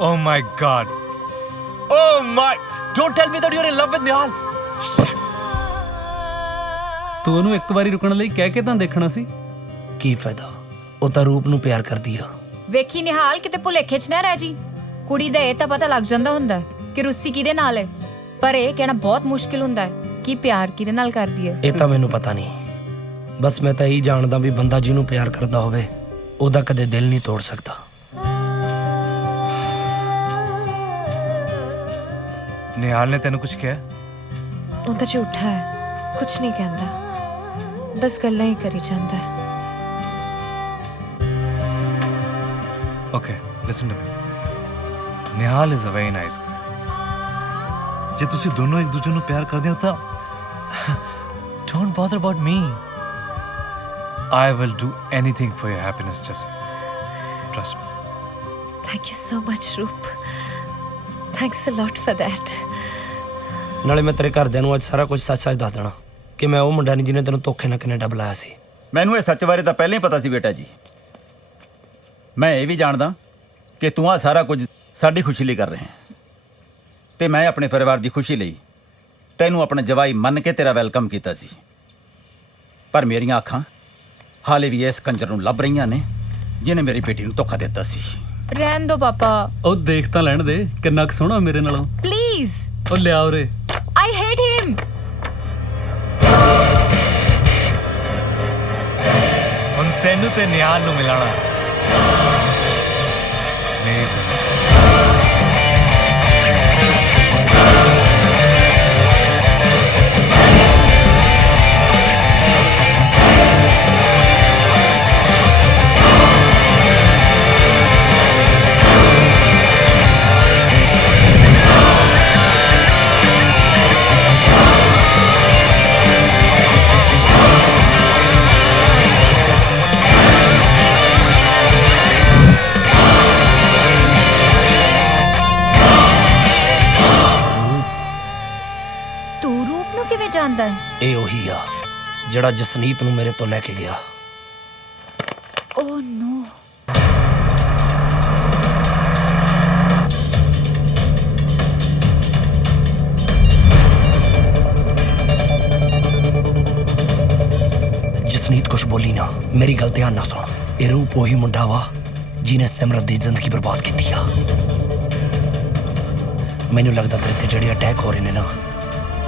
Oh my God. Oh my. Don't tell me that you're in love with Nihal. ਤੂੰ ਉਹਨੂੰ ਇੱਕ ਵਾਰੀ ਰੁਕਣ ਲਈ ਕਹਿ ਕੇ ਤਾਂ ਦੇਖਣਾ ਸੀ। ਕੀ ਫਾਇਦਾ, ਉਹ ਤਾਂ ਰੂਪ ਨੂੰ ਪਿਆਰ ਕਰਦੀ ਆ। ਵੇਖੀ ਨਿਹਾਲ ਕਿਤੇ ਭੁਲੇਖੇ 'ਚ ਨਾ ਰਹਿ ਜੀ। ਕੁੜੀ ਦਾ ਇਹ ਤਾਂ ਪਤਾ ਲੱਗ ਜਾਂਦਾ ਹੁੰਦਾ ਹੈ ਕਿ ਰੁੱਸੀ ਕਿਹਦੇ ਨਾਲ ਹੈ, ਪਰ ਇਹ ਕਹਿਣਾ ਬਹੁਤ ਮੁਸ਼ਕਿਲ ਹੁੰਦਾ ਹੈ ਕਿ ਪਿਆਰ ਕਿਹਦੇ ਨਾਲ ਕਰਦੀ ਹੈ। ਇਹ ਤਾਂ ਮੈਨੂੰ ਪਤਾ ਨਹੀਂ, ਬਸ ਮੈਂ ਤਾਂ ਇਹੀ ਜਾਣਦਾ ਵੀ ਬੰਦਾ ਜਿਹਨੂੰ ਪਿਆਰ ਕਰਦਾ ਹੋਵੇ ਉਹਦਾ ਕਦੇ ਦਿਲ ਨਹੀਂ ਤੋੜ ਸਕਦਾ। ਨਿਹਾਲ ਨੇ ਤੈਨੂੰ ਕੁਝ ਕਿਹਾ? ਉਹ ਤਾਂ ਝੂਠਾ ਹੈ, ਕੁਝ ਨਹੀਂ ਕਹਿੰਦਾ, ਬਸ ਗੱਲਾਂ ਹੀ ਕਰੀ ਜਾਂਦਾ ਹੈ। Okay, listen to me. Nihal is a very nice guy. ਜੇ ਤੁਸੀਂ ਦੋਨੋਂ ਇੱਕ ਦੂਜੇ ਨੂੰ ਪਿਆਰ ਕਰਦੇ ਹੋ ਤਾਂ don't bother about me. I will do anything for your happiness, Jessie. Trust me. Thank you so much, Roop. Thanks a lot for that. ਨਾਲੇ ਮੈਂ ਤੇਰੇ ਘਰਦਿਆਂ ਨੂੰ ਅੱਜ ਸਾਰਾ ਕੁਝ ਸੱਚ-ਸੱਚ ਦੱਸ ਦੇਣਾ ਕਿ ਮੈਂ ਉਹ ਮੁੰਡਾ ਨਹੀਂ ਜਿਹਨੇ ਤੈਨੂੰ ਧੋਖੇ ਨਾਲ ਕੈਨੇਡਾ ਬੁਲਾਇਆ ਸੀ। ਮੈਨੂੰ ਇਹ ਸੱਚ ਬਾਰੇ ਤਾਂ ਪਹਿਲਾਂ ਹੀ ਪਤਾ ਸੀ ਬੇਟਾ ਜੀ। ਮੈਂ ਇਹ ਵੀ ਜਾਣਦਾ ਕਿ ਤੂੰ ਆ ਸਾਰਾ ਕੁਝ ਸਾਡੀ ਖੁਸ਼ੀ ਲਈ ਕਰ ਰਿਹਾ ਹੈ ਤੇ ਮੈਂ ਆਪਣੇ ਪਰਿਵਾਰ ਦੀ ਖੁਸ਼ੀ ਲਈ ਤੈਨੂੰ ਆਪਣਾ ਜਵਾਈ ਮੰਨ ਕੇ ਤੇਰਾ ਵੈਲਕਮ ਕੀਤਾ ਸੀ, ਪਰ ਮੇਰੀਆਂ ਅੱਖਾਂ ਹਾਲੇ ਵੀ ਇਸ ਕੰਜਰ ਨੂੰ ਲੱਭ ਰਹੀਆਂ ਨੇ ਜਿਹਨੇ ਮੇਰੀ ਬੇਟੀ ਨੂੰ ਧੋਖਾ ਦਿੱਤਾ ਸੀ। ਰਹਿਣ ਦੋ ਪਾਪਾ। ਉਹ ਦੇਖ ਤਾਂ ਲੈਣ ਦੇ ਕਿੰਨਾ ਕੁ ਸੋਹਣਾ ਮੇਰੇ ਨਾਲੋਂ। ਪਲੀਜ਼। ਉਹ ਲਿਆ ਉਰੇ। I hate him. ਹੁਣ ਤੈਨੂੰ ਤੇ ਨਿਹਾਲ ਨੂੰ ਮਿਲਾਣਾ ਮੇਰੀ ਜ਼ਿੰਦਗੀ। ਜਾਂਦਾ ਹੈ? ਇਹ ਉਹੀ ਆ ਜਿਹੜਾ ਜਸਨੀਤ ਨੂੰ ਮੇਰੇ ਤੋਂ ਲੈ ਕੇ ਗਿਆ। ਓ ਨੋ। ਜਸਨੀਤ ਕੁਛ ਬੋਲੀ ਨਾ, ਮੇਰੀ ਗੱਲ ਧਿਆਨ ਨਾਲ ਸੁਣ। ਇਹ ਰੂਪ ਉਹੀ ਮੁੰਡਾ ਵਾ ਜਿਹਨੇ ਸਿਮਰਤ ਦੀ ਜ਼ਿੰਦਗੀ ਬਰਬਾਦ ਕੀਤੀ ਆ। ਮੈਨੂੰ ਲੱਗਦਾ ਤੇਰੇ ਤੇ ਜਿਹੜੇ ਅਟੈਕ ਹੋ ਰਹੇ ਨੇ ਨਾ,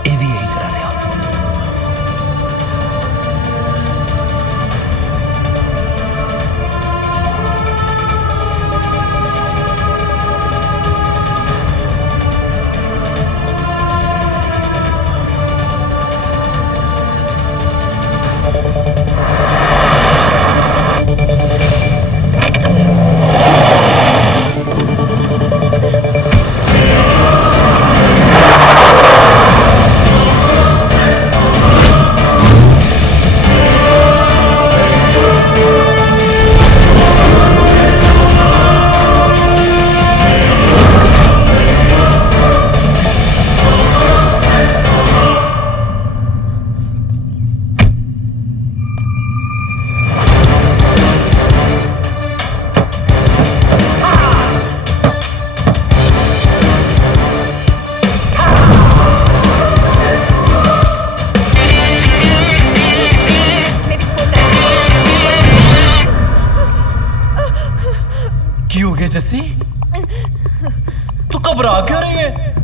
ਇਹ ਵੀ ਇਹੀ ਕਰਾ ਰਿਹਾ।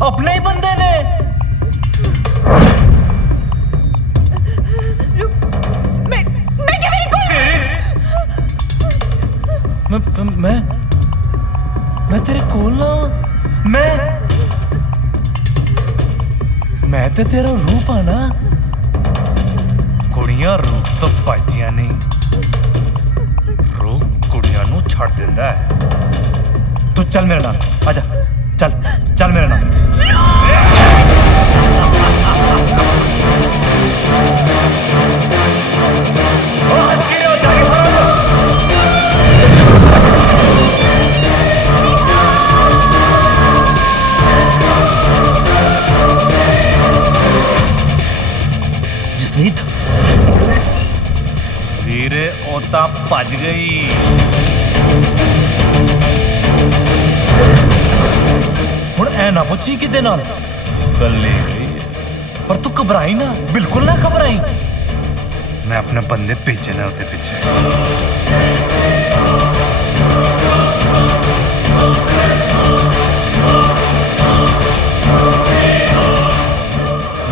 अपने ही बंदे ने। मैं तेरे कोल ना मैं ते तेरा रूप आ ना। कुड़ियां रूप तो भजदियां नहीं, रूप कुड़ियां नू छड़ देंदा है। तू चल मेरे नाल, आजा चल चल मेरे नाल। जसनीत वीरे ओता भज गई। हुण ऐ ना पुछी किदे नाल गल्ले गई, पर तू घबराई ना, बिल्कुल ना घबराई। मैं अपने बंदे भेजने होते पीछे।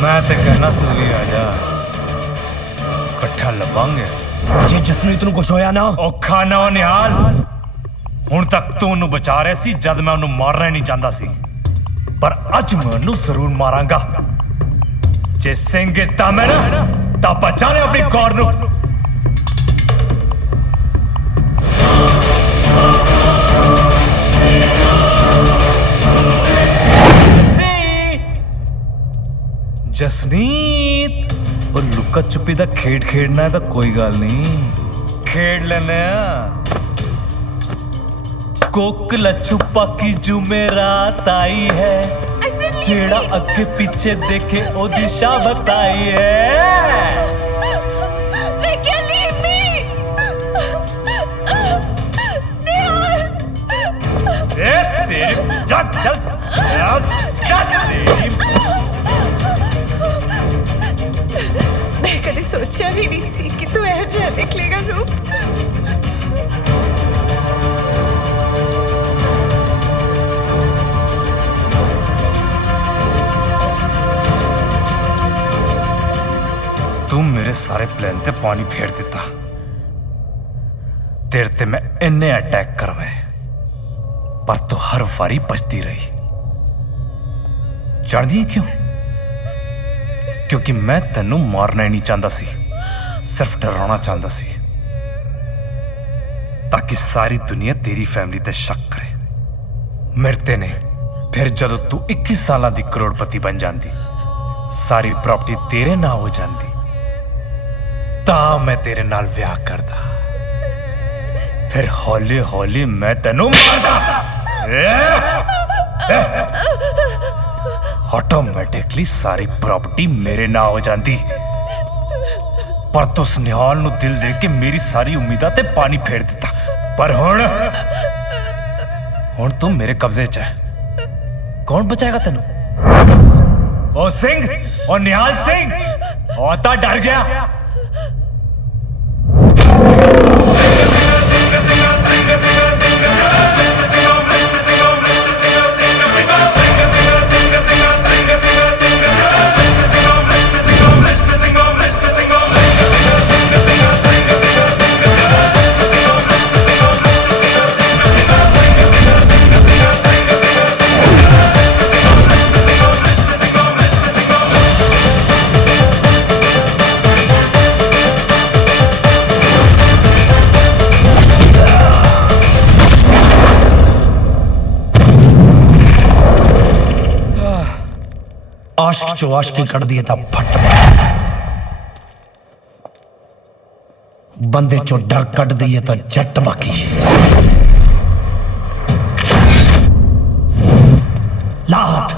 मैं तो कहना तू भी आ जा, इकट्ठा लवांगे। जे जसनीत नूं कुछ होया ना, औखा ना हो निहाल। हुण तक तू उन्नू बचा रहा सी जद मैं उन्नू मारना ही नहीं चाहता सी, पर अज मैं उन्नू जरूर मारांगा। जे सिंह इस मैं ना ता बचा ले अपनी कौर नू। जसनीत और लुका छुपी दा खेड खेडना है तो कोई गल नहीं, खेड लेने। कोकला छुपा की जुमेरात आई है, जेड़ा अगे पीछे देखे ओ दिशा बताई है। तेरी चल मैं कभी सोचा भी नहीं सी कि तू ऐ जा निकलेगा रूप। तू मेरे सारे प्लान ते पानी फेर दिता। तेरे ते मैं इन्ने अटैक करवाए, पर तू हर वारी बचती रही। चढ़दी क्यों? क्योंकि मैं तेनू मारना ही नहीं चाहता सी, सिर्फ डराना चाहता सी, ताकि सारी दुनिया तेरी फैमिली ते शक करे। मेरे ते नहीं, फिर जदों तू 21 साल दी करोड़पति बन जाती, सारी प्रॉपर्टी तेरे नाम हो जाती, ता मैं तेरे नाल ब्याह करदा। फिर हौली हौली मैं तेनू मारदा। ऑटोमेटिकली सारी प्रॉपर्टी मेरे नाम हो जाती, पर तू निहाल नू दिल दे के मेरी सारी उम्मीदां ते पानी फेर दिता। पर हुण तू मेरे कब्जे च है, कौन बचाएगा तेनू? ओ सिंह, ओ निहाल सिंह, ओ ता डर गया। आशिक चो आशिकी कड़ दिए था फट, बंदे चो डर कट दिए तो जट बाकी। लात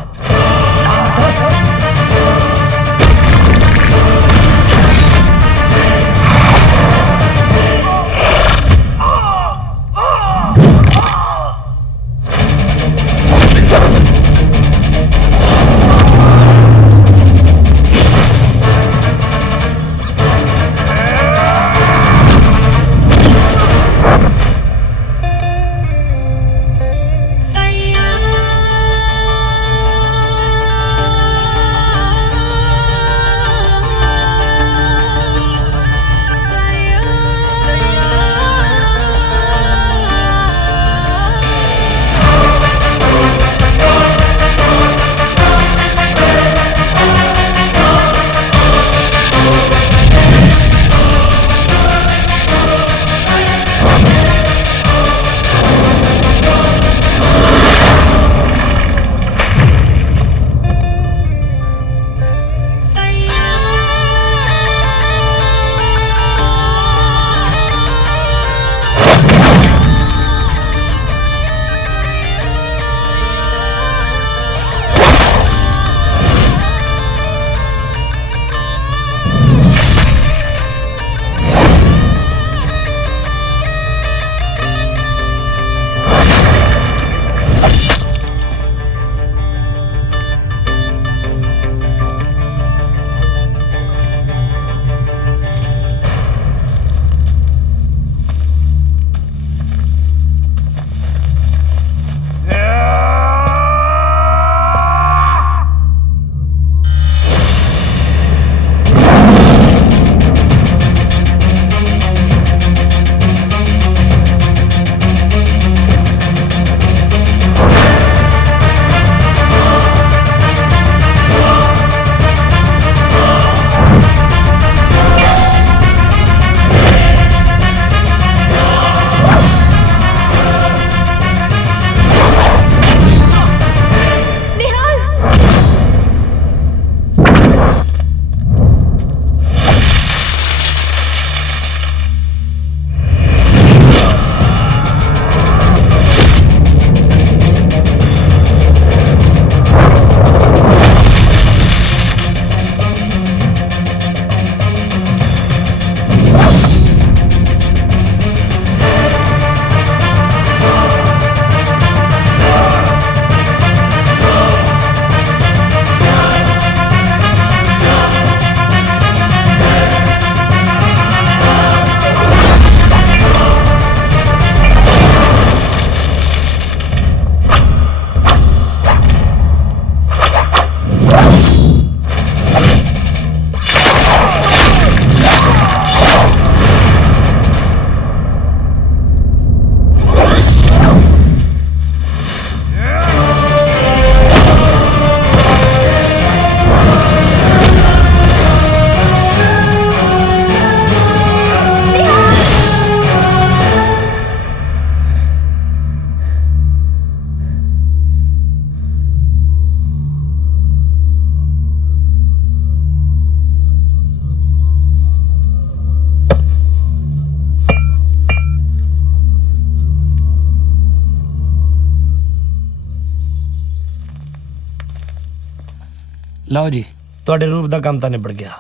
ਲਓ ਜੀ, ਤੁਹਾਡੇ ਰੂਪ ਦਾ ਕੰਮ ਤਾਂ ਨਿਬੜ ਗਿਆ।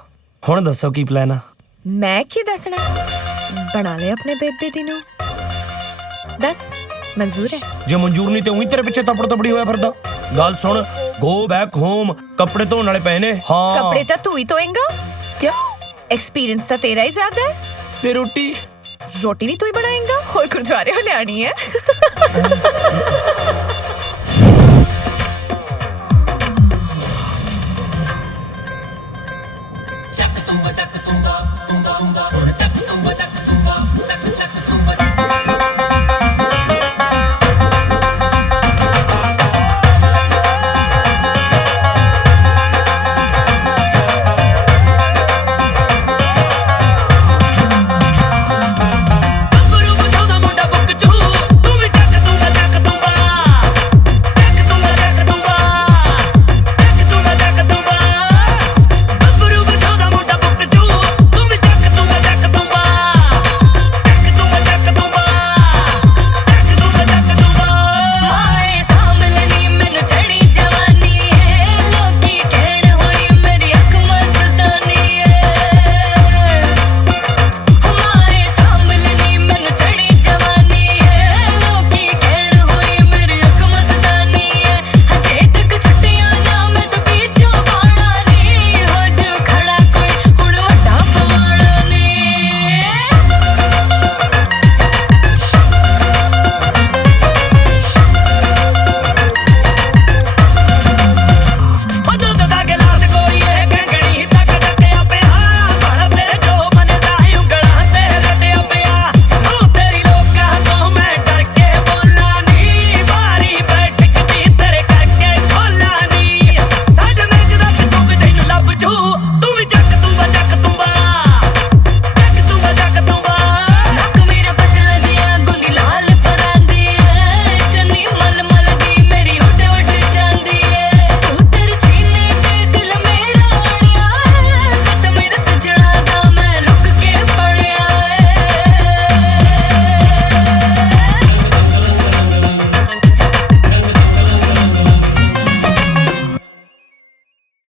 ਹੁਣ ਦੱਸੋ ਕੀ ਪਲਾਨ ਆ? ਮੈਂ ਕੀ ਦੱਸਣਾ? ਬਣਾ ਲੈ ਆਪਣੇ ਬੇਬੇ ਦੀ ਨੂੰ। ਦੱਸ, ਮਨਜ਼ੂਰ ਹੈ? ਜੇ ਮਨਜ਼ੂਰ ਨਹੀਂ ਤੇ ਉਹੀ ਤੇਰੇ ਪਿੱਛੇ ਤਪੜ ਤਪੜੀ ਹੋਇਆ ਫਿਰਦਾ। ਗੱਲ ਸੁਣ, ਗੋ ਬੈਕ ਹੋਮ, ਕੱਪੜੇ ਧੋਣ ਵਾਲੇ ਪਏ ਨੇ। ਹਾਂ, ਕੱਪੜੇ ਤਾਂ ਤੂੰ ਹੀ ਧੋਏਂਗਾ। ਕਿਆ एक्सपीरियंस ਤਾਂ ਤੇਰਾ ਹੀ ਜ਼ਿਆਦਾ ਹੈ। ਤੇ ਰੋਟੀ ਰੋਟੀ ਵੀ ਤੂੰ ਹੀ ਬਣਾਏਂਗਾ? ਹੋਰ ਗੁਰਦੁਆਰੇ ਹੋ ਲਿਆਣੀ ਹੈ।